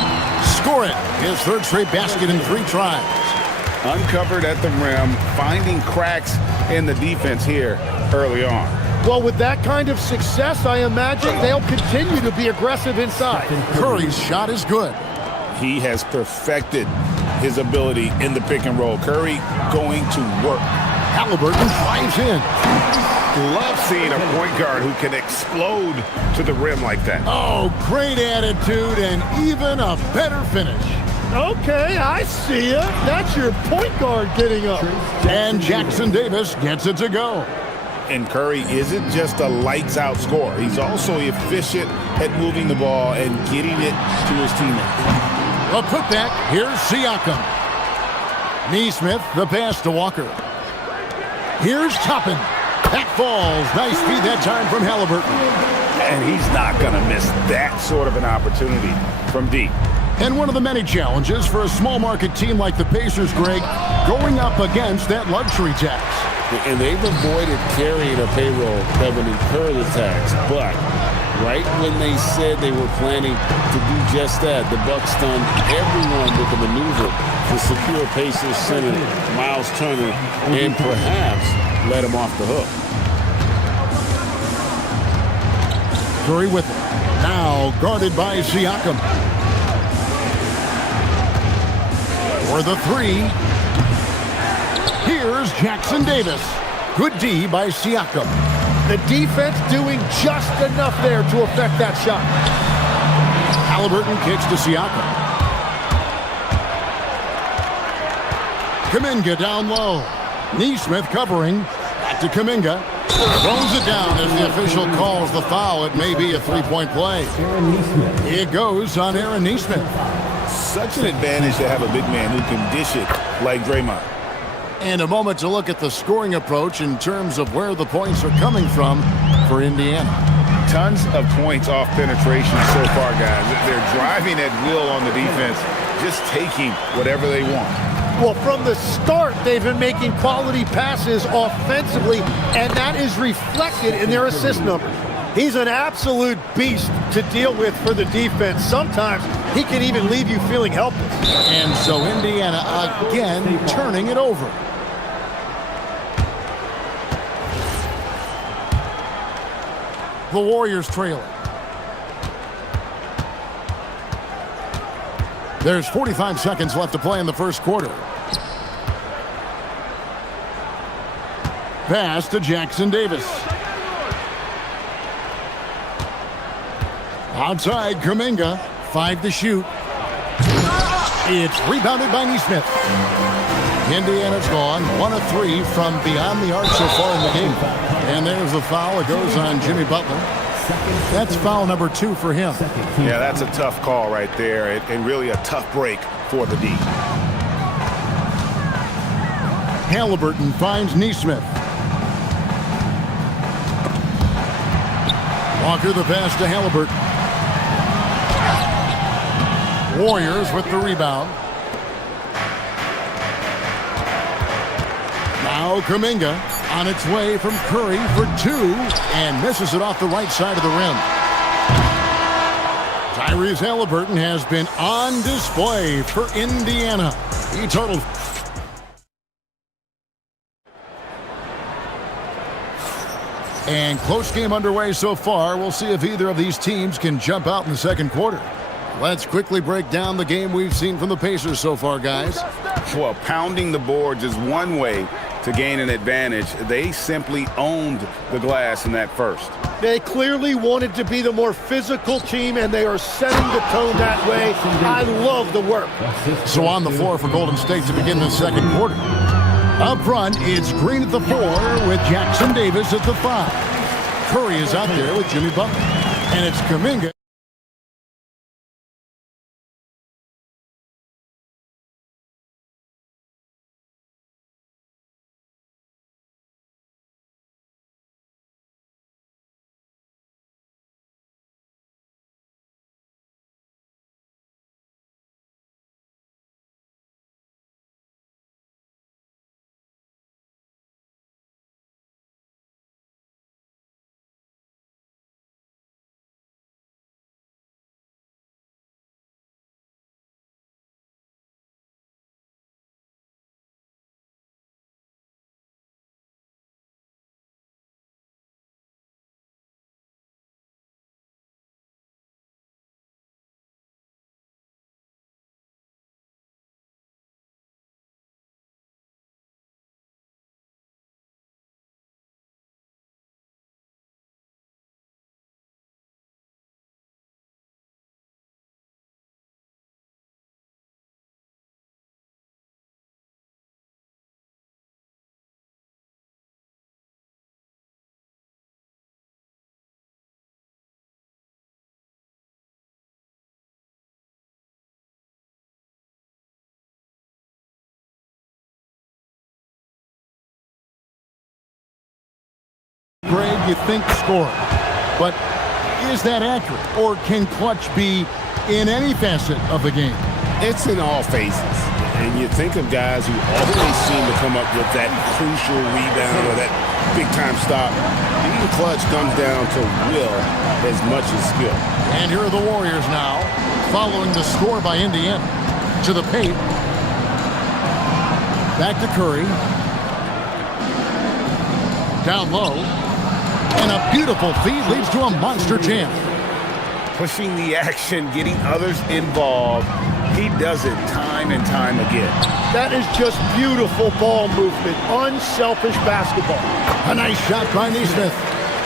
Score it. His 3rd straight basket in 3 tries. Uncovered at the rim, finding cracks in the defense here early on. Well, with that kind of success, I imagine they'll continue to be aggressive inside. Curry's shot is good. He has perfected his ability in the pick and roll. Curry going to work. Halliburton drives in. Love seeing a point guard who can explode to the rim like that. Oh, great attitude and even a better finish. Okay, I see ya. That's your point guard getting up. And Jackson Davis gets it to go. And Curry isn't just a lights-out scorer. He's also efficient at moving the ball and getting it to his teammates. A putback. Here's Siakam. Neesmith, the pass to Walker. Here's Toppin. That falls. Nice feed that time from Halliburton. And he's not going to miss that sort of an opportunity from deep. And one of the many challenges for a small market team like the Pacers, Greg, going up against that luxury tax. And they've avoided carrying a payroll that would incur the tax. But right when they said they were planning to do just that, the Bucks stunned everyone with the maneuver to secure Pacers center Miles Turner and perhaps let him off the hook. Curry with it. Now guarded by Siakam. For the 3. Here's Jackson Davis. Good D by Siakam. The defense doing just enough there to affect that shot. Halliburton kicks to Siakam. Kuminga down low. Neesmith covering. Back to Kuminga. Throws it down as the official calls the foul. It may be a 3-point play. It goes on Aaron Neesmith. Such an advantage to have a big man who can dish it like Draymond. And a moment to look at the scoring approach in terms of where the points are coming from for Indiana. Tons of points off penetration so far, guys. They're driving at will on the defense, just taking whatever they want. Well, from the start, they've been making quality passes offensively, and that is reflected in their assist numbers. He's an absolute beast to deal with for the defense. Sometimes he can even leave you feeling helpless. And so Indiana again turning it over. The Warriors trailing. There's 45 seconds left to play in the first quarter. Pass to Jackson Davis. Outside, Kuminga. 5 to shoot. It's rebounded by Neesmith. Indiana's gone 1 of 3 from beyond the arc so far in the game. And there's the foul. It goes on Jimmy Butler. That's foul number 2 for him. Yeah, that's a tough call right there, and really a tough break for the D. Halliburton finds Neesmith. Walker the pass to Halliburton. Warriors with the rebound. Now Kuminga on its way from Curry for 2 and misses it off the right side of the rim. Tyrese Halliburton has been on display for Indiana. He totaled. And close game underway so far. We'll see if either of these teams can jump out in the second quarter. Let's quickly break down the game we've seen from the Pacers so far, guys. Well, pounding the boards is one way to gain an advantage. They simply owned the glass in that first. They clearly wanted to be the more physical team, and they are setting the tone that way. I love the work. So on the floor for Golden State to begin the second quarter. Up front, it's Green at the 4 with Jackson Davis at the 5. Curry is out there with Jimmy Butler. And it's Kuminga. Greg, you think score, but is that accurate? Or can clutch be in any facet of the game? It's in all phases. And you think of guys who always seem to come up with that crucial rebound or that big-time stop. Being clutch comes down to will as much as skill. And here are the Warriors now, following the score by Indiana. To the paint. Back to Curry. Down low. And a beautiful feed leads to a monster jam. Pushing the action, getting others involved. He does it time and time again. That is just beautiful ball movement. Unselfish basketball. A nice shot by Neesmith.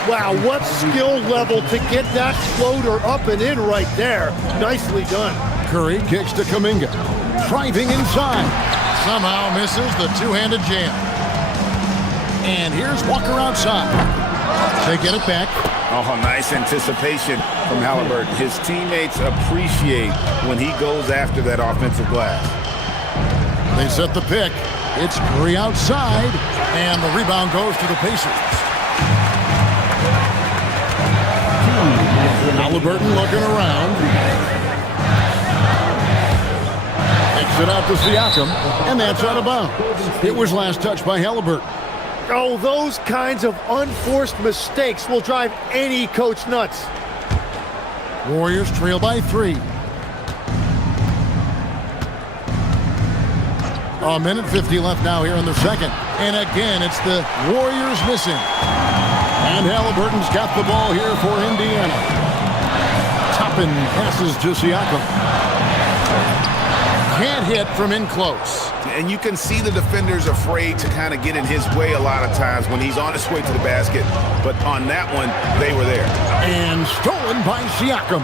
Wow, what skill level to get that floater up and in right there. Nicely done. Curry kicks to Kuminga. Driving inside. Somehow misses the two-handed jam. And here's Walker outside. They get it back. Oh, nice anticipation from Halliburton. His teammates appreciate when he goes after that offensive glass. They set the pick. It's Curry outside, and the rebound goes to the Pacers. Halliburton looking around. Takes it out to Siakam, and that's out of bounds. It was last touched by Halliburton. Oh, those kinds of unforced mistakes will drive any coach nuts. Warriors trail by 3. A minute 50 left now here in the second. And again, it's the Warriors missing. And Halliburton's got the ball here for Indiana. Toppin passes to Siakam. can't hit from in close. And you can see the defenders afraid to kind of get in his way a lot of times when he's on his way to the basket. But on that one, they were there. And stolen by Siakam.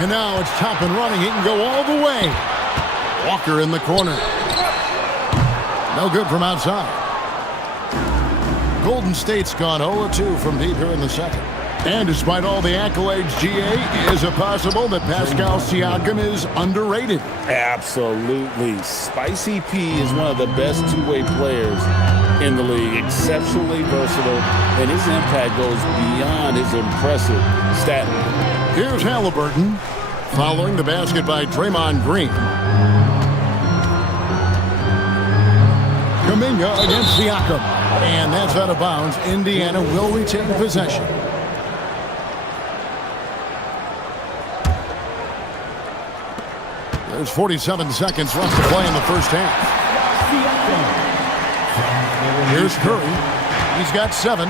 And now it's top and running. He can go all the way. Walker in the corner. No good from outside. Golden State's gone 0-2 from deep here in the second. And despite all the accolades, GA, is it possible that Pascal Siakam is underrated? Absolutely. Spicy P is one of the best two-way players in the league. Exceptionally versatile, and his impact goes beyond his impressive stat line. Here's Halliburton, following the basket by Draymond Green. Kuminga against Siakam, and that's out of bounds. Indiana will retain possession. There's 47 seconds left to play in the first half. Here's Curry. He's got 7.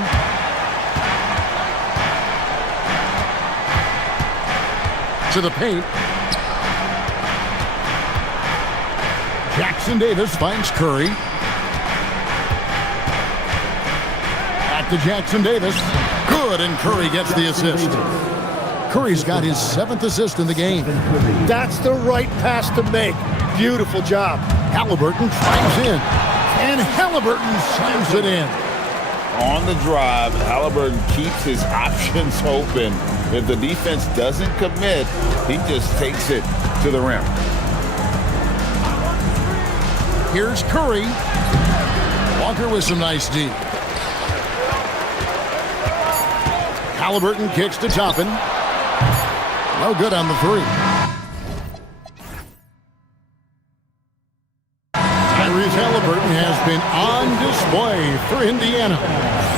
To the paint. Jackson Davis finds Curry. Back to Jackson Davis. Good, and Curry gets the assist. Curry's got his 7th assist in the game. That's the right pass to make. Beautiful job. Halliburton drives in, and Halliburton slams it in. On the drive, Halliburton keeps his options open. If the defense doesn't commit, he just takes it to the rim. Here's Curry. Walker with some nice D. Halliburton kicks to Toppin. No good on the 3. Tyrese Halliburton has been on display for Indiana.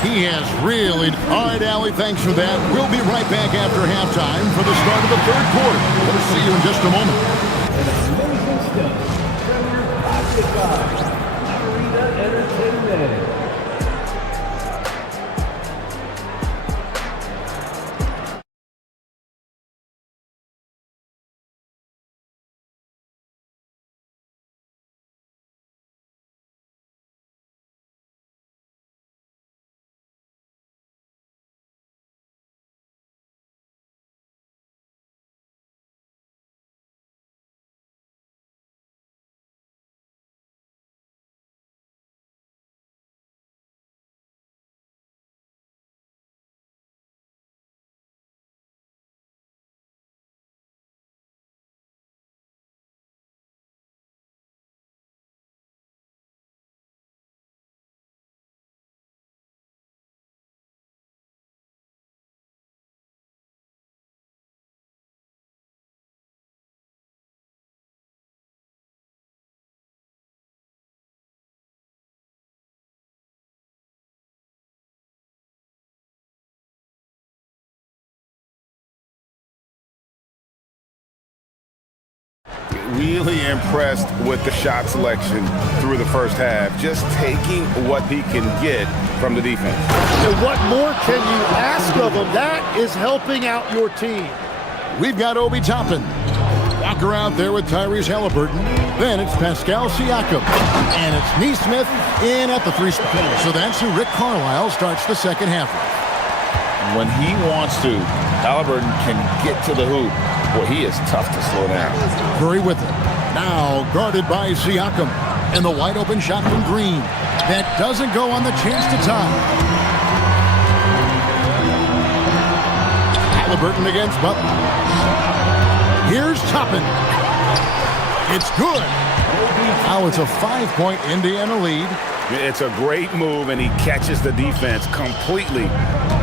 He has really... All right, Allie, thanks for that. We'll be right back after halftime for the start of the 3rd quarter. We'll see you in just a moment. Amazing stuff. Basketball. Arena Entertainment. Really impressed with the shot selection through the first half. Just taking what he can get from the defense. And what more can you ask of him? That is helping out your team. We've got Obi Toppin. Walker out there with Tyrese Halliburton. Then it's Pascal Siakam. And it's Neesmith in at the 3 spot. So that's who Rick Carlisle starts the second half with. When he wants to, Halliburton can get to the hoop. Boy, he is tough to slow down. Curry with it. Now guarded by Siakam. And the wide open shot from Green. That doesn't go on the chance to tie. Halliburton against Butler. Here's Toppin. It's good. Now it's a 5-point Indiana lead. It's a great move, and he catches the defense completely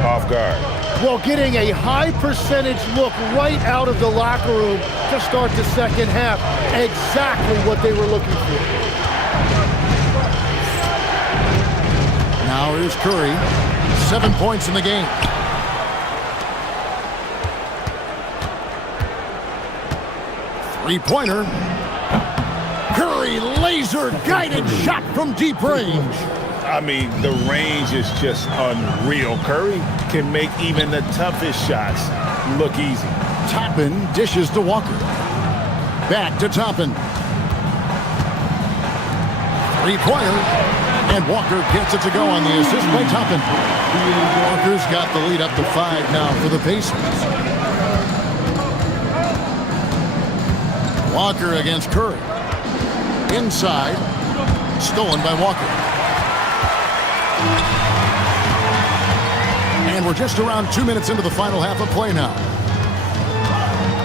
off guard. Well, getting a high percentage look right out of the locker room to start the second half. Exactly what they were looking for. Now here's Curry. 7 points in the game. Three-pointer. Curry laser-guided shot from deep range. I mean, the range is just unreal. Curry can make even the toughest shots look easy. Toppin dishes to Walker. Back to Toppin. Three-pointer. And Walker gets it to go on the assist by Toppin. Walker's got the lead up to 5 now for the Pacers. Walker against Curry. Inside. Stolen by Walker. And we're just around 2 minutes into the final half of play now.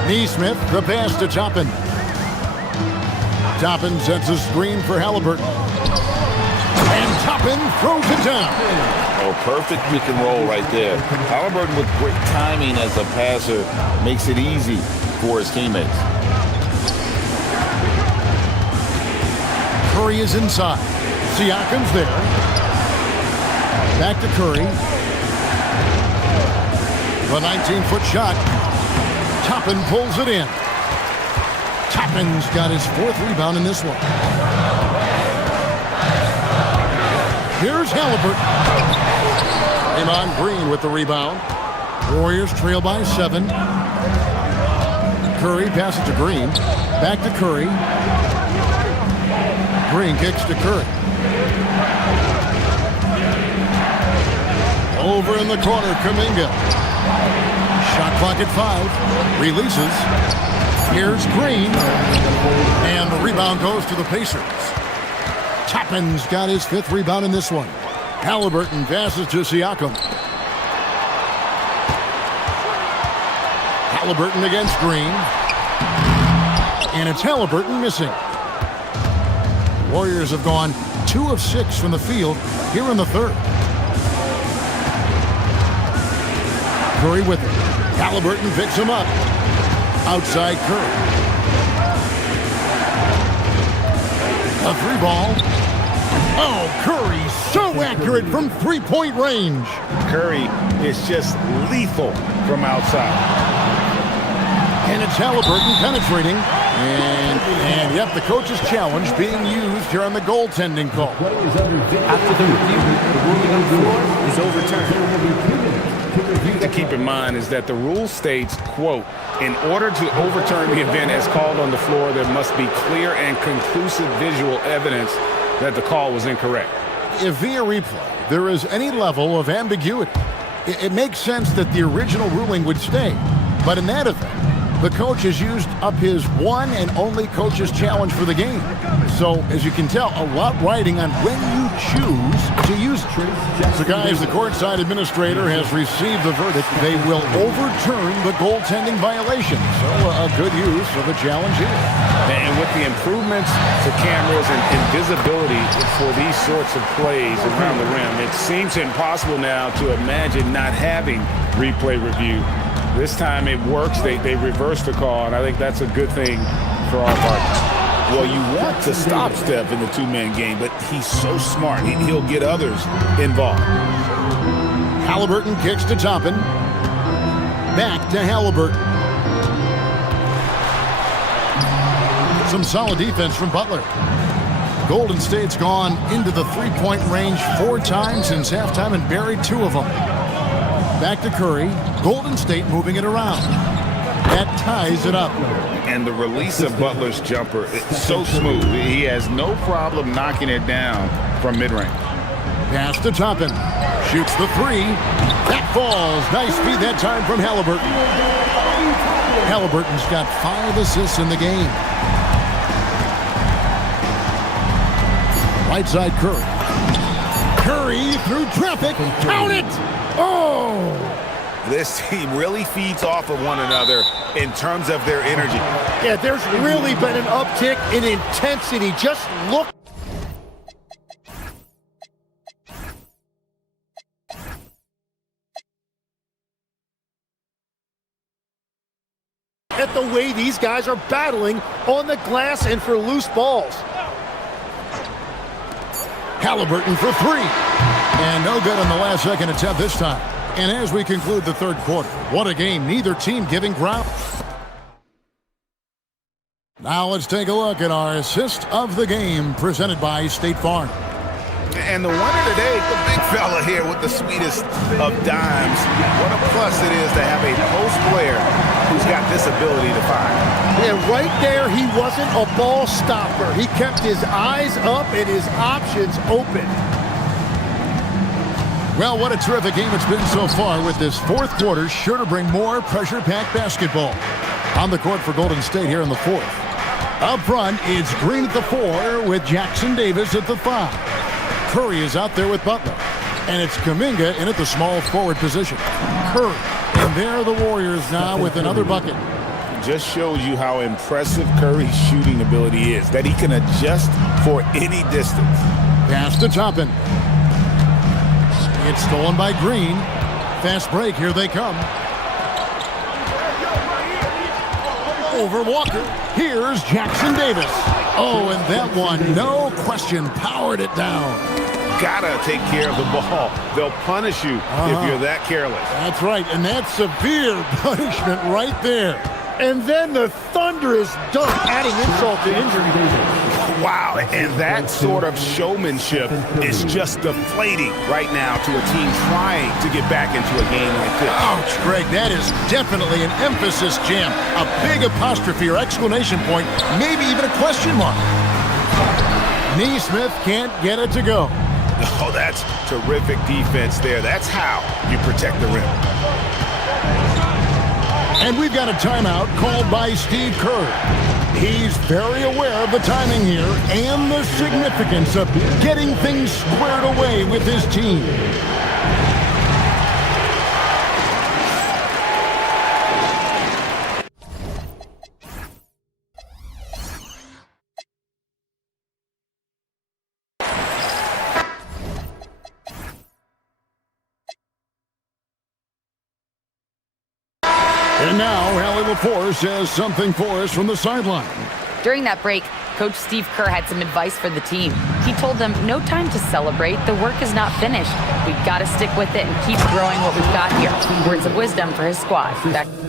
Neesmith, the pass to Toppin. Toppin sets a screen for Halliburton. And Toppin throws it down. Oh, perfect pick and roll right there. Halliburton with great timing as a passer makes it easy for his teammates. Curry is inside. Siakam's there. Back to Curry. The 19-foot shot. Toppin pulls it in. Toppin's got his 4th rebound in this one. Here's Halliburton. Draymond Green with the rebound. Warriors trail by 7. Curry passes to Green. Back to Curry. Green kicks to Curry. Over in the corner, Kuminga. Shot clock at 5. Releases. Here's Green. And the rebound goes to the Pacers. Toppin's got his 5th rebound in this one. Halliburton passes to Siakam. Halliburton against Green. And it's Halliburton missing. Warriors have gone 2 of 6 from the field here in the 3rd. Curry with it. Halliburton picks him up. Outside Curry. A 3-ball. Oh, Curry so accurate from 3-point range. Curry is just lethal from outside. And it's Halliburton penetrating. And yep, the coach's challenge being used here on the goaltending call. After the review, the ruling on the floor is overturned. The thing to keep in mind is that the rule states, quote, in order to overturn the event as called on the floor, there must be clear and conclusive visual evidence that the call was incorrect. If via replay there is any level of ambiguity, it makes sense that the original ruling would stay. But in that event, the coach has used up his one and only coach's challenge for the game. So, as you can tell, a lot riding on when you choose to use it. So, guys, the courtside administrator has received the verdict. They will overturn the goaltending violation. So, a good use of the challenge here. And with the improvements to cameras and visibility for these sorts of plays around the rim, it seems impossible now to imagine not having replay review. This time it works. They reverse the call, and I think that's a good thing for all parties. Well, you want to stop Steph in the 2-man game, but he's so smart. He'll get others involved. Halliburton kicks to Toppin. Back to Halliburton. Some solid defense from Butler. Golden State's gone into the 3-point range 4 times since halftime and buried 2 of them. Back to Curry. Golden State moving it around. That ties it up. And the release of Butler's jumper is so smooth. He has no problem knocking it down from mid-range. Pass to Toppin. Shoots the 3. That falls. Nice feed that time from Halliburton. Halliburton's got 5 assists in the game. Right side Curry. Curry through traffic. Count it! Oh! This team really feeds off of one another in terms of their energy. Yeah, there's really been an uptick in intensity. Just look at the way these guys are battling on the glass and for loose balls. Halliburton for 3. And no good on the last second attempt this time. And as we conclude the 3rd quarter, what a game. Neither team giving ground. Now let's take a look at our assist of the game presented by State Farm. And the winner today, the big fella here with the sweetest of dimes. What a plus it is to have a post player who's got this ability to find. And right there, he wasn't a ball stopper. He kept his eyes up and his options open. Well, what a terrific game it's been so far, with this fourth quarter sure to bring more pressure-packed basketball. On the court for Golden State here in the fourth. Up front, it's Green at the 4 with Jackson Davis at the 5. Curry is out there with Butler. And it's Kuminga in at the small forward position. Curry. And there are the Warriors now with another bucket. Just shows you how impressive Curry's shooting ability is, that he can adjust for any distance. Pass to Toppin. It's stolen by Green. Fast break, here they come. Over Walker. Here's Jackson Davis. Oh, and that one, no question, powered it down. Gotta take care of the ball. They'll punish you if you're that careless. That's right, and that's severe punishment right there. And then the thunderous dunk, adding insult to injury. Wow, and that sort of showmanship is just deflating right now to a team trying to get back into a game like this. Ouch, Greg, that is definitely an emphasis jam. A big apostrophe or exclamation point, maybe even a question mark. Neesmith can't get it to go. Oh, that's terrific defense there. That's how you protect the rim. And we've got a timeout called by Steve Kerr. He's very aware of the timing here and the significance of getting things squared away with his team. And now, Hallie LaForce has something for us from the sideline. During that break, Coach Steve Kerr had some advice for the team. He told them, no time to celebrate. The work is not finished. We've got to stick with it and keep growing what we've got here. Words of wisdom for his squad. Back to you.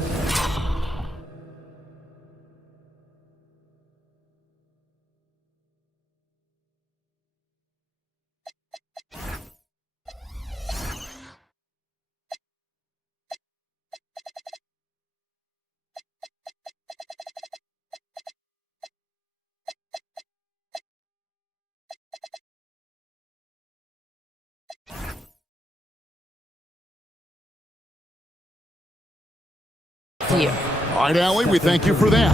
All right, Allie, we thank you for that.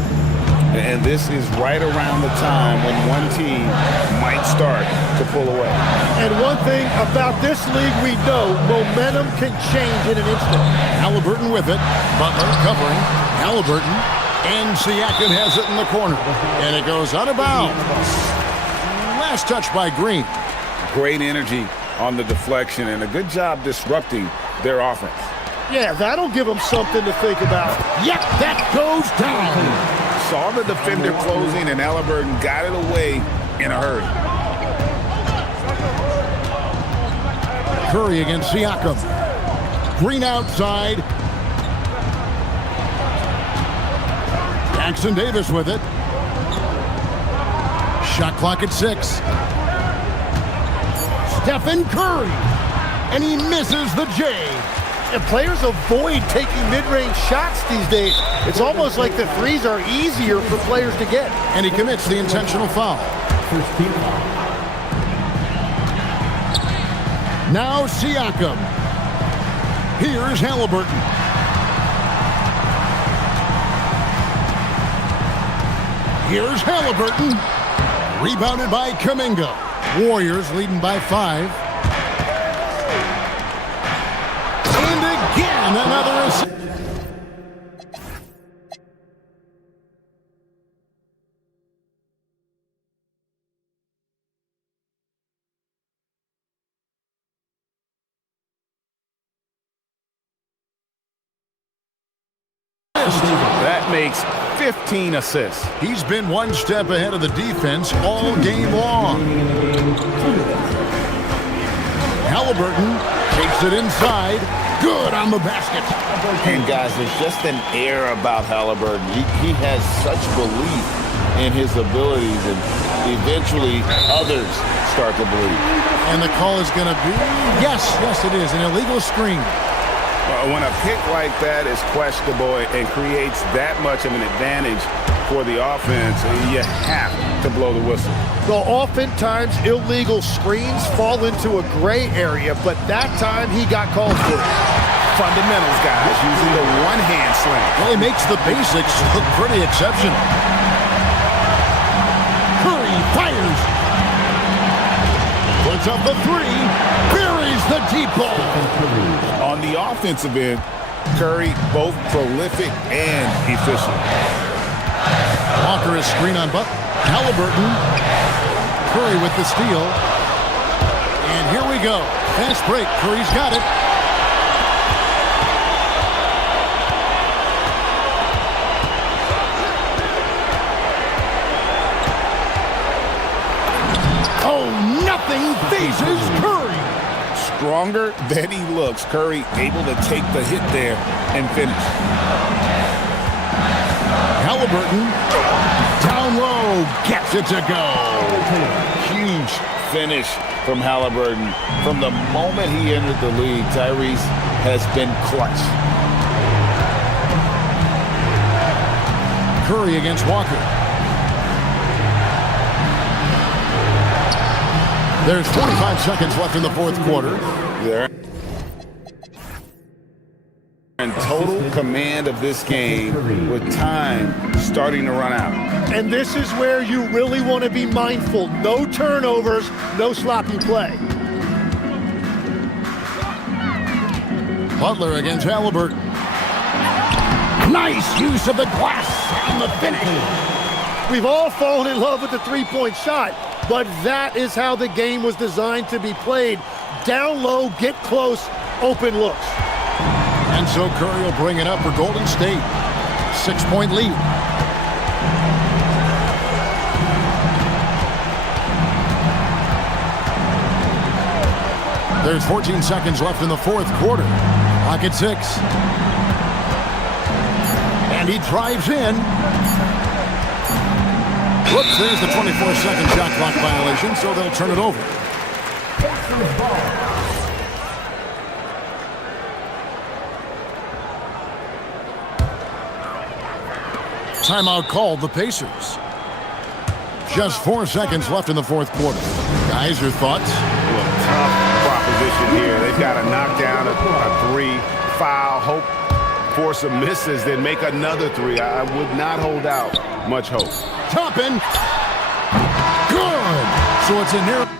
And this is right around the time when one team might start to pull away. And one thing about this league we know, momentum can change in an instant. Halliburton with it. Butler covering. Halliburton. And Siakam has it in the corner. And it goes out of bounds. Last touch by Green. Great energy on the deflection and a good job disrupting their offense. Yeah, that'll give them something to think about. Yep, that goes down. Saw the defender closing, and Halliburton got it away in a hurry. Curry against Siakam. Green outside. Jackson Davis with it. Shot clock at 6. Stephen Curry. And he misses the J. And players avoid taking mid-range shots these days. It's almost like the threes are easier for players to get. And he commits the intentional foul. Now Siakam. Here's Halliburton. Here's Halliburton. Rebounded by Kuminga. Warriors leading by 5. Again, another assist. That makes 15 assists. He's been one step ahead of the defense all game long. Halliburton takes it inside. Good on the basket. And guys, there's just an air about Halliburton. He has such belief in his abilities, and eventually others start to believe. And the call is going to be, yes, it is, an illegal screen. When a pick like that is questionable and creates that much of an advantage for the offense, you have to blow the whistle. Well, oftentimes illegal screens fall into a gray area, but that time he got called for it. Fundamentals, guys, using the one-hand slam. Well, he makes the basics look pretty exceptional. Curry fires. Puts up the three. Buries the deep ball. On the offensive end, Curry both prolific and efficient. Walker is screen on Buck. Halliburton. Curry with the steal. And here we go. Fast break. Curry's got it. Oh, nothing phases Curry. Stronger than he looks. Curry able to take the hit there and finish. Halliburton, down low, gets it to go. Huge finish from Halliburton. From the moment he entered the league, Tyrese has been clutch. Curry against Walker. There's 45 seconds left in the fourth quarter. They're in total command of this game with time starting to run out. And this is where you really want to be mindful. No turnovers, no sloppy play. Butler against Halliburton. Nice use of the glass and the finish. We've all fallen in love with the three-point shot, but that is how the game was designed to be played. Down low, get close, open looks. And so Curry will bring it up for Golden State. 6-point lead. There's 14 seconds left in the fourth quarter. Clock at 6. And he drives in. Whoops, there's the 24-second shot clock violation, so they'll turn it over. Timeout called the Pacers. Just 4 seconds left in the fourth quarter. Guys, your thoughts? Well, tough proposition here. They've got to knock down a three, foul, hope for some misses, then make another three. I would not hold out much hope. Toppin. Good. So it's a near.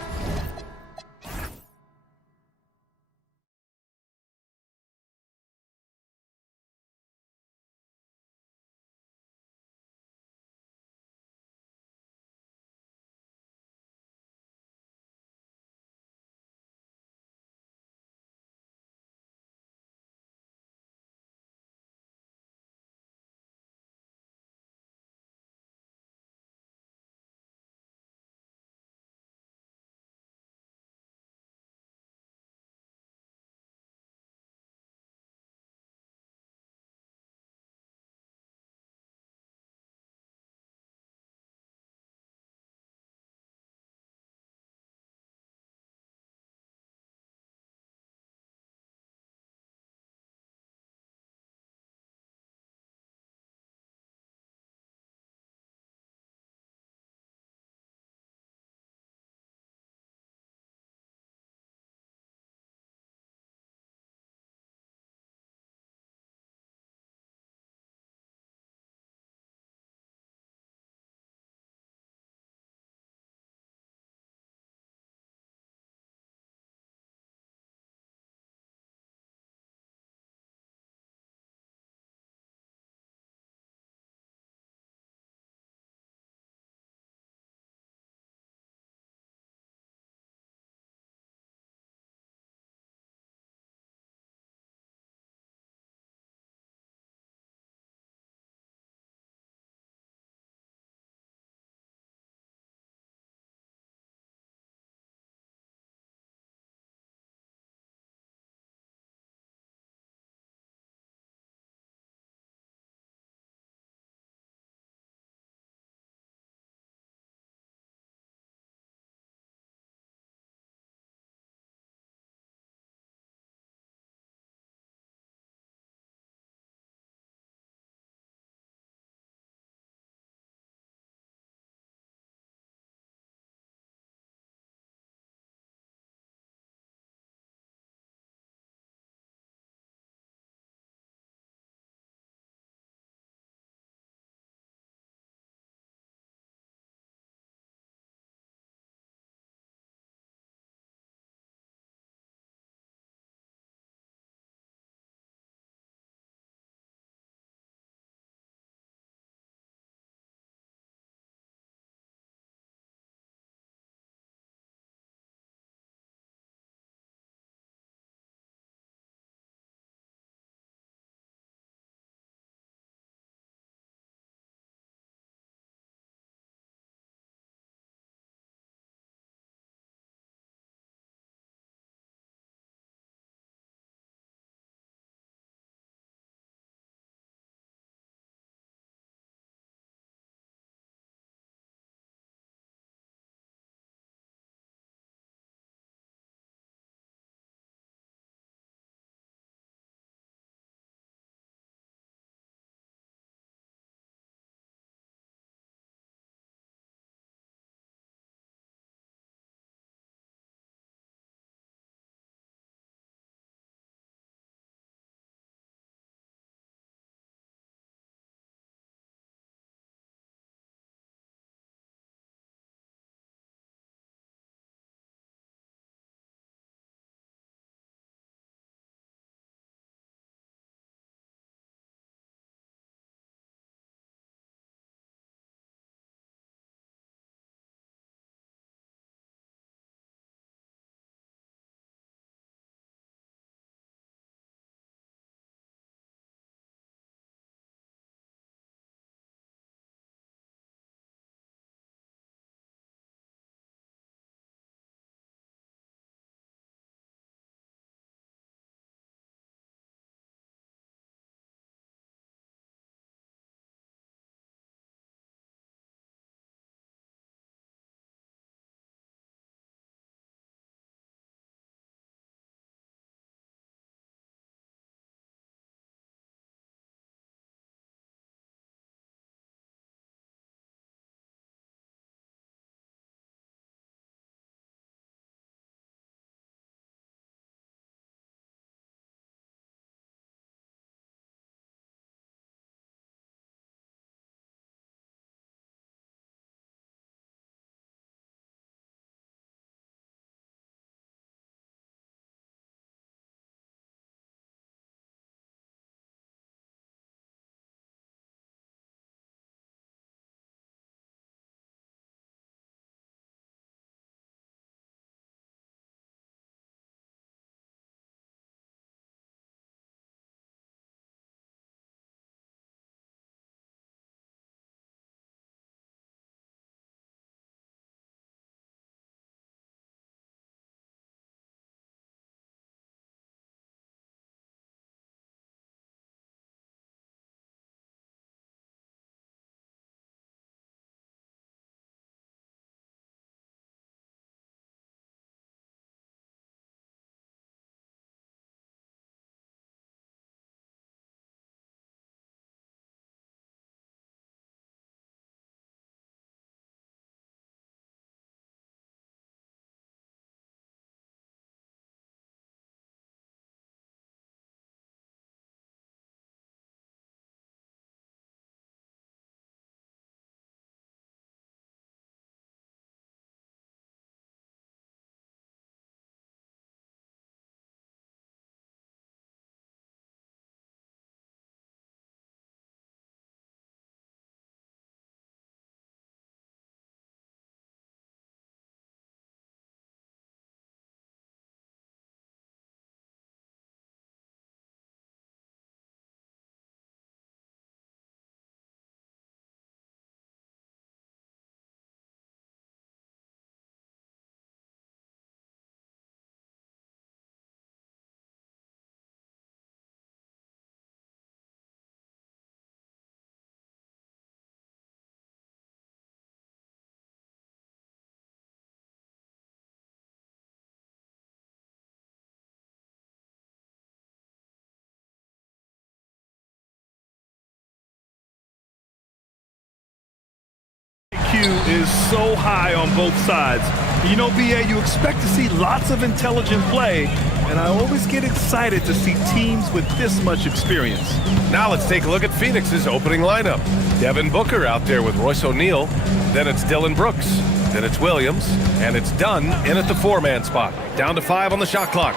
IQ is so high on both sides. You know, BA, you expect to see lots of intelligent play, and I always get excited to see teams with this much experience. Now let's take a look at Phoenix's opening lineup. Devin Booker out there with Royce O'Neal. Then it's Dylan Brooks. Then it's Williams. And it's Dunn in at the four-man spot. Down to 5 on the shot clock.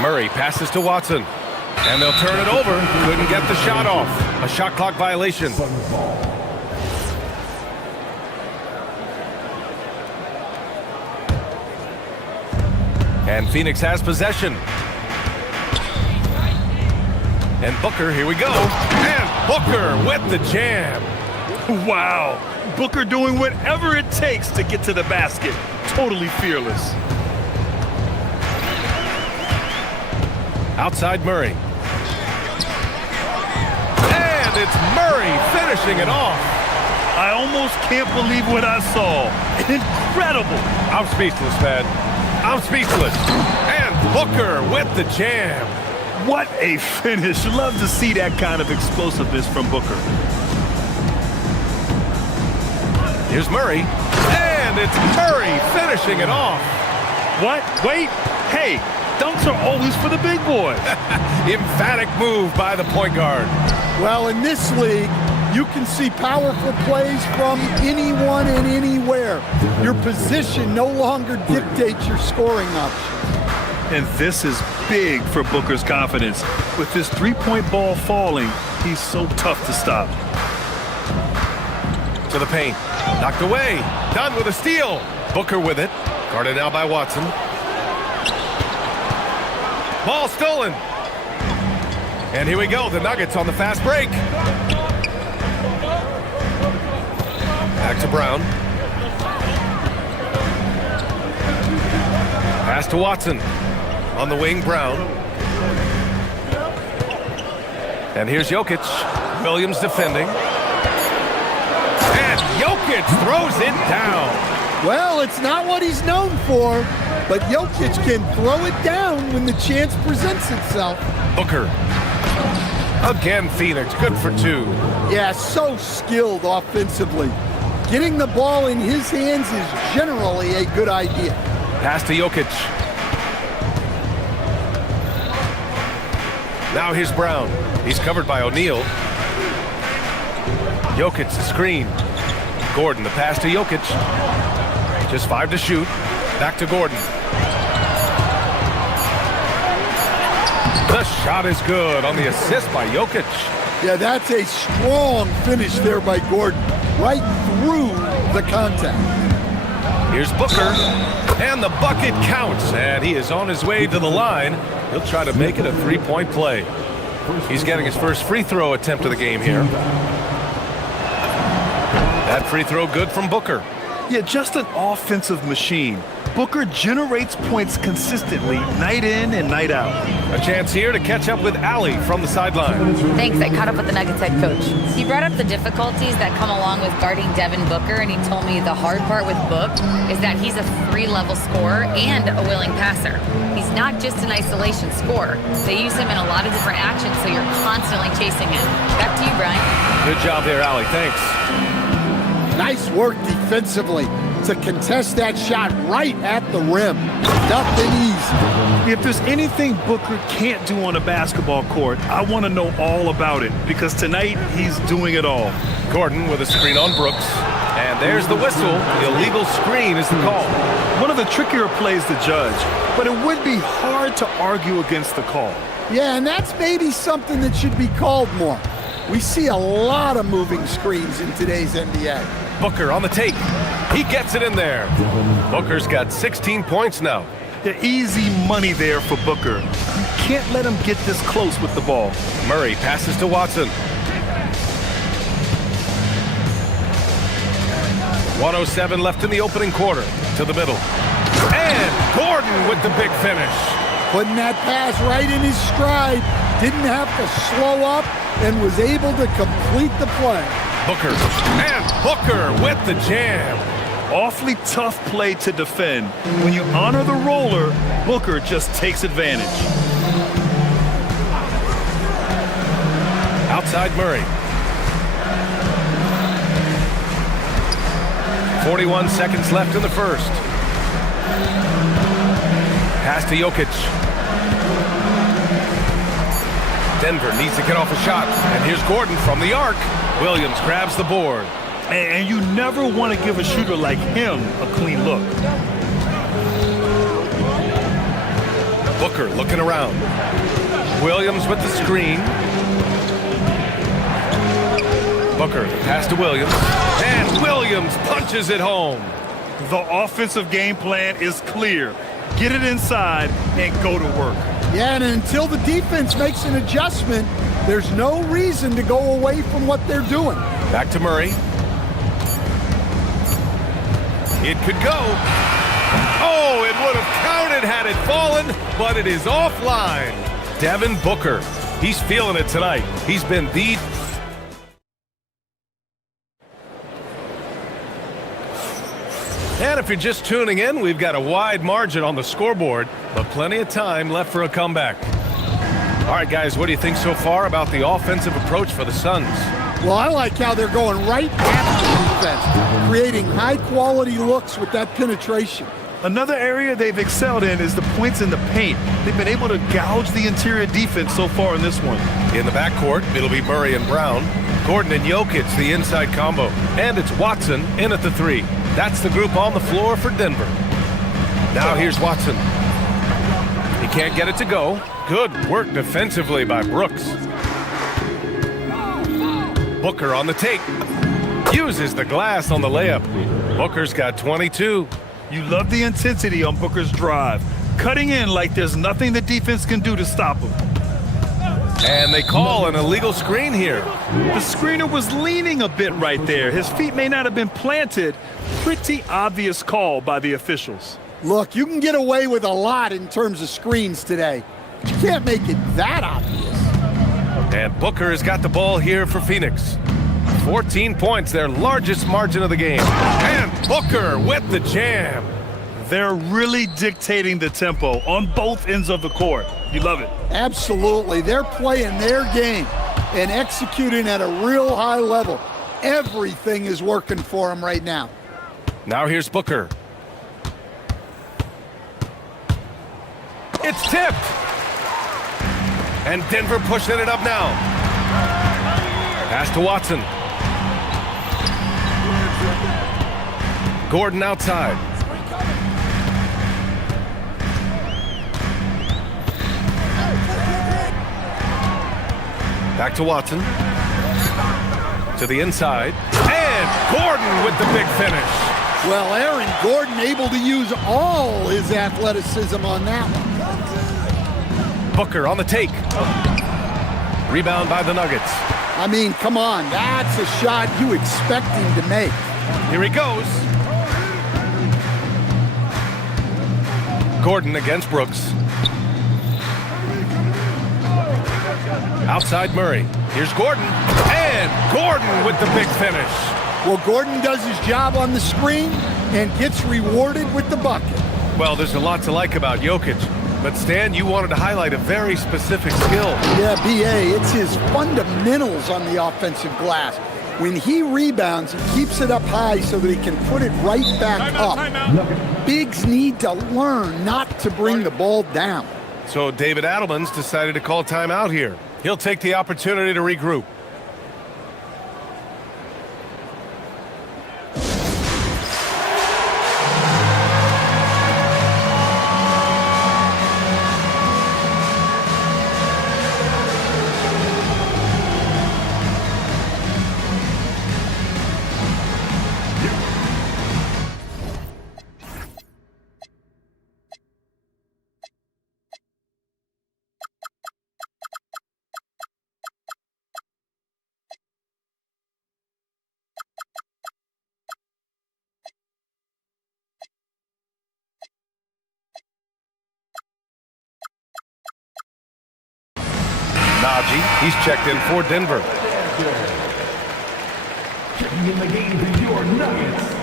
Murray passes to Watson. And they'll turn it over. Couldn't get the shot off. A shot clock violation. And Phoenix has possession. And Booker, here we go. And Booker with the jam. Wow. Booker doing whatever it takes to get to the basket. Totally fearless. Outside Murray. And it's Murray finishing it off. I almost can't believe what I saw. Incredible. I'm speechless, man. I'm speechless. And Booker with the jam. What a finish. Love to see that kind of explosiveness from Booker. Here's Murray. And it's Murray finishing it off. What? Wait. Hey, dunks are always for the big boys. Emphatic move by the point guard. Well, in this league, you can see powerful plays from anyone and anywhere. Your position no longer dictates your scoring options. And this is big for Booker's confidence. With this three-point ball falling, he's so tough to stop. To the paint. Knocked away. Dunn with a steal. Booker with it. Guarded now by Watson. Ball stolen. And here we go. The Nuggets on the fast break. Back to Brown. Pass to Watson. On the wing, Brown. And here's Jokic. Williams defending. And Jokic throws it down. Well, it's not what he's known for, but Jokic can throw it down when the chance presents itself. Booker. Again, Phoenix. Good for 2. Yeah, so skilled offensively. Getting the ball in his hands is generally a good idea. Pass to Jokic. Now here's Brown. He's covered by O'Neal. Jokic the screen. Gordon the pass to Jokic. Just 5 to shoot. Back to Gordon. The shot is good on the assist by Jokic. Yeah, that's a strong finish there by Gordon. Right through the contact. Here's Booker. And the bucket counts. And he is on his way to the line. He'll try to make it a three-point play. He's getting his first free throw attempt of the game here. That free throw good from Booker. Yeah, just an offensive machine. Booker generates points consistently, night in and night out. A chance here to catch up with Allie from the sideline. Thanks, I caught up with the Nuggets head coach. He brought up the difficulties that come along with guarding Devin Booker, and he told me the hard part with Book is that he's a 3-level scorer and a willing passer. He's not just an isolation scorer. They use him in a lot of different actions, so you're constantly chasing him. Back to you, Brian. Good job there, Allie. Thanks. Nice work defensively to contest that shot right at the rim. Nothing easy. If there's anything Booker can't do on a basketball court, I want to know all about it, because tonight he's doing it all. Gordon with a screen on Brooks. And there's the whistle. The illegal screen is the call. One of the trickier plays to judge, but it would be hard to argue against the call. Yeah, and that's maybe something that should be called more. We see a lot of moving screens in today's NBA. Booker on the take. He gets it in there. Booker's got 16 points now. The easy money there for Booker. You can't let him get this close with the ball. Murray passes to Watson. 1:07 left in the opening quarter. To the middle. And Gordon with the big finish. Putting that pass right in his stride. Didn't have to slow up and was able to complete the play. Booker. And Booker with the jam. Awfully tough play to defend. When you honor the roller, Booker just takes advantage. Outside Murray. 41 seconds left in the first. Pass to Jokic. Denver needs to get off a shot. And here's Gordon from the arc. Williams grabs the board. And you never want to give a shooter like him a clean look. Booker looking around. Williams with the screen. Booker, pass to Williams. And Williams punches it home. The offensive game plan is clear. Get it inside and go to work. Yeah, and until the defense makes an adjustment, there's no reason to go away from what they're doing. Back to Murray. It could go. Oh, it would have counted had it fallen, but it is offline. Devin Booker. He's feeling it tonight. He's been the... And if you're just tuning in, we've got a wide margin on the scoreboard, but plenty of time left for a comeback. All right, guys, what do you think so far about the offensive approach for the Suns? Well, I like how they're going right at the defense, creating high-quality looks with that penetration. Another area they've excelled in is the points in the paint. They've been able to gouge the interior defense so far in this one. In the backcourt, it'll be Murray and Brown. Gordon and Jokic, the inside combo. And it's Watson in at the three. That's the group on the floor for Denver. Now here's Watson. He can't get it to go. Good work defensively by Brooks. Booker on the take. Uses the glass on the layup. Booker's got 22. You love the intensity on Booker's drive. Cutting in like there's nothing the defense can do to stop him. And they call an illegal screen here. The screener was leaning a bit right there. His feet may not have been planted. Pretty obvious call by the officials. Look, you can get away with a lot in terms of screens today. You can't make it that obvious. And Booker has got the ball here for Phoenix. 14 points, their largest margin of the game. And Booker with the jam. They're really dictating the tempo on both ends of the court. You love it. Absolutely. They're playing their game and executing at a real high level. Everything is working for them right now. Now here's Booker. It's tipped. And Denver pushing it up now. Pass to Watson. Gordon outside. Back to Watson. To the inside. And Gordon with the big finish. Well, Aaron Gordon able to use all his athleticism on that one. Booker on the take. Rebound by the Nuggets. I mean, come on. That's a shot you expect him to make. Here he goes. Gordon against Brooks. Outside Murray. Here's Gordon. And Gordon with the big finish. Well, Gordon does his job on the screen and gets rewarded with the bucket. Well, there's a lot to like about Jokic. But Stan, you wanted to highlight a very specific skill. Yeah, B.A., it's his fundamentals on the offensive glass. When he rebounds, he keeps it up high so that he can put it right back up. Bigs need to learn not to bring the ball down. So David Adelman's decided to call timeout here. He'll take the opportunity to regroup. Najee, he's checked in for Denver. Checking in the game for your Nuggets,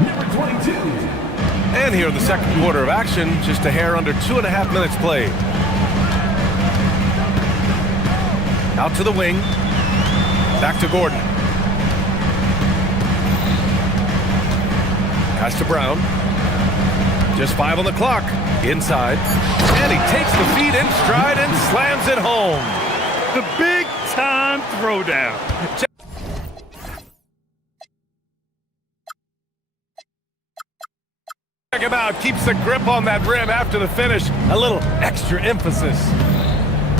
number 22. And here in the second quarter of action, just a hair under 2.5 minutes played. Out to the wing. Back to Gordon. Pass to Brown. Just 5 on the clock. Inside. And he takes the feed in stride and slams it home. The big-time throwdown. Check him out. Keeps the grip on that rim after the finish. A little extra emphasis.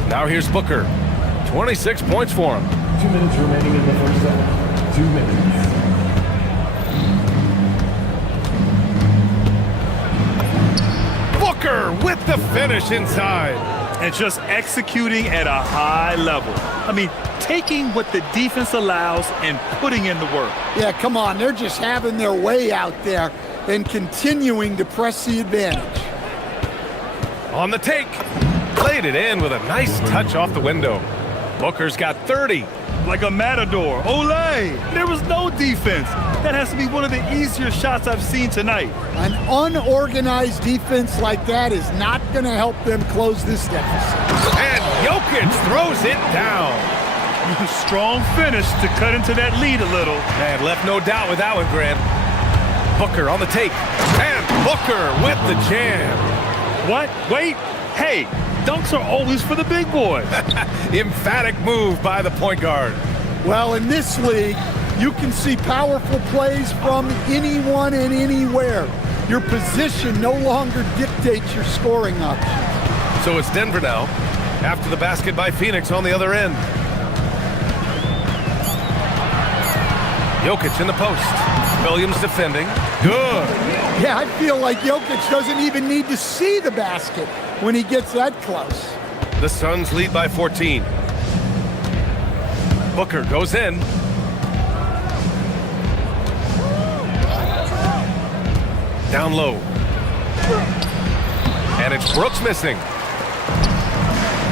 Now here's Booker. 26 points for him. 2 minutes remaining in the first set. 2 minutes. Booker with the finish inside. And just executing at a high level. I mean, taking what the defense allows and putting in the work. Yeah, come on. They're just having their way out there and continuing to press the advantage. On the take. Played it in with a nice touch off the window. Booker's got 30. Like a matador. Olay! There was no defense. That has to be one of the easier shots I've seen tonight. An unorganized defense like that is not going to help them close this deficit. And Jokic throws it down. Strong finish to cut into that lead a little. Man, left no doubt with that one, Grant. Booker on the take. And Booker with the jam. What? Wait. Hey, dunks are always for the big boys. Emphatic move by the point guard. Well, in this league, you can see powerful plays from anyone and anywhere. Your position no longer dictates your scoring options. So it's Denver now, after the basket by Phoenix on the other end. Jokic in the post. Williams defending. Good. Yeah, I feel like Jokic doesn't even need to see the basket when he gets that close. The Suns lead by 14. Booker goes in. Down low. And it's Brooks missing.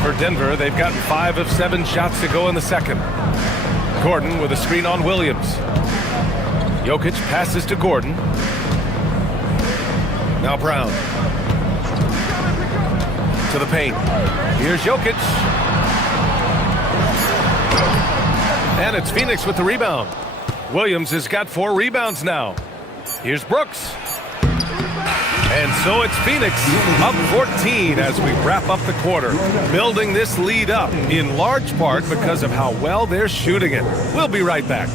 For Denver, they've gotten 5 of 7 shots to go in the second. Gordon with a screen on Williams. Jokic passes to Gordon. Now Brown. To the paint. Here's Jokic. And it's Phoenix with the rebound. Williams has got 4 rebounds now. Here's Brooks. And so it's Phoenix up 14 as we wrap up the quarter, building this lead up in large part because of how well they're shooting it. We'll be right back.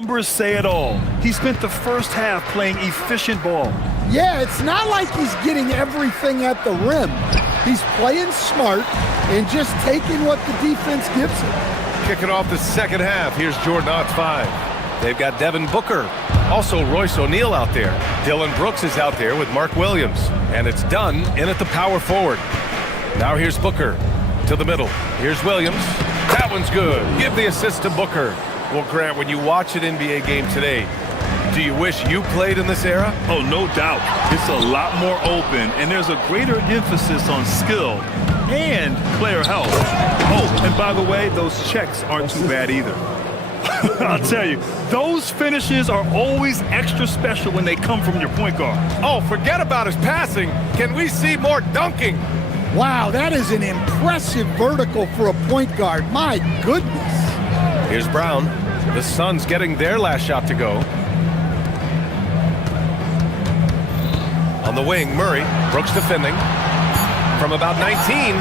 Numbers say it all. He spent the first half playing efficient ball. Yeah, it's not like he's getting everything at the rim. He's playing smart and just taking what the defense gives him. Kicking off the second half, here's Jordan Ott's 5. They've got Devin Booker, also Royce O'Neal out there. Dylan Brooks is out there with Mark Williams. And it's done in at the power forward. Now here's Booker to the middle. Here's Williams. That one's good. Give the assist to Booker. Well, Grant, when you watch an NBA game today, do you wish you played in this era? Oh, no doubt. It's a lot more open, and there's a greater emphasis on skill and player health. Oh, and by the way, those checks aren't too bad either. I'll tell you, those finishes are always extra special when they come from your point guard. Oh, forget about his passing. Can we see more dunking? Wow, that is an impressive vertical for a point guard. My goodness. Here's Brown. The Suns getting their last shot to go. On the wing, Murray. Brooks defending. From about 19,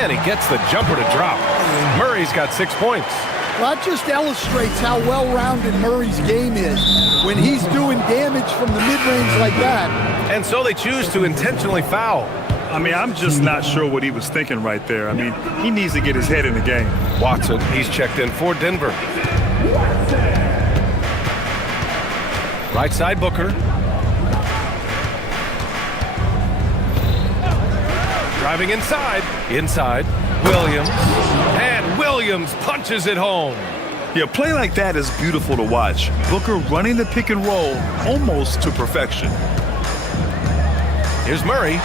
and he gets the jumper to drop. Murray's got 6 points. Well, that just illustrates how well-rounded Murray's game is when he's doing damage from the mid-range like that. And so they choose to intentionally foul. I mean, I'm just not sure what he was thinking right there. I mean, he needs to get his head in the game. Watson, he's checked in for Denver. Right side, Booker. Driving inside. Inside. Williams. And Williams punches it home. Yeah, play like that is beautiful to watch. Booker running the pick and roll almost to perfection. Here's Murray.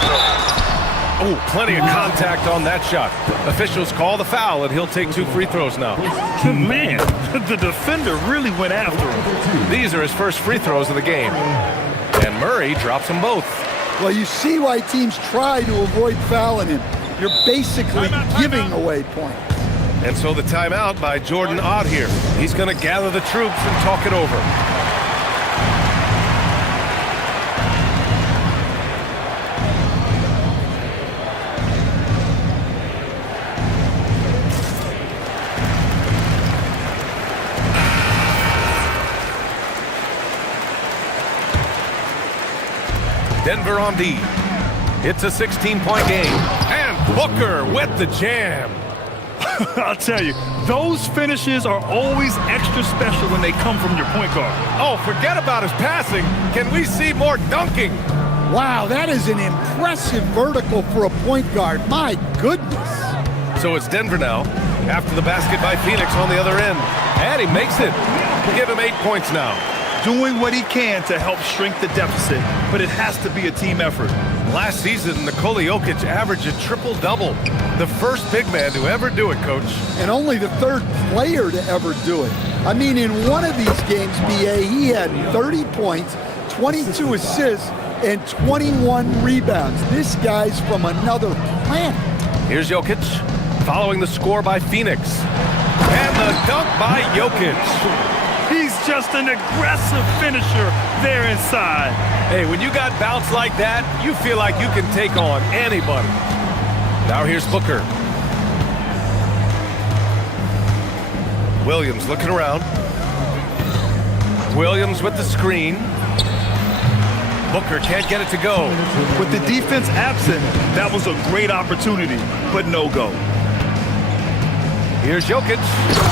Oh, plenty of contact on that shot. Officials call the foul, and he'll take 2 free throws now. Man, the defender really went after him. These are his first free throws of the game. And Murray drops them both. Well, you see why teams try to avoid fouling him. You're basically giving away points. And so the timeout by Jordan Ott here. He's going to gather the troops and talk it over. Denver on D. It's a 16-point game. And Booker with the jam. I'll tell you, those finishes are always extra special when they come from your point guard. Oh, forget about his passing. Can we see more dunking? Wow, that is an impressive vertical for a point guard. My goodness. So it's Denver now, after the basket by Phoenix on the other end. And he makes it. Give him 8 points now. Doing what he can to help shrink the deficit, but it has to be a team effort. Last season, Nikola Jokic averaged a triple-double. The first big man to ever do it, Coach. And only the 3rd player to ever do it. I mean, in one of these games, BA, he had 30 points, 22 assists, and 21 rebounds. This guy's from another planet. Here's Jokic, following the score by Phoenix. And the dunk by Jokic. He's just an aggressive finisher there inside. Hey, when you got bounce like that, you feel like you can take on anybody. Now here's Booker. Williams looking around. Williams with the screen. Booker can't get it to go. With the defense absent, that was a great opportunity, but no go. Here's Jokic.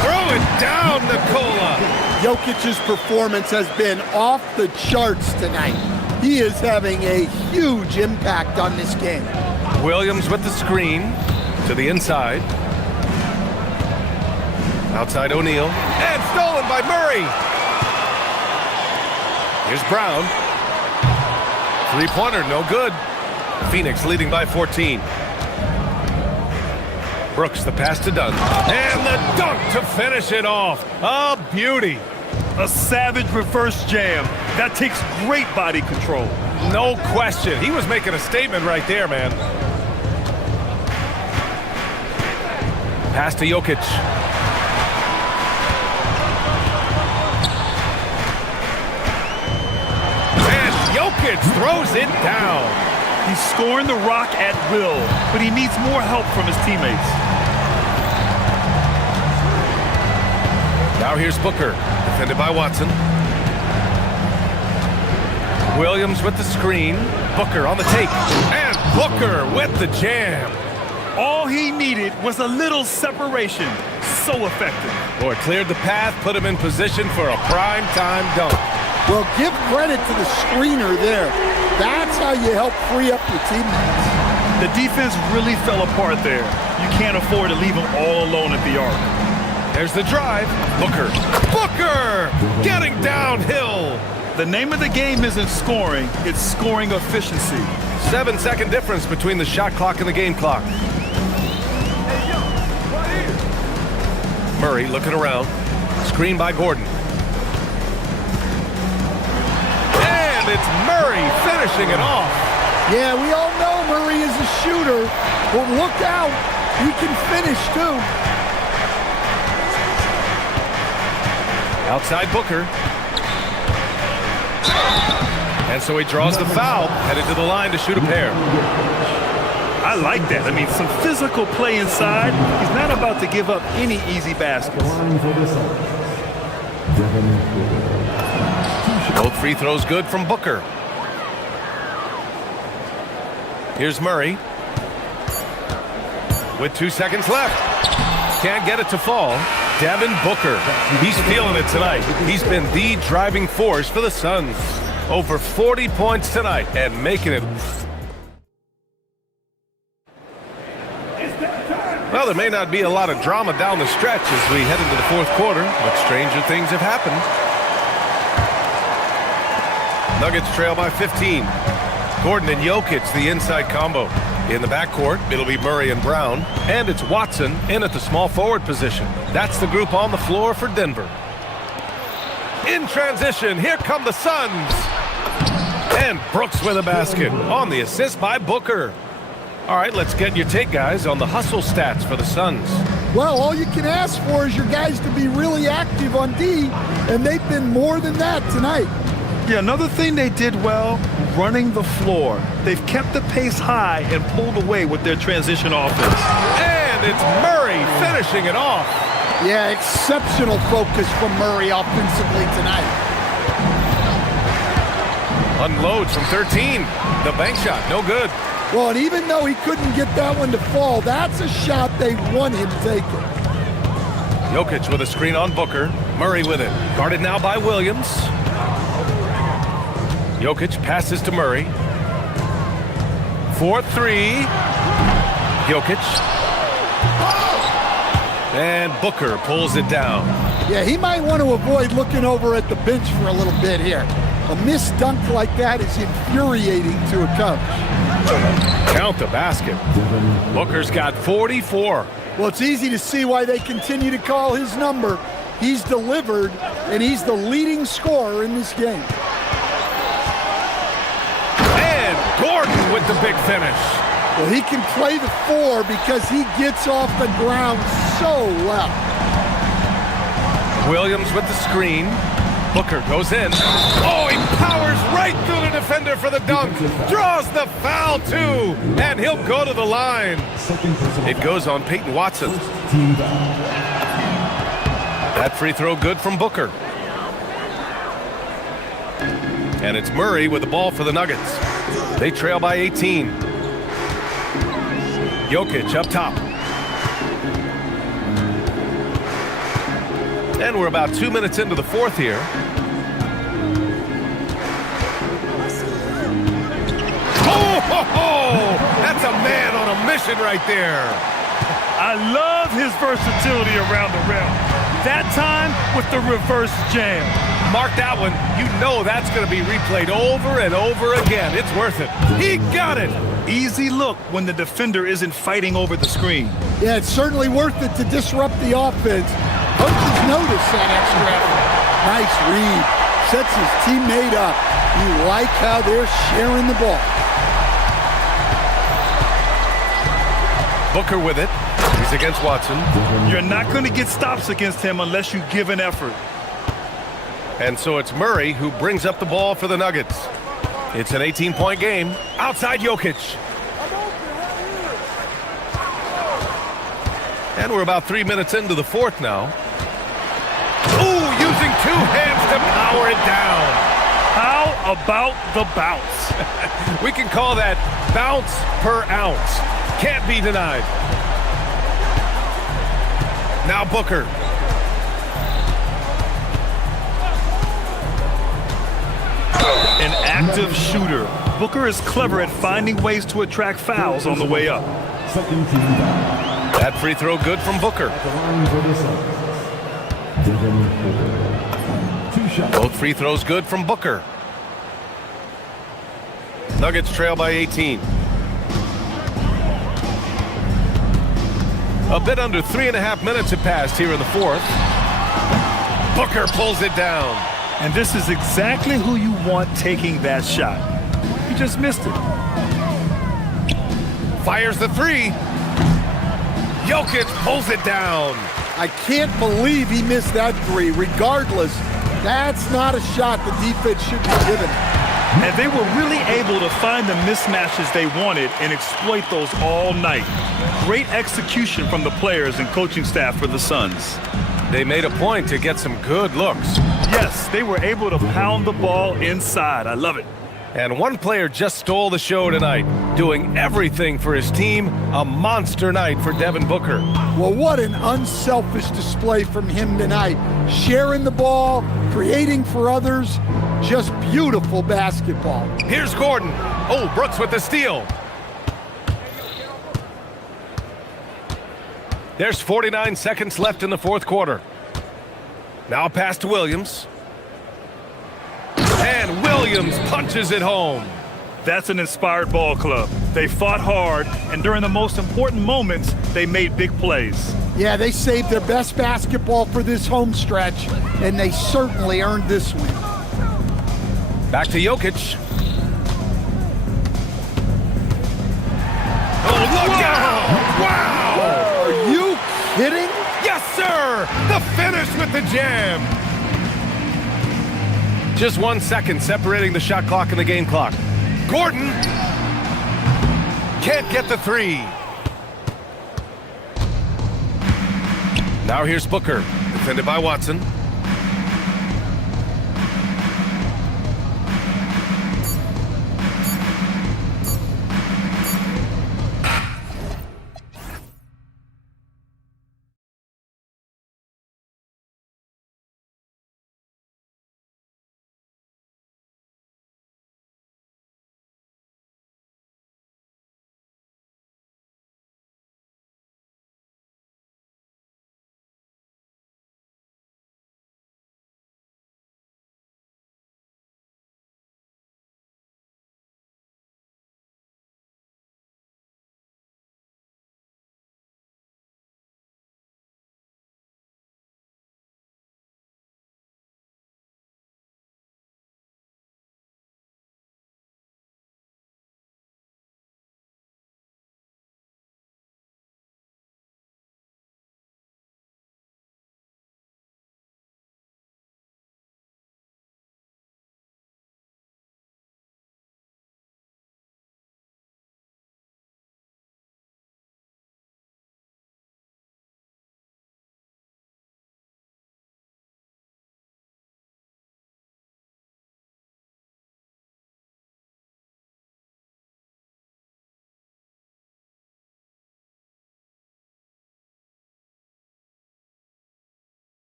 Throw it down, Nikola. Jokic's performance has been off the charts tonight. He is having a huge impact on this game. Williams with the screen to the inside. Outside O'Neal. And stolen by Murray. Here's Brown. Three-pointer, no good. Phoenix leading by 14. Brooks, the pass to Dunn. And the dunk to finish it off. A beauty. A savage reverse jam. That takes great body control. No question. He was making a statement right there, man. Pass to Jokic. And Jokic throws it down. He's scoring the rock at will, but he needs more help from his teammates. Now here's Booker, defended by Watson. Williams with the screen. Booker on the take. And Booker with the jam. All he needed was a little separation. So effective. Boy, cleared the path, put him in position for a prime-time dunk. Well, give credit to the screener there. That's how you help free up your teammates. The defense really fell apart there. You can't afford to leave them all alone at the arc. There's the drive. Booker. Booker! Getting downhill. The name of the game isn't scoring, it's scoring efficiency. 7-second difference between the shot clock and the game clock. Murray looking around. Screen by Gordon. And it's Murray finishing it off. Yeah, we all know Murray is a shooter, but look out. He can finish, too. Outside Booker. And so he draws the foul, headed to the line to shoot a pair. I like that. I mean, some physical play inside. He's not about to give up any easy baskets. Both free throws good from Booker. Here's Murray. With 2 seconds left. Can't get it to fall. Devin Booker. He's feeling it tonight. He's been the driving force for the Suns. Over 40 points tonight and making it. Well, there may not be a lot of drama down the stretch as we head into the fourth quarter, but stranger things have happened. Nuggets trail by 15. Gordon and Jokic, the inside combo. In the backcourt, it'll be Murray and Brown. And it's Watson in at the small forward position. That's the group on the floor for Denver. In transition, here come the Suns. And Brooks with a basket on the assist by Booker. All right, let's get your take, guys, on the hustle stats for the Suns. Well, all you can ask for is your guys to be really active on D, and they've been more than that tonight. Yeah, another thing they did well, running the floor. They've kept the pace high and pulled away with their transition offense. And it's Murray finishing it off. Yeah, exceptional focus from Murray offensively tonight. Unloads from 13. The bank shot, no good. Well, and even though he couldn't get that one to fall, that's a shot they want him taking. Jokic with a screen on Booker. Murray with it. Guarded now by Williams. Jokic passes to Murray. 4-3. Jokic. And Booker pulls it down. Yeah, he might want to avoid looking over at the bench for a little bit here. A missed dunk like that is infuriating to a coach. Count the basket. Booker's got 44. Well, it's easy to see why they continue to call his number. He's delivered, and he's the leading scorer in this game. And Gordon with the big finish. Well, he can play the 4 because he gets off the ground so well. Williams with the screen. Booker goes in. Oh, he powers right through the defender for the dunk. Draws the foul, too. And he'll go to the line. It goes on Peyton Watson. That free throw good from Booker. And it's Murray with the ball for the Nuggets. They trail by 18. Jokic up top. And we're about 2 minutes into the fourth here. Oh, that's a man on a mission right there. I love his versatility around the rim. That time with the reverse jam. Mark that one. You know that's going to be replayed over and over again. It's worth it. He got it. Easy look when the defender isn't fighting over the screen. Yeah, it's certainly worth it to disrupt the offense. Coaches notice that extra effort. Nice read. Sets his teammate up. You like how they're sharing the ball. Booker with it. He's against Watson. You're not going to get stops against him unless you give an effort. And so it's Murray who brings up the ball for the Nuggets. It's an 18-point game. Outside Jokic. And we're about 3 minutes into the fourth now. Ooh, using 2 hands to power it down. How about the bounce? We can call that bounce per ounce. Can't be denied. Now Booker. An active shooter. Booker is clever at finding ways to attract fouls on the way up. That free throw good from Booker. Both free throws good from Booker. Nuggets trail by 18. A bit under 3.5 minutes have passed here in the fourth. Booker pulls it down. And this is exactly who you want taking that shot. He just missed it. Fires the three. Jokic pulls it down. I can't believe he missed that three. Regardless, that's not a shot the defense should be giving. And they were really able to find the mismatches they wanted and exploit those all night. Great execution from the players and coaching staff for the Suns. They made a point to get some good looks. Yes, they were able to pound the ball inside. I love it. And one player just stole the show tonight, doing everything for his team. A monster night for Devin Booker. Well, what an unselfish display from him tonight. Sharing the ball, creating for others, just beautiful basketball. Here's Gordon. Oh, Brooks with the steal. There's 49 seconds left in the fourth quarter. Now a pass to Williams. And Williams punches it home. That's an inspired ball club. They fought hard, and during the most important moments, they made big plays. Yeah, they saved their best basketball for this home stretch, and they certainly earned this win. Back to Jokic. Oh, look out! Wow! Are you kidding? Yes, sir! The finish with the jam! Just 1 second separating the shot clock and the game clock. Gordon can't get the three. Now here's Booker, defended by Watson.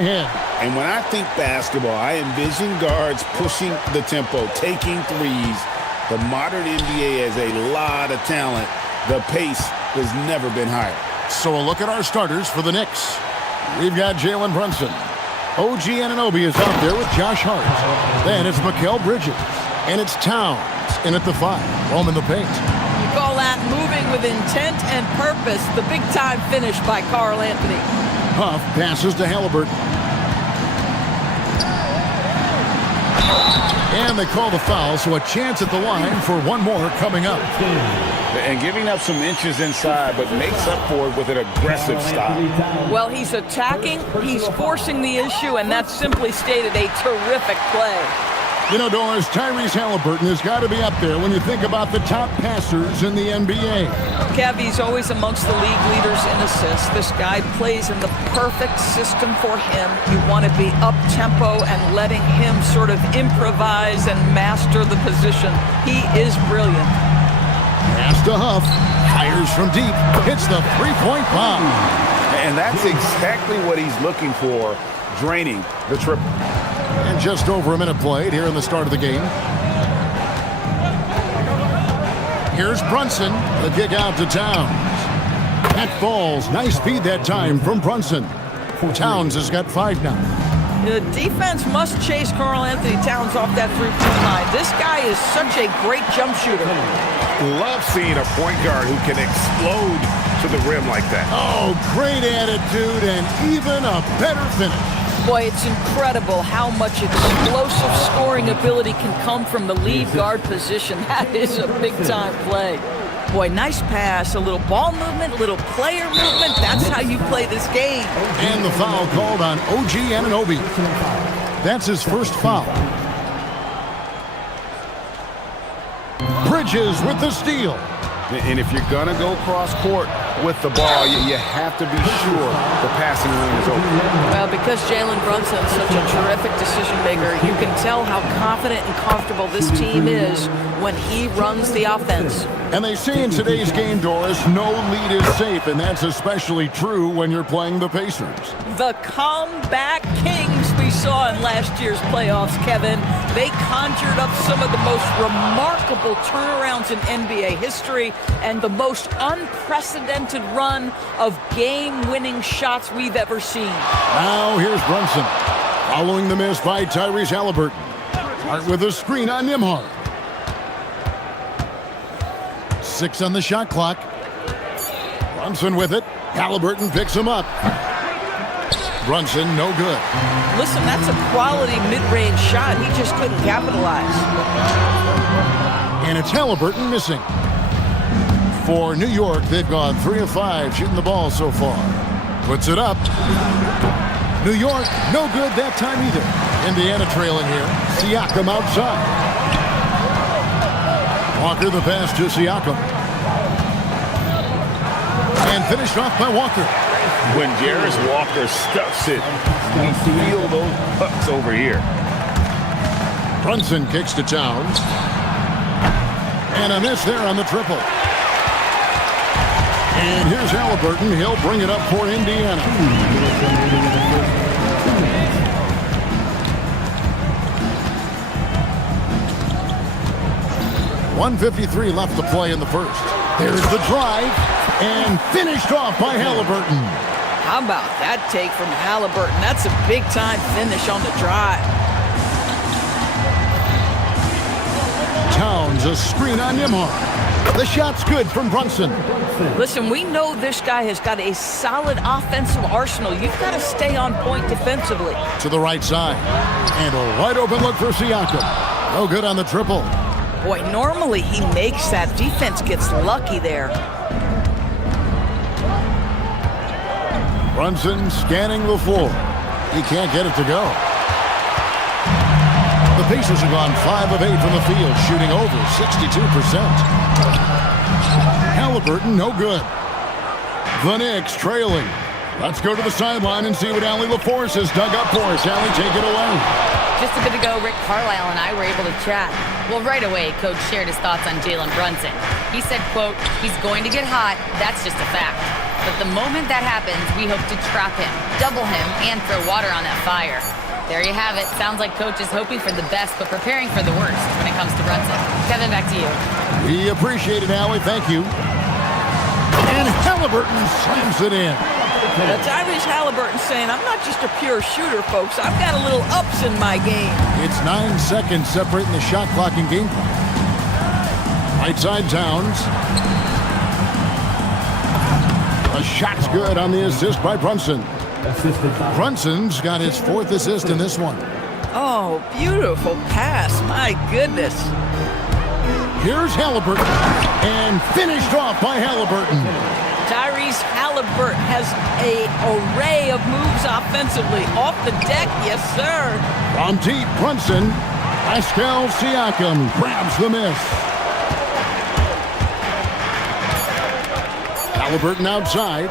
ahead. And when I think basketball, I envision guards pushing the tempo, taking threes. The modern NBA has a lot of talent. The pace has never been higher. So a look at our starters for the Knicks. We've got Jalen Brunson. OG Anunoby is out there with Josh Hart. Then it's Mikal Bridges. And it's Towns in at the 5, roaming the paint. You call that moving with intent and purpose. The big-time finish by Karl Anthony. Huff passes to Halliburton. And they call the foul, so a chance at the line for one more coming up. And giving up some inches inside, but makes up for it with an aggressive style. Well, he's attacking, he's forcing the issue, and that's simply stated a terrific play. You know, Doris, Tyrese Halliburton has got to be up there when you think about the top passers in the NBA. Kev, he's always amongst the league leaders in assists. This guy plays in the perfect system for him. You want to be up-tempo and letting him sort of improvise and master the position. He is brilliant. Pass to Huff, fires from deep, hits the three-point bomb. And that's exactly what he's looking for, draining the triple. And just over a minute played here in the start of the game. Here's Brunson, the kick out to Towns. That falls, nice feed that time from Brunson. Towns has got 5 now. The defense must chase Karl Anthony Towns off that three-point line. This guy is such a great jump shooter. Love seeing a point guard who can explode to the rim like that. Oh, great attitude and even a better finish. Boy, it's incredible how much explosive scoring ability can come from the lead guard position. That is a big-time play. Boy, nice pass, a little ball movement, a little player movement. That's how you play this game. And the foul called on OG Anunoby. That's his first foul. Bridges with the steal. And if you're going to go cross-court with the ball, you have to be sure the passing lane is open. Well, because Jalen Brunson is such a terrific decision maker, you can tell how confident and comfortable this team is when he runs the offense. And they say in today's game, Doris, no lead is safe, and that's especially true when you're playing the Pacers. The comeback kings we saw in last year's playoffs, Kevin. They conjured up some of the most remarkable turnarounds in NBA history and the most unprecedented run of game-winning shots we've ever seen. Now here's Brunson, following the miss by Tyrese Halliburton. Hart with a screen on Nembhard. 6 on the shot clock. Brunson with it. Halliburton picks him up. Brunson, no good. Listen, that's a quality mid-range shot. He just couldn't capitalize. And it's Halliburton missing. For New York, they've gone 3 of 5 shooting the ball so far. Puts it up. New York, no good that time either. Indiana trailing here. Siakam outside. Walker the pass to Siakam. And finished off by Walker. When Jarris Walker stuffs it, we feel those pucks over here. Brunson kicks to Towns. And a miss there on the triple. And here's Halliburton. He'll bring it up for Indiana. 1:53 left to play in the first. There's the drive, and finished off by Halliburton. How about that take from Halliburton? That's a big-time finish on the drive. Towns, a screen on Nembhard. The shot's good from Brunson. Listen, we know this guy has got a solid offensive arsenal. You've got to stay on point defensively. To the right side. And a wide open look for Siakam. No good on the triple. Boy, normally he makes that. Defense gets lucky there. Brunson scanning the floor. He can't get it to go. The Pacers have gone 5 of 8 from the field, shooting over 62%. Halliburton, no good. The Knicks trailing. Let's go to the sideline and see what Allie LaForce has dug up for us. Allie, take it away. Just a bit ago, Rick Carlisle and I were able to chat. Well, right away, Coach shared his thoughts on Jalen Brunson. He said, quote, "He's going to get hot. That's just a fact." But the moment that happens, we hope to trap him, double him, and throw water on that fire. There you have it. Sounds like Coach is hoping for the best, but preparing for the worst when it comes to Brunson. Kevin, back to you. We appreciate it, Allie. Thank you. And Halliburton slams it in. Tyrese Halliburton saying, I'm not just a pure shooter, folks. I've got a little ups in my game. It's 9 seconds separating the shot clock and game clock. Right side Towns. A shot's good on the assist by Brunson. Brunson's got his 4th assist in this one. Oh, beautiful pass. My goodness. Here's Halliburton. And finished off by Halliburton. Tyrese Halliburton has an array of moves offensively. Off the deck, yes, sir. From deep, Brunson. Pascal Siakam grabs the miss. Halliburton outside.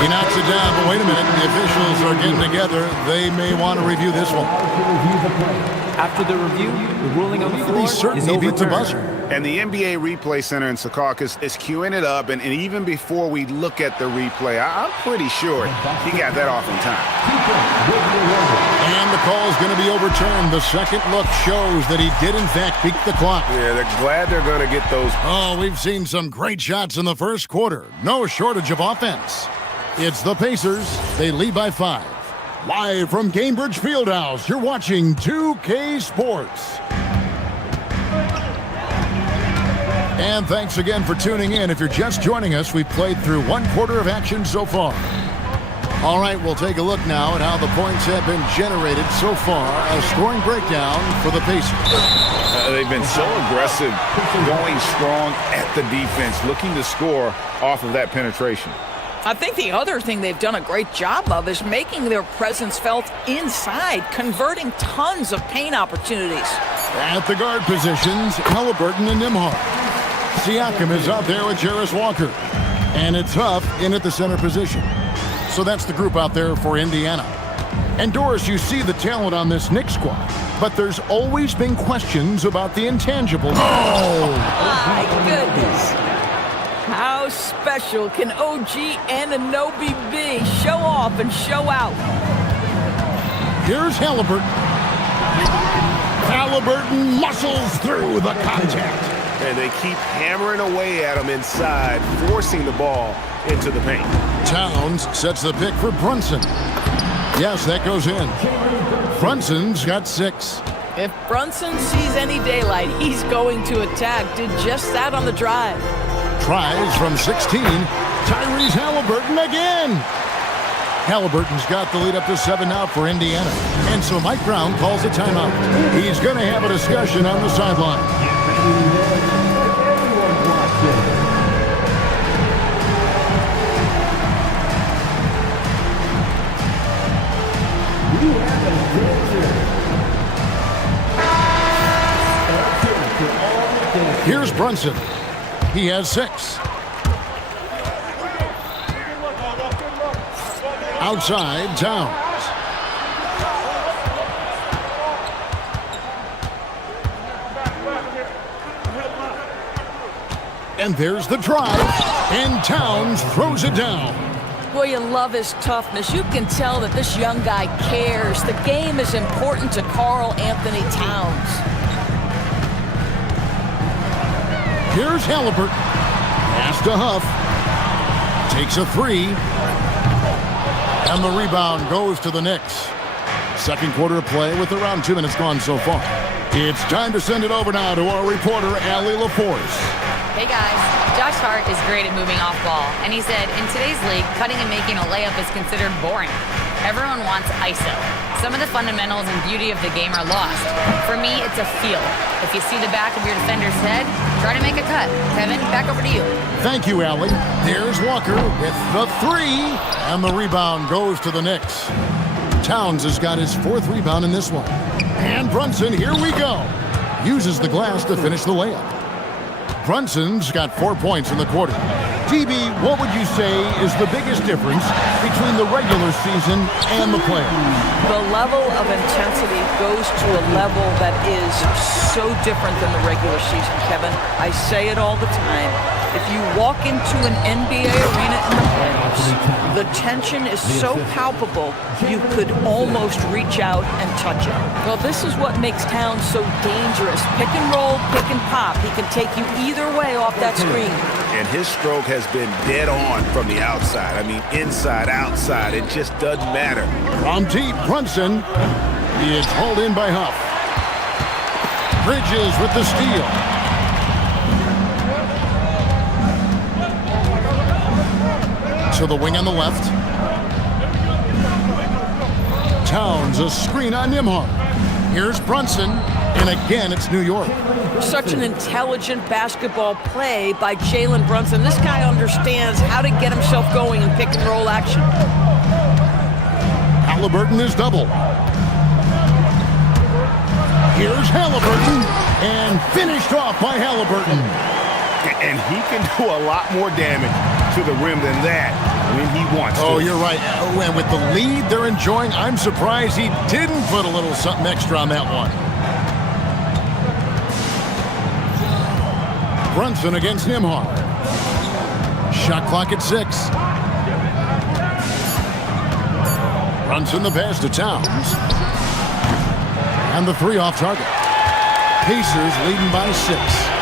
He knocks it down, but wait a minute. The officials are getting together. They may want to review this one. After the review, the ruling on the floor is certainly beat the buzzer. And the NBA Replay Center in Secaucus is queuing it up, and even before we look at the replay, I'm pretty sure he got that off in time. And the call is going to be overturned. The second look shows that he did, in fact, beat the clock. Yeah, they're glad they're going to get those. Oh, we've seen some great shots in the first quarter. No shortage of offense. It's the Pacers. They lead by 5. Live from Cambridge Fieldhouse, you're watching 2K Sports. And thanks again for tuning in. If you're just joining us, we've played through 1 quarter of action so far. All right, we'll take a look now at how the points have been generated so far. A scoring breakdown for the Pacers. They've been so aggressive, going strong at the defense, looking to score off of that penetration. I think the other thing they've done a great job of is making their presence felt inside, converting tons of paint opportunities. At the guard positions, Halliburton and Nembhard. Siakam is out there with Jarris Walker. And it's Huff in at the center position. So that's the group out there for Indiana. And Doris, you see the talent on this Knicks squad, but there's always been questions about the intangibles. Oh! My goodness. How special can OG Anunoby be? Show off and show out. Here's Halliburton. Halliburton muscles through the contact. And they keep hammering away at him inside, forcing the ball into the paint. Towns sets the pick for Brunson. Yes, that goes in. Brunson's got 6. If Brunson sees any daylight, he's going to attack. Did just that on the drive. Tries from 16. Tyrese Halliburton again. Halliburton's got the lead up to 7 now for Indiana. And so Mike Brown calls a timeout. He's going to have a discussion on the sideline. Here's Brunson. He has 6. Outside, Towns. And there's the drive. And Towns throws it down. Boy, you love his toughness. You can tell that this young guy cares. The game is important to Karl Anthony Towns. Here's Halliburton. Pass to Huff. Takes a 3. And the rebound goes to the Knicks. Second quarter of play with around 2 minutes gone so far. It's time to send it over now to our reporter, Allie LaForce. Hey guys, Josh Hart is great at moving off ball, and he said, in today's league, cutting and making a layup is considered boring. Everyone wants ISO. Some of the fundamentals and beauty of the game are lost. For me, it's a feel. If you see the back of your defender's head, try to make a cut. Kevin, back over to you. Thank you, Allie. There's Walker with the 3, and the rebound goes to the Knicks. Towns has got his 4th rebound in this one. And Brunson, here we go. Uses the glass to finish the layup. Brunson's got 4 points in the quarter. DB, what would you say is the biggest difference between the regular season and the playoffs? The level of intensity goes to a level that is so different than the regular season, Kevin. I say it all the time. If you walk into an NBA arena in the playoffs, the tension is so palpable you could almost reach out and touch it. Well, this is what makes Towns so dangerous. Pick and roll, pick and pop. He can take you either way off that screen. And his stroke has been dead on from the outside. I mean, inside, outside, it just doesn't matter. From deep, Brunson. He is hauled in by Huff. Bridges with the steal. To the wing on the left. Towns, a screen on Nimhart. Here's Brunson, and again it's New York. Such an intelligent basketball play by Jalen Brunson. This guy understands how to get himself going in pick and roll action. Halliburton is double. Here's Halliburton, and finished off by Halliburton. And he can do a lot more damage to the rim than that when he wants to. Oh, you're right. Oh, and with the lead they're enjoying, I'm surprised he didn't put a little something extra on that one. Brunson against Nimhart. Shot clock at 6. Brunson the pass to Towns. And the 3 off target. Pacers leading by 6.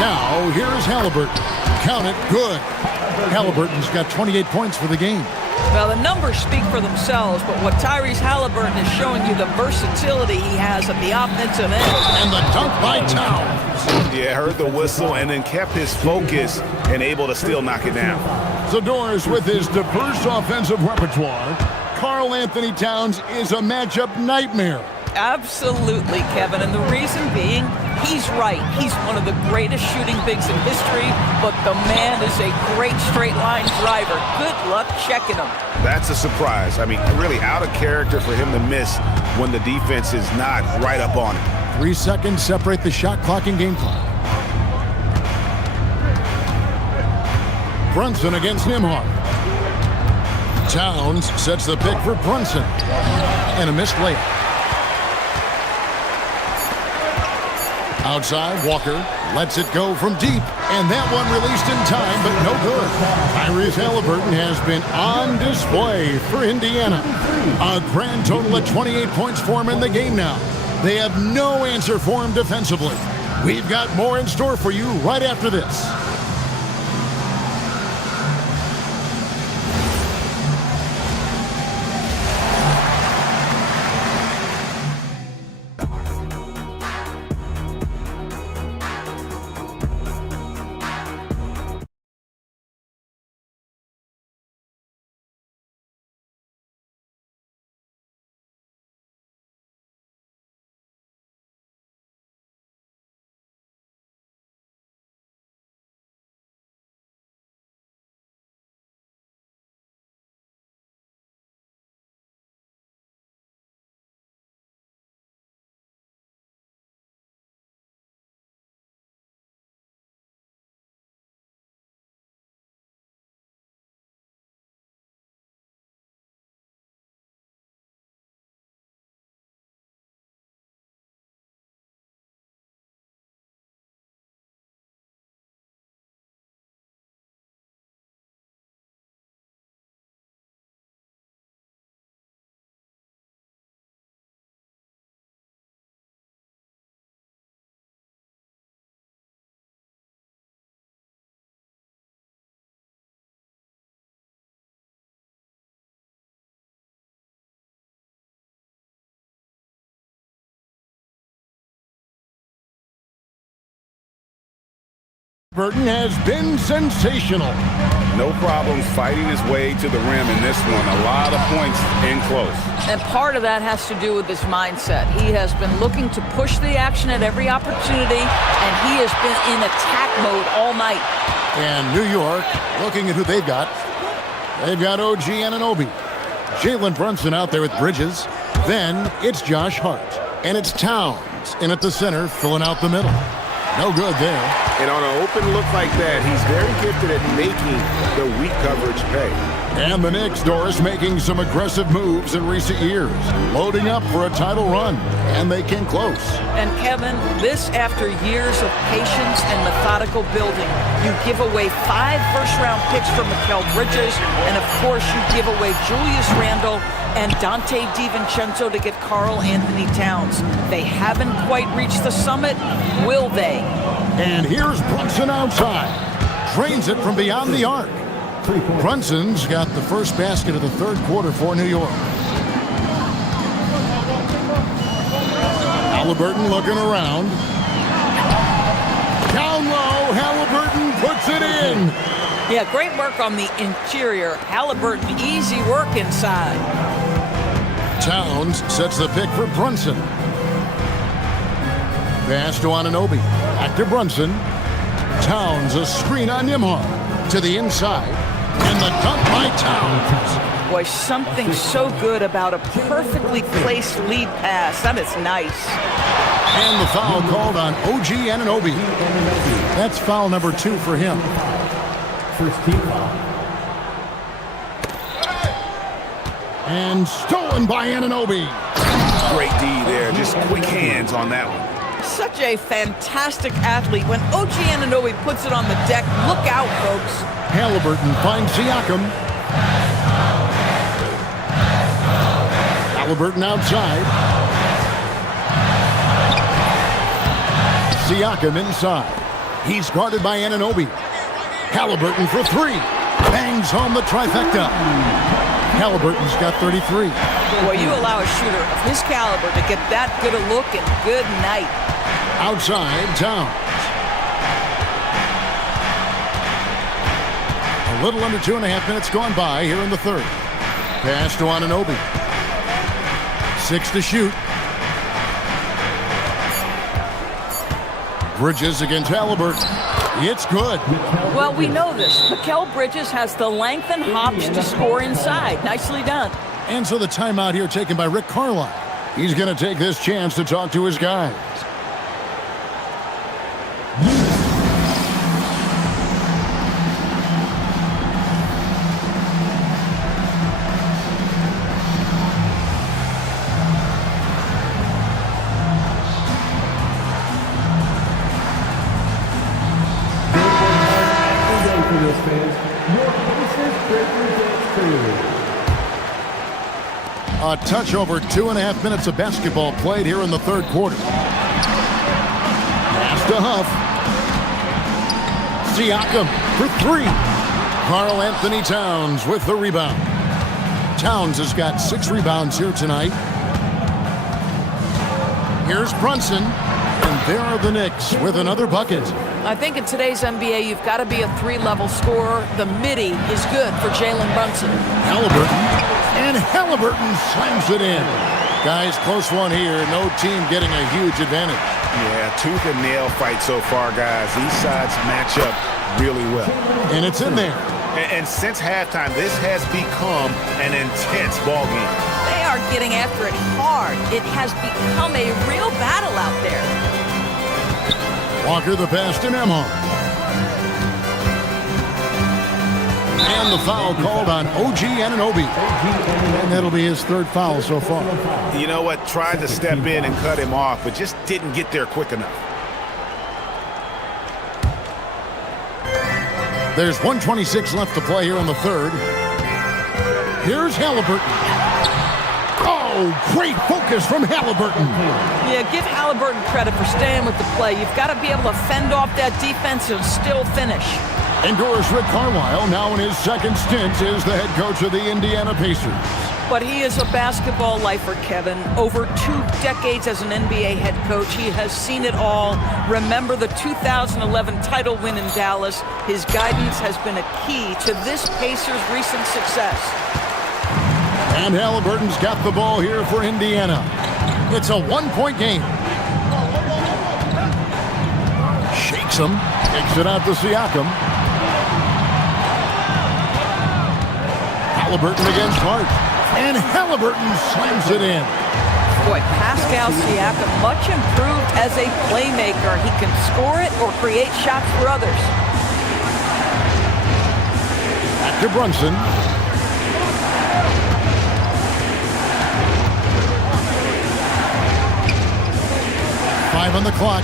Now, here's Halliburton. Count it, good. Halliburton's got 28 points for the game. Well, the numbers speak for themselves, but what Tyrese Halliburton is showing you, the versatility he has at the offensive end. And the dunk by Towns. Yeah, heard the whistle and then kept his focus and able to still knock it down. Zador's with his diverse offensive repertoire. Karl Anthony Towns is a matchup nightmare. Absolutely, Kevin, and the reason being, he's right. He's one of the greatest shooting bigs in history, but the man is a great straight-line driver. Good luck checking him. That's a surprise. I mean, really out of character for him to miss when the defense is not right up on him. 3 seconds separate the shot clock and game clock. Brunson against Nimhart. Towns sets the pick for Brunson. And a missed layup. Outside, Walker lets it go from deep. And that one released in time, but no good. Tyrese Halliburton has been on display for Indiana. A grand total of 28 points for him in the game now. They have no answer for him defensively. We've got more in store for you right after this. Burton has been sensational. No problems fighting his way to the rim in this one. A lot of points in close. And part of that has to do with his mindset. He has been looking to push the action at every opportunity, and he has been in attack mode all night. And New York, looking at who they've got. They've got OG Anunoby. Jalen Brunson out there with Bridges. Then it's Josh Hart. And it's Towns in at the center, filling out the middle. No good there. And on an open look like that, he's very gifted at making the weak coverage pay. And the Knicks, Doris, making some aggressive moves in recent years, loading up for a title run, and they came close. And Kevin, this after years of patience and methodical building. You give away 5 first-round picks for Mikal Bridges, and of course you give away Julius Randle and Dante DiVincenzo to get Karl Anthony Towns. They haven't quite reached the summit, will they? And here's Brunson outside. Drains it from beyond the arc. Brunson's got the first basket of the third quarter for New York. Halliburton looking around. Down low, Halliburton puts it in. Yeah, great work on the interior. Halliburton, easy work inside. Towns sets the pick for Brunson. Pass to Anunoby. Back to Brunson. Towns, a screen on Nembhard. To the inside. And the dunk by Towns. Boy, something so good about a perfectly placed lead pass. That is nice. And the foul called on OG Anunoby. That's foul number 2 for him. First team foul. And stolen by Anunoby. Great D there. Just quick hands on that one. Such a fantastic athlete. When OG Anunoby puts it on the deck, look out, folks. Halliburton finds Siakam. Halliburton outside. Siakam inside. He's guarded by Anunoby. Halliburton for 3. Bangs home the trifecta. Halliburton's got 33. Boy, you allow a shooter of his caliber to get that good a look and good night. Outside, Towns. A little under 2.5 minutes gone by here in the third. Pass to Anunoby. 6 to shoot. Bridges against Halliburton. It's good. Well, we know this. Mikal Bridges has the length and hops to score inside. Nicely done. And so the timeout here taken by Rick Carlisle. He's going to take this chance to talk to his guys. A touch over 2.5 minutes of basketball played here in the third quarter. Pass to Huff. Siakam for 3. Karl Anthony Towns with the rebound. Towns has got 6 rebounds here tonight. Here's Brunson. And there are the Knicks with another bucket. I think in today's NBA, you've got to be a 3-level scorer. The midi is good for Jalen Brunson. Halliburton. And Halliburton slams it in. Guys, close one here. No team getting a huge advantage. Yeah, tooth and nail fight so far, guys. These sides match up really well. And it's in there. And since halftime, this has become an intense ball game. They are getting after it hard. It has become a real battle out there. Walker the pass to Nembhard. And the foul called on OG Anunoby. And that'll be his 3rd foul so far. You know what? Tried to step in and cut him off, but just didn't get there quick enough. There's 1:26 left to play here in the third. Here's Halliburton. Oh, great focus from Halliburton. Yeah, give Halliburton credit for staying with the play. You've got to be able to fend off that defense and still finish. Endorse Rick Carlisle, now in his 2nd stint as the head coach of the Indiana Pacers. But he is a basketball lifer, Kevin. Over 2 decades as an NBA head coach, he has seen it all. Remember the 2011 title win in Dallas. His guidance has been a key to this Pacers' recent success. And Halliburton's got the ball here for Indiana. It's a 1-point game. Shakes him, takes it out to Siakam. Halliburton against Hart. And Halliburton slams it in. Boy, Pascal Siakam, much improved as a playmaker. He can score it or create shots for others. Back to Brunson. 5 on the clock.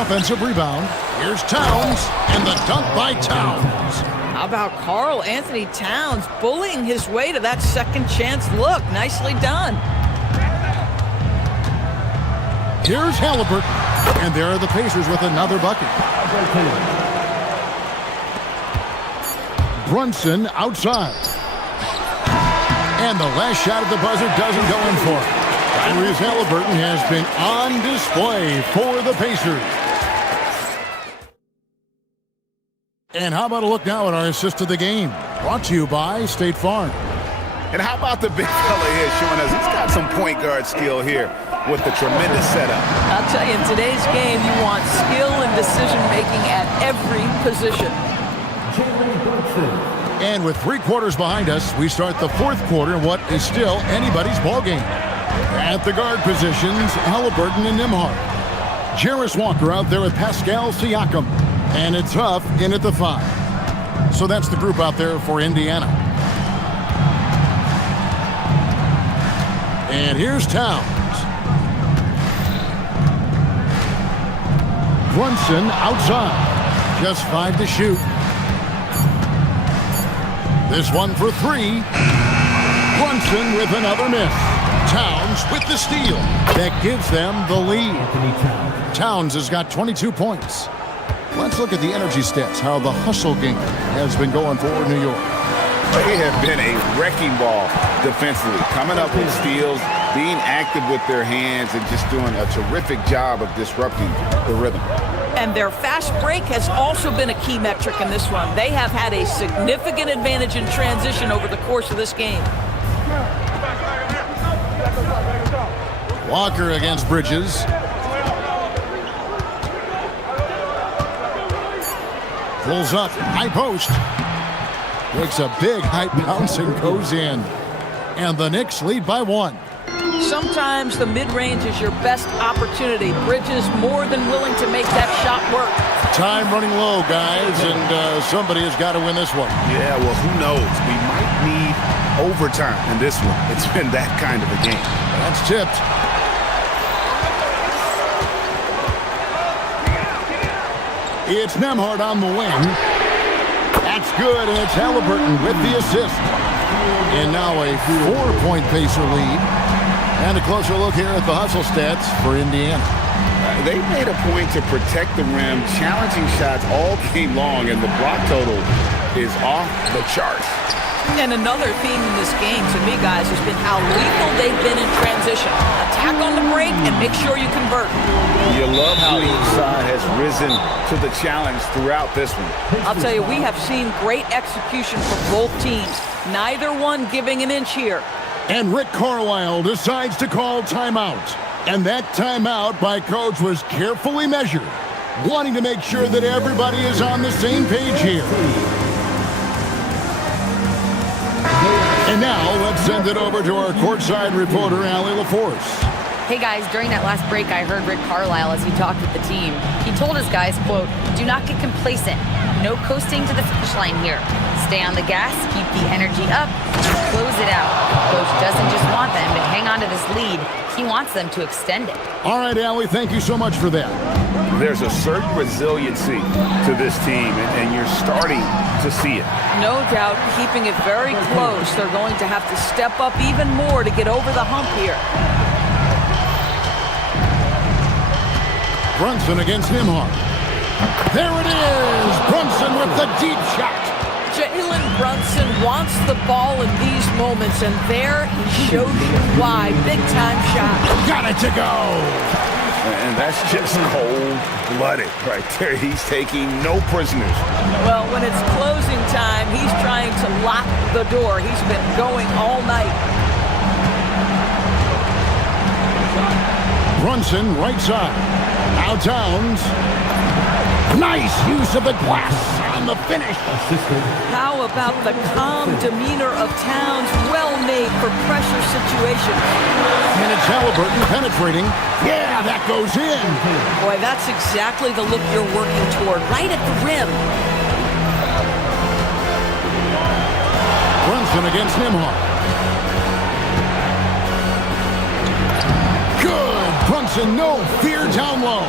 Offensive rebound. Here's Towns, and the dunk by Towns. How about Karl Anthony Towns bullying his way to that second chance look? Nicely done. Here's Halliburton, and there are the Pacers with another bucket. Brunson outside. And the last shot at the buzzer doesn't go in for it. Tyrese Halliburton has been on display for the Pacers. And how about a look now at our assist of the game? Brought to you by State Farm. And how about the big fella here showing us he's got some point guard skill here with the tremendous setup. I'll tell you, in today's game, you want skill and decision-making at every position. And with 3 quarters behind us, we start the 4th quarter in what is still anybody's ball game. At the guard positions, Halliburton and Nembhard. Jarris Walker out there with Pascal Siakam. And it's Huff in at the 5. So that's the group out there for Indiana. And here's Towns. Brunson outside. Just 5 to shoot. This one for 3. Brunson with another miss. Towns with the steal. That gives them the lead. Towns has got 22 points. Let's look at the energy stats, how the hustle game has been going for New York. They have been a wrecking ball defensively, coming up with steals, being active with their hands, and just doing a terrific job of disrupting the rhythm. And their fast break has also been a key metric in this one. They have had a significant advantage in transition over the course of this game. Walker against Bridges. Pulls up, high post. Takes a big high bounce and goes in. And the Knicks lead by 1. Sometimes the mid-range is your best opportunity. Bridges more than willing to make that shot work. Time running low, guys, and somebody has got to win this one. Yeah, well, who knows? We might need overtime in this one. It's been that kind of a game. That's tipped. It's Nembhard on the wing. That's good, and it's Halliburton with the assist. And now a 4-point Pacer lead. And a closer look here at the hustle stats for Indiana. They made a point to protect the rim, challenging shots all game long, and the block total is off the charts. And another theme in this game, to me, guys, has been how lethal they've been in transition. Attack on the break and make sure you convert. You love how each side has risen to the challenge throughout this one. I'll tell you, we have seen great execution from both teams. Neither one giving an inch here. And Rick Carlisle decides to call timeout. And that timeout by coach was carefully measured, wanting to make sure that everybody is on the same page here. And now, let's send it over to our courtside reporter, Allie LaForce. Hey guys, during that last break, I heard Rick Carlisle as he talked with the team. He told his guys, quote, "Do not get complacent. No coasting to the finish line here. Stay on the gas, keep the energy up, and close it out." Coach doesn't just want them to hang on to this lead. He wants them to extend it. All right, Allie, thank you so much for that. There's a certain resiliency to this team, and you're starting to see it. No doubt, keeping it very close. They're going to have to step up even more to get over the hump here. Brunson against Nembhard. There it is! Brunson with the deep shot. Jalen Brunson wants the ball in these moments, and there he shows you why. Big-time shot. Got it to go! And that's just cold-blooded right there. He's taking no prisoners. Well, when it's closing time, he's trying to lock the door. He's been going all night. Brunson, right side. Now Towns. Nice use of the glass on the finish. How about the calm demeanor of Towns? Well made for pressure situations. And it's Halliburton penetrating. Yeah, that goes in. Boy, that's exactly the look you're working toward, right at the rim. Brunson against Nembhard. Good. Brunson, no fear down low.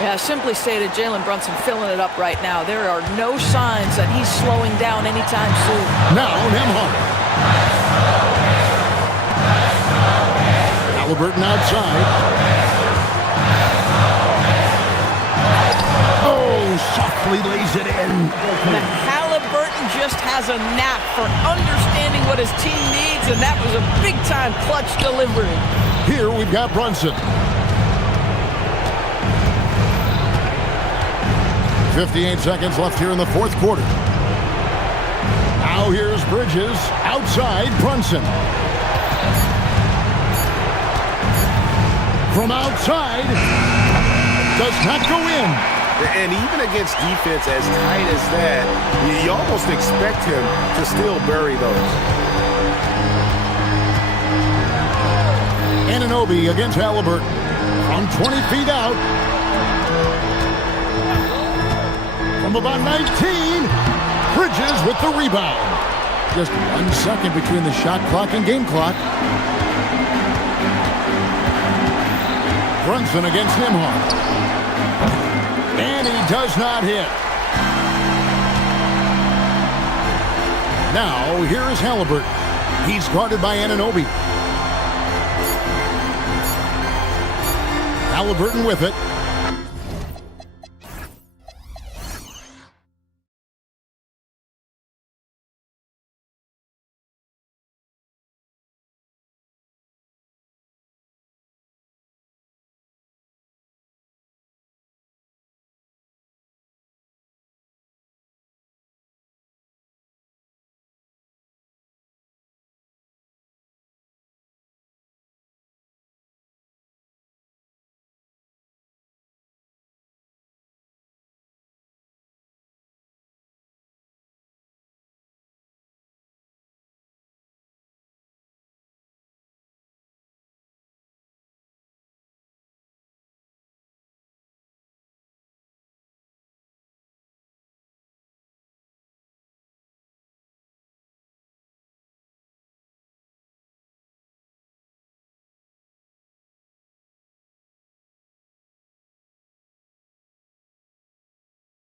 Yeah, simply stated, Jalen Brunson filling it up right now. There are no signs that he's slowing down anytime soon. Now, Nembhard. Halliburton outside. Oh, softly lays it in. Now, Halliburton just has a knack for understanding what his team needs, and that was a big-time clutch delivery. Here we've got Brunson. 58 seconds left here in the fourth quarter. Now here's Bridges. Outside, Brunson. From outside. Does not go in. And even against defense as tight as that, you almost expect him to still bury those. Anunoby against Halliburton. From 20 feet out. From about 19. Bridges with the rebound. Just 1 second between the shot clock and game clock. Brunson against Nembhard. And he does not hit. Now, here is Halliburton. He's guarded by Anunoby. Halliburton with it.